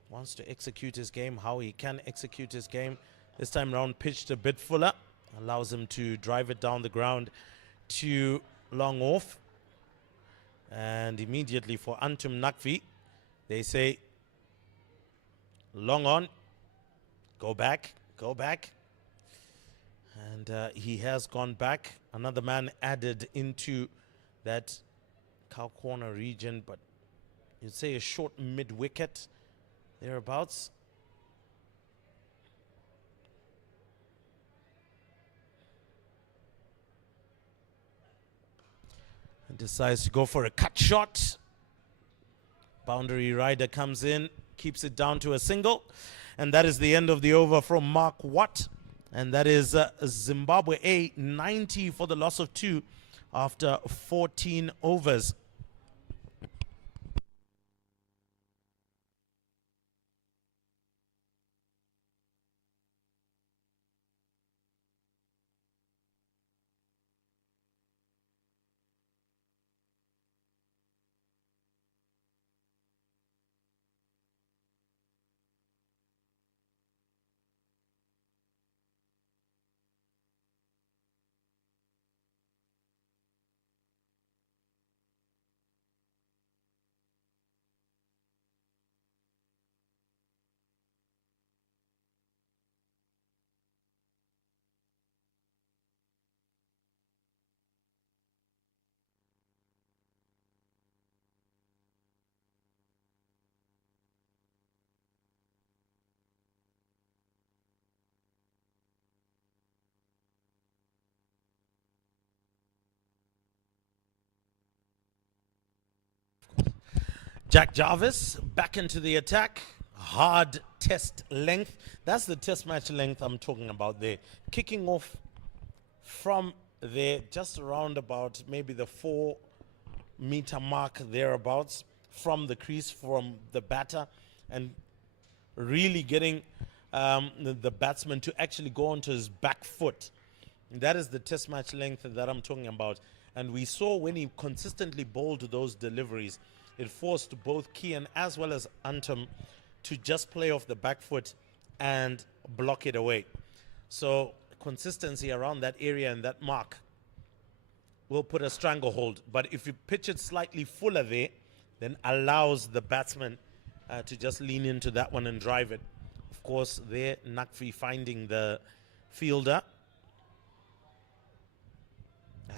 wants to execute his game, how he can execute his game. This time round, pitched a bit fuller, allows him to drive it down the ground to long off. And immediately for Antum Nakvi, they say, long on, go back. And he has gone back. Another man added into that cow corner region, but you'd say a short mid-wicket thereabouts. And decides to go for a cut shot. Boundary rider comes in, keeps it down to a single. And that is the end of the over from Mark Watt. And that is Zimbabwe A 90 for the loss of 2 after 14 overs. Jack Jarvis back into the attack. Hard test length. That's the test match length I'm talking about there. Kicking off from there, just around about maybe the 4-meter mark thereabouts from the crease, from the batter, and really getting the batsman to actually go onto his back foot. That is the test match length that I'm talking about. And we saw when he consistently bowled those deliveries, it forced both Kian as well as Antum to just play off the back foot and block it away. So consistency around that area and that mark will put a stranglehold. But if you pitch it slightly fuller there, then allows the batsman to just lean into that one and drive it. Of course, there, Nakvi finding the fielder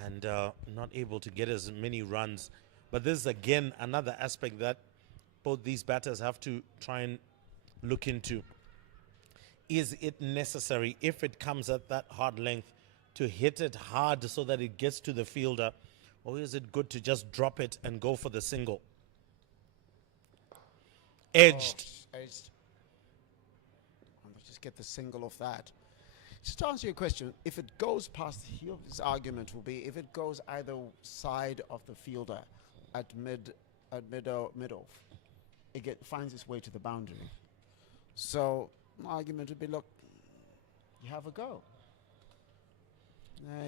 and not able to get as many runs. But this is, again, another aspect that both these batters have to try and look into. Is it necessary, if it comes at that hard length, to hit it hard so that it gets to the fielder? Or is it good to just drop it and go for the single? Edged. Edged. Just get the single off that. Just to answer your question, if it goes past, his argument will be, if it goes either side of the fielder, at mid-off, finds its way to the boundary. So my argument would be, look, you have a go.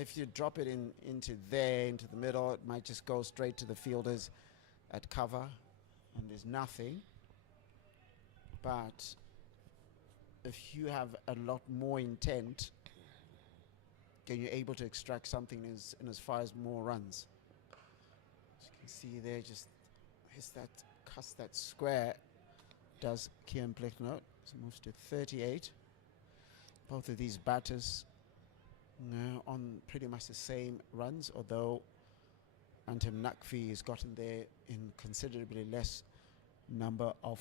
If you drop it into the middle, it might just go straight to the fielders at cover, and there's nothing. But if you have a lot more intent, then you're able to extract something in as far as more runs. As you can see there, just cuts that square. Does Kian Blicknote. So moves to 38. Both of these batters on pretty much the same runs, although Antem Nakvi has gotten there in considerably less number of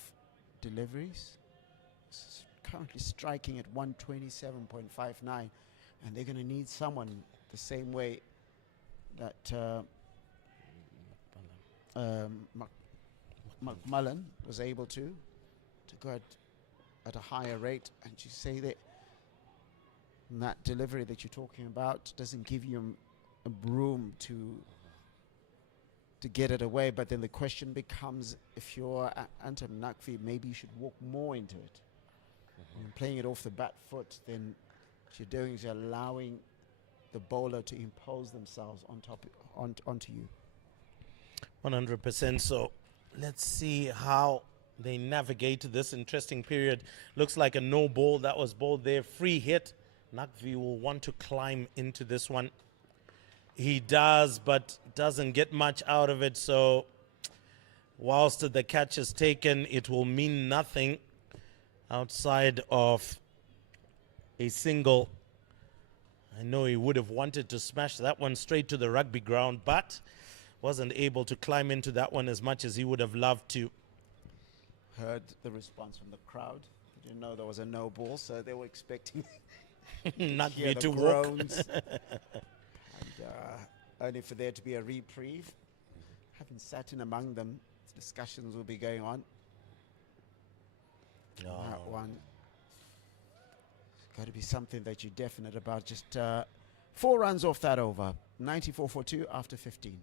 deliveries. Currently striking at 127.59, and they're going to need someone the same way that McMullen was able to go at a higher rate. And you say that that delivery that you're talking about doesn't give you a room to get it away. But then the question becomes, if you're Antam Nakvi, maybe you should walk more into it. And playing it off the bat foot, then what you're doing is you're allowing the bowler to impose themselves onto you. 100%. So let's see how they navigate this interesting period. Looks like a no ball that was bowled there. Free hit. Nakvi will want to climb into this one. He does, but doesn't get much out of it. So whilst the catch is taken, it will mean nothing outside of a single. I know he would have wanted to smash that one straight to the rugby ground, but wasn't able to climb into that one as much as he would have loved to. Heard the response from the crowd. They didn't know there was a no ball, so they were expecting Nakvi to groans. And only for there to be a reprieve. Having sat in among them, discussions will be going on. No. That one, it's got to be something that you're definite about. Just 4 runs off that over. 94 for 2 after 15.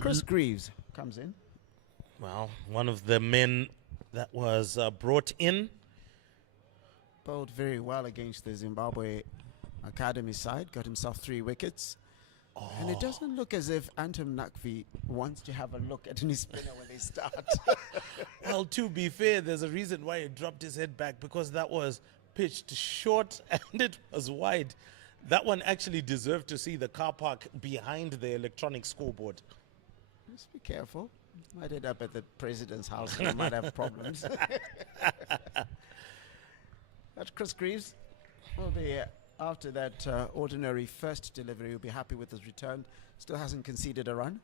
Chris Greaves comes in. Well, one of the men that was brought in. Bowled very well against the Zimbabwe Academy side. Got himself 3 wickets. Oh. And it doesn't look as if Antam Nakvi wants to have a look at any spinner when they start. Well, to be fair, there's a reason why he dropped his head back, because that was pitched short and it was wide. That one actually deserved to see the car park behind the electronic scoreboard. Just be careful. Might end up at the president's house and I might have problems. But Chris Greaves will be, after that ordinary first delivery, will be happy with his return. Still hasn't conceded a run.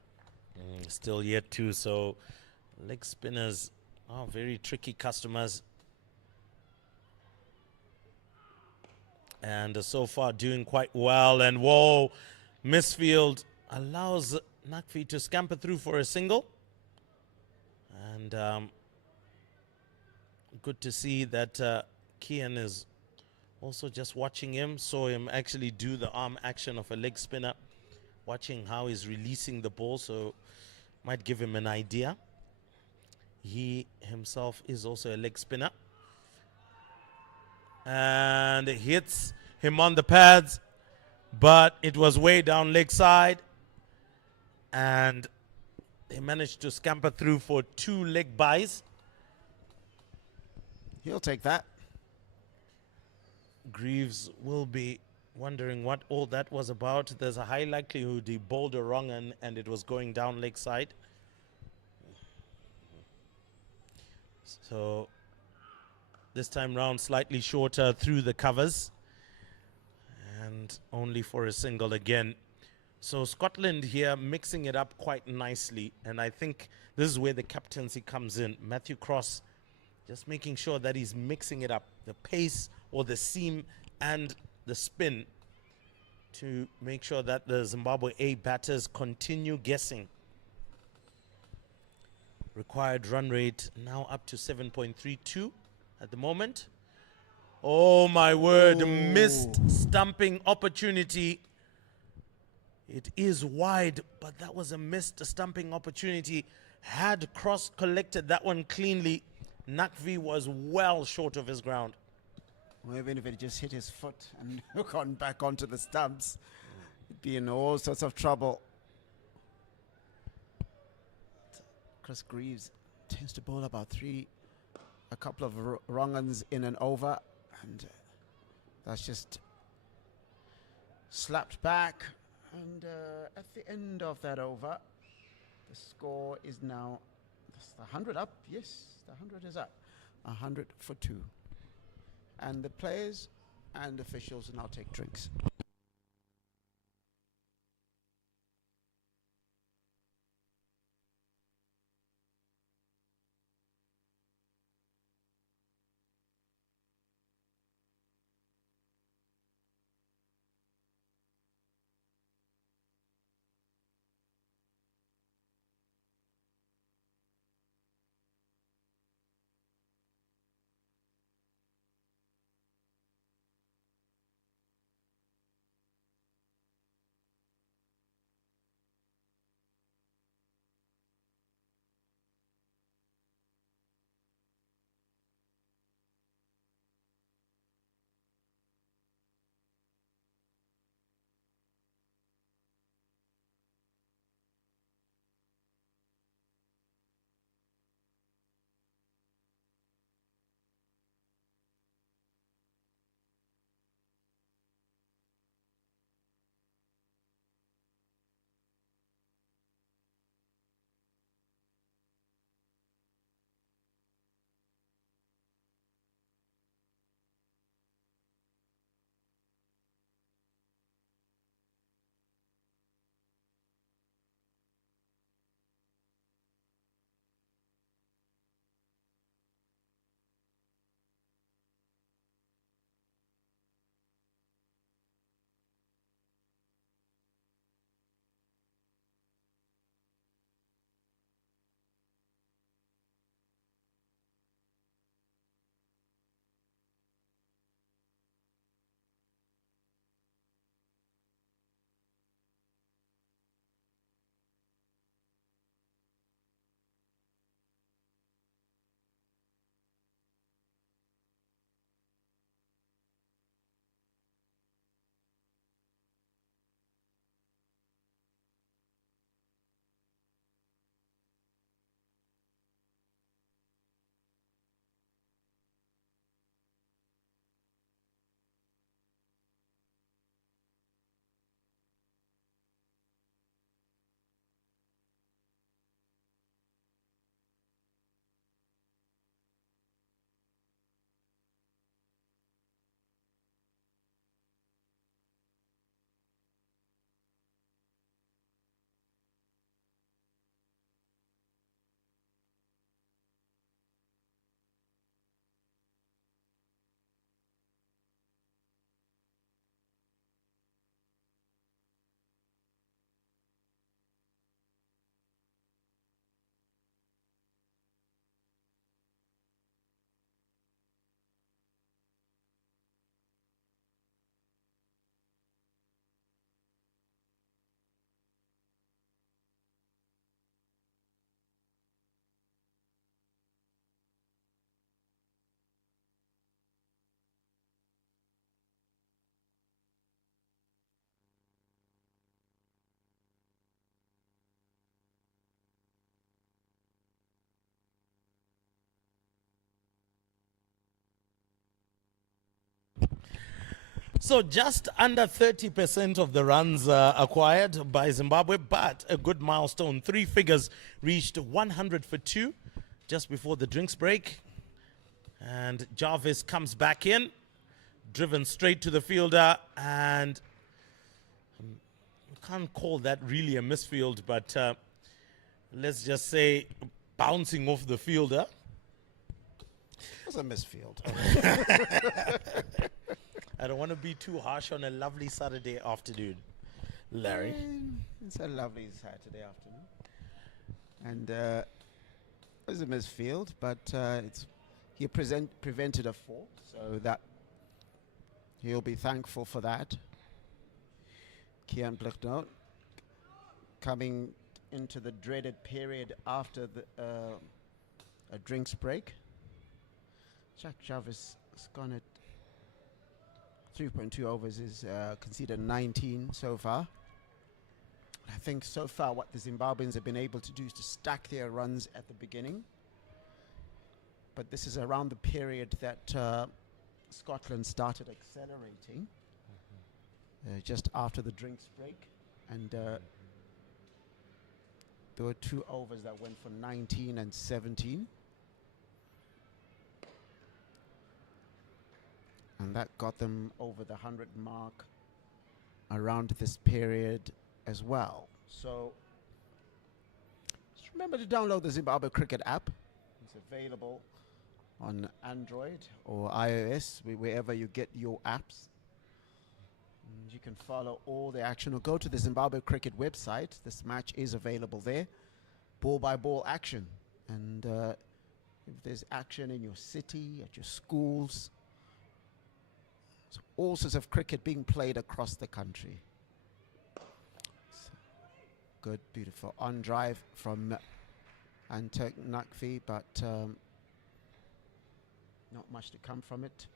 Still yet to. So leg spinners are very tricky customers. And so far doing quite well. And whoa, misfield allows Nakvi to scamper through for a single. And good to see that Kian is also just watching him. Saw him actually do the arm action of a leg spinner. Watching how he's releasing the ball, so might give him an idea. He himself is also a leg spinner. And it hits him on the pads, but it was way down leg side. And they managed to scamper through for 2 leg byes. He'll take that. Greaves will be wondering what all that was about. There's a high likelihood he bowled a wrong and it was going down leg side. So this time round slightly shorter through the covers and only for a single again. So Scotland here mixing it up quite nicely, and I think this is where the captaincy comes in. Matthew Cross just making sure that he's mixing it up, the pace or the seam and the spin, to make sure that the Zimbabwe A batters continue guessing. Required run rate now up to 7.32 at the moment. Oh my word, missed stumping opportunity. It is wide, but that was a missed stumping opportunity. Had Cross collected that one cleanly, Nakvi was well short of his ground. Well, even if it just hit his foot and gone back onto the stumps, he'd be in all sorts of trouble. Chris Greaves tends to bowl about a couple of wrong uns in an over, and that's just slapped back. And at the end of that over, the score is now, is the 100 up? Yes, the 100 is up. 100 for 2. And the players and officials now take drinks. So just under 30% of the runs acquired by Zimbabwe, but a good milestone. 3 figures reached 100 for 2. just before the drinks break. And Jarvis comes back in, driven straight to the fielder, and can't call that really a misfield, but let's just say bouncing off the fielder. It was a misfield. I don't want to be too harsh on a lovely Saturday afternoon, Larry. It's a lovely Saturday afternoon. And it was a misfield, but he prevented a fall, so that he'll be thankful for that. Kian Blichnout coming into the dreaded period after a drinks break. Jack Jarvis has gone at 3.2 overs, is conceded 19 so far. I think so far what the Zimbabweans have been able to do is to stack their runs at the beginning. But this is around the period that Scotland started accelerating, just after the drinks break. And there were 2 overs that went for 19 and 17. And that got them over the 100 mark around this period as well. So just remember to download the Zimbabwe Cricket app. It's available on Android or iOS, wherever you get your apps. And you can follow all the action, or go to the Zimbabwe Cricket website. This match is available there. Ball by ball action. And if there's action in your city, at your schools, so all sorts of cricket being played across the country. So good, beautiful on drive from Antek Nakvi, but not much to come from it.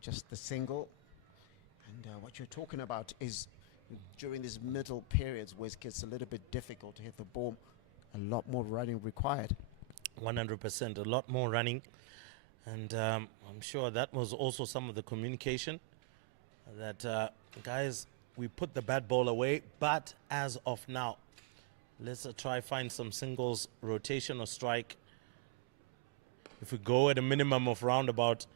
Just the single. And what you're talking about is during these middle periods where it gets a little bit difficult to hit the ball, a lot more running required. 100%, a lot more running. And I'm sure that was also some of the communication that, guys, we put the bad ball away, but as of now, let's try find some singles, rotation or strike. If we go at a minimum of round about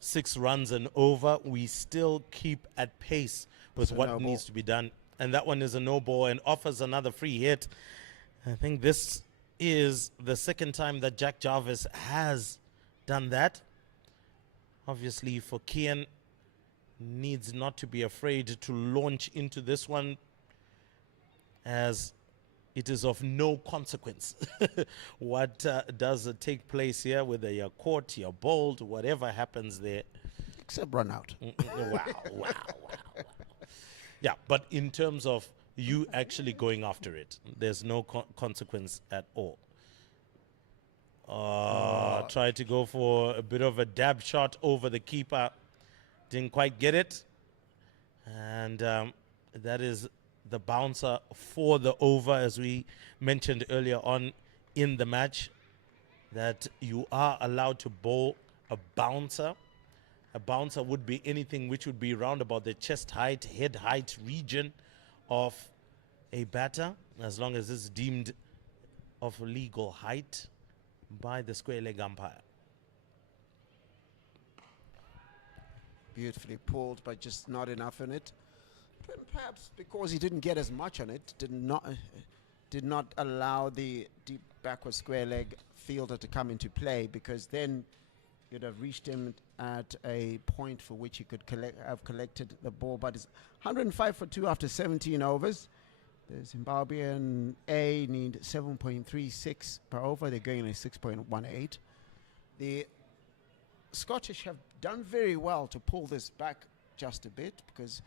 6 runs and over, we still keep at pace with what needs to be done. And that one is a no ball and offers another free hit. I think this is the second time that Jack Jarvis has done that. Obviously, for Kian, needs not to be afraid to launch into this one, as it is of no consequence what does take place here, whether you're caught, you're bowled, whatever happens there. Except run out. Wow. Yeah, but in terms of you actually going after it, there's no consequence at all. Tried to go for a bit of a dab shot over the keeper. Didn't quite get it. And that is the bouncer for the over, as we mentioned earlier on in the match, that you are allowed to bowl a bouncer. A bouncer would be anything which would be around about the chest height, head height region of a batter, as long as it's deemed of legal height by the square leg umpire. Beautifully pulled, but just not enough in it. Perhaps because he didn't get as much on it, did not allow the deep backward square leg fielder to come into play, because then you'd have reached him at a point for which he could have collected the ball. But it's 105 for 2 after 17 overs. The Zimbabwean A need 7.36 per over. They're going at 6.18. The Scottish have done very well to pull this back just a bit, because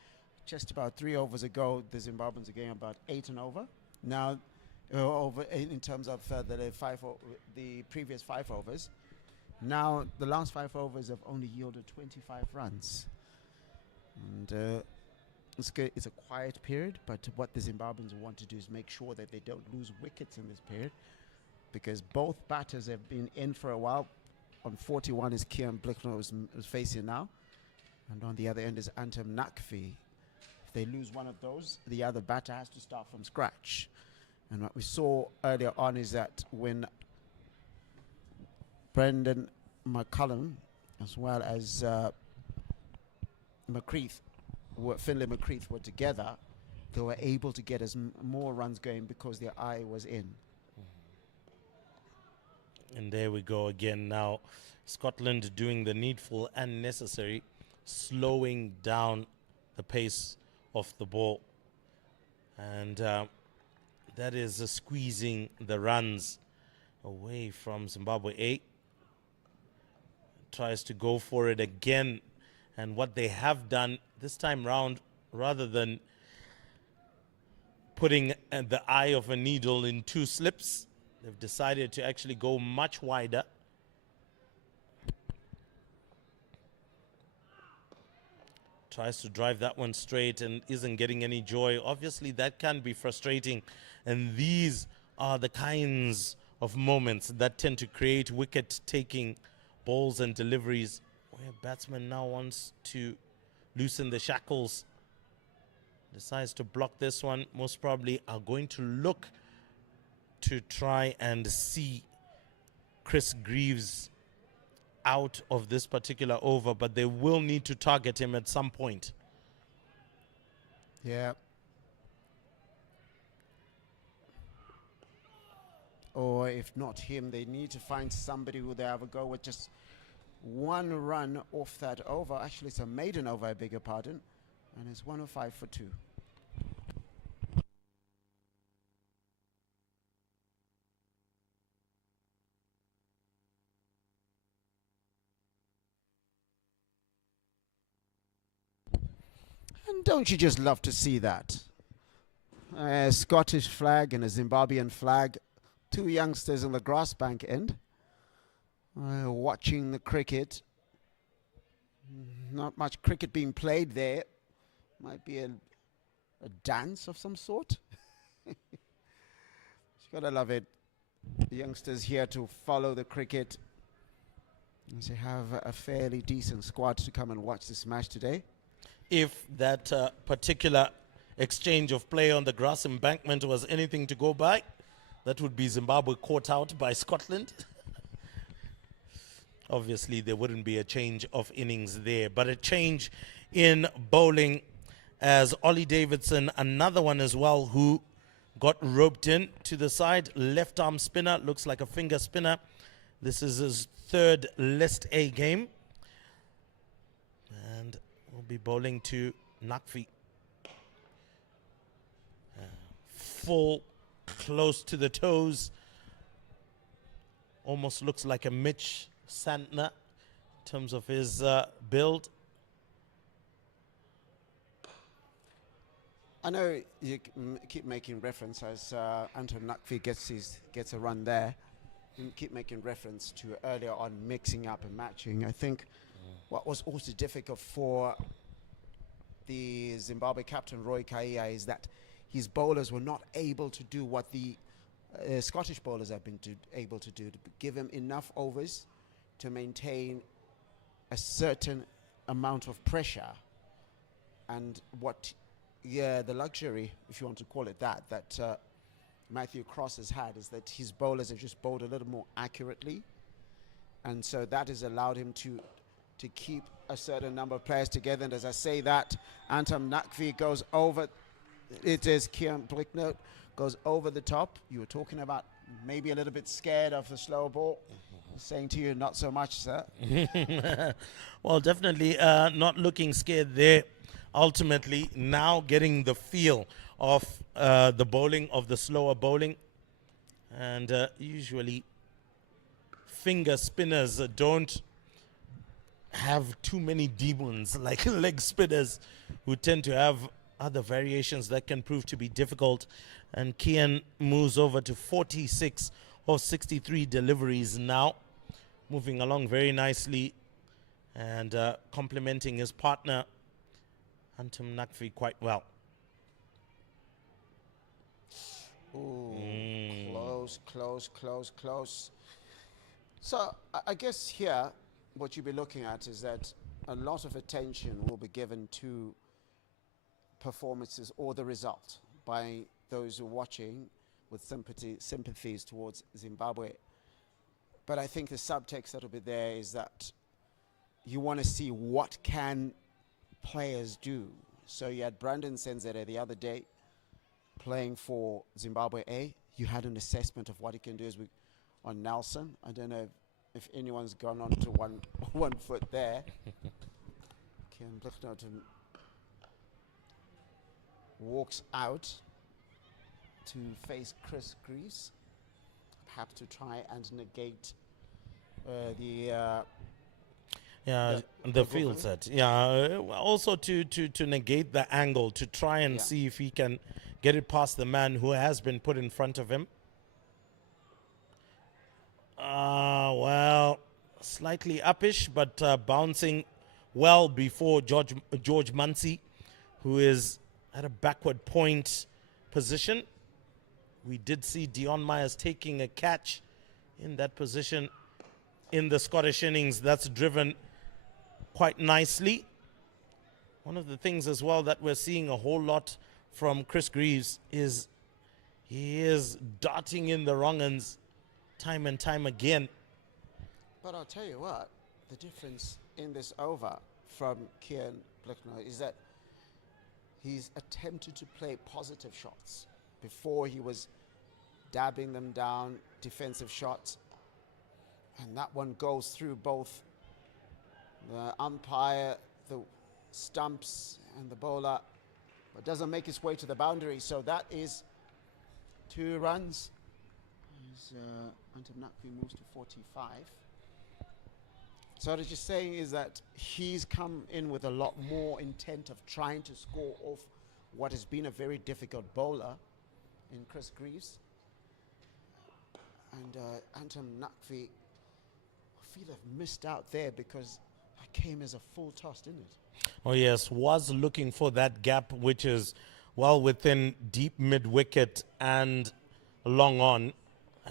just about 3 overs ago, the Zimbabweans are getting about 8 and over. Now, over in terms of the previous 5 overs. Now, the last 5 overs have only yielded 25 runs. And it's good. It's a quiet period, but what the Zimbabweans want to do is make sure that they don't lose wickets in this period, because both batters have been in for a while. On 41 is Kian Blichnow is facing now, and on the other end is Antem Nakvi. If they lose one of those, the other batter has to start from scratch. And what we saw earlier on is that when Brendan McCullum, as well as Finlay McCreath were together, they were able to get more runs going because their eye was in. And there we go again now. Scotland doing the needful and necessary, slowing down the pace of the ball. And that is squeezing the runs away from Zimbabwe. Tries to go for it again. And what they have done this time round, rather than putting the eye of a needle in two slips, they've decided to actually go much wider. Tries to drive that one straight and isn't getting any joy. Obviously, that can be frustrating. And these are the kinds of moments that tend to create wicket-taking balls and deliveries, where batsman now wants to loosen the shackles. Decides to block this one. Most probably are going to look to try and see Chris Greaves out of this particular over, but they will need to target him at some point. Yeah. Or if not him, they need to find somebody who they have a go with. Just one run off that over. Actually, it's a maiden over, I beg your pardon. And it's 105 for 2. And don't you just love to see that? A Scottish flag and a Zimbabwean flag. Two youngsters on the grass bank end. Watching the cricket. Not much cricket being played there. Might be a dance of some sort. You gotta love it. The youngsters here to follow the cricket. As they have a fairly decent squad to come and watch this match today. If that particular exchange of play on the grass embankment was anything to go by, that would be Zimbabwe caught out by Scotland. Obviously, there wouldn't be a change of innings there, but a change in bowling as Ollie Davidson, another one as well, who got roped in to the side. Left arm spinner, looks like a finger spinner. This is his third List A game. And we'll be bowling to Nakfi. Full, close to the toes. Almost looks like a Mitch Santner in terms of his build. I know you keep making reference as Anton Nakfi gets a run there. You keep making reference to earlier on mixing up and matching. I think what was also difficult for the Zimbabwe captain Roy Kaia is that his bowlers were not able to do what the Scottish bowlers have been able to do, to give him enough overs to maintain a certain amount of pressure. And the luxury, if you want to call it that Matthew Cross has had is that his bowlers have just bowled a little more accurately. And so that has allowed him to keep a certain number of players together. And as I say that, Anton Nakfi goes over. It is Kian Blicknote goes over the top. You were talking about maybe a little bit scared of the slow ball. Saying to you, not so much, sir. Well, definitely not looking scared there. Ultimately, now getting the feel of the bowling, of the slower bowling. And usually finger spinners don't have too many demons like leg spinners, who tend to have other variations that can prove to be difficult. And Kian moves over to 46 of 63 deliveries now, moving along very nicely and complementing his partner Anton Nakfi quite well. Ooh, close. So I guess here what you'll be looking at is that a lot of attention will be given to performances or the result by those who are watching with sympathies towards Zimbabwe. But I think the subtext that will be there is that you want to see what can players do. So you had Brandon Senzere the other day playing for Zimbabwe A. You had an assessment of what he can do on Nelson. I don't know if anyone's gone on to one foot there. Ken Blichnoten walks out to face Chris Greaves, perhaps to try and negate the field set. Yeah, also to negate the angle, to try and see if he can get it past the man who has been put in front of him. Well, slightly uppish, but bouncing well before George Muncie, who is at a backward point position. We did see Dion Myers taking a catch in that position in the Scottish innings. That's driven quite nicely. One of the things as well that we're seeing a whole lot from Chris Greaves is he is darting in the wrong ends time and time again. But I'll tell you what, the difference in this over from Kian Blickner is that he's attempted to play positive shots. Before he was dabbing them down, defensive shots. And that one goes through both the umpire, the stumps, and the bowler, but doesn't make its way to the boundary. So that is 2 runs. Antamnakwi moves to 45. So what I was just saying is that he's come in with a lot more intent of trying to score off what has been a very difficult bowler in Chris Greaves. And Antamnakwi, I feel I've missed out there because I came as a full toss, didn't it? Oh yes, was looking for that gap, which is well within deep mid-wicket and long on.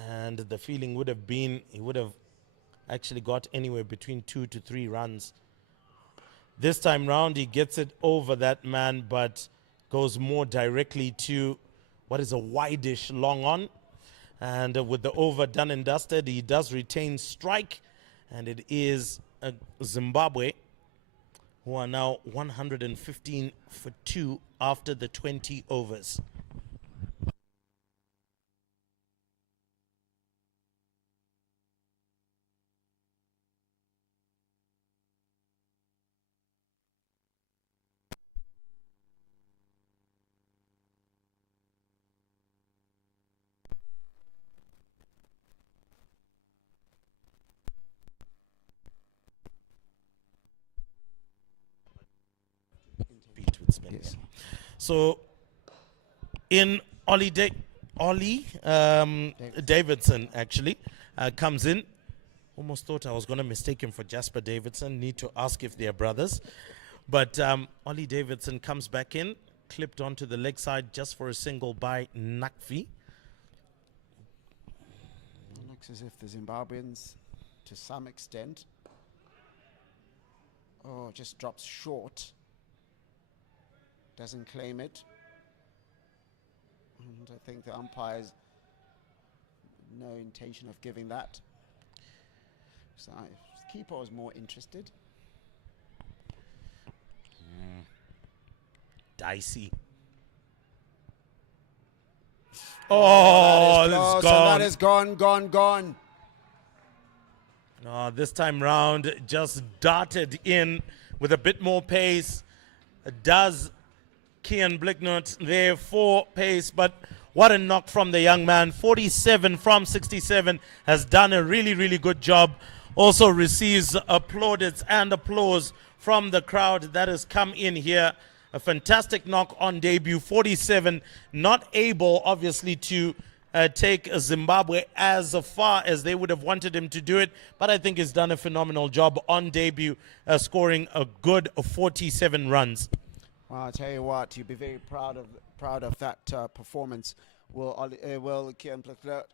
And the feeling would have been he would have actually got anywhere between 2 to 3 runs. This time round, he gets it over that man, but goes more directly to what is a wide-ish long on. And with the over done and dusted, he does retain strike. And it is Zimbabwe, who are now 115 for 2 after the 20 overs. Yes. So in Davidson actually comes in. Almost thought I was going to mistake him for Jasper Davidson. Need to ask if they're brothers. But Ollie Davidson comes back in, clipped onto the leg side just for a single by Nakvi. It looks as if the Zimbabweans, to some extent, just drops short. Doesn't claim it. And I think the umpires no intention of giving that. So keeper was more interested. Dicey. Oh, that's gone. That is gone. This time round, just darted in with a bit more pace. Does Kian Blicknot there for pace, but what a knock from the young man. 47 from 67, has done a really, really good job. Also receives plaudits and applause from the crowd that has come in here. A fantastic knock on debut. 47, not able, obviously, to take Zimbabwe as far as they would have wanted him to do it, but I think he's done a phenomenal job on debut, scoring a good 47 runs. Well, I'll tell you what, you'd be very proud of that performance. Will Kian Blicknot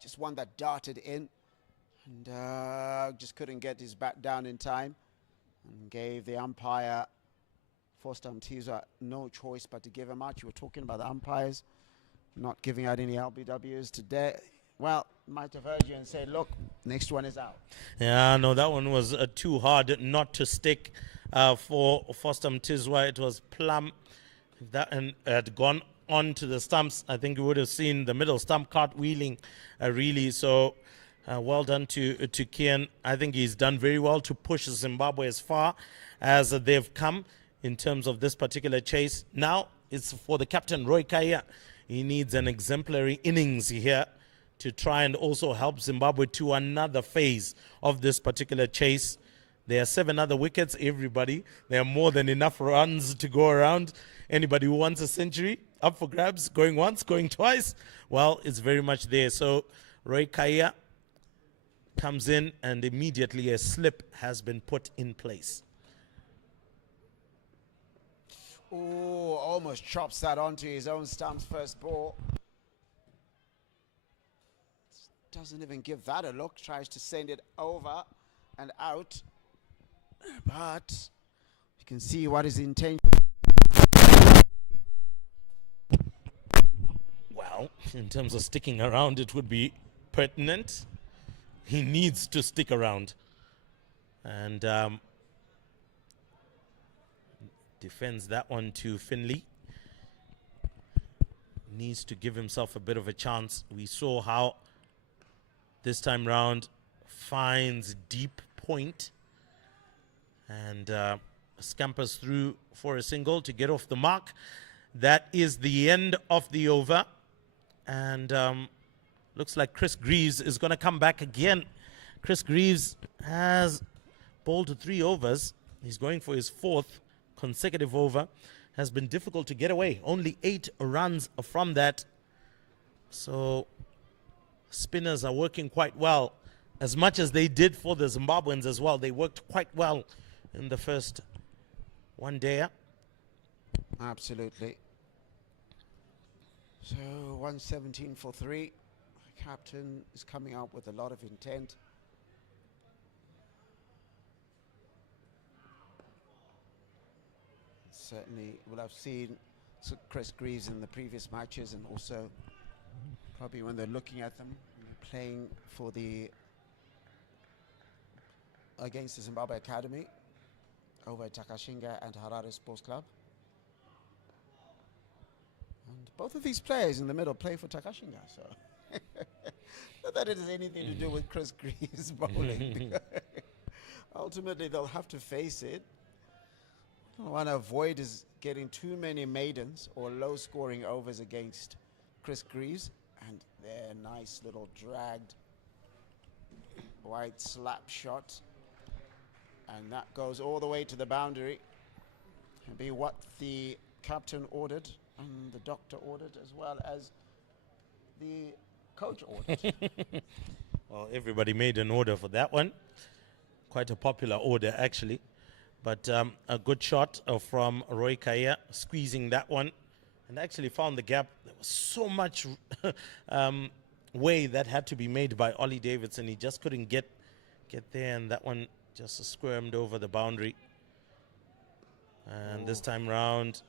just one that darted in and just couldn't get his bat down in time and gave the umpire, Forster Mtiza, no choice but to give him out. You were talking about the umpires not giving out any LBWs today. Well, might have heard you and said, look, next one is out. Yeah, no, that one was too hard not to stick for Foster Mtizwa. It was plumb. If that and had gone on to the stumps, I think you would have seen the middle stump cartwheeling really. So well done to Kian. I think he's done very well to push Zimbabwe as far as they've come in terms of this particular chase. Now it's for the captain, Roy Kaya. He needs an exemplary innings here to try and also help Zimbabwe to another phase of this particular chase. There are 7 other wickets, everybody. There are more than enough runs to go around. Anybody who wants a century, up for grabs, going once, going twice, well, it's very much there. So Roy Kaya comes in and immediately a slip has been put in place. Oh, almost chops that onto his own stumps first ball. Doesn't even give that a look. Tries to send it over and out. But you can see what his intention. Well, in terms of sticking around, it would be pertinent. He needs to stick around. And defends that one to Finley. Needs to give himself a bit of a chance. We saw how this time round finds deep point and scampers through for a single to get off the mark. That is the end of the over. And looks like Chris Greaves is going to come back again. Chris Greaves has bowled to 3 overs. He's going for his 4th consecutive over. Has been difficult to get away. Only 8 runs from that. So spinners are working quite well. As much as they did for the Zimbabweans as well. They worked quite well in the first one day. Absolutely. So 117 for 3. The captain is coming out with a lot of intent. Certainly will have seen Chris Greaves in the previous matches, and also probably when they're looking at them playing for the against the Zimbabwe Academy over at Takashinga and Harare Sports Club. And both of these players in the middle play for Takashinga, so not that it has anything to do with Chris Greaves bowling. Ultimately, they'll have to face it. What I want to avoid is getting too many maidens or low-scoring overs against Chris Greaves. And their nice little dragged wide slap shot. And that goes all the way to the boundary. It'll be what the captain ordered and the doctor ordered, as well as the coach ordered. Well, everybody made an order for that one. Quite a popular order, actually. But a good shot from Roy Kaya, squeezing that one, and actually found the gap. There was so much way that had to be made by Ollie Davidson. He just couldn't get there, and that one just squirmed over the boundary. And this time round,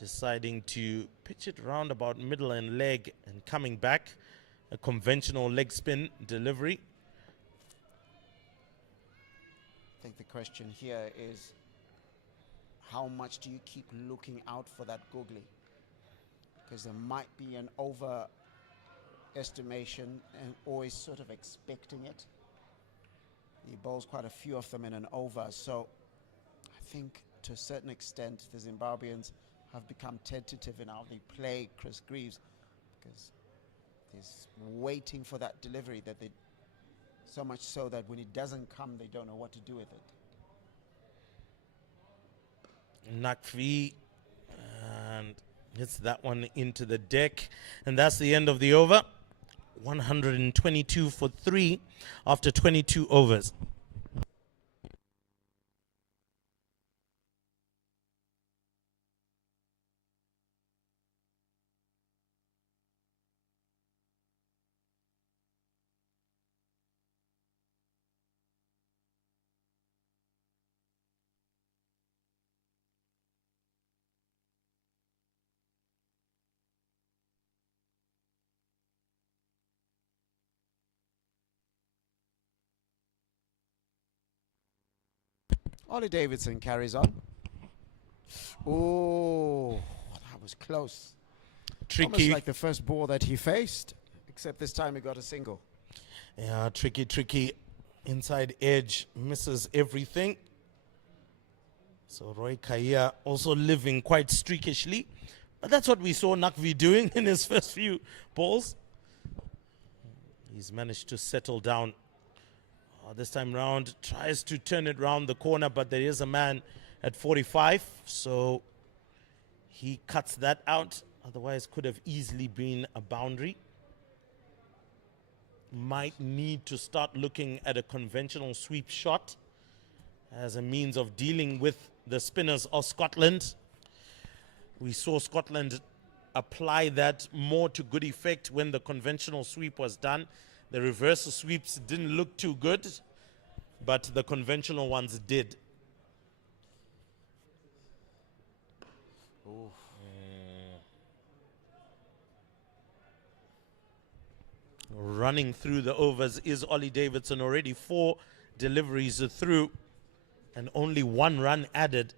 deciding to pitch it round about middle and leg and coming back. A conventional leg spin delivery. I think the question here is, how much do you keep looking out for that googly? Because there might be an overestimation and always sort of expecting it. He bowls quite a few of them in an over, so I think to a certain extent the Zimbabweans have become tentative in how they play Chris Greaves, because there's waiting for that delivery that they so much so that when it doesn't come, they don't know what to do with it. Nakvi and hits that one into the deck. And that's the end of the over. 122 for 3 after 22 overs. Ollie Davidson carries on. Oh, that was close. Almost Tricky. like the first ball that he faced, except this time he got a single. Yeah, tricky. Inside edge misses everything. So Roy Kaya also living quite streakishly. But that's what we saw Nakvi doing in his first few balls. He's managed to settle down. This time round, tries to turn it round the corner, but there is a man at 45. So he cuts that out. Otherwise, could have easily been a boundary. Might need to start looking at a conventional sweep shot as a means of dealing with the spinners of Scotland. We saw Scotland apply that more to good effect when the conventional sweep was done. The reverse sweeps didn't look too good, but the conventional ones did. Running through the overs is Ollie Davidson, already 4 deliveries through and only 1 run added.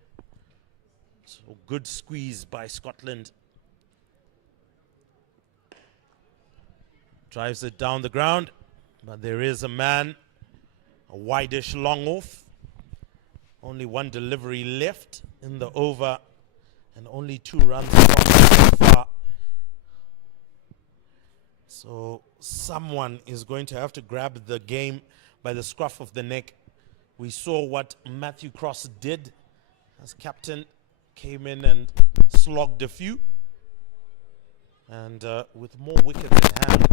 So good squeeze by Scotland. Drives it down the ground, but there is a man, a wide-ish long off. Only 1 delivery left in the over and only 2 runs so far. So someone is going to have to grab the game by the scruff of the neck. We saw what Matthew Cross did as captain, came in and slogged a few. And with more wickets in hand,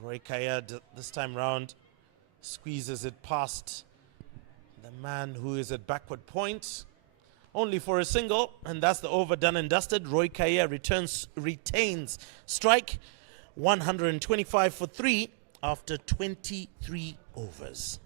Roy Kaya this time round squeezes it past the man who is at backward point. Only for a single, and that's the over done and dusted. Roy Kaya retains strike 125 for 3 after 23 overs.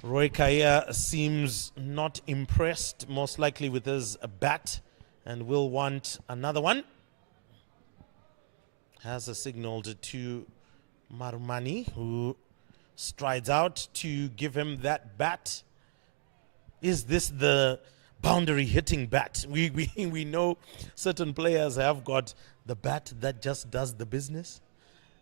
Roy Kaya seems not impressed, most likely with his bat, and will want another one. Has a signaled to Marumani, who strides out to give him that bat. Is this the boundary hitting bat? We know certain players have got the bat that just does the business,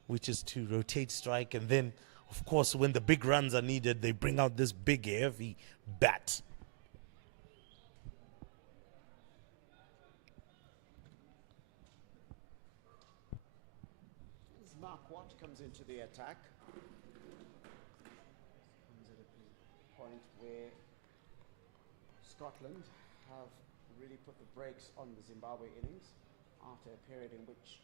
which is to rotate strike, and then of course when the big runs are needed, they bring out this big heavy bat. Mark Watt comes into the attack. Comes at a point where Scotland have really put the brakes on the Zimbabwe innings after a period in which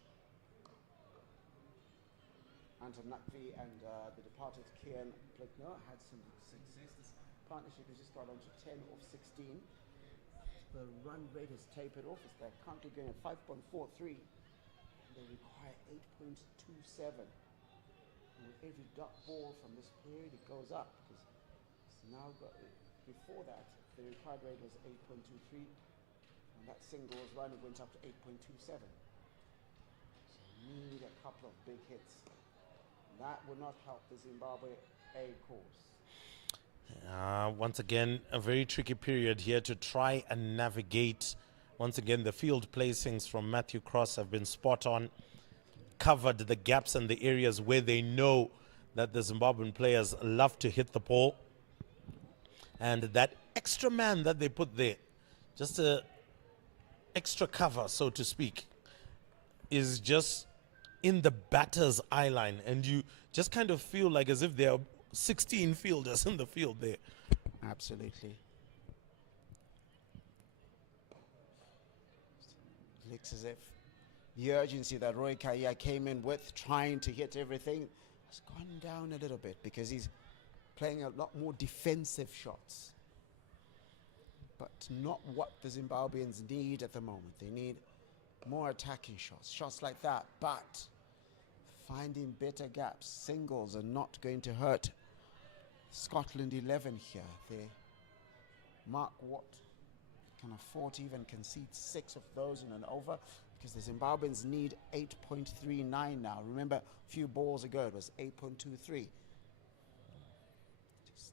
Anton Nakvi and the departed Kian Plickner had some success. This partnership has just got on to 10 off 16. The run rate has tapered off. They're currently going at 5.43. They require 8.27. And with every dot ball from this period, it goes up because it's now got. Before that, the required rate was 8.23, and that singles run went up to 8.27. So need a couple of big hits. That will not help the Zimbabwe A course. Once again, a very tricky period here to try and navigate. Once again, the field placings from Matthew Cross have been spot on, covered the gaps and the areas where they know that the Zimbabwean players love to hit the ball. And that extra man that they put there, just a extra cover, so to speak, is just in the batter's eye line, and you just kind of feel like as if there are 16 fielders in the field there. Absolutely. Looks as if the urgency that Roy Kaya came in with, trying to hit everything, has gone down a little bit because he's playing a lot more defensive shots. But not what the Zimbabweans need at the moment. They need more attacking shots, shots like that. But finding better gaps, singles are not going to hurt Scotland 11 here. They Mark Watt can afford to even concede 6 of those in an over because the Zimbabweans need 8.39 now. Remember, a few balls ago it was 8.23. Just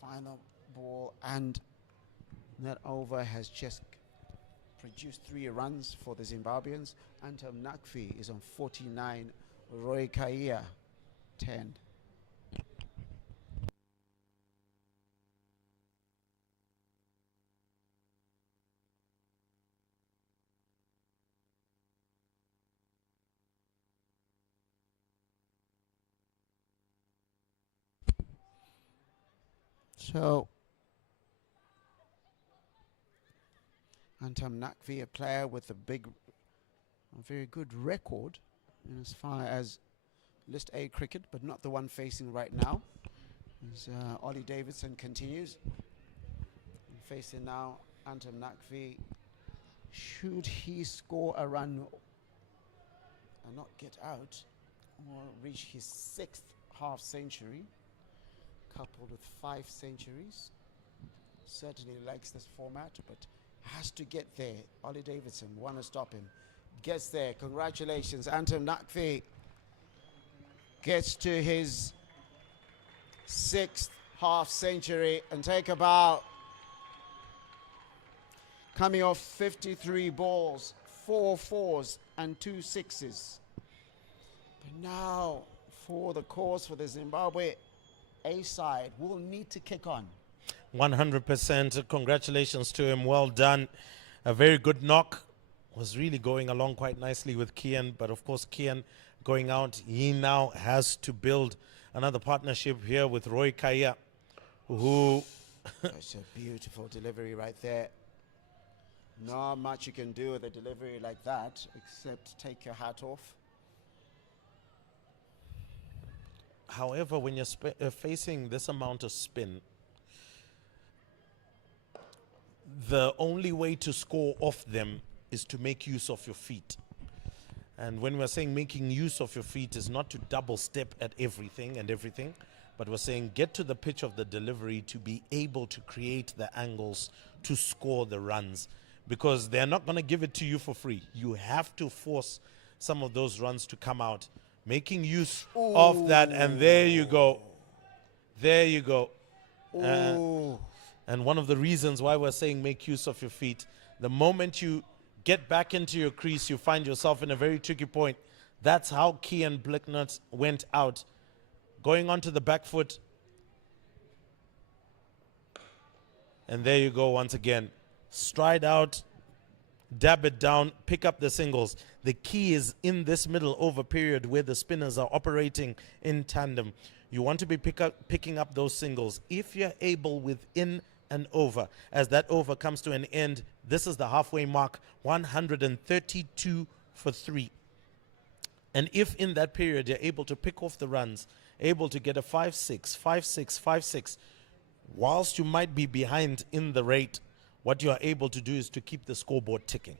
final ball, and that over has just produced 3 runs for the Zimbabweans. Anton Nakfi is on 49, Roy Kaia 10. So Antam Nakvi, a player with a very good record in as far as List A cricket, but not the one facing right now. As Ollie Davidson continues. And facing now Antam Nakvi. Should he score a run and not get out, or reach his 6th half century, coupled with 5 centuries? Certainly likes this format, but has to get there. Ollie Davidson, want to stop him. Gets there. Congratulations. Anton Nakvi gets to his 6th half century and take a bow. Coming off 53 balls, 4 fours and 2 sixes. But now, for the cause for the Zimbabwe A side, will need to kick on. 100%. Congratulations to him. Well done. A very good knock. Was really going along quite nicely with Kian, but of course Kian going out, he now has to build another partnership here with Roy Kaia, who That's a beautiful delivery right there. Not much you can do with a delivery like that except take your hat off. however, when you're facing this amount of spin, the only way to score off them is to make use of your feet. And when we're saying making use of your feet is not to double step at everything, but we're saying get to the pitch of the delivery to be able to create the angles to score the runs, because they're not going to give it to you for free. You have to force some of those runs to come out, making use of that. And there you go. There you go. And one of the reasons why we're saying make use of your feet, the moment you get back into your crease, you find yourself in a very tricky point. That's how Kian Blicknut went out. Going onto the back foot. And there you go once again. Stride out, dab it down, pick up the singles. The key is in this middle over period where the spinners are operating in tandem. You want to be picking up those singles. If you're able within an over, as that over comes to an end, this is the halfway mark, 132 for 3. And if in that period you're able to pick off the runs, able to get a 5-6, 5-6, 5-6, whilst you might be behind in the rate, what you are able to do is to keep the scoreboard ticking.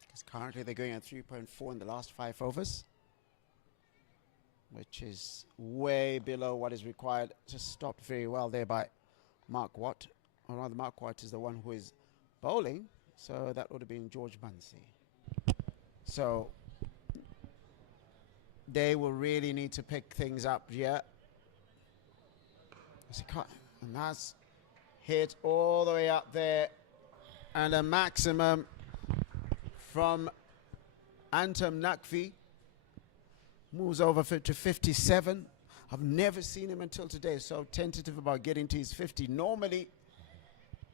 Because currently they're going at 3.4 in the last 5 overs, which is way below what is required. Just stopped very well there by Mark Watt. Or rather, Mark Watt is the one who is bowling, so that would have been George Munsey. So they will really need to pick things up here. And that's hit all the way up there. And a maximum from Antam Nakvi. Moves over to 57. I've never seen him until today so tentative about getting to his 50. Normally,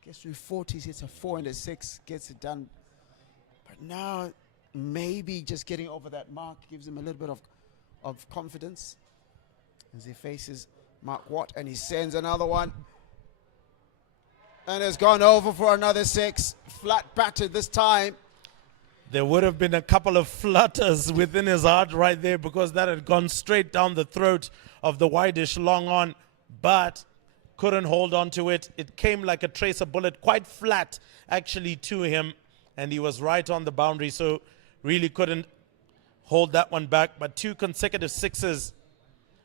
gets through 40s, hits a 4 and a 6, gets it done. But now, maybe just getting over that mark gives him a little bit of confidence as he faces Mark Watt, and he sends another one. And has gone over for another 6. Flat batted this time. There would have been a couple of flutters within his heart right there because that had gone straight down the throat of the wideish long on, but couldn't hold on to it. It came like a tracer bullet, quite flat actually to him, and he was right on the boundary, so really couldn't hold that one back. But 2 consecutive 6s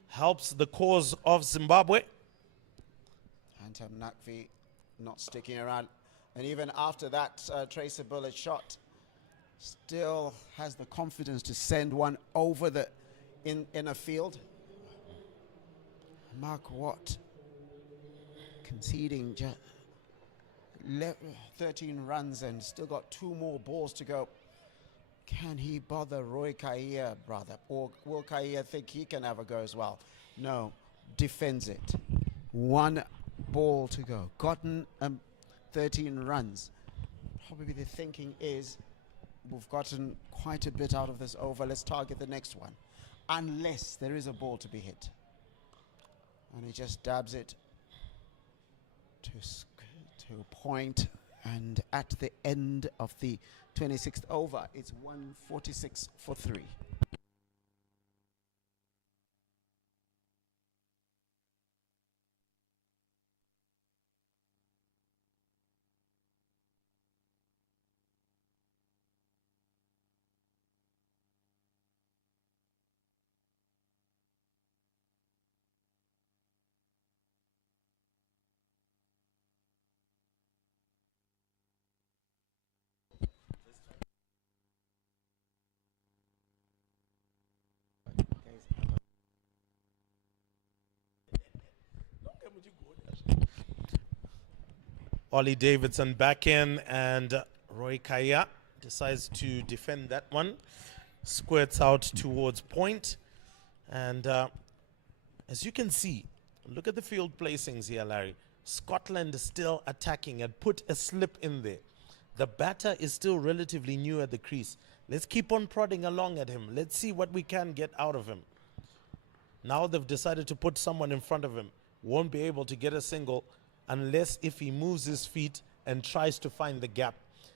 helps the cause of Zimbabwe. Antam Nakvi not sticking around. And even after that tracer bullet shot, still has the confidence to send one over the inner field. Mark Watt conceding 13 runs and still got 2 more balls to go. Can he bother Roy Kaia, brother? Or will Kaia think he can have a go as well? No, defends it. 1 ball to go. Gotten 13 runs. Probably the thinking is, we've gotten quite a bit out of this over. Let's target the next one. Unless there is a ball to be hit. And he just dabs it to a point. And at the end of the 26th over, it's 146 for 3. Ollie Davidson back in, and Roy Kaia decides to defend that one. Squirts out towards point. And as you can see, look at the field placings here, Larry. Scotland is still attacking and put a slip in there. The batter is still relatively new at the crease. Let's keep on prodding along at him. Let's see what we can get out of him. Now they've decided to put someone in front of him. Won't be able to get a single unless if he moves his feet and tries to find the gap.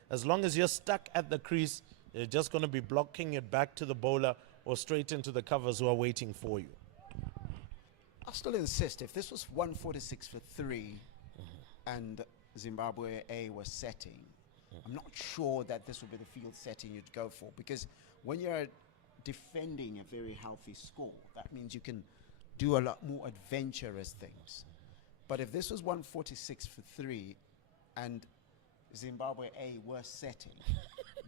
As long as you're stuck at the crease, you're just going to be blocking it back to the bowler or straight into the covers who are waiting for you. I'll still insist, if this was 146 for 3 and Zimbabwe A was setting, I'm not sure that this would be the field setting you'd go for, because when you're defending a very healthy score, that means you can do a lot more adventurous things. But if this was 146 for 3 and Zimbabwe A were setting,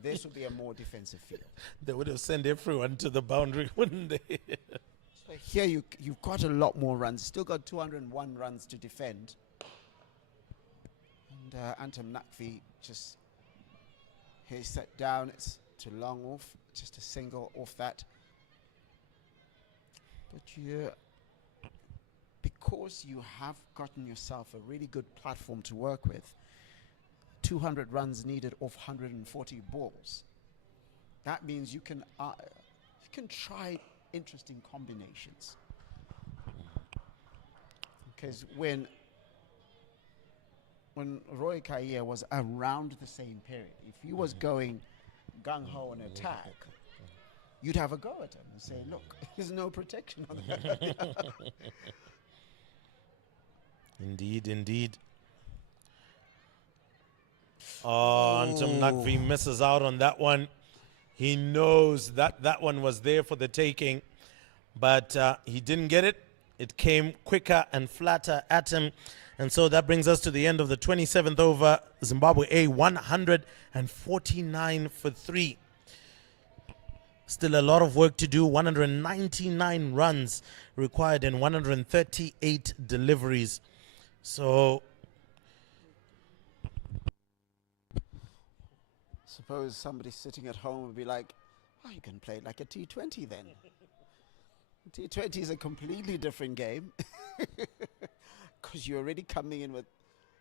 this would be a more defensive field. They would have sent everyone to the boundary, wouldn't they? So here you've got a lot more runs. Still got 201 runs to defend. And Antam Nakvi just, he's set down. It's too long off. Just a single off that. But because you have gotten yourself a really good platform to work with, 200 runs needed off 140 balls. That means you can try interesting combinations. Because when Roy Kaia was around the same period, if he was going gung-ho and attack, you'd have a go at him and say, look, there's no protection on that. Indeed, indeed. Oh, Antam Nakvi misses out on that one. He knows that that one was there for the taking, but he didn't get it. It came quicker and flatter at him. And so that brings us to the end of the 27th over. Zimbabwe A 149 for 3. Still a lot of work to do. 199 runs required in 138 deliveries. So suppose somebody sitting at home would be like, oh, you can play it like a T20 then. T20 is a completely different game because you're already coming in with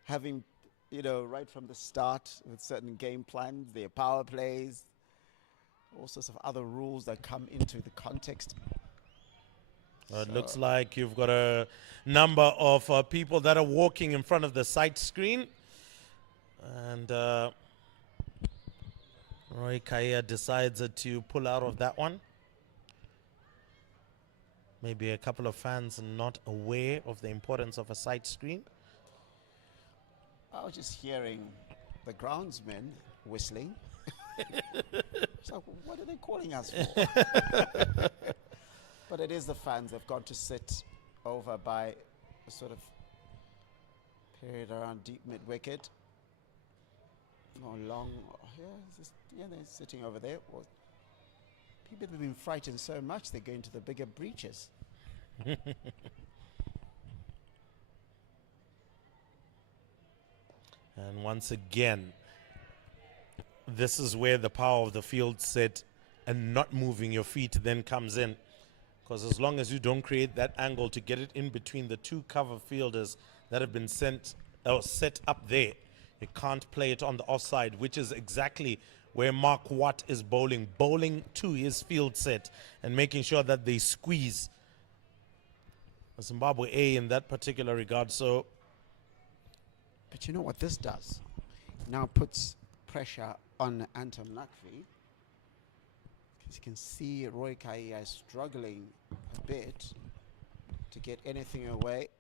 having, right from the start with certain game plans, their power plays, all sorts of other rules that come into the context. It looks like you've got a number of people that are walking in front of the sight screen. And Roy Kaya decides to pull out of that one. Maybe a couple of fans not aware of the importance of a sight screen. I was just hearing the groundsmen whistling. It's like, what are they calling us for? But it is the fans. They've got to sit over by a sort of period around deep mid-wicket. No long, yeah, they're sitting over there. Well, people have been frightened so much they go into the bigger breaches. And once again, this is where the power of the field set and not moving your feet then comes in. Because as long as you don't create that angle to get it in between the two cover fielders that have been set up there, you can't play it on the offside, which is exactly where Mark Watt is bowling to his field set and making sure that they squeeze Zimbabwe A in that particular regard. So, but you know what this does? Now puts pressure on Anton Nakvi. As you can see, Roy Kaya is struggling a bit to get anything away.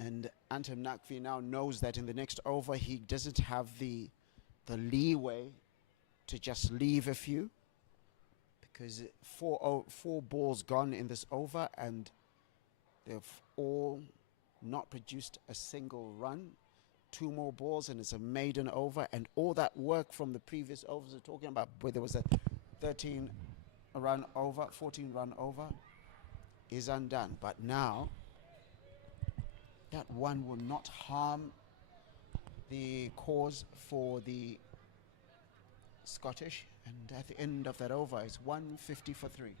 And Anton Nakvi now knows that in the next over he doesn't have the leeway to just leave a few, because four balls gone in this over and they've all not produced a single run. 2 more balls and it's a maiden over, and all that work from the previous overs we're talking about, where there was a 14 run over, is undone. But now that one will not harm the cause for the Scottish, and at the end of that over it's 150 for 3.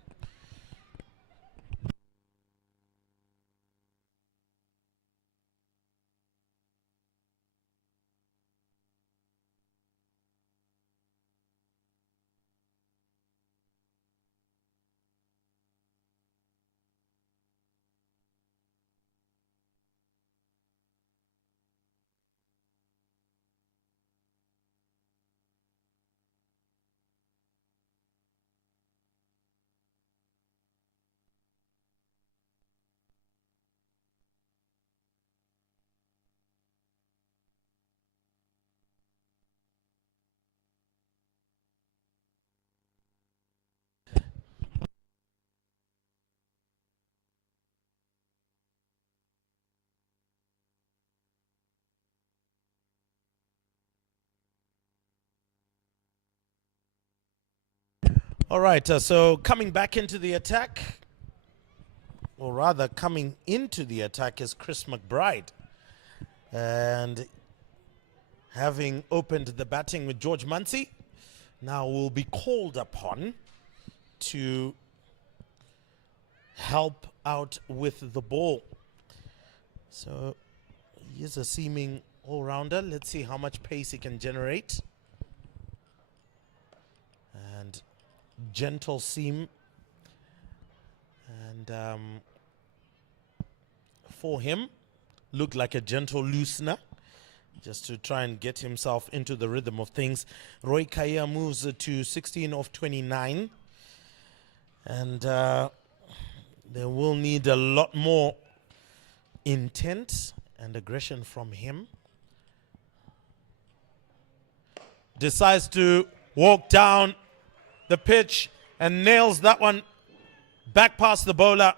all right, so coming back into the attack, or rather coming into the attack, is Chris McBride. And having opened the batting with George Muncie, now will be called upon to help out with the ball. So he is a seeming all-rounder. Let's see how much pace he can generate. And gentle seam. And for him, looked like a gentle loosener, just to try and get himself into the rhythm of things. Roy Kaya moves to 16 of 29. And they will need a lot more intent and aggression from him. Decides to walk down the pitch and nails that one back past the bowler.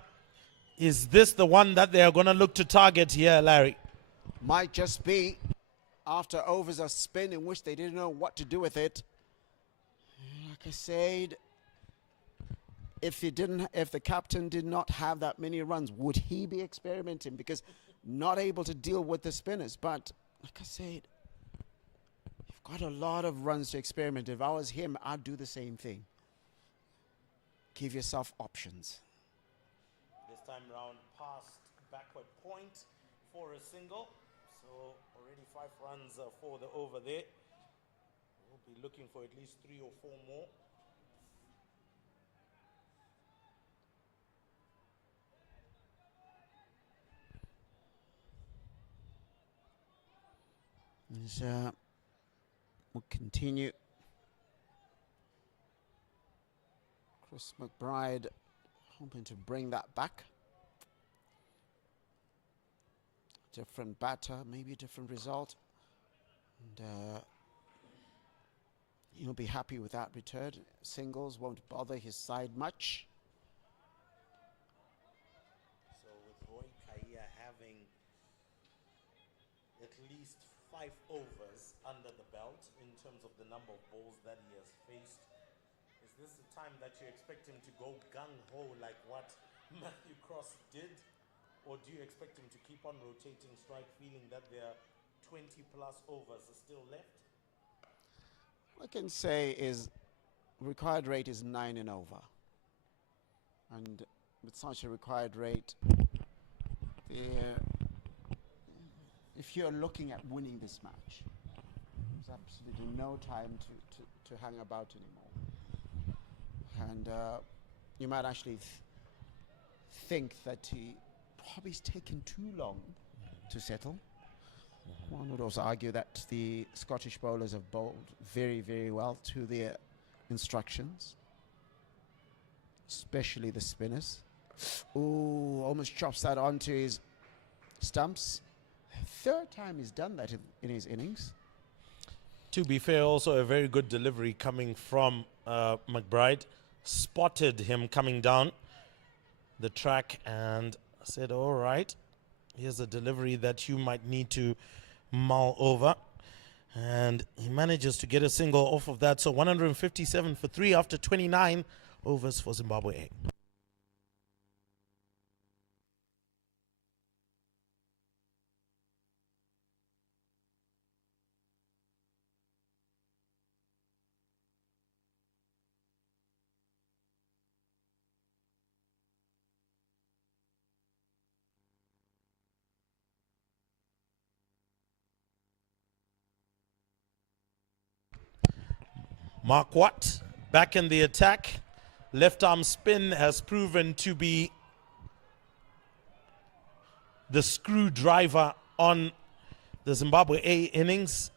Is this the one that they are going to look to target here, Larry? Might just be after overs of spin in which they didn't know what to do with it. Like I said, if the captain did not have that many runs, would he be experimenting? Because not able to deal with the spinners. But like I said, you've got a lot of runs to experiment. If I was him, I'd do the same thing. Give yourself options. This time round, past backward point for a single. So already 5 runs for the over there. We'll be looking for at least 3 or 4 more. As, we'll continue. Chris McBride hoping to bring that back. Different batter, maybe a different result. And he'll be happy with that return. Singles won't bother his side much. So with Roy Kaya having at least 5 overs under the belt in terms of the number of balls that he has faced, is this the time that you expect him to go gung-ho like what Matthew Cross did? Or do you expect him to keep on rotating strike, feeling that there are 20 plus overs are still left? What I can say is required rate is 9 and over. And with such a required rate, if you're looking at winning this match, there's absolutely no time to hang about anymore. And you might actually think that he probably has taken too long to settle. One would also argue that the Scottish bowlers have bowled very, very well to their instructions, especially the spinners. Ooh, almost chops that onto his stumps. Third time he's done that in his innings. To be fair, also a very good delivery coming from McBride. Spotted him coming down the track and said, all right, here's a delivery that you might need to mull over. And he manages to get a single off of that. So 157 for 3 after 29 overs for Zimbabwe. Mark Watt back in the attack. Left arm spin has proven to be the screwdriver on the Zimbabwe A innings.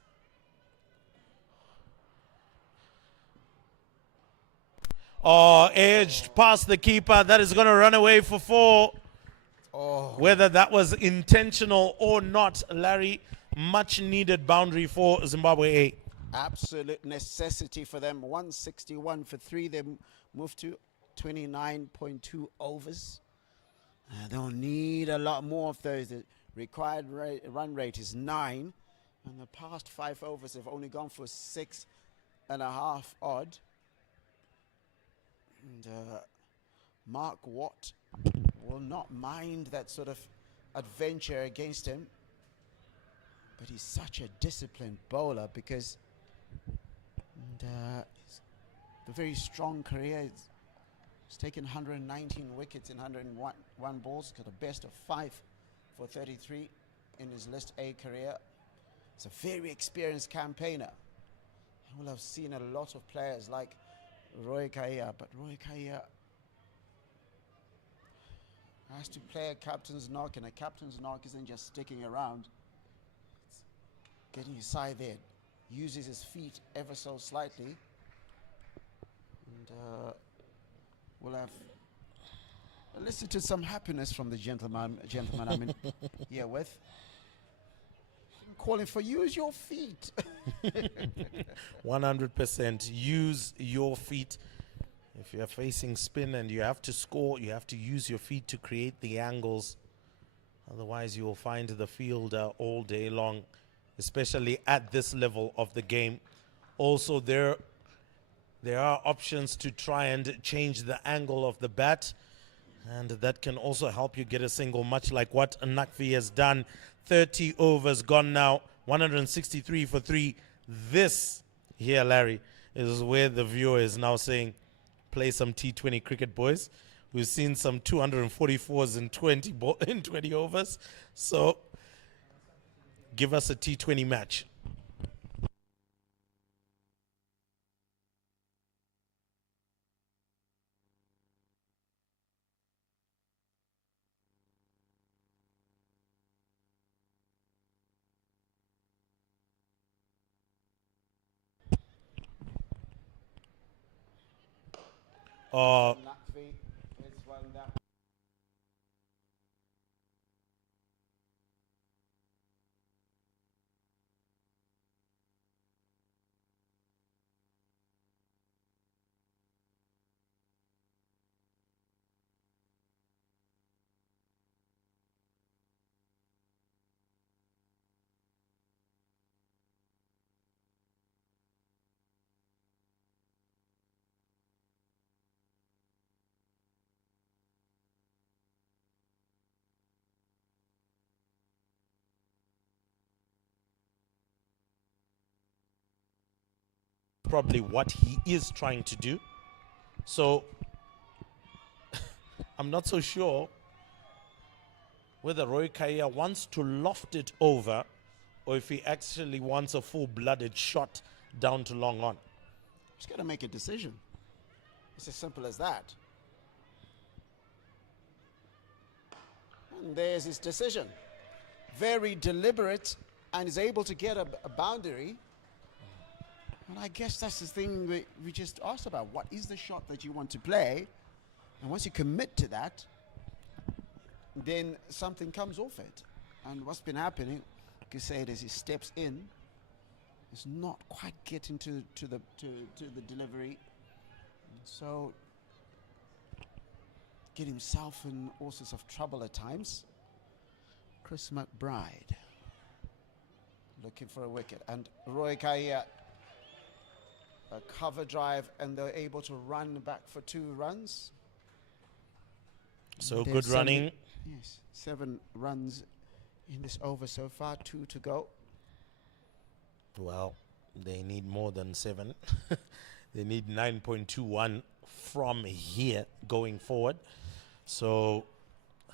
Oh, edged past the keeper. That is going to run away for 4. Oh. Whether that was intentional or not, Larry, much needed boundary for Zimbabwe A. Absolute necessity for them. 161 for 3. They moved to 29.2 overs. They'll need a lot more of those. The required run rate is 9. And the past 5 overs have only gone for 6.5 odd. And Mark Watt will not mind that sort of adventure against him. But he's such a disciplined bowler because the very strong career. He's taken 119 wickets in 101 balls, got a best of 5 for 33 in his List A career. He's a very experienced campaigner. You will have seen a lot of players like Roy Kaya, but Roy Kaya has to play a captain's knock, and a captain's knock isn't just sticking around. It's getting his side there. Uses his feet ever so slightly, and we'll have elicited some happiness from the gentleman I'm in here with. I'm calling for use your feet. 100% use your feet. If you're facing spin and you have to score, you have to use your feet to create the angles. Otherwise, you will find the field all day long, especially at this level of the game. Also, there are options to try and change the angle of the bat, and that can also help you get a single, much like what Nakvi has done. 30 overs gone now, 163 for 3. This here, Larry, is where the viewer is now saying, play some T20 cricket, boys. We've seen some 244s in 20 overs. So give us a T20 match. Oh, Nakvi is one that. probably what he is trying to do. So I'm not so sure whether Roy Kaya wants to loft it over or if he actually wants a full-blooded shot down to long on. He's got to make a decision. It's as simple as that. And there's his decision. Very deliberate, and is able to get a boundary. And I guess that's the thing we just asked about. What is the shot that you want to play? And once you commit to that, then something comes off it. And what's been happening, like you said, as he steps in, is not quite getting to the delivery. So get himself in all sorts of trouble at times. Chris McBride looking for a wicket, and Roy Kaya a cover drive, and they're able to run back for 2 runs. So good running. Yes, 7 runs in this over so far, 2 to go. Well, they need more than 7. They need 9.21 from here going forward. So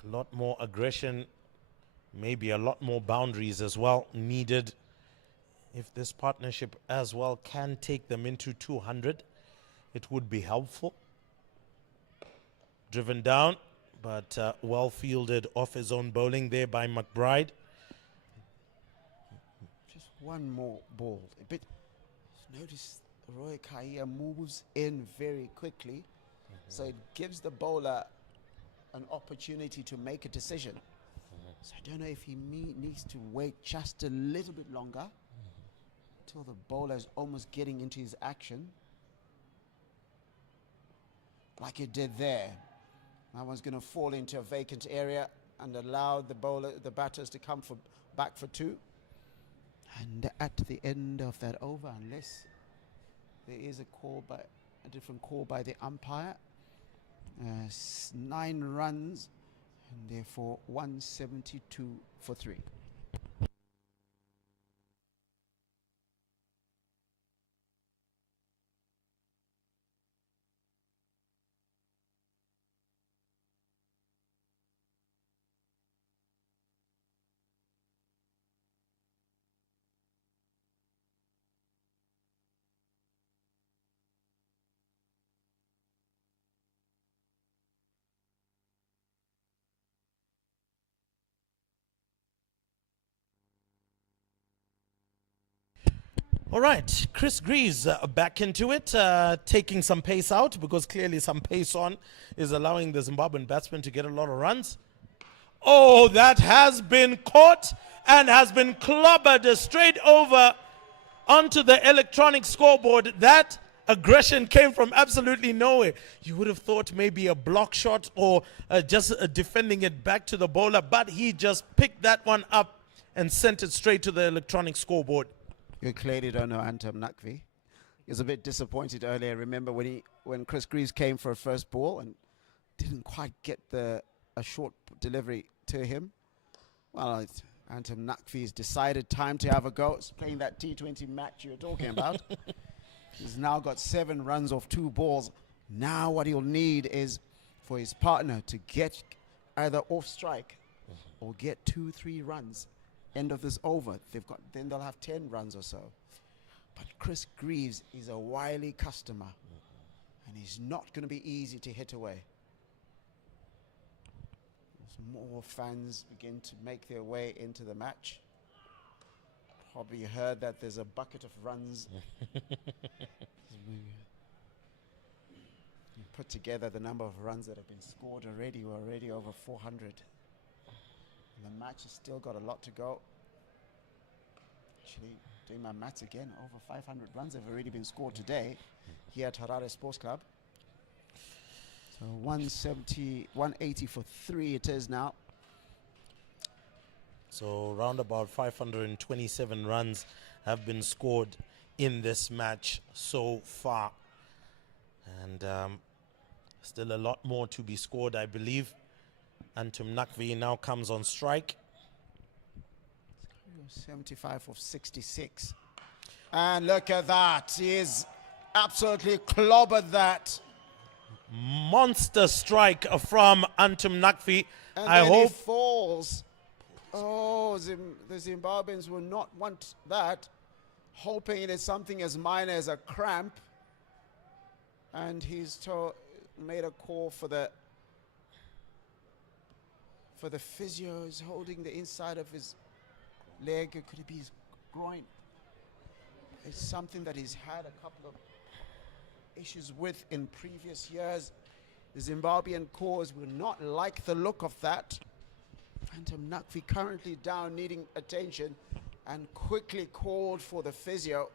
a lot more aggression, maybe a lot more boundaries as well needed. If this partnership as well can take them into 200, it would be helpful. Driven down, but well fielded off his own bowling there by McBride. Just one more ball. A bit. Notice Roy Kaya moves in very quickly, so it gives the bowler an opportunity to make a decision. So I don't know if he needs to wait just a little bit longer till the bowler is almost getting into his action, like he did there. That one's going to fall into a vacant area and allow the batters to come back for 2. And at the end of that over, unless there is a different call by the umpire, 9 runs, and therefore 172 for 3. All right, Chris Greaves back into it, taking some pace out, because clearly some pace on is allowing the Zimbabwean batsman to get a lot of runs. Oh, that has been caught and has been clobbered straight over onto the electronic scoreboard. That aggression came from absolutely nowhere. You would have thought maybe a block shot or just defending it back to the bowler, but he just picked that one up and sent it straight to the electronic scoreboard. You clearly don't know Anton Nakvi. He was a bit disappointed earlier. Remember when Chris Greaves came for a first ball and didn't quite get a short delivery to him. Well, Anton Nakvi's decided time to have a go. It's playing that T20 match you were talking about. He's now got 7 runs off 2 balls. Now what he'll need is for his partner to get either off strike or get 2-3 runs. End of this over, then they'll have 10 runs or so. But Chris Greaves is a wily customer, and he's not going to be easy to hit away. As more fans begin to make their way into the match, probably heard that there's a bucket of runs. put together the number of runs that have been scored already. We're already over 400. And the match has still got a lot to go. Actually, doing my maths again, over 500 runs have already been scored today here at Harare Sports Club. So 170, 180 for 3 it is now. So around about 527 runs have been scored in this match so far. And still a lot more to be scored, I believe. Antum Nakvi now comes on strike. 75 of 66. And look at that. He's absolutely clobbered that. Monster strike from Antum Nakvi. And I then hope he falls. Oh, the Zimbabweans will not want that, hoping it is something as minor as a cramp. And he's made a call for the physio. He's holding the inside of his leg. Could it be his groin? It's something that he's had a couple of issues with in previous years. The Zimbabwean cause will not like the look of that. Antum Nakvi currently down, needing attention, and quickly called for the physio.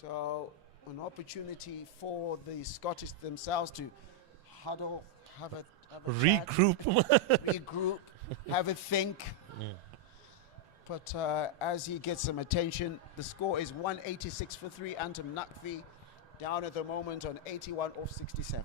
So an opportunity for the Scottish themselves to huddle, have a regroup. regroup, have a think. But as he gets some attention, the score is 186 for 3. Antum Nakvi down at the moment on 81 off 67.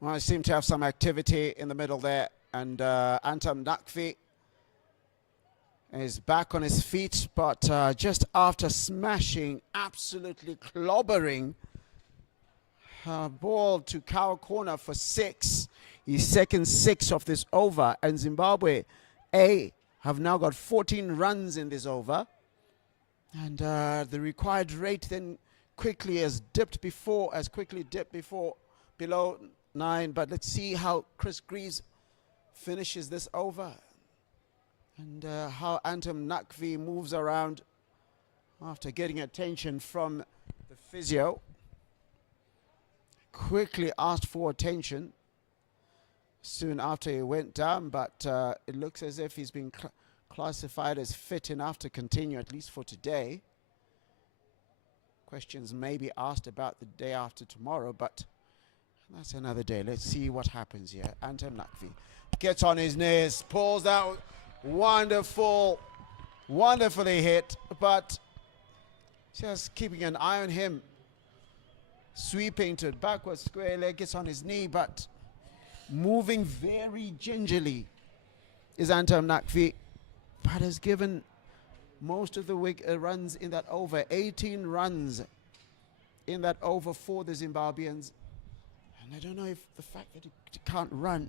Well, I seem to have some activity in the middle there, and Antum Nakvi is back on his feet, but just after smashing, absolutely clobbering ball to cow corner for 6, his second 6 of this over, and Zimbabwe have now got 14 runs in this over, and the required rate then quickly has quickly dipped before below 9. But let's see how Chris Greaves finishes this over, and how Antum Nakvi moves around after getting attention from the physio. Quickly asked for attention. soon after he went down, but it looks as if he's been classified as fit enough to continue, at least for today. Questions may be asked about the day after tomorrow, but that's another day. Let's see what happens here. Anton Nakvi gets on his knees, pulls out. Wonderfully hit, but just keeping an eye on him. Sweeping to backward square leg, gets on his knee, but moving very gingerly is Anton Nakvi, but has given most of the runs in that over. 18 runs in that over for the Zimbabweans. And I don't know if the fact that he can't run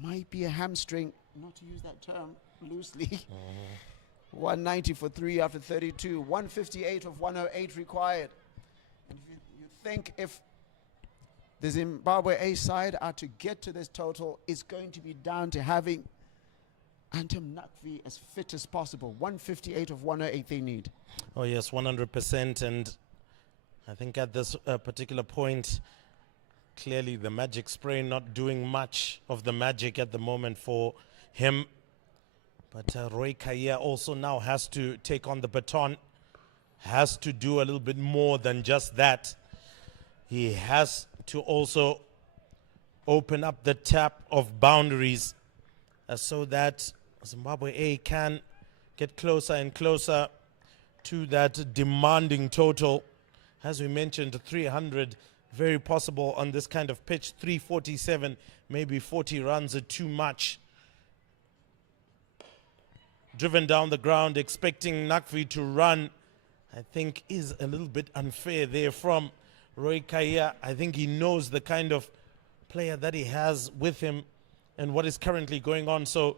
might be a hamstring, not to use that term loosely. 190 for 3 after 32. 158 of 108 required. And you think if the Zimbabwe A side are to get to this total, it's going to be down to having Anton Nakvi as fit as possible. 158 of 108 they need. Oh yes, 100%. And I think at this particular point, clearly the magic spray not doing much of the magic at the moment for him. But Roy Kaya also now has to take on the baton, has to do a little bit more than just that. He has to also open up the tap of boundaries so that Zimbabwe A can get closer and closer to that demanding total. As we mentioned, 300 very possible on this kind of pitch. 347, maybe 40 runs are too much. Driven down the ground, expecting Nakvi to run, I think is a little bit unfair there from Roy Kaya. I think he knows the kind of player that he has with him and what is currently going on. So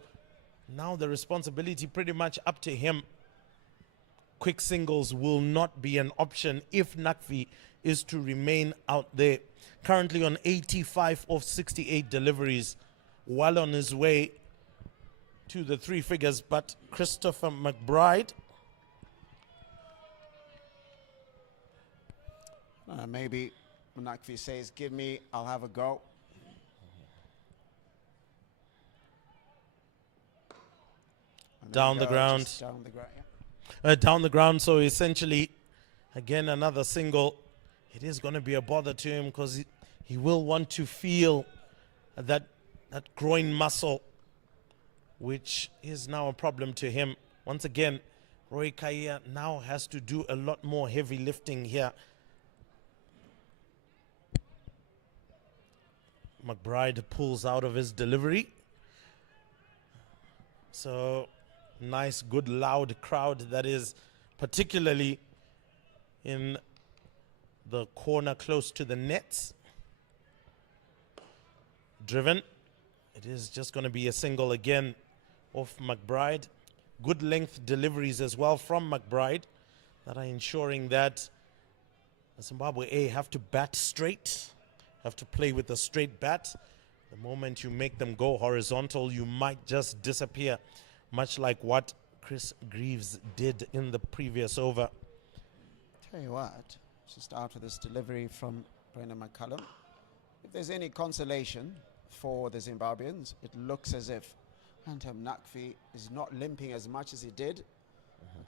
now the responsibility pretty much up to him. Quick singles will not be an option if Nakvi is to remain out there. Currently on 85 of 68 deliveries, well on his way to the 3 figures. But Christopher McBride, maybe Nakvi says, give me, I'll have a go. Down the ground. Down the ground, yeah. Down the ground, so essentially, again, another single. It is going to be a bother to him because he will want to feel that groin muscle, which is now a problem to him. Once again, Roy Kaya now has to do a lot more heavy lifting here. McBride pulls out of his delivery. So nice, good, loud crowd that is particularly in the corner close to the nets. Driven. It is just going to be a single again off McBride. Good length deliveries as well from McBride that are ensuring that Zimbabwe A have to bat straight, have to play with a straight bat. The moment you make them go horizontal, you might just disappear, much like what Chris Greaves did in the previous over. Tell you what, just after this delivery from Brendan McCullum, if there's any consolation for the Zimbabweans, it looks as if Anton Nakvi is not limping as much as he did a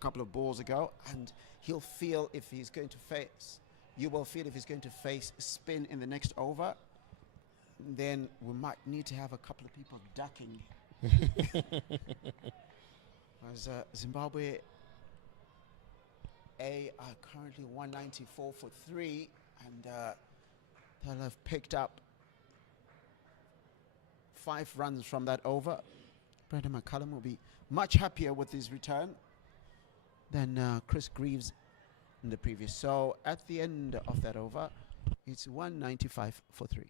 couple of balls ago, and he'll feel if he's going to face, you will feel if he's going to face spin in the next over, then we might need to have a couple of people ducking. As Zimbabwe A are currently 194 for 3, and they'll have picked up 5 runs from that over. Brendan McCullum will be much happier with his return than Chris Greaves in the previous. So at the end of that over, it's 195 for 3.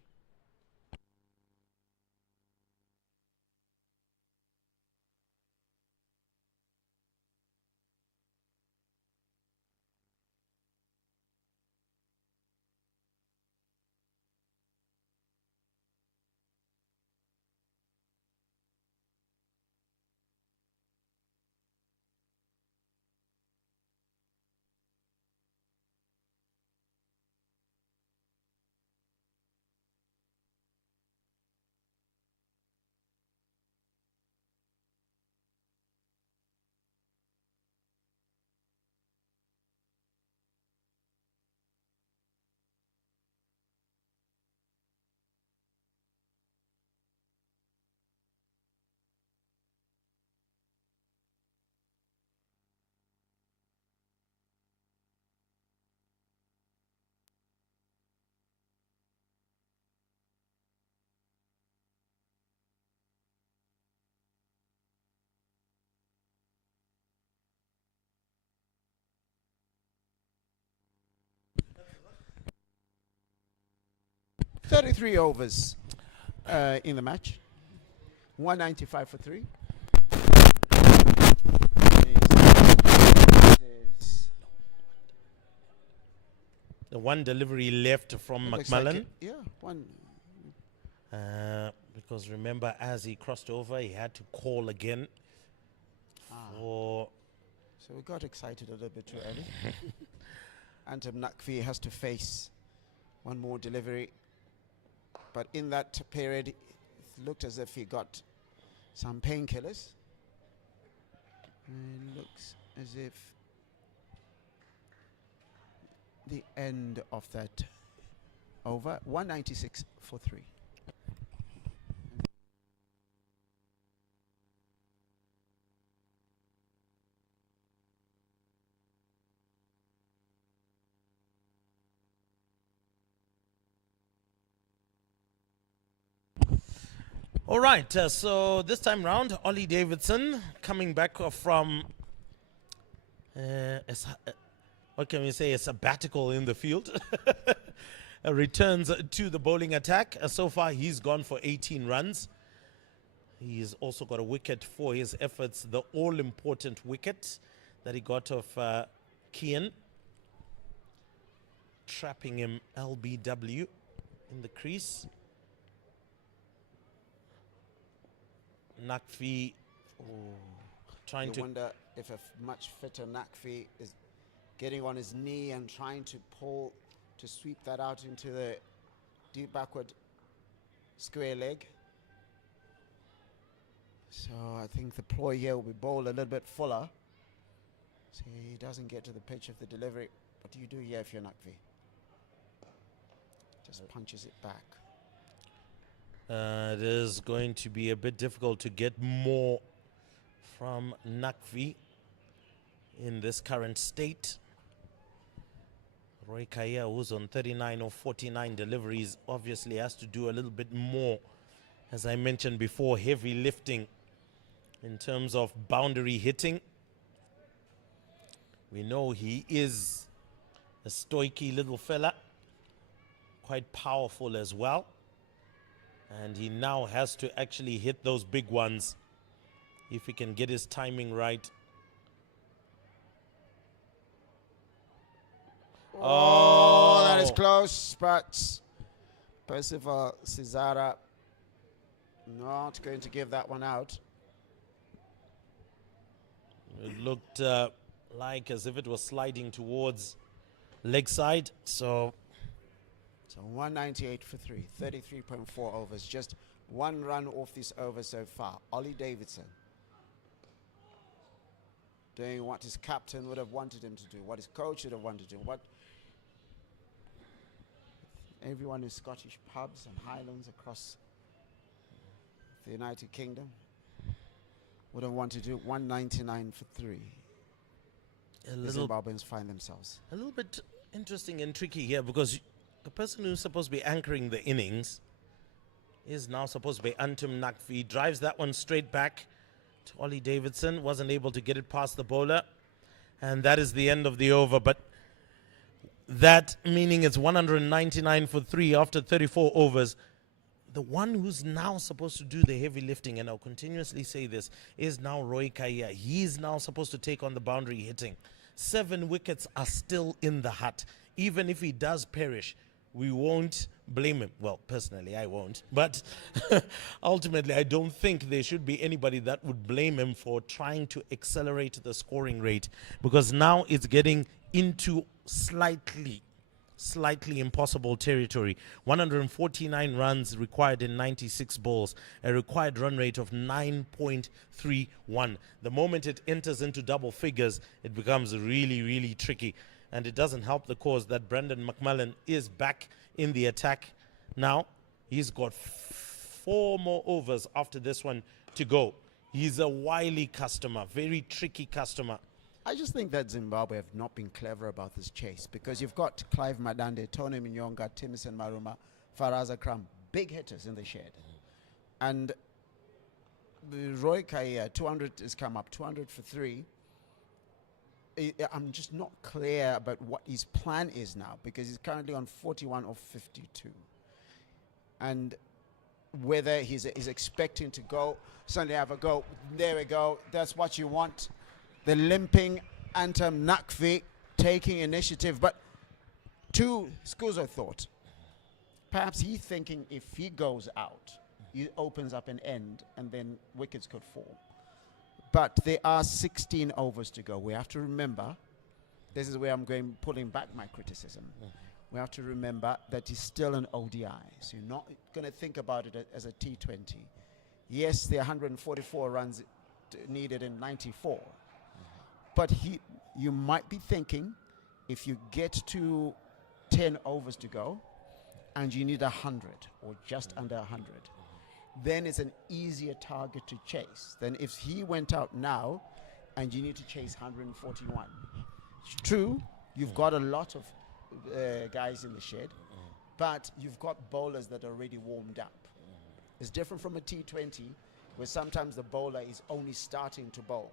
33 overs in the match. 195 for 3. The one delivery left from McMullen. Yeah, one. Because remember, as he crossed over, he had to call again. So we got excited a little bit too early. Anton Nakvi has to face one more delivery. But in that period, it looked as if he got some painkillers. It looks as if the end of that over. 196 for 3. All right, so this time round, Ollie Davidson coming back from, what can we say, a sabbatical in the field. Returns to the bowling attack. So far, he's gone for 18 runs. He's also got a wicket for his efforts, the all-important wicket that he got of Kian, trapping him LBW in the crease. Nakvi trying to wonder if a much fitter Nakvi is getting on his knee and trying to pull to sweep that out into the deep backward square leg. So I think the ploy here will be bowled a little bit fuller, so he doesn't get to the pitch of the delivery. What do you do here if you're Nakvi? Just punches it back. It is going to be a bit difficult to get more from Nakvi in this current state. Roy Kaya, who's on 39 or 49 deliveries, obviously has to do a little bit more. As I mentioned before, heavy lifting in terms of boundary hitting. We know he is a stoicy little fella, quite powerful as well. And he now has to actually hit those big ones if he can get his timing right. Oh, that is close, but Percival Cesara not going to give that one out. It looked like as if it was sliding towards leg side, so 198 for 3, 33.4 overs. Just one run off this over so far. Ollie Davidson doing what his captain would have wanted him to do, what his coach would have wanted to do, what everyone in Scottish pubs and highlands across the United Kingdom would have wanted to do. 199 for 3. The Zimbabweans find themselves. A little bit interesting and tricky here, because the person who's supposed to be anchoring the innings is now supposed to be Antum Nakvi. Drives that one straight back to Ollie Davidson. Wasn't able to get it past the bowler. And that is the end of the over. But that meaning it's 199 for 3 after 34 overs. The one who's now supposed to do the heavy lifting, and I'll continuously say this, is now Roy Kaya. He's now supposed to take on the boundary hitting. 7 wickets are still in the hut. Even if he does perish, we won't blame him. Well, personally, I won't. But ultimately, I don't think there should be anybody that would blame him for trying to accelerate the scoring rate, because now it's getting into slightly impossible territory. 149 runs required in 96 balls, a required run rate of 9.31. The moment it enters into double figures, it becomes really, really tricky. And it doesn't help the cause that Brendan McMullen is back in the attack now. He's got 4 more overs after this one to go. He's a wily customer, very tricky customer. I just think that Zimbabwe have not been clever about this chase, because you've got Clive Madande, Tony Minyonga, Timison Maruma, Faraz Akram, big hitters in the shed. And Roy Kaya, 200 has come up, 200 for 3. I'm just not clear about what his plan is now, because he's currently on 41 of 52. and whether he's expecting to go, suddenly have a go. There we go. That's what you want. The limping Antam Nakvi taking initiative. But two schools of thought. Perhaps he's thinking if he goes out, he opens up an end and then wickets could fall. But there are 16 overs to go. We have to remember, this is where I'm pulling back my criticism. We have to remember that it's still an ODI. So you're not going to think about it as a T20. Yes, there are 144 runs needed in 94. But you might be thinking, if you get to 10 overs to go, and you need 100 or just under 100, then it's an easier target to chase than if he went out now and you need to chase 141. It's true, you've got a lot of guys in the shed, but you've got bowlers that are already warmed up. It's different from a T20 where sometimes the bowler is only starting to bowl.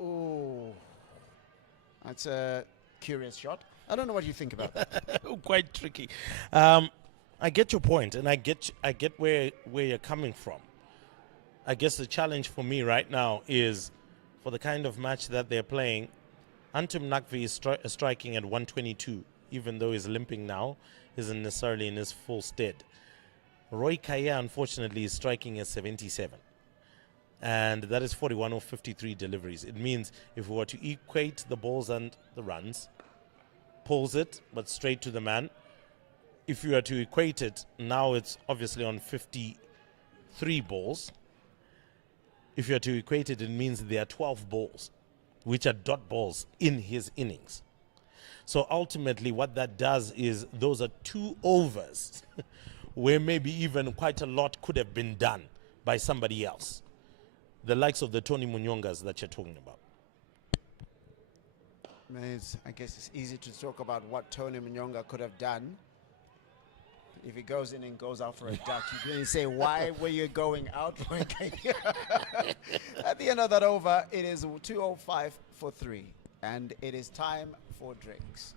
Oh, that's a curious shot. I don't know what you think about that. Quite tricky. I get your point, and I get where you're coming from. I guess the challenge for me right now is, for the kind of match that they're playing, Antum Nakvi is striking at 122, even though he's limping now, isn't necessarily in his full stead. Roy Kaya, unfortunately, is striking at 77. And that is 41 of 53 deliveries. It means if we were to equate the balls and the runs, pulls it, but straight to the man. If you were to equate it, now it's obviously on 53 balls. If you are to equate it, it means there are 12 balls, which are dot balls in his innings. So ultimately what that does is those are 2 overs where maybe even quite a lot could have been done by somebody else. The likes of the Tony Munyongas that you're talking about. I guess it's easy to talk about what Tony Munyonga could have done. If he goes in and goes out for a duck, you didn't say, why were you going out? At the end of that over, it is 2:05 for 3, and it is time for drinks.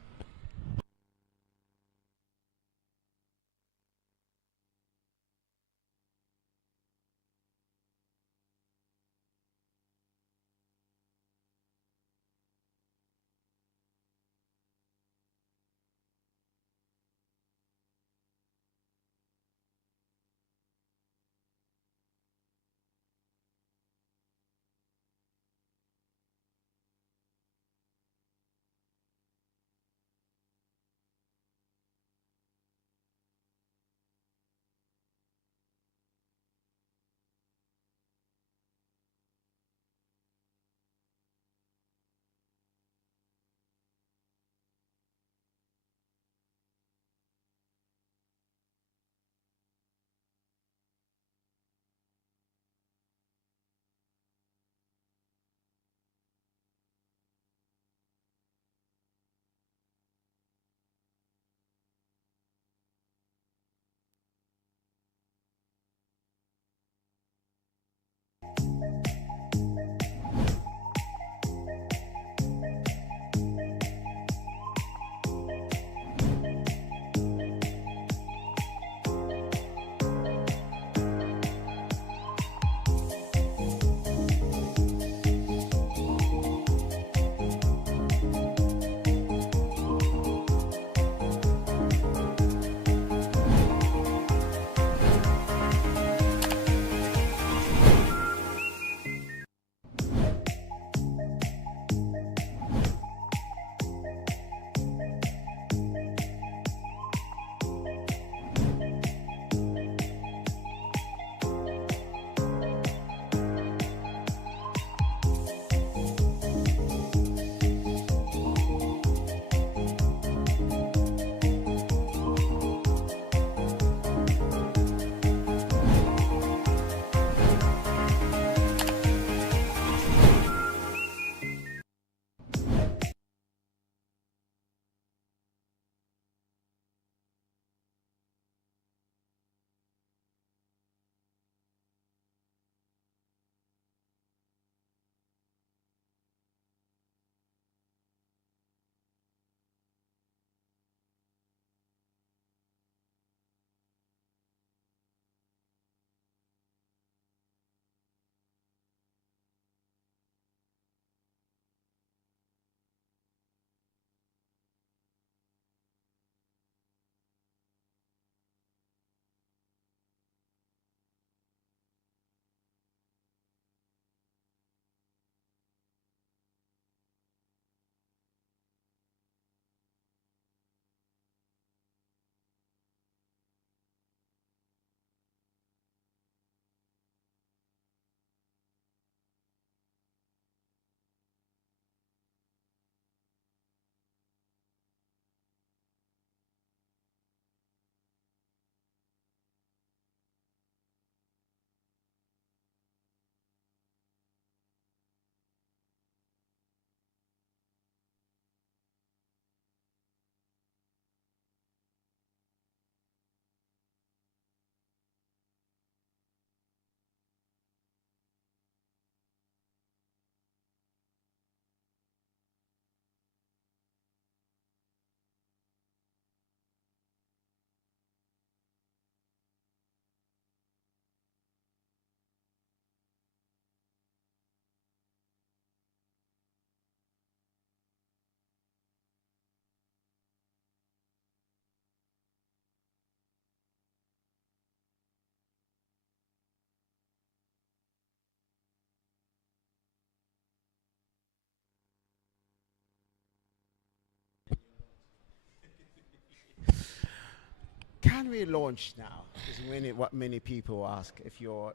can we launch now? Is what many people ask if you're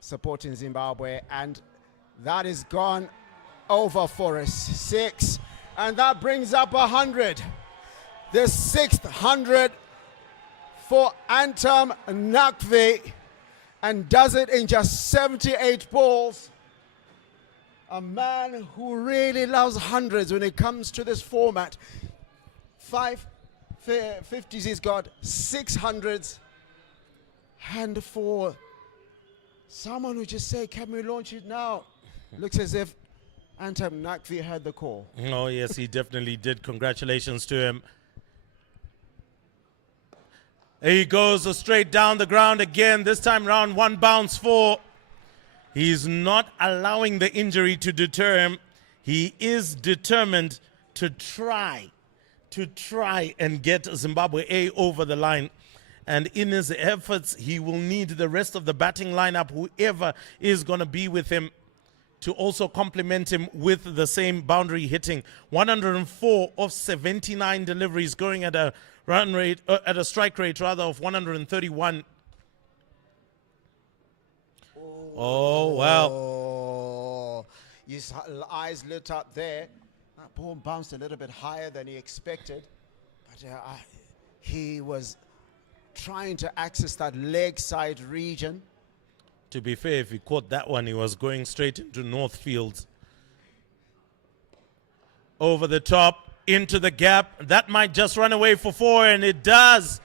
supporting Zimbabwe. And that is gone over for a 6. And that brings up 100. The 6th 100 for Antam Nakvi. And does it in just 78 balls. A man who really loves hundreds when it comes to this format. 550s, he's got 600s. And for someone who just say, can we launch it now? Looks as if Antam Nakvi had the call. Oh, yes, he definitely did. Congratulations to him. He goes straight down the ground again. This time round, 1 bounce for. He's not allowing the injury to deter him. He is determined to try and get Zimbabwe A over the line. And in his efforts, he will need the rest of the batting lineup, whoever is going to be with him, to also complement him with the same boundary hitting. 104 of 79 deliveries, going at a run rate, at a strike rate rather, of 131. Oh, wow. Oh, his eyes lit up there. That ball bounced a little bit higher than he expected. But he was trying to access that leg side region. To be fair, if he caught that one, he was going straight into North Fields. Over the top, into the gap. That might just run away for 4, and it does.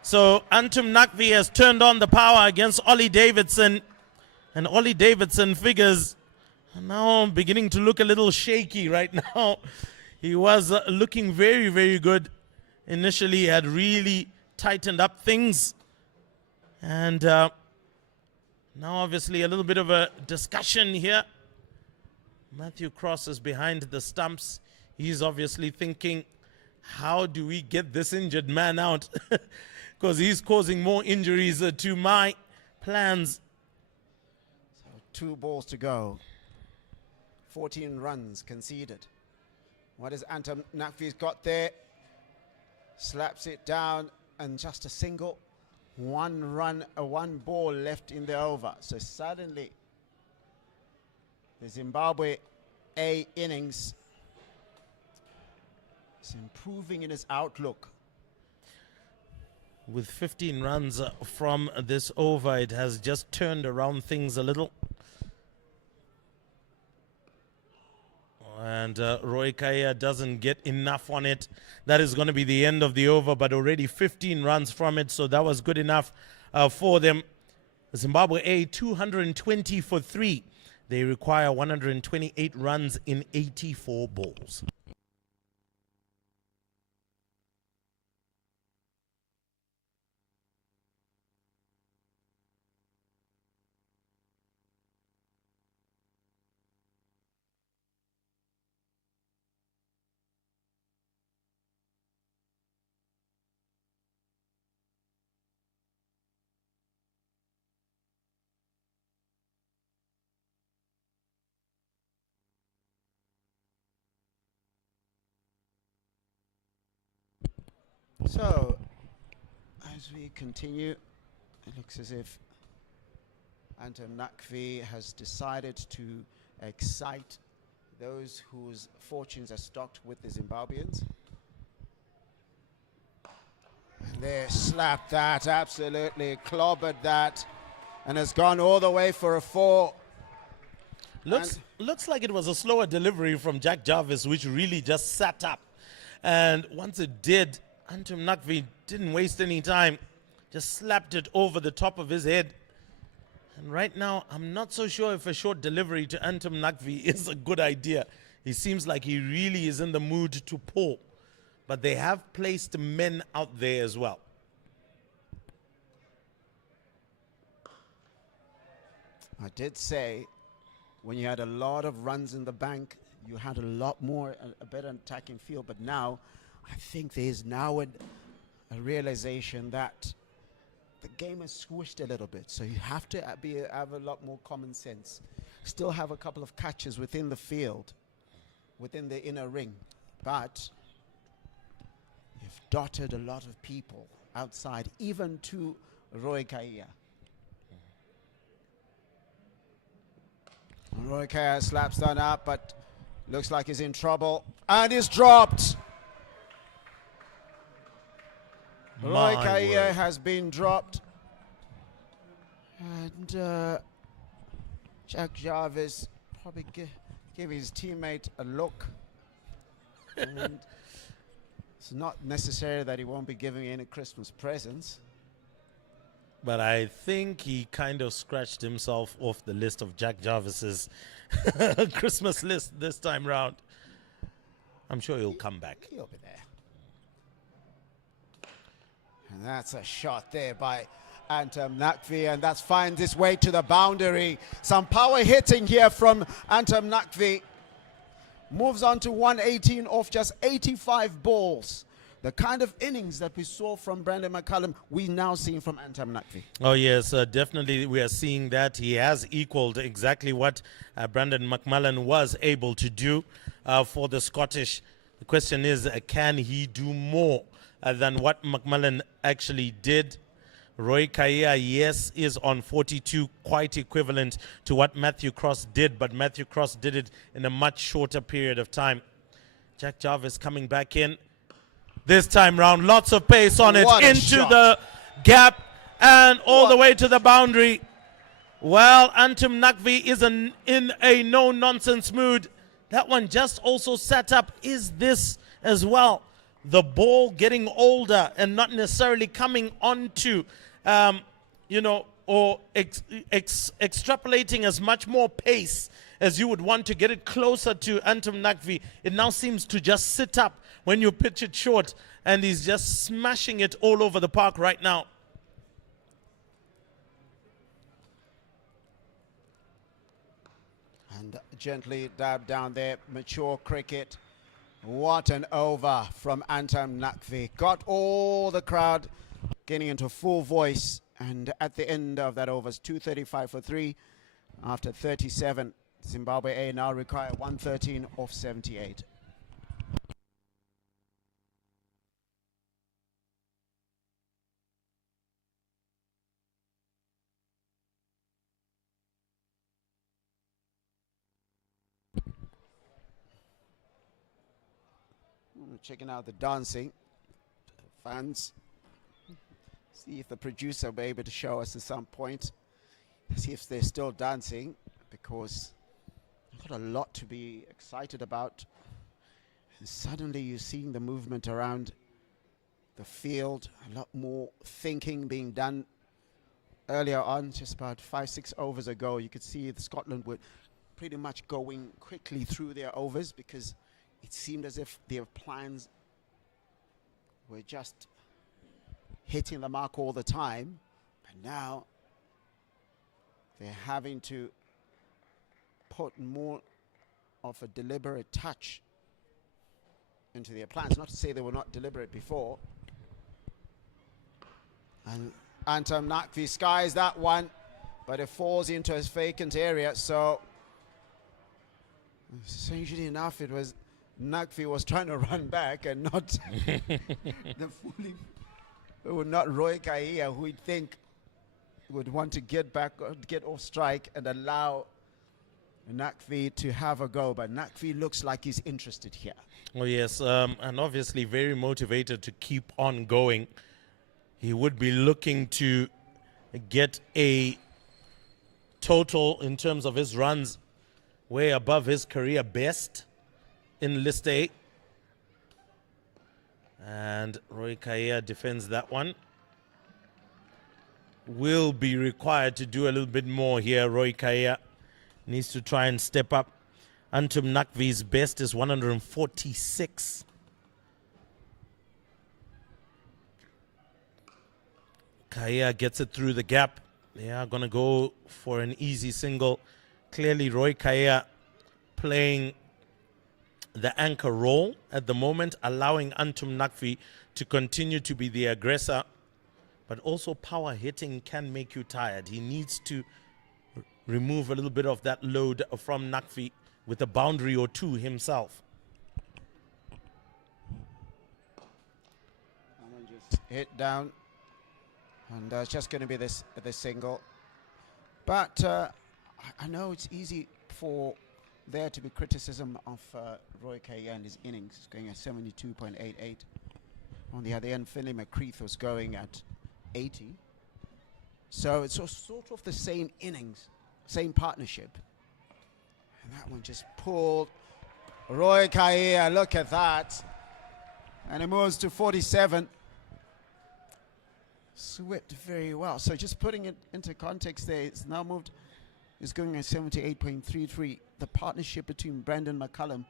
So Antam Nakvi has turned on the power against Ollie Davidson. And Ollie Davidson figures now beginning to look a little shaky right now. He was looking very, very good. Initially, he had really tightened up things. And now, obviously, a little bit of a discussion here. Matthew Cross is behind the stumps. He's obviously thinking, how do we get this injured man out? Because he's causing more injuries to my plans. 2 balls to go. 14 runs conceded. What has Antam Nakvi's got there? Slaps it down, and just a single. 1 run, 1 ball left in the over. So suddenly, the Zimbabwe A innings is improving in its outlook. With 15 runs from this over, it has just turned around things a little. And Roy Kaya doesn't get enough on it. That is going to be the end of the over, but already 15 runs from it, so that was good enough for them. Zimbabwe A, 220 for 3. They require 128 runs in 84 balls. So, as we continue, it looks as if Antam Nakvi has decided to excite those whose fortunes are stocked with the Zimbabweans. And they slapped that, absolutely clobbered that, and has gone all the way for a 4. Looks like it was a slower delivery from Jack Jarvis, which really just sat up. And once it did, Antam Nakvi didn't waste any time. Just slapped it over the top of his head. And right now, I'm not so sure if a short delivery to Antam Nakvi is a good idea. He seems like he really is in the mood to pull. But they have placed men out there as well. I did say when you had a lot of runs in the bank, you had a lot more, a better attacking field. But now, I think there is now a realization that the game has squished a little bit. So you have to have a lot more common sense. Still have a couple of catches within the field, within the inner ring. But you've dotted a lot of people outside, even to Roy Kaia. Roy Kaia slaps down up, but looks like he's in trouble. And he's dropped. Roy Kaia has been dropped. And Jack Jarvis probably give his teammate a look. And it's not necessary that he won't be giving any Christmas presents. But I think he kind of scratched himself off the list of Jack Jarvis's Christmas list this time round. I'm sure he'll come back. He'll be there. And that's a shot there by Antam Nakvi, and that finds its way to the boundary. Some power hitting here from Antam Nakvi. Moves on to 118 off just 85 balls. The kind of innings that we saw from Brandon McCullum, we now seeing from Antam Nakvi. Oh, yes, definitely we are seeing that. He has equaled exactly what Brandon McMullen was able to do for the Scottish. The question is, can he do more than what McMullen actually did? Roy Kaia, yes, is on 42, quite equivalent to what Matthew Cross did, but Matthew Cross did it in a much shorter period of time. Jack Jarvis coming back in. This time round, lots of pace on it, into the gap and all the way to the boundary. Well, Antam Nakvi is in a no-nonsense mood. That one just also set up. Is this as well the ball getting older and not necessarily coming onto or extrapolating as much more pace as you would want to get it closer to Antam Nakvi? It now seems to just sit up when you pitch it short, and he's just smashing it all over the park right now. And gently dabbed down there, mature cricket. What an over from Antam Nakvi. Got all the crowd getting into full voice, and at the end of that over, 235 for 3 after 37. Zimbabwe A now require 113 off 78. Checking out the dancing. Fans. See if the producer will be able to show us at some point. See if they're still dancing, because they've got a lot to be excited about. And suddenly you're seeing the movement around the field. A lot more thinking being done. Earlier on, just about 5-6 overs ago, you could see that Scotland were pretty much going quickly through their overs, because it seemed as if their plans were just hitting the mark all the time. But now they're having to put more of a deliberate touch into their plans. Not to say they were not deliberate before. And Antam Nakvi skies that one, but it falls into his vacant area. So strangely enough, it was Nakvi was trying to run back, and not not Roy Kaia, who we'd think would want to get back, get off strike and allow Nakvi to have a go. But Nakvi looks like he's interested here. Oh yes, and obviously very motivated to keep on going. He would be looking to get a total in terms of his runs way above his career best in List A. And Roy Kaia defends that one. Will be required to do a little bit more here. Roy Kaia needs to try and step up. Antam Nakvi's best is 146. Kaia gets it through the gap. They are going to go for an easy single. Clearly Roy Kaia playing the anchor role at the moment, allowing Antam Nakvi to continue to be the aggressor. But also power hitting can make you tired. He needs to remove a little bit of that load from Nakvi with a boundary or two himself. Just hit down And it's just going to be this single. But I know it's easy for there to be criticism of Roy Kaya and his innings. He's going at 72.88. On the other end, Finlay McCreath was going at 80. So it's sort of the same innings, same partnership. And that one just pulled. Roy Kaya, look at that. And it moves to 47. Swept very well. So just putting it into context there, it's now moved, it's going at 78.33. The partnership between Brandon McCullum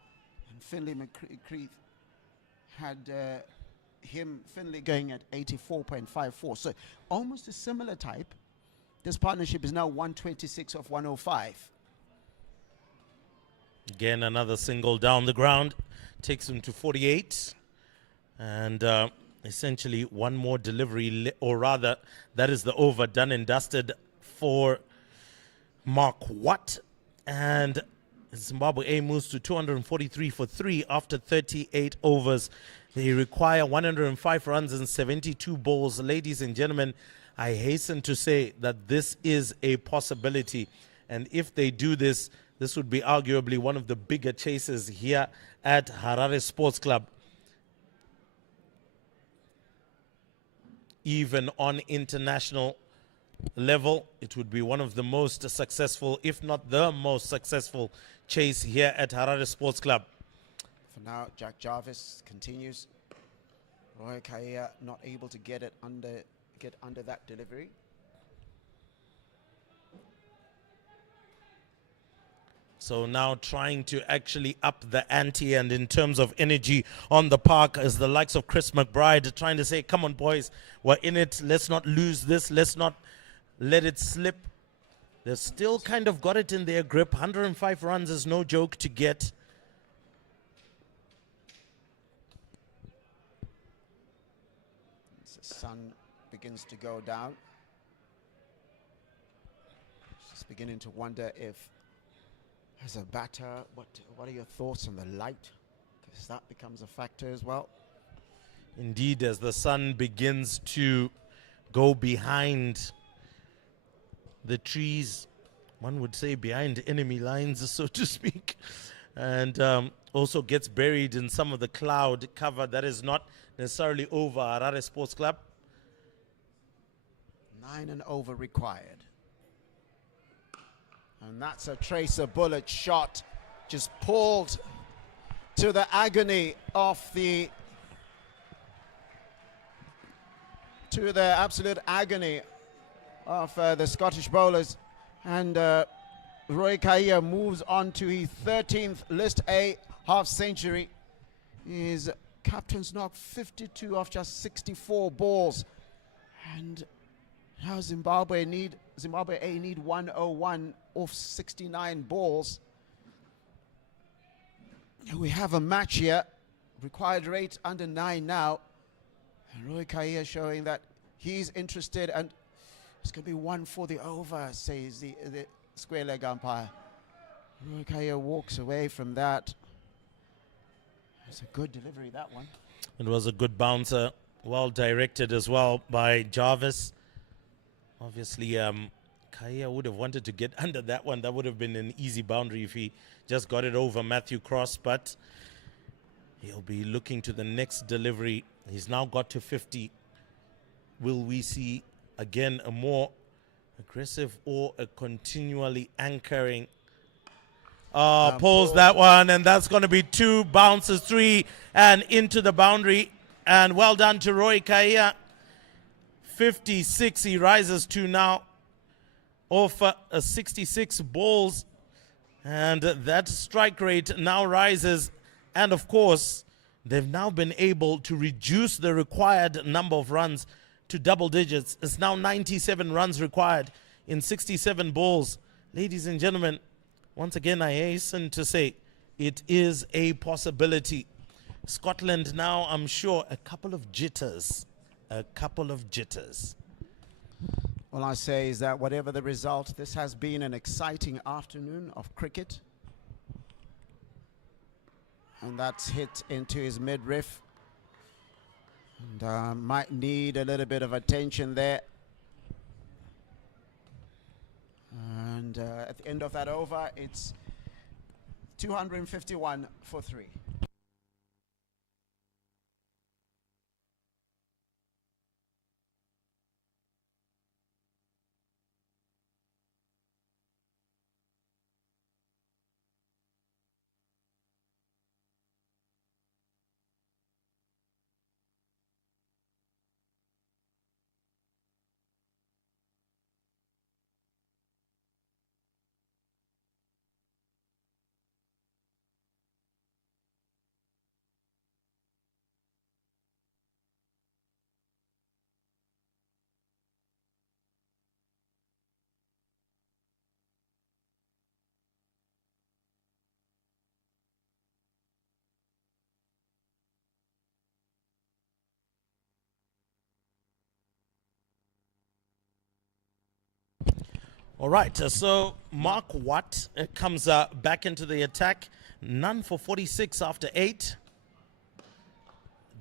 and Finlay McCreath had Finlay going at 84.54. So almost a similar type. This partnership is now 126 of 105. Again, another single down the ground. Takes him to 48. And essentially one more delivery, or rather, that is the over done and dusted for Mark Watt. And Zimbabwe A moves to 243 for 3 after 38 overs. They require 105 runs and 72 balls. Ladies and gentlemen, I hasten to say that this is a possibility. And if they do this, this would be arguably one of the bigger chases here at Harare Sports Club. Even on international level, it would be one of the most successful, if not the most successful chase here at Harare Sports Club. For now, Jack Jarvis continues. Roy Kaya not able to get under that delivery. So now trying to actually up the ante, and in terms of energy on the park is the likes of Chris McBride trying to say, come on boys, we're in it, let's not lose this, let's not let it slip. They've still kind of got it in their grip. 105 runs is no joke to get. The sun begins to go down. Just beginning to wonder if, as a batter, what are your thoughts on the light? Because that becomes a factor as well. Indeed, as the sun begins to go behind the trees, one would say behind enemy lines, so to speak, and also gets buried in some of the cloud cover that is not necessarily over Harare Sports Club. 9 and over required. And that's a tracer bullet shot, just pulled to the agony of the, absolute agony of the Scottish bowlers. And Roy Kaya moves on to his 13th List A half century. His captain's knocked 52 off just 64 balls. And now Zimbabwe A need 101 off 69 balls. We have a match here. Required rate under 9 now. And Roy Kaya showing that he's interested, and it's going to be 1 for the over, says the square leg umpire. Roy Kaya walks away from that. It's a good delivery, that one. It was a good bouncer, well directed as well by Jarvis. Obviously, Kaya would have wanted to get under that one. That would have been an easy boundary if he just got it over Matthew Cross, but he'll be looking to the next delivery. He's now got to 50. Will we see again a more aggressive or a continually anchoring? Pulls that one, and that's going to be 2 bounces, 3, and into the boundary. And well done to Roy Kaya. 56 he rises to now off 66 balls, and that strike rate now rises. And of course, they've now been able to reduce the required number of runs to double digits. It's now 97 runs required in 67 balls. Ladies and gentlemen, once again, I hasten to say it is a possibility. Scotland now, I'm sure, a couple of jitters. All I say is that whatever the result, this has been an exciting afternoon of cricket. And that's hit into his midriff. And might need a little bit of attention there. And at the end of that over, it's 251 for 3. All right, so Mark Watt comes back into the attack. None for 46 after 8.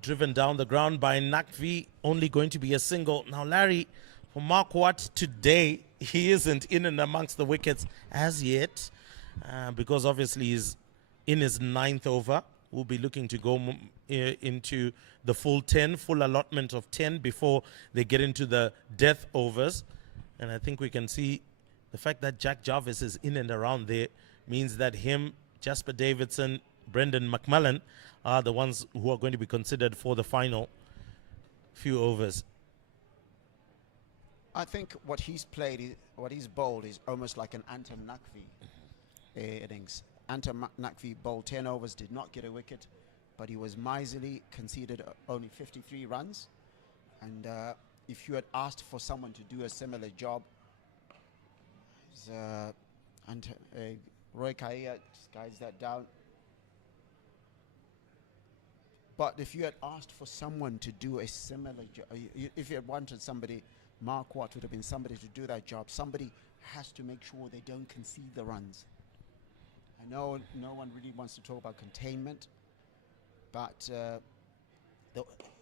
Driven down the ground by Nakvi, only going to be a single. Now, Larry, for Mark Watt today, he isn't in and amongst the wickets as yet, because obviously he's in his 9th over. We'll be looking to go into the full 10, full allotment of 10 before they get into the death overs. And I think we can see the fact that Jack Jarvis is in and around there means that him, Jasper Davidson, Brendan McMullen are the ones who are going to be considered for the final few overs. I think what he's played, what he's bowled is almost like an Anton Nakvi innings. Anton Nakvi bowled 10 overs, did not get a wicket, but he was miserly, conceded only 53 runs. And if you had asked for someone to do a similar job, Roy Kaia guides that down. But if you had asked for someone to do a similar job, if you had wanted somebody, Mark Watt would have been somebody to do that job. Somebody has to make sure they don't concede the runs. I know no one really wants to talk about containment, but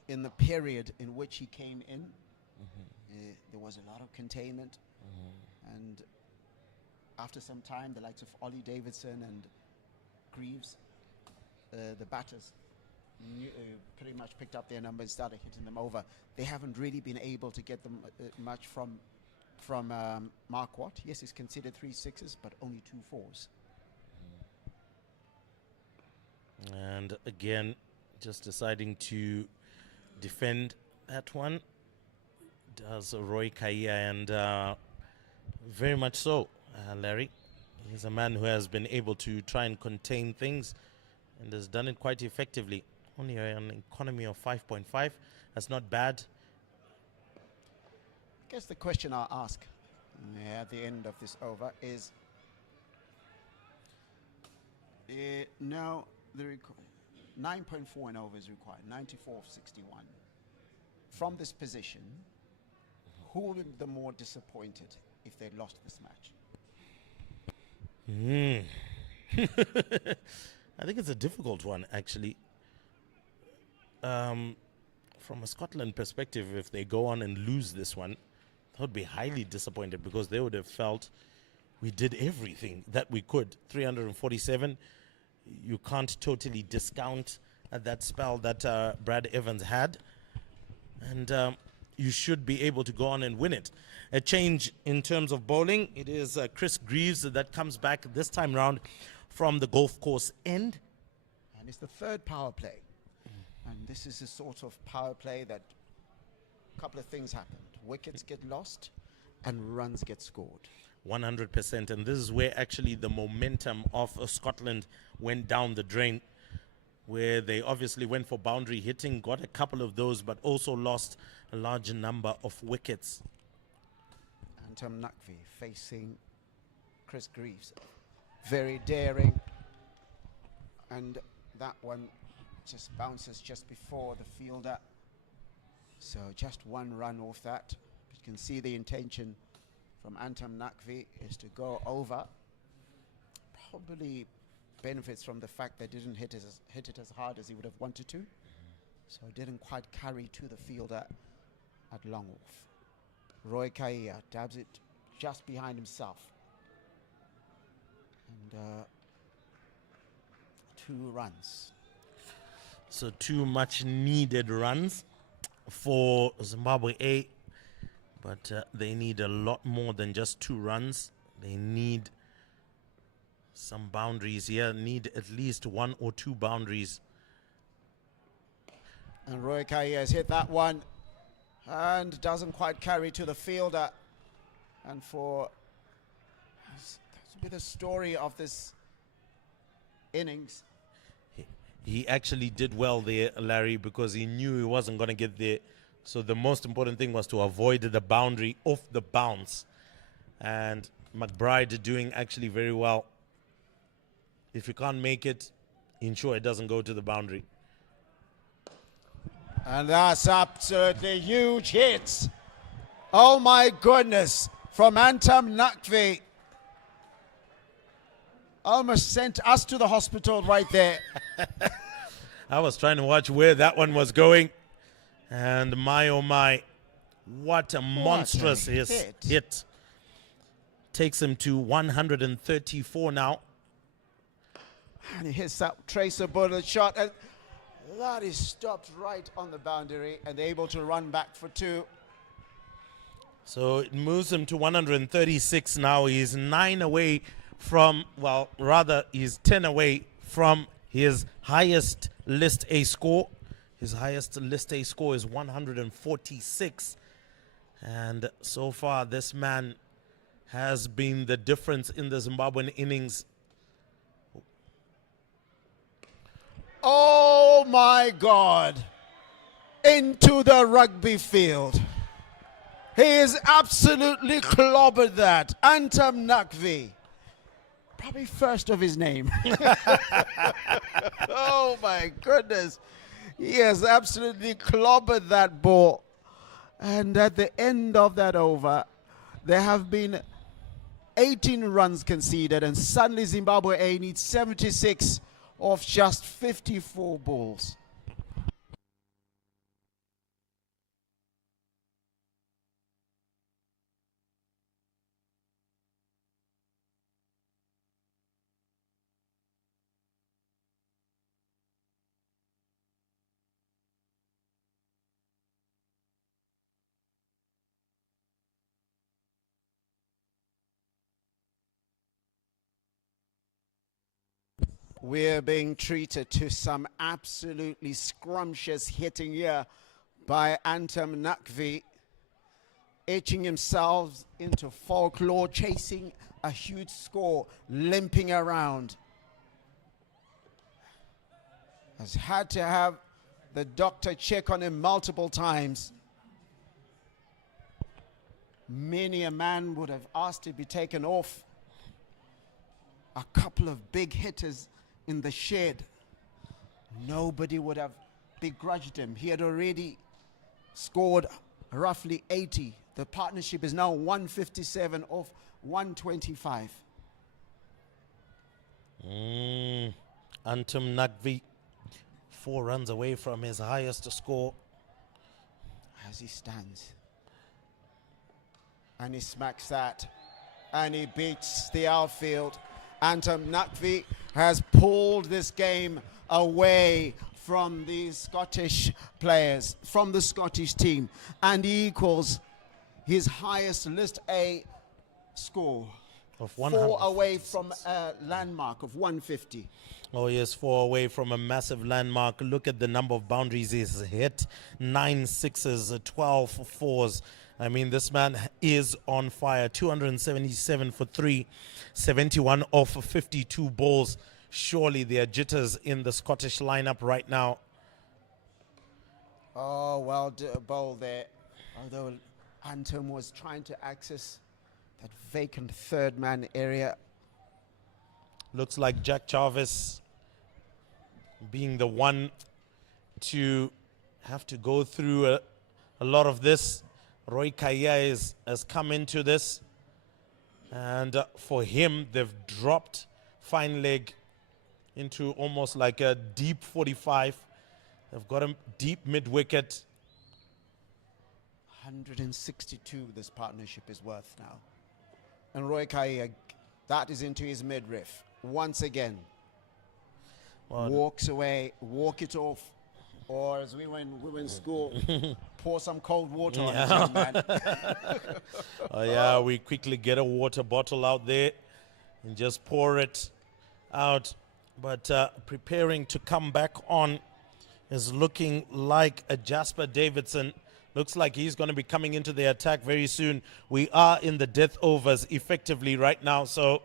in the period in which he came in, there was a lot of containment. And after some time, the likes of Ollie Davidson and Greaves, the batters, pretty much picked up their numbers, started hitting them over. They haven't really been able to get them much from Mark Watt. Yes, he's considered 3 sixes, but only 2 fours. And again, just deciding to defend that one does Roy Kaia, and very much so, Larry. He's a man who has been able to try and contain things and has done it quite effectively. Only an economy of 5.5. That's not bad. I guess the question I'll ask at the end of this over is, now the 9.4 and over is required, 94 of 61. From this position, who will be the more disappointed if they lost this match? I think it's a difficult one, actually. From a Scotland perspective, if they go on and lose this one, they would be highly disappointed because they would have felt we did everything that we could. 347, you can't totally discount that spell that Brad Evans had. And you should be able to go on and win it. A change in terms of bowling. It is Chris Greaves that comes back this time round from the golf course end. And it's the 3rd power play. And this is a sort of power play that a couple of things happened. Wickets get lost and runs get scored. 100%. And this is where actually the momentum of Scotland went down the drain, where they obviously went for boundary hitting, got a couple of those, but also lost a large number of wickets. Anton Nakvi facing Chris Greaves. Very daring. And that one just bounces just before the fielder. So just 1 run off that. You can see the intention from Anton Nakvi is to go over. Probably benefits from the fact they didn't hit it as hard as he would have wanted to. So it didn't quite carry to the fielder at long off. Roy Kaia dabs it just behind himself. 2 runs. So 2 much needed runs for Zimbabwe A, but they need a lot more than just 2 runs. They need some boundaries here, need at least 1 or 2 boundaries. And Roy Kai has hit that one and doesn't quite carry to the fielder. And for that's a bit the story of this innings. He actually did well there, Larry, because he knew he wasn't going to get there. So the most important thing was to avoid the boundary off the bounce. And McBride doing actually very well. If you can't make it, ensure it doesn't go to the boundary. And that's absolutely huge hits. Oh my goodness. From Antam Nakvi. Almost sent us to the hospital right there. I was trying to watch where that one was going. And my, oh my, what a monstrous hit. Takes him to 134 now. And he hits that traceable shot. And that is stopped right on the boundary and able to run back for 2. So it moves him to 136 now. He's 9 away from, well, rather, he's 10 away from his highest List A score. His highest List A score is 146. And so far, this man has been the difference in the Zimbabwean innings. Oh my God. Into the rugby field. He is absolutely clobbered that. Antam Nakvi. Probably first of his name. Oh my goodness. He has absolutely clobbered that ball. And at the end of that over, there have been 18 runs conceded, and suddenly Zimbabwe A needs 76 of just 54 balls. We're being treated to some absolutely scrumptious hitting here by Antam Nakvi, etching himself into folklore, chasing a huge score, limping around. Has had to have the doctor check on him multiple times. Many a man would have asked to be taken off. A couple of big hitters in the shed. Nobody would have begrudged him. He had already scored roughly 80. The partnership is now 157 off 125. Antam Nakvi, 4 runs away from his highest score. As he stands. And he smacks that. And he beats the outfield. Antam Nakvi has pulled this game away from the Scottish players, from the Scottish team, and he equals his highest List A score Of 4 away from a landmark of 150. Oh yes, 4 away from a massive landmark. Look at the number of boundaries he's hit. 9 sixes, 12 fours. I mean, this man is on fire. 277 for 3, 71 off 52 balls. Surely there are jitters in the Scottish lineup right now. Oh, well bowled there. Although Antam was trying to access that vacant third man area. Looks like Jack Jarvis being the one to have to go through a lot of this. Roy Kaya has come into this, and for him, they've dropped fine leg into almost like a deep 45. They've got him deep mid-wicket. 162 this partnership is worth now. And Roy Kaya, that is into his midriff. once again. Well, Walks away, walk it off, or as we were in school, pour some cold water on it, young man. yeah, we quickly get a water bottle out there and just pour it out. But preparing to come back on is looking like a Jasper Davidson. Looks like he's going to be coming into the attack very soon. We are in the death overs effectively right now. So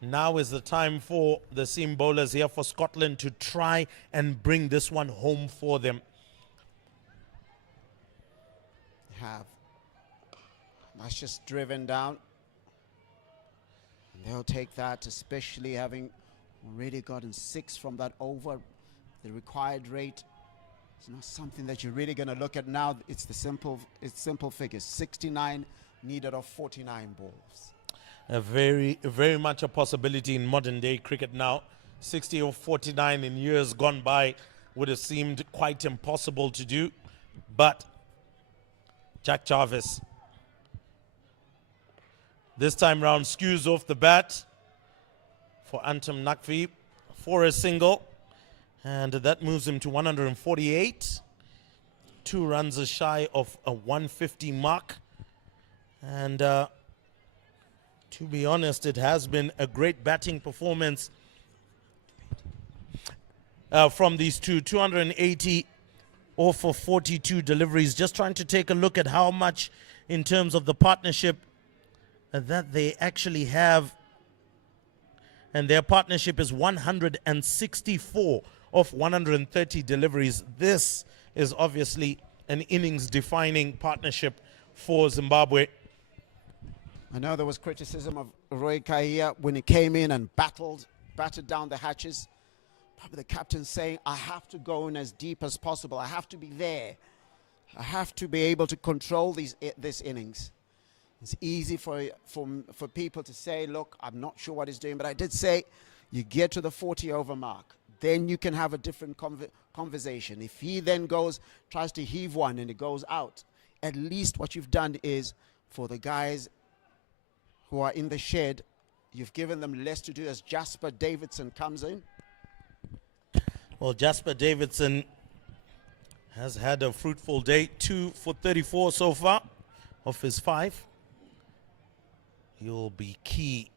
now is the time for the seam bowlers here for Scotland to try and bring this one home for them. That's just driven down. They'll take that, especially having already gotten 6 from that over. The required rate is not something that you're really going to look at now. It's simple figures. 69 needed of 49 balls. Very much a possibility in modern day cricket now. 60 or 49 in years gone by would have seemed quite impossible to do. But Jack Jarvis this time round skews off the bat for Antam Nakvi for a single. And that moves him to 148. 2 runs shy of a 150 mark. And to be honest, it has been a great batting performance from these two. 280 off for 42 deliveries. Just trying to take a look at how much in terms of the partnership that they actually have. And their partnership is 164 of 130 deliveries. This is obviously an innings-defining partnership for Zimbabwe. I know there was criticism of Roy Kahia when he came in and battered down the hatches. Probably the captain saying, I have to go in as deep as possible. I have to be there. I have to be able to control this innings. It's easy for people to say, look, I'm not sure what he's doing. But I did say, you get to the 40-over mark. Then you can have a different conversation. If he then tries to heave one and it goes out, at least what you've done is for the guys who are in the shed, you've given them less to do as Jasper Davidson comes in. Well, Jasper Davidson has had a fruitful day. 2 for 34 so far of his 5. He'll be key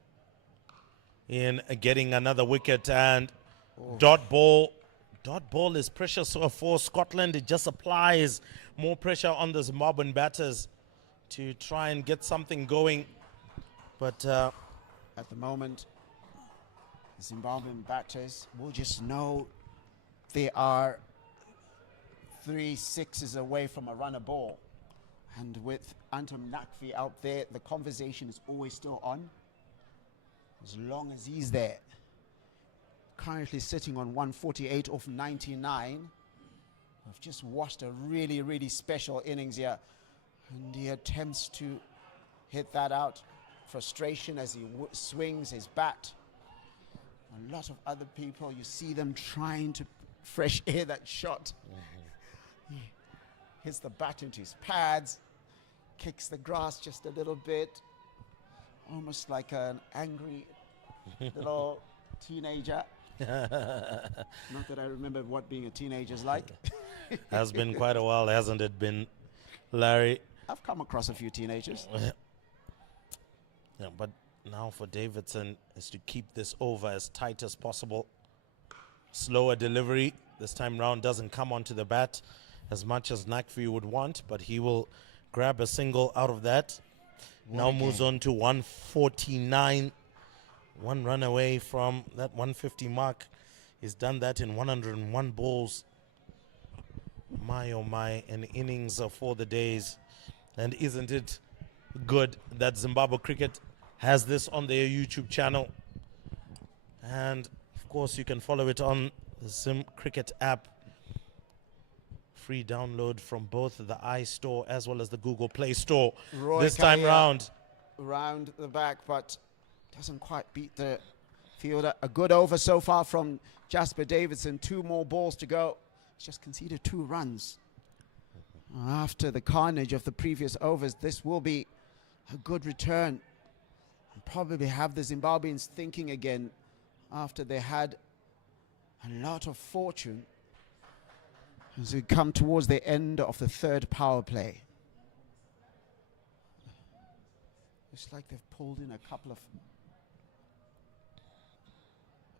in getting another wicket. And dot ball is precious for Scotland. It just applies more pressure on the Zimbabwean batters to try and get something going. But at the moment, the Zimbabwean batters will just know they are 3 sixes away from a runner ball. And with Antam Nakvi out there, the conversation is always still on. As long as he's there. Currently sitting on 148 off 99. We've just watched a really, really special innings here. And he attempts to hit that out. Frustration as he swings his bat. A lot of other people, you see them trying to fresh air that shot. He hits the bat into his pads, kicks the grass just a little bit, almost like an angry little teenager. Not that I remember what being a teenager is like. Has been quite a while, hasn't it been, Larry? I've come across a few teenagers. Yeah, but now for Davidson is to keep this over as tight as possible. Slower delivery this time round doesn't come onto the bat as much as Nakvi would want, but he will grab a single out of that. Now moves on to 149. 1 run away from that 150 mark. He's done that in 101 balls. My, oh my, an innings for the days. And isn't it good that Zimbabwe Cricket has this on their YouTube channel? And, of course, you can follow it on the Zim Cricket app. Free download from both the iStore as well as the Google Play Store. Roy this time round. Round the back, but doesn't quite beat the fielder. A good over so far from Jasper Davidson. 2 more balls to go. He's just conceded 2 runs. After the carnage of the previous overs, this will be a good return. probably have the Zimbabweans thinking again after they had a lot of fortune as we come towards the end of the third power play. It's like they've pulled in a couple of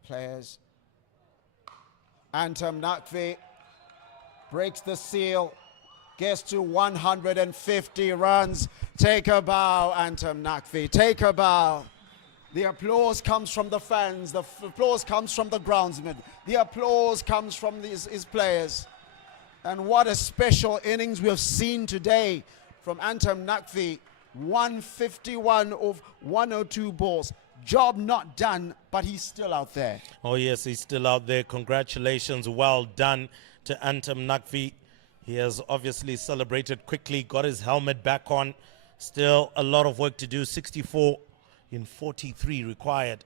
players. Antam Nakvi breaks the seal, gets to 150 runs. Take a bow, Antam Nakvi, take a bow. The applause comes from the fans, the applause comes from the groundsmen, the applause comes from his players. And what a special innings we have seen today from Antam Nakvi. 151 of 102 balls. Job not done, but he's still out there. Oh yes, he's still out there. Congratulations, well done to Antam Nakvi. He has obviously celebrated quickly, got his helmet back on. Still a lot of work to do. 64 in 43 required.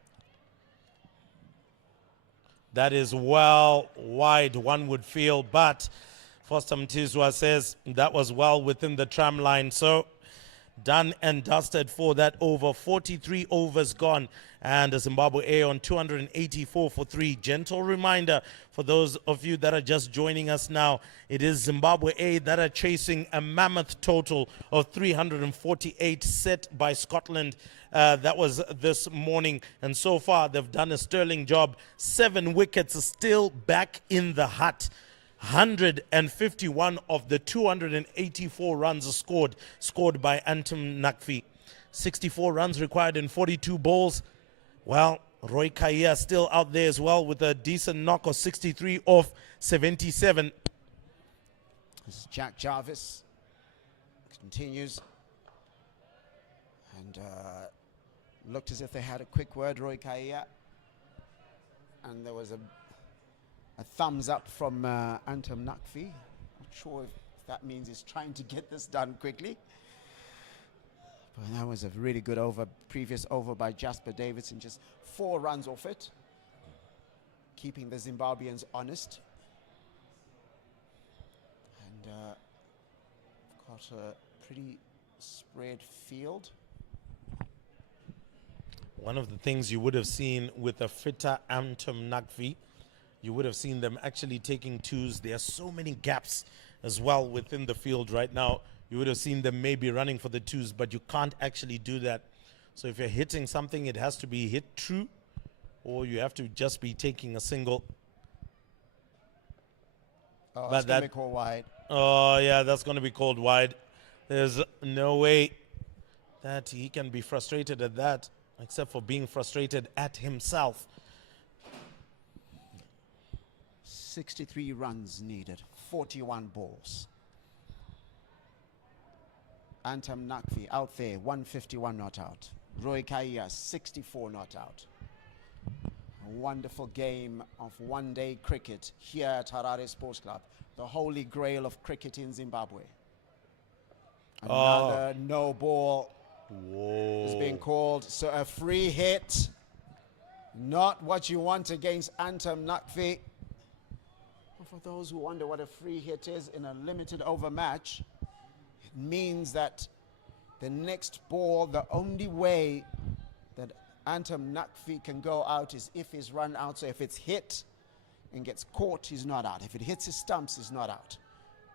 That is well wide, one would feel, but Foster Mtizwa says that was well within the tram line. So done and dusted for that over. 43 overs gone, and Zimbabwe A on 284 for 3. Gentle reminder for those of you that are just joining us now, it is Zimbabwe A that are chasing a mammoth total of 348 set by Scotland. That was this morning, and so far they've done a sterling job. 7 wickets still back in the hut. 151 of the 284 runs scored by Antam Nakvi. 64 runs required in 42 balls. Well, Roy Kaya still out there as well with a decent knock of 63 off 77. This is Jack Jarvis. Continues. And looked as if they had a quick word, Roy Kaya. And there was a thumbs up from Antam Nakvi. Not sure if that means he's trying to get this done quickly. But that was a really good over, previous over by Jasper Davidson, just 4 runs off it, keeping the Zimbabweans honest. And got a pretty spread field. One of the things you would have seen with a fitter Antam Nakvi, you would have seen them actually taking twos. There are so many gaps as well within the field right now. You would have seen them maybe running for the twos, but you can't actually do that. So if you're hitting something, it has to be hit true, or you have to just be taking a single. Oh, that's going to be called wide. Oh, yeah, that's going to be called wide. There's no way that he can be frustrated at that, except for being frustrated at himself. 63 runs needed, 41 balls. Antam Nakvi out there, 151 not out. Roy Kaya, 64 not out. A wonderful game of one-day cricket here at Harare Sports Club, the holy grail of cricket in Zimbabwe. Another no ball is being called, so a free hit. Not what you want against Antam Nakvi. For those who wonder what a free hit is in a limited over match, it means that the next ball, the only way that Antam Nakvi can go out is if he's run out. So if it's hit and gets caught, he's not out. If it hits his stumps, he's not out.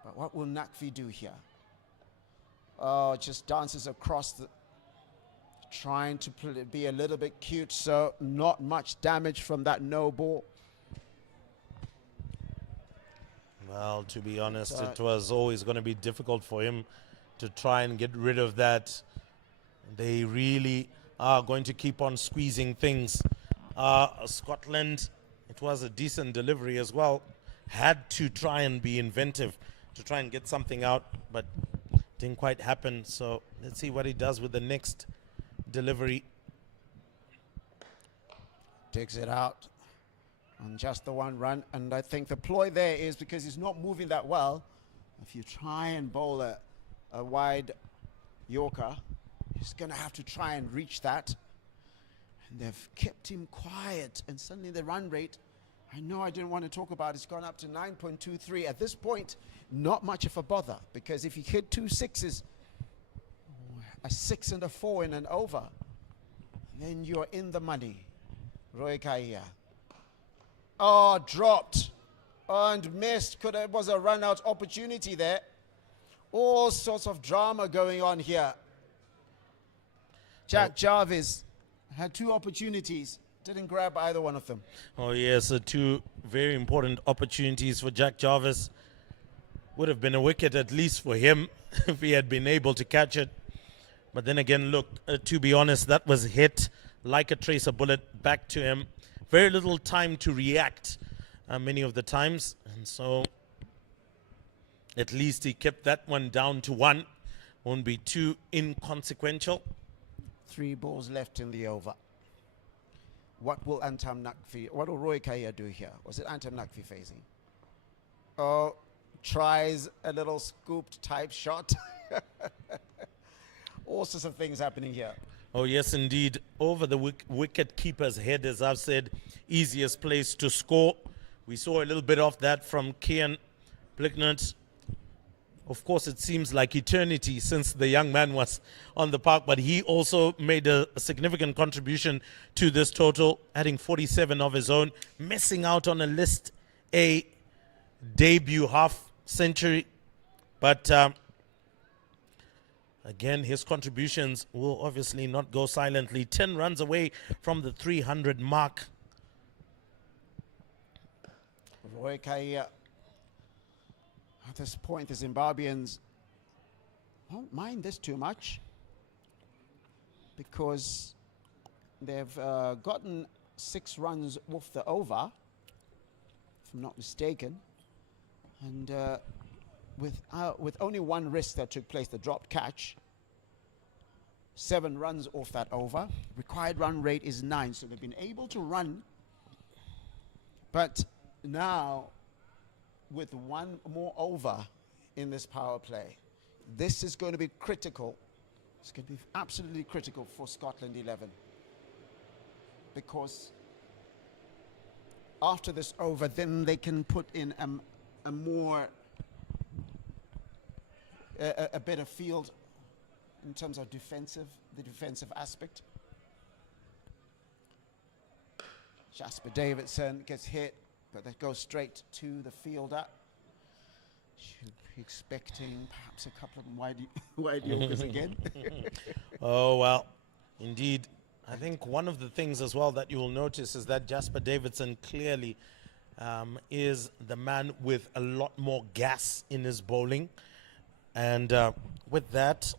But what will Nakvi do here? Oh, just dances across the, trying to be a little bit cute, so not much damage from that no ball. Well, to be honest, it was always going to be difficult for him to try and get rid of that. They really are going to keep on squeezing things. Scotland, it was a decent delivery as well. Had to try and be inventive to try and get something out, but didn't quite happen. So let's see what he does with the next delivery. Takes it out on just the one run, and I think the ploy there is because he's not moving that well. If you try and bowl a wide Yorker, he's going to have to try and reach that. And they've kept him quiet, and suddenly the run rate, I know I didn't want to talk about it, it's gone up to 9.23. At this point, not much of a bother, because if you hit 2 sixes, a 6 and a 4 in an over, then you're in the money. Roy Kaya. Oh, dropped and missed. Was a run-out opportunity there. All sorts of drama going on here. Jack Jarvis had 2 opportunities. Didn't grab either one of them. Oh, yes, 2 very important opportunities for Jack Jarvis. Would have been a wicket at least for him if he had been able to catch it. But then again, look, to be honest, that was hit like a tracer bullet back to him. Very little time to react many of the times. And so at least he kept that one down to 1. Won't be too inconsequential. 3 balls left in the over. What will Antam Nakfi, what will Roy Kaya do here? Was it Antam Nakfi facing? Oh, tries a little scooped type shot. All sorts of things happening here. Oh, yes, indeed. Over the wicket keeper's head, as I've said, easiest place to score. We saw a little bit of that from Kian Blicknert. Of course, it seems like eternity since the young man was on the park, but he also made a significant contribution to this total, adding 47 of his own, missing out on a List A debut half-century. But again, his contributions will obviously not go silently. 10 runs away from the 300 mark. Roy Kaya. At this point, the Zimbabweans won't mind this too much because they've gotten 6 runs off the over, if I'm not mistaken. And with only 1 risk that took place, the dropped catch, 7 runs off that over. Required run rate is 9, so they've been able to run. But now, with 1 more over in this power play, this is going to be critical. It's going to be absolutely critical for Scotland 11, because after this over, then they can put in a more a better field in terms of the defensive aspect. Jasper Davidson gets hit, but that goes straight to the fielder. Should be expecting perhaps a couple of wide Yorkers again. Oh, well, indeed. I think one of the things as well that you will notice is that Jasper Davidson clearly is the man with a lot more gas in his bowling. And with that,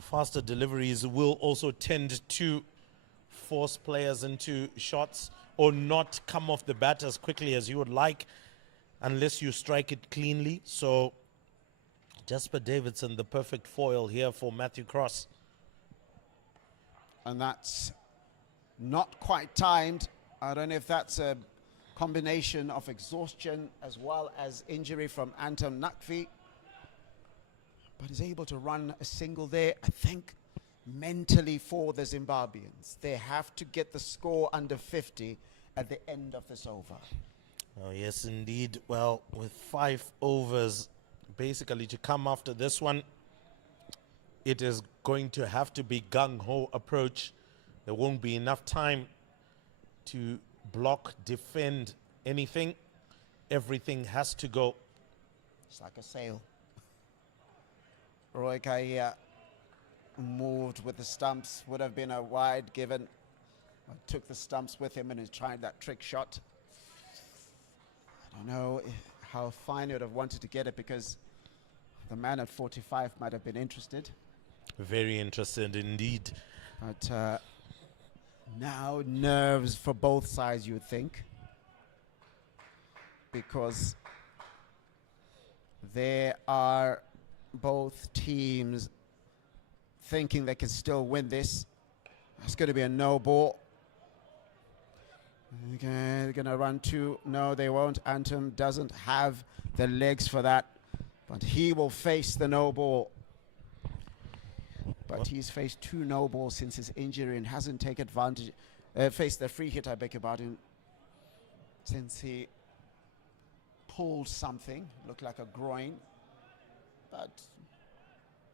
faster deliveries will also tend to force players into shots or not come off the bat as quickly as you would like unless you strike it cleanly. So Jasper Davidson, the perfect foil here for Matthew Cross. And that's not quite timed. I don't know if that's a combination of exhaustion as well as injury from Antam Nakfi, but he's able to run a single there. I think mentally for the Zimbabweans, they have to get the score under 50 at the end of this over. Oh, yes, indeed. Well, with 5 overs basically to come after this one, it is going to have to be gung-ho approach. There won't be enough time to block, defend anything. Everything has to go. It's like a sail. Roy Kaya moved with the stumps. Would have been a wide given. Took the stumps with him and he tried that trick shot. I don't know how fine he would have wanted to get it, because the man at 45 might have been interested. Very interested indeed. But now nerves for both sides, you would think, because there are both teams thinking they can still win this. It's going to be a no ball. Okay, they're going to run 2. No, they won't. Anton doesn't have the legs for that, but he will face the no ball. But he's faced 2 no balls since his injury and hasn't taken advantage, faced the free hit, I beg your pardon, since he pulled something, looked like a groin, but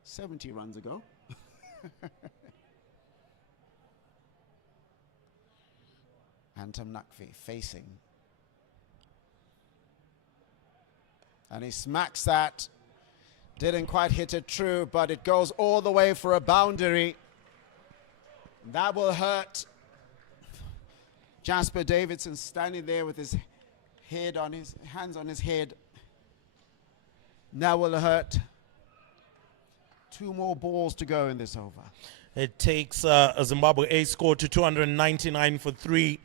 70 runs ago. Antam Nakvi facing. And he smacks that. Didn't quite hit it true, but it goes all the way for a boundary. That will hurt. Jasper Davidson standing there with his head on his hands on his head. That will hurt. 2 more balls to go in this over. It takes a Zimbabwe A score to 299 for 3.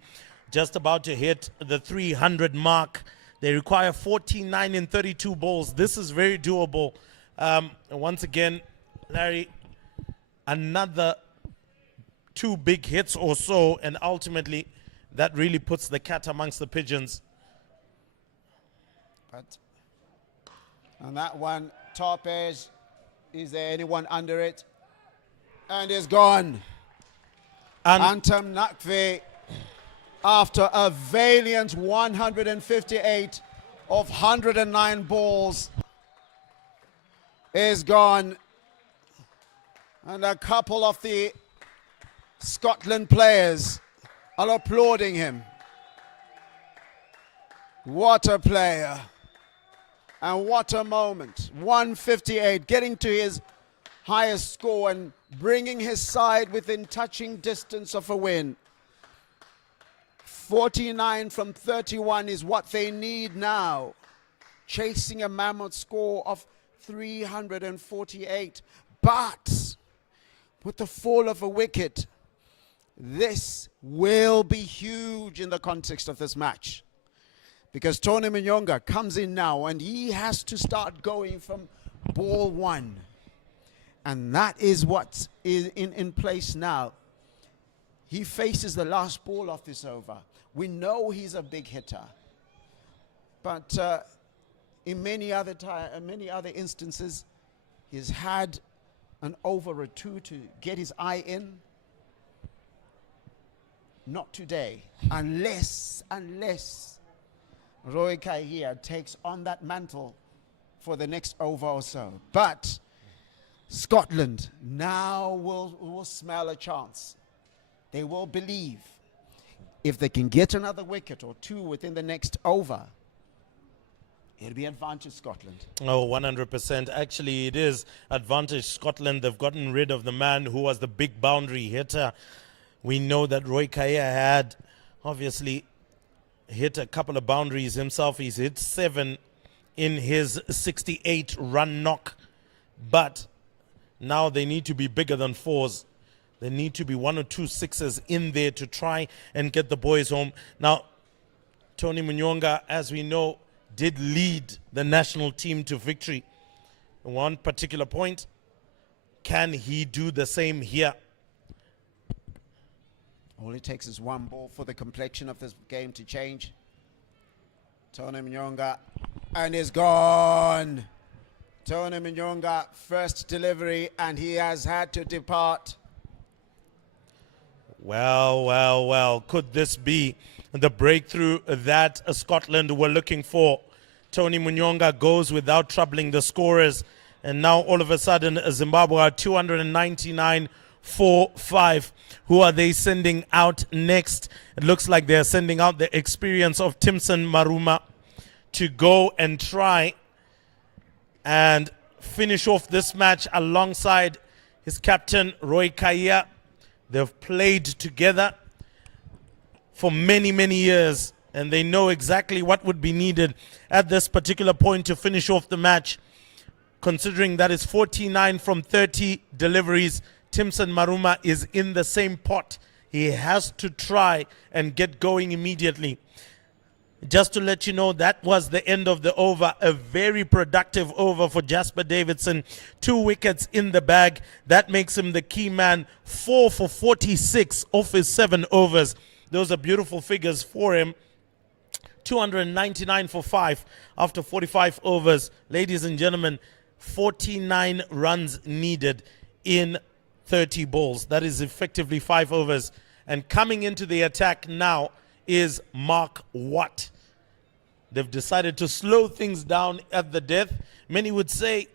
Just about to hit the 300 mark. They require 49 in 32 balls. This is very doable. Once again, Larry, another 2 big hits or so, and ultimately that really puts the cat amongst the pigeons. But on that one, top edge, is there anyone under it? And it's gone. Antam Nakvi, after a valiant 158 of 109 balls, is gone. And a couple of the Scotland players are applauding him. What a player. And what a moment. 158, getting to his highest score and bringing his side within touching distance of a win. 49 from 31 is what they need now. Chasing a mammoth score of 348. But with the fall of a wicket, this will be huge in the context of this match. Because Tony Mnyonga comes in now and he has to start going from ball 1. And that is what is in place now. He faces the last ball of this over. We know he's a big hitter. But in many other instances, he's had an over or 2 to get his eye in. Not today, unless Roy Kahia takes on that mantle for the next over or so. But Scotland now will smell a chance. They will believe if they can get another wicket or 2 within the next over, it'll be advantage Scotland. Oh, 100%. Actually, it is advantage Scotland. They've gotten rid of the man who was the big boundary hitter. We know that Roy Kahia had obviously hit a couple of boundaries himself. He's hit 7 in his 68 run knock. But now they need to be bigger than 4s. There need to be 1 or 2 6s in there to try and get the boys home. Now, Tony Mnyonga, as we know, did lead the national team to victory. At one particular point, can he do the same here? All it takes is 1 ball for the complexion of this game to change. Tony Mnyonga, and he's gone. Tony Mnyonga, first delivery, and he has had to depart. Well. Could this be the breakthrough that Scotland were looking for? Tony Mnyonga goes without troubling the scorers. And now all of a sudden, Zimbabwe are 299 for 5. Who are they sending out next? It looks like they're sending out the experience of Timson Maruma to go and try and finish off this match alongside his captain, Roy Kahia. They've played together for many, many years, and they know exactly what would be needed at this particular point to finish off the match. Considering that it's 49 from 30 deliveries, Timson Maruma is in the same pot. He has to try and get going immediately. Just to let you know, that was the end of the over. A very productive over for Jasper Davidson. 2 wickets in the bag. That makes him the key man. 4 for 46 off his 7 overs. Those are beautiful figures for him. 299 for 5 after 45 overs. Ladies and gentlemen, 49 runs needed in 30 balls. That is effectively 5 overs. And coming into the attack now is Mark Watt. They've decided to slow things down at the death. Many would say,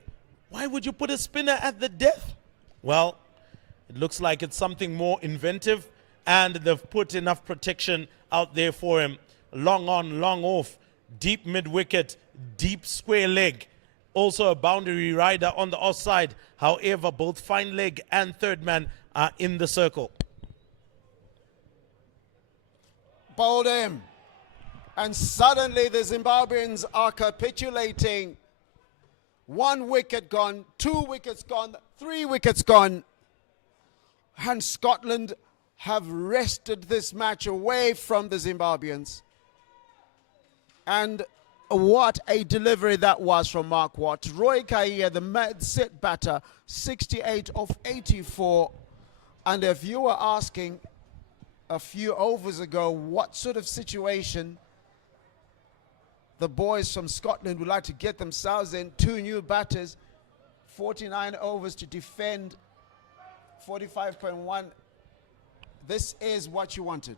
why would you put a spinner at the death? Well, it looks like it's something more inventive, and they've put enough protection out there for him. Long on, long off, deep mid-wicket, deep square leg. Also a boundary rider on the offside. However, both fine leg and third man are in the circle. Bowled him. And suddenly the Zimbabweans are capitulating. 1 wicket gone, 2 wickets gone, 3 wickets gone. And Scotland have wrested this match away from the Zimbabweans. And what a delivery that was from Mark Watt. Roy Kahia, the mid-set batter, 68 of 84. And if you were asking a few overs ago what sort of situation the boys from Scotland would like to get themselves in, 2 new batters, 49 overs to defend 45.1. This is what you wanted.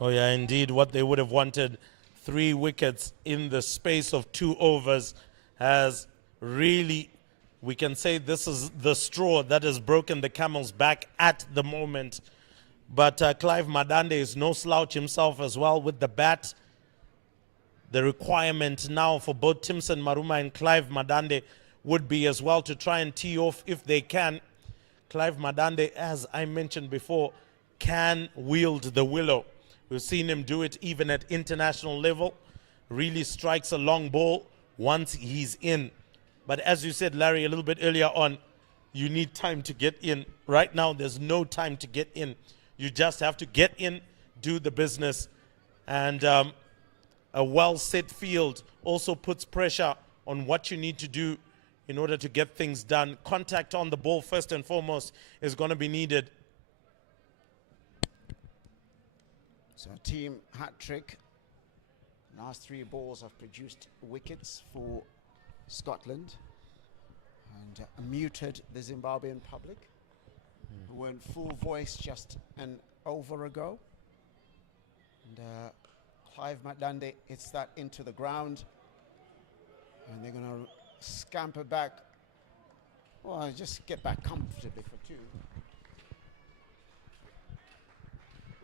Oh yeah, indeed, what they would have wanted. 3 wickets in the space of 2 overs has really, we can say this is the straw that has broken the camel's back at the moment. But Clive Madande is no slouch himself as well with the bat. The requirement now for both Timson Maruma and Clive Madande would be as well to try and tee off if they can. Clive Madande, as I mentioned before, can wield the willow. We've seen him do it even at international level. Really strikes a long ball once he's in. But as you said, Larry, a little bit earlier on, you need time to get in. Right now, there's no time to get in. You just have to get in, do the business. And a well-set field also puts pressure on what you need to do in order to get things done. Contact on the ball, first and foremost, is going to be needed. So team hat-trick. Last 3 balls have produced wickets for Scotland and muted the Zimbabwean public who were in full voice just an over ago. And Clive Madande hits that into the ground and they're going to scamper back. Well, just get back comfortably for 2.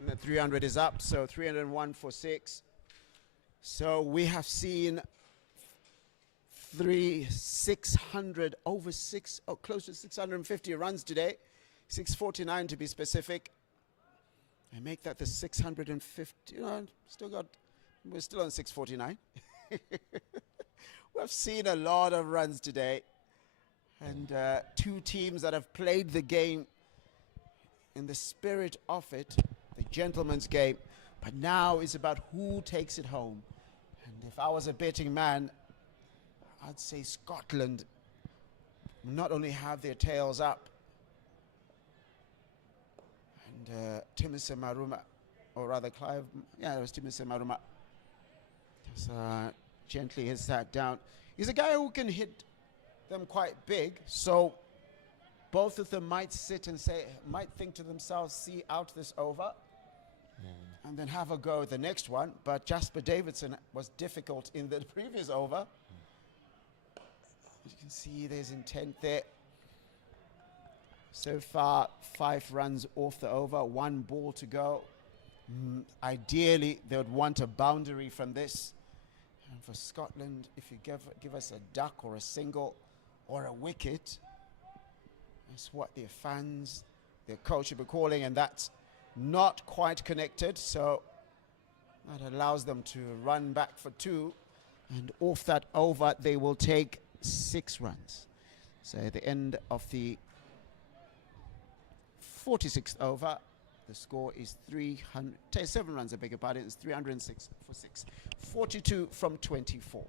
And the 300 is up, so 301 for 6. So we have seen 600, over 6, oh, close to 650 runs today. 649 to be specific. I make that the 650, we're still on 649. We've seen a lot of runs today. And 2 teams that have played the game in the spirit of it, the gentleman's game. But now it's about who takes it home. And if I was a betting man, I'd say Scotland not only have their tails up, and Timothy Maruma, or rather Clive, yeah, it was Timothy Maruma, just gently hits that down. He's a guy who can hit them quite big, so both of them might sit and say, might think to themselves, see out this over, and then have a go at the next one. But Jasper Davidson was difficult in the previous over. You can see there's intent there. So far, 5 runs off the over, 1 ball to go. Ideally, they would want a boundary from this. And for Scotland, if you give us a duck or a single or a wicket, that's what their fans, their coach will be calling, and that's not quite connected. So that allows them to run back for 2. And off that over, they will take 6 runs. So at the end of the 46th over, the score is 7 runs, I beg your pardon. It's 306 for 6. 42 from 24.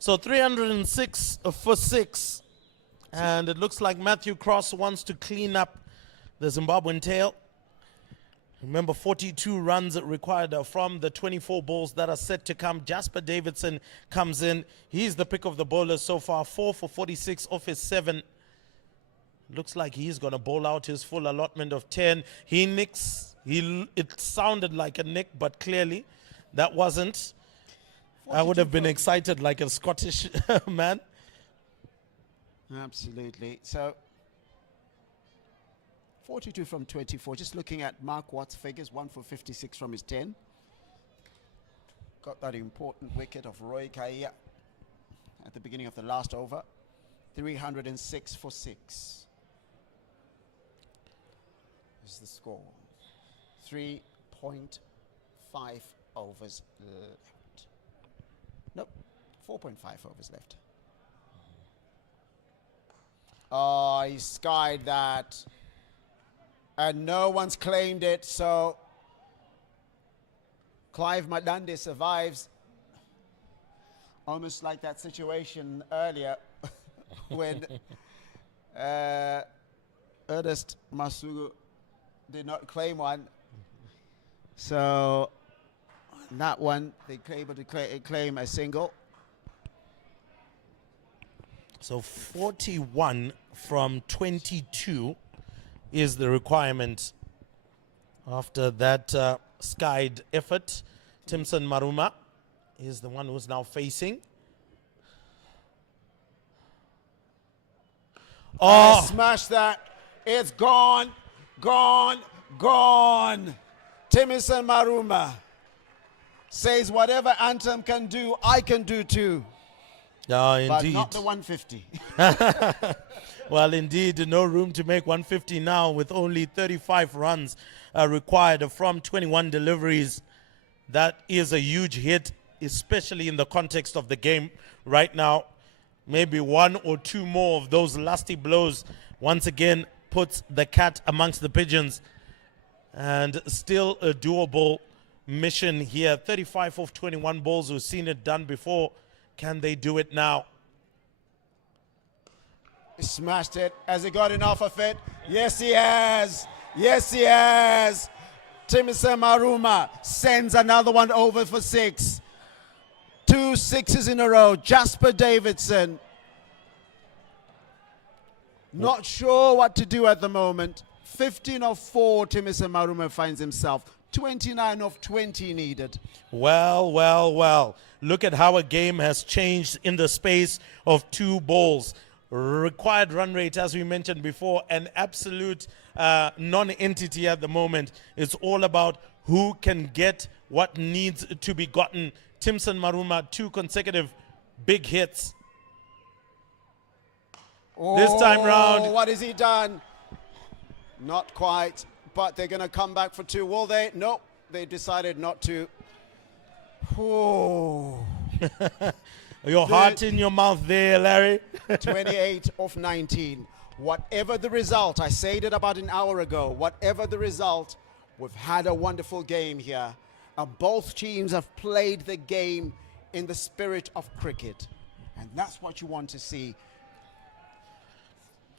So 306 for 6. And it looks like Matthew Cross wants to clean up the Zimbabwean tail. Remember, 42 runs required from the 24 balls that are set to come. Jasper Davidson comes in. He's the pick of the bowlers so far. 4 for 46 off his 7. Looks like he's going to bowl out his full allotment of 10. He nicks. It sounded like a nick, but clearly that wasn't. I would have been excited like a Scottish man. Absolutely. So 42 from 24. Just looking at Mark Watt's figures, 1 for 56 from his 10. Got that important wicket of Roy Kaya at the beginning of the last over. 306 for 6 is the score. 3.5 overs left. Nope, 4.5 overs left. Oh, he skied that. And no one's claimed it, so Clive Madande survives. Almost like that situation earlier when Ernest Masugu did not claim one. So that one, they were able to claim a single. So 41 from 22 is the requirement after that skied effort. Timson Maruma is the one who's now facing. Oh, smash that. It's gone, gone, gone. Timson Maruma says whatever Anthem can do, I can do too. Indeed. But not the 150. Well, indeed, no room to make 150 now with only 35 runs required from 21 deliveries. That is a huge hit, especially in the context of the game right now. Maybe 1 or 2 more of those lusty blows once again puts the cat amongst the pigeons. And still a doable mission here. 35 of 21 balls. We've seen it done before. Can they do it now? He smashed it. Has he got enough of it? Yes, he has. Yes, he has. Timson Maruma sends another one over for 6. 2 6s in a row. Jasper Davidson. Not sure what to do at the moment. 15 of 4, Timson Maruma finds himself. 29 of 20 needed. Well, well, well. Look at how a game has changed in the space of 2 balls. Required run rate, as we mentioned before, an absolute non-entity at the moment. It's all about who can get what needs to be gotten. Timson Maruma, 2 consecutive big hits. This time round. What has he done? Not quite, but they're going to come back for 2, will they? Nope, they decided not to. Oh. Your heart in your mouth there, Larry. 28 of 19. Whatever the result, I said it about an hour ago, whatever the result, we've had a wonderful game here. Both teams have played the game in the spirit of cricket. And that's what you want to see.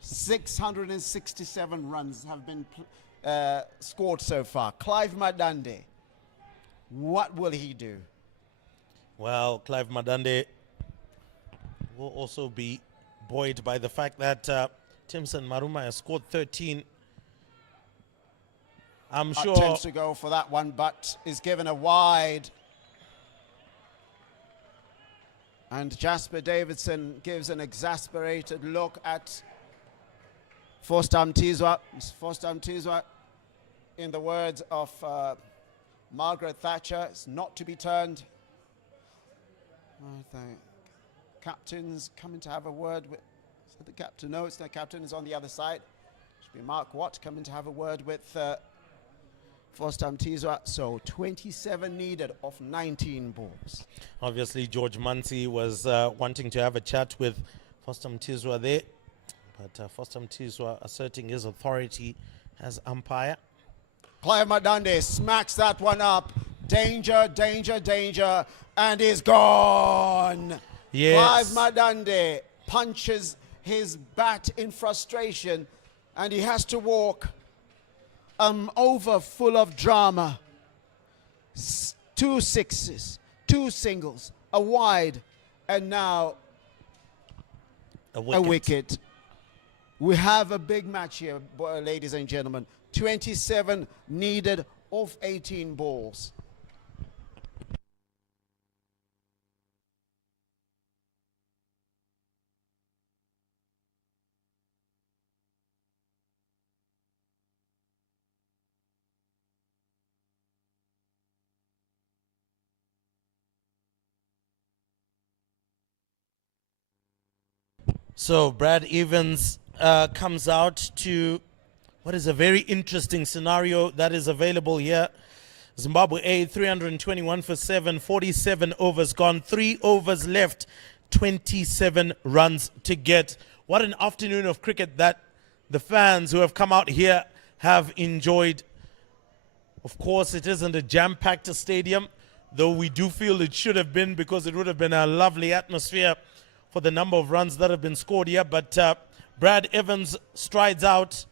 667 runs have been scored so far. Clive Madande, what will he do? Well, Clive Madande will also be buoyed by the fact that Timson Maruma has scored 13. I'm sure attempts to go for that one, but is given a wide. And Jasper Davidson gives an exasperated look at Forstam Tizwa. Forstam Tizwa, in the words of Margaret Thatcher, is not to be turned. I think captain's coming to have a word with. Is that the captain? No, it's the captain. Is on the other side. Should be Mark Watt coming to have a word with Forstam Tizwa. So 27 needed of 19 balls. obviously George Muncie was wanting to have a chat with Forstam Tizwa there, but Forstam Tizwa asserting his authority as umpire. Clive Madande smacks that one up. Danger, danger, danger, and is gone. Yes. Clive Madande punches his bat in frustration, and he has to walk. over full of drama. 2 sixes, 2 singles, a wide, and now a wicket. We have a big match here, ladies and gentlemen. 27 needed off 18 balls. So Brad Evans comes out to what is a very interesting scenario that is available here. Zimbabwe A, 321 for 7, 47 overs gone, 3 overs left, 27 runs to get. What an afternoon of cricket that the fans who have come out here have enjoyed. Of course, it isn't a jam-packed stadium, though we do feel it should have been, because it would have been a lovely atmosphere for the number of runs that have been scored here. But Brad Evans strides out,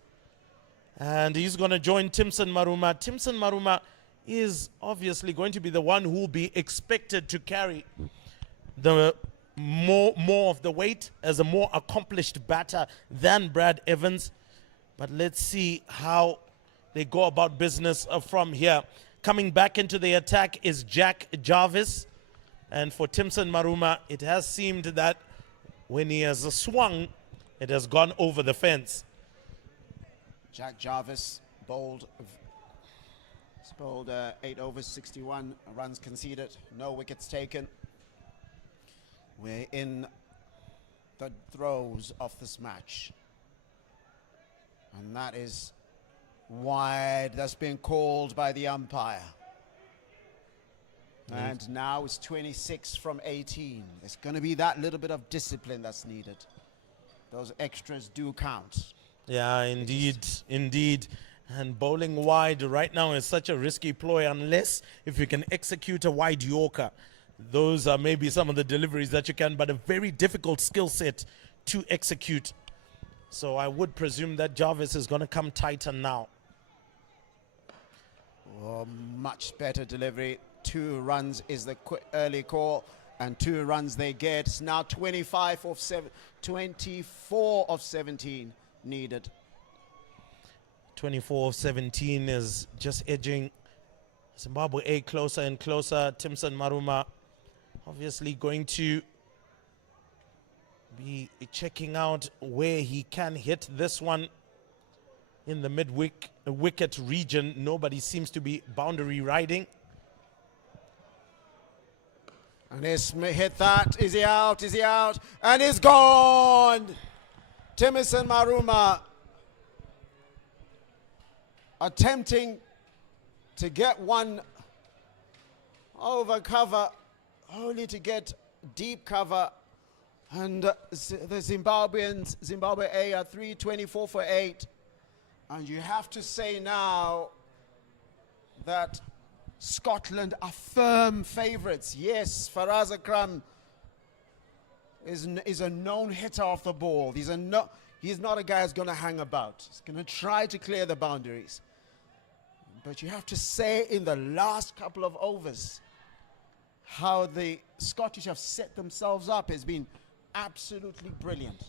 and he's going to join Timson Maruma. Timson Maruma is obviously going to be the one who will be expected to carry the more of the weight as a more accomplished batter than Brad Evans. But let's see how they go about business from here. Coming back into the attack is Jack Jarvis. And for Timson Maruma, it has seemed that when he has swung, it has gone over the fence. Jack Jarvis bowled 8 overs, 61 runs conceded, no wickets taken. We're in the throes of this match. And that is wide. That's been called by the umpire. And now it's 26 from 18. There's going to be that little bit of discipline that's needed. Those extras do count. Yeah, indeed, indeed. And bowling wide right now is such a risky ploy, unless if you can execute a wide Yorker. Those are maybe some of the deliveries that you can, but a very difficult skill set to execute. So I would presume that Jarvis is going to come tighter now. Oh, much better delivery. 2 runs is the early call, and 2 runs they get. It's now 24 of 17 needed. 24 of 17 is just edging Zimbabwe A closer and closer. Timson Maruma obviously going to be checking out where he can hit this one in the mid-wicket region. Nobody seems to be boundary riding. And he's hit that. Is he out? Is he out? And he's gone! Timson Maruma attempting to get one over cover, only to get deep cover. And the Zimbabweans, Zimbabwe A, are 324 for 8. And you have to say now that Scotland are firm favourites. Yes, Faraz Akram is a known hitter off the ball. He's not a guy who's going to hang about. He's going to try to clear the boundaries. But you have to say in the last couple of overs how the Scottish have set themselves up has been absolutely brilliant.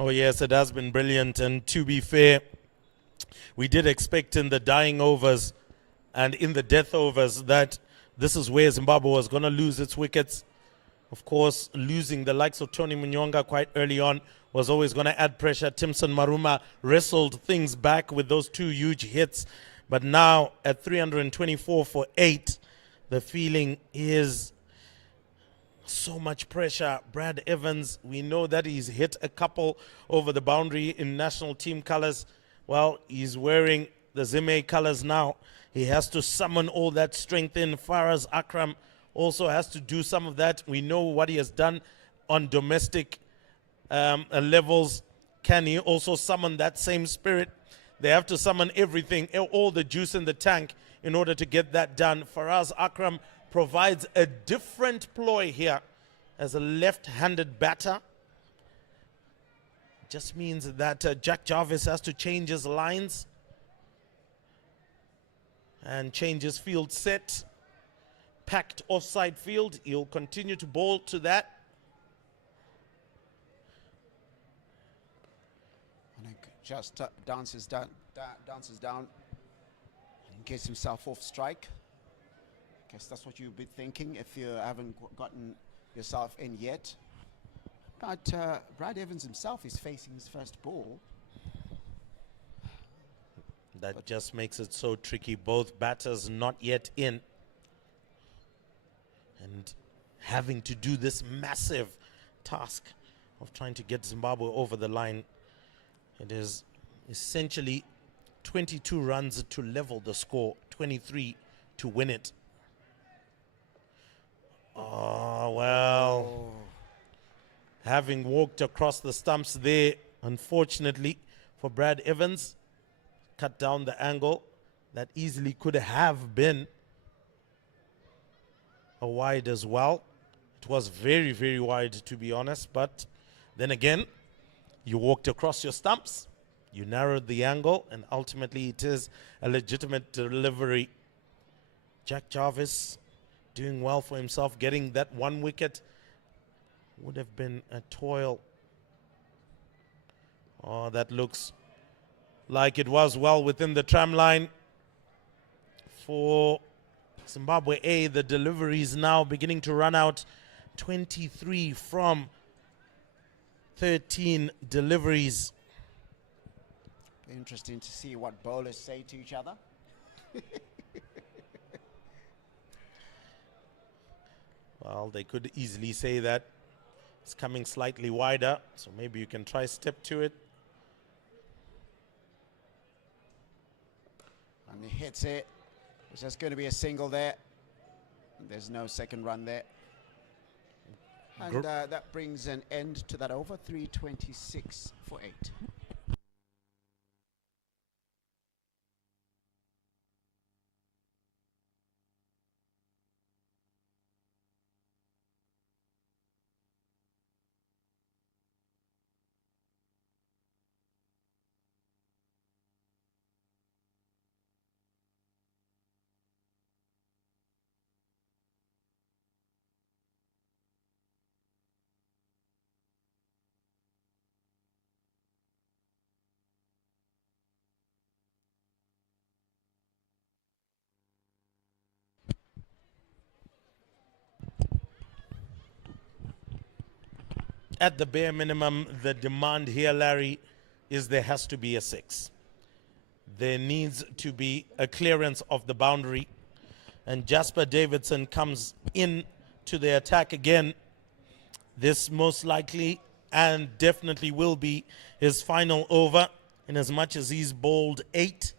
Oh yes, it has been brilliant. And to be fair, we did expect in the dying overs and in the death overs that this is where Zimbabwe was going to lose its wickets. Of course, losing the likes of Tony Munyonga quite early on was always going to add pressure. Timson Maruma wrestled things back with those 2 huge hits. But now at 324 for 8, the feeling is so much pressure. Brad Evans, we know that he's hit a couple over the boundary in national team colors. Well, he's wearing the Zim colors now. He has to summon all that strength in. Faraz Akram also has to do some of that. We know what he has done on domestic levels. Can he also summon that same spirit? They have to summon everything, all the juice in the tank in order to get that done. Faraz Akram provides a different ploy here as a left-handed batter. Just means that Jack Jarvis has to change his lines. and changes field set. Packed offside field. He'll continue to bowl to that. And just dances down and gets himself off strike. Guess that's what you've been thinking if you haven't gotten yourself in yet. But Brad Evans himself is facing his first ball. That just makes it so tricky. Both batters not yet in. And having to do this massive task of trying to get Zimbabwe over the line. It is essentially 22 runs to level the score, 23 to win it. Oh, well. Oh. Having walked across the stumps there, unfortunately for Brad Evans, cut down the angle. That easily could have been a wide as well. It was very, very wide, to be honest. But then again, you walked across your stumps, you narrowed the angle, and ultimately it is a legitimate delivery. Jack Jarvis doing well for himself, getting that 1 wicket would have been a toil. Oh, that looks like it was well within the tram line for Zimbabwe A. The delivery is now beginning to run out. 23 from 13 deliveries. Interesting to see what bowlers say to each other. Well, they could easily say that it's coming slightly wider, so maybe you can try step to it. And he hits it. It's just going to be a single there. There's no second run there. And that brings an end to that over. 326 for 8. At the bare minimum, the demand here, Larry, is there has to be a 6. There needs to be a clearance of the boundary. And Jasper Davidson comes in to the attack again. This most likely and definitely will be his final over. In as much as he's bowled 8,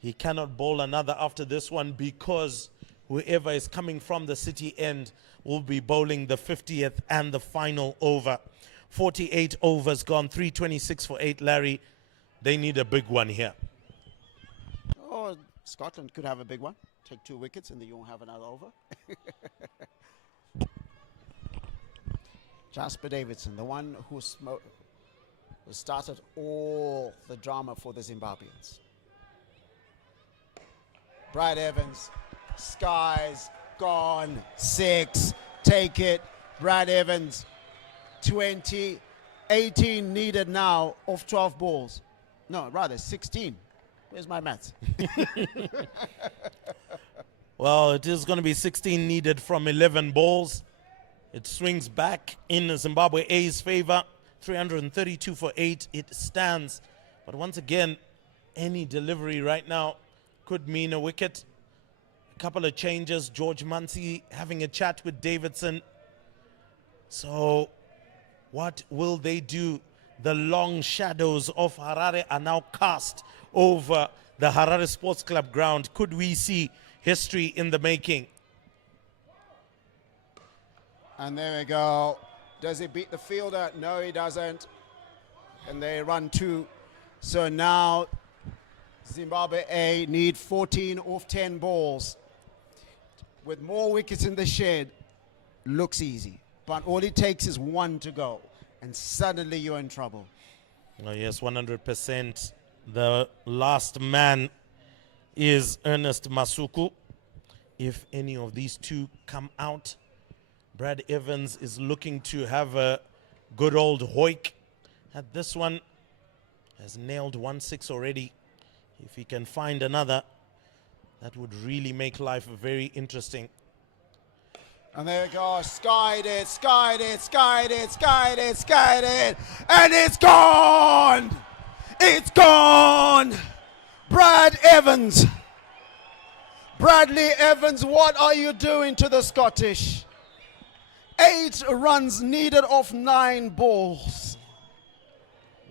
he cannot bowl another after this one because whoever is coming from the city end will be bowling the 50th and the final over. 48 overs gone, 326 for 8, Larry. They need a big one here. Oh, Scotland could have a big one. Take 2 wickets and then you won't have another over. Jasper Davidson, the one who started all the drama for the Zimbabweans. Brad Evans, skies, gone, 6, take it. Brad Evans, 20, 18 needed now of 12 balls. No, rather 16. Where's my maths? Well, it is going to be 16 needed from 11 balls. It swings back in Zimbabwe A's favor. 332 for 8. It stands. But once again, any delivery right now could mean a wicket. A couple of changes. George Muncy having a chat with Davidson. So what will they do? The long shadows of Harare are now cast over the Harare Sports Club ground. Could we see history in the making? And there we go. Does he beat the fielder? No, he doesn't. And they run 2. So now Zimbabwe A need 14 off 10 balls. With more wickets in the shed, looks easy. But all it takes is 1 to go. And suddenly you're in trouble. Oh, yes, 100%. The last man is Ernest Masuku. If any of these two come out, Brad Evans is looking to have a good old hoik. At this one, has nailed 1-6 already. If he can find another, that would really make life very interesting. And there we go, skied it, skied it, skied it, skied it, skied it, and it's gone! It's gone! Brad Evans. Bradley Evans, what are you doing to the Scottish? 8 runs needed off 9 balls.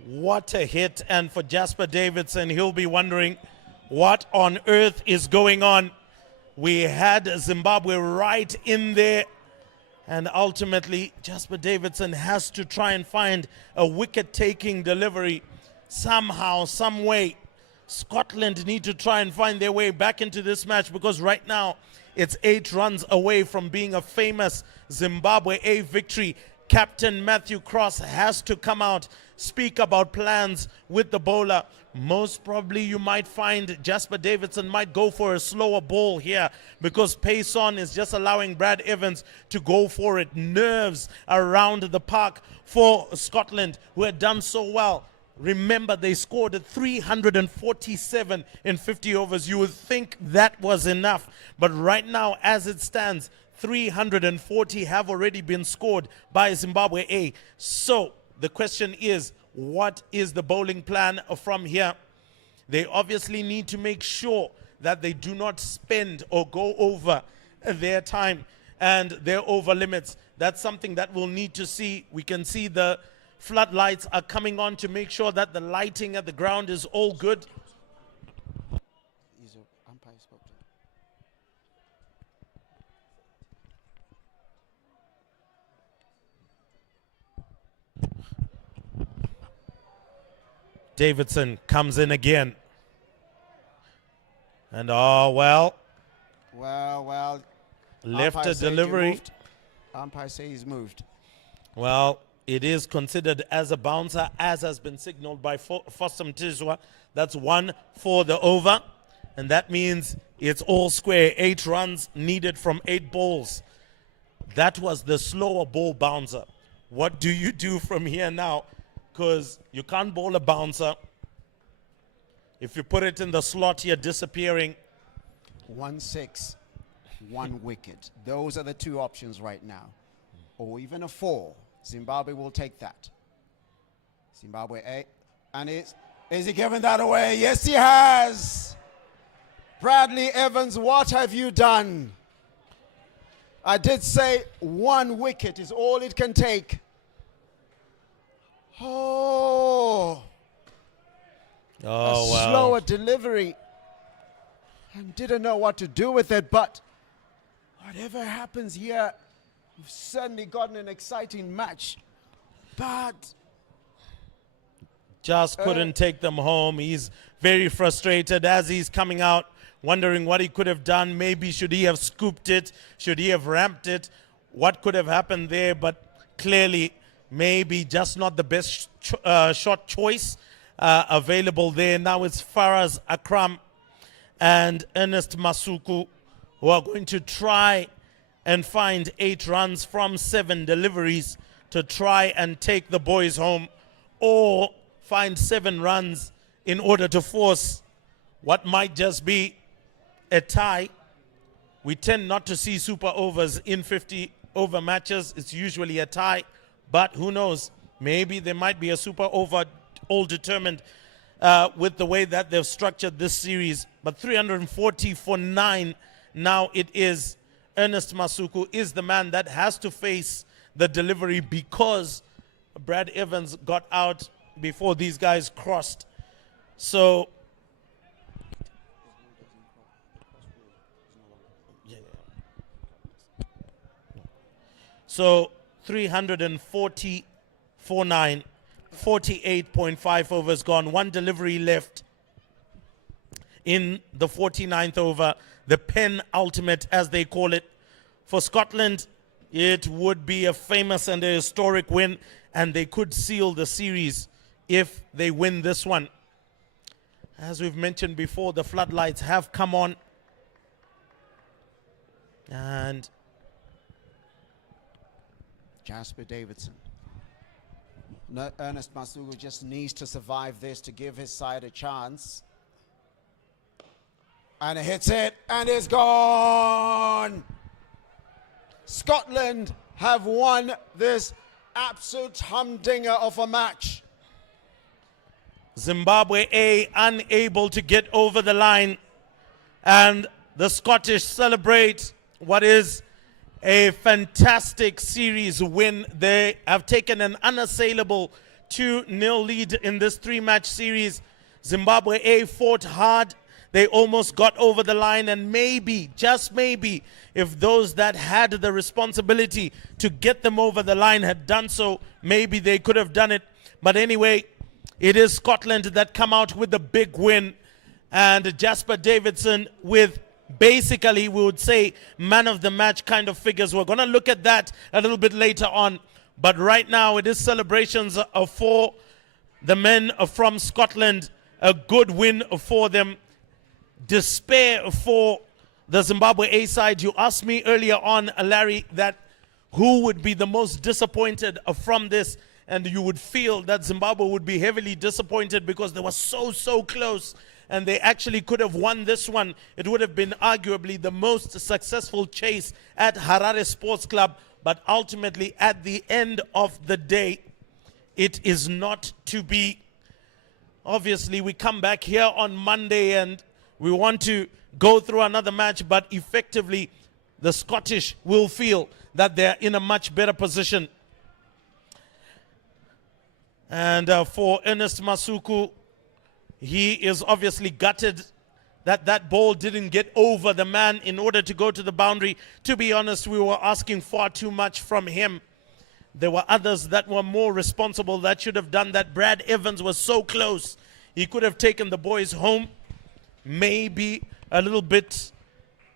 What a hit, and for Jasper Davidson, he'll be wondering what on earth is going on. We had Zimbabwe right in there, and ultimately Jasper Davidson has to try and find a wicket-taking delivery somehow, some way. Scotland need to try and find their way back into this match, because right now it's 8 runs away from being a famous Zimbabwe A victory. Captain Matthew Cross has to come out, speak about plans with the bowler. Most probably you might find Jasper Davidson might go for a slower ball here, because pace on is just allowing Brad Evans to go for it. Nerves around the park for Scotland, who had done so well. Remember, they scored at 347 in 50 overs. You would think that was enough. But right now, as it stands, 340 have already been scored by Zimbabwe A. So the question is, what is the bowling plan from here? They obviously need to make sure that they do not spend or go over their time and their over limits. That's something that we'll need to see. We can see the floodlights are coming on to make sure that the lighting at the ground is all good. Davidson comes in again. And Well. Left a delivery. Umpire says he's moved. Well, it is considered as a bouncer, as has been signaled by Foster Mtizwa. That's 1 for the over. And that means it's all square. 8 runs needed from 8 balls. That was the slower ball bouncer. What do you do from here now? Because you can't bowl a bouncer. If you put it in the slot, you're disappearing. 1-6, 1 wicket. Those are the 2 options right now. Or even a 4. Zimbabwe will take that. Zimbabwe A. And is he giving that away? Yes, he has. Bradley Evans, what have you done? I did say 1 wicket is all it can take. Oh, wow. Slower delivery. And didn't know what to do with it, but whatever happens here, we've certainly gotten an exciting match. But just couldn't take them home. He's very frustrated as he's coming out, wondering what he could have done. Maybe should he have scooped it? Should he have ramped it? What could have happened there? But clearly, maybe just not the best shot choice available there. Now it's Faraz Akram and Ernest Masuku who are going to try and find 8 runs from 7 deliveries to try and take the boys home, or find 7 runs in order to force what might just be a tie. We tend not to see super overs in 50 over matches. It's usually a tie. But who knows? Maybe there might be a super over, all determined with the way that they've structured this series. But 340 for 9. Now it is Ernest Masuku is the man that has to face the delivery, because Brad Evans got out before these guys crossed. So So 340 for 9, 48.5 overs gone, 1 delivery left in the 49th over, the penultimate as they call it. For Scotland, it would be a famous and a historic win, and they could seal the series if they win this one. As we've mentioned before, the floodlights have come on. And Jasper Davidson. No, Ernest Masuku just needs to survive this to give his side a chance. And it hits it, and it's gone! Scotland have won this absolute humdinger of a match. Zimbabwe A unable to get over the line. And the Scottish celebrate what is a fantastic series win. They have taken an unassailable 2-0 lead in this 3-match series. Zimbabwe A fought hard. They almost got over the line, and maybe, just maybe, if those that had the responsibility to get them over the line had done so, maybe they could have done it. But anyway, it is Scotland that come out with the big win, and Jasper Davidson with basically, we would say, man of the match kind of figures. We're going to look at that a little bit later on. But right now, it is celebrations for the men from Scotland. A good win for them. Despair for the Zimbabwe A side. You asked me earlier on, Larry, that who would be the most disappointed from this, and you would feel that Zimbabwe would be heavily disappointed because they were so close, and they actually could have won this one. It would have been arguably the most successful chase at Harare Sports Club, but ultimately at the end of the day, it is not to be. Obviously, we come back here on Monday and we want to go through another match, but effectively, the Scottish will feel that they're in a much better position. And for Ernest Masuku, he is obviously gutted that that ball didn't get over the man in order to go to the boundary. To be honest, we were asking far too much from him. There were others that were more responsible that should have done that. Brad Evans was so close. He could have taken the boys home. Maybe a little bit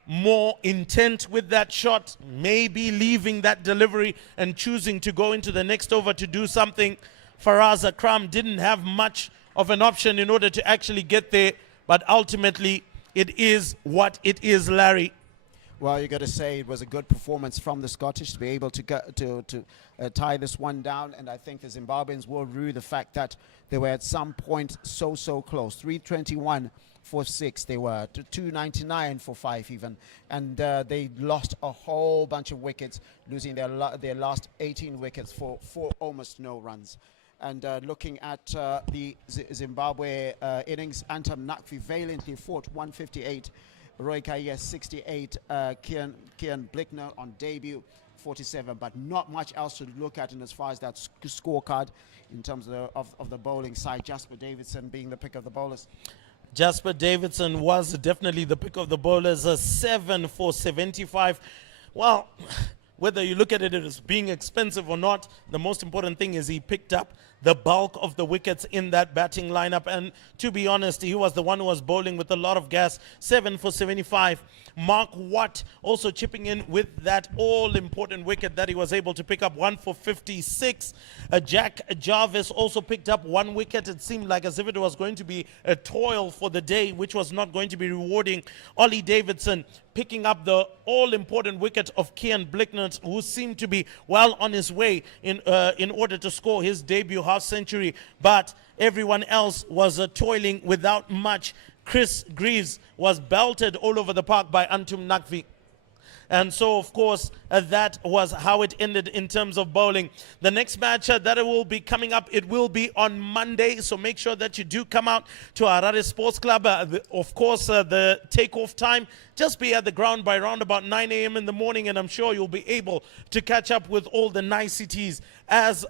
more intent with that shot, maybe leaving that delivery and choosing to go into the next over to do something. Faraz Akram didn't have much of an option in order to actually get there, but ultimately it is what it is, Larry. Well, you got to say it was a good performance from the Scottish to be able to tie this one down, and I think the Zimbabweans will rue the fact that they were at some point so close. 321 for 6 they were, to 299 for 5 even, and they lost a whole bunch of wickets, losing their last 18 wickets for almost no runs. And looking at the Zimbabwe innings, Antam Nakvi valiantly fought 158, Roy Kaya 68, Kian Blickner on debut 47, but not much else to look at in as far as that scorecard in terms of the bowling side. Jasper Davidson being the pick of the bowlers. Jasper Davidson was definitely the pick of the bowlers, 7 for 75. Well, whether you look at it as being expensive or not, the most important thing is he picked up the bulk of the wickets in that batting lineup. And to be honest, he was the one who was bowling with a lot of gas. 7 for 75. Mark Watt also chipping in with that all-important wicket that he was able to pick up, 1 for 56. Jack Jarvis also picked up 1 wicket. It seemed like as if it was going to be a toil for the day, which was not going to be rewarding. Ollie Davidson picking up the all-important wicket of Kian Blickner, who seemed to be well on his way in order to score his debut half-century. But everyone else was toiling without much. Chris Greaves was belted all over the park by Antum Nakvi. And so, of course, that was how it ended in terms of bowling. The next match that will be coming up, it will be on Monday. So make sure that you do come out to Harare Sports Club. Of course, the takeoff time, just be at the ground by around about 9 a.m. in the morning. And I'm sure you'll be able to catch up with all the niceties as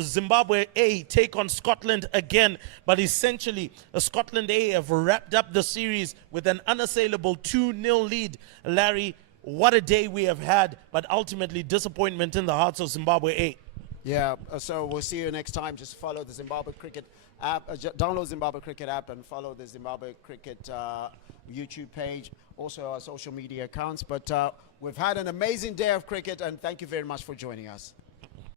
Zimbabwe A take on Scotland again. But essentially, Scotland A have wrapped up the series with an unassailable 2-0 lead. Larry, what a day we have had, but ultimately disappointment in the hearts of Zimbabwe A. Yeah, so we'll see you next time. Just follow the Zimbabwe Cricket app, download Zimbabwe Cricket app and follow the Zimbabwe Cricket YouTube page, also our social media accounts. But we've had an amazing day of cricket, and thank you very much for joining us.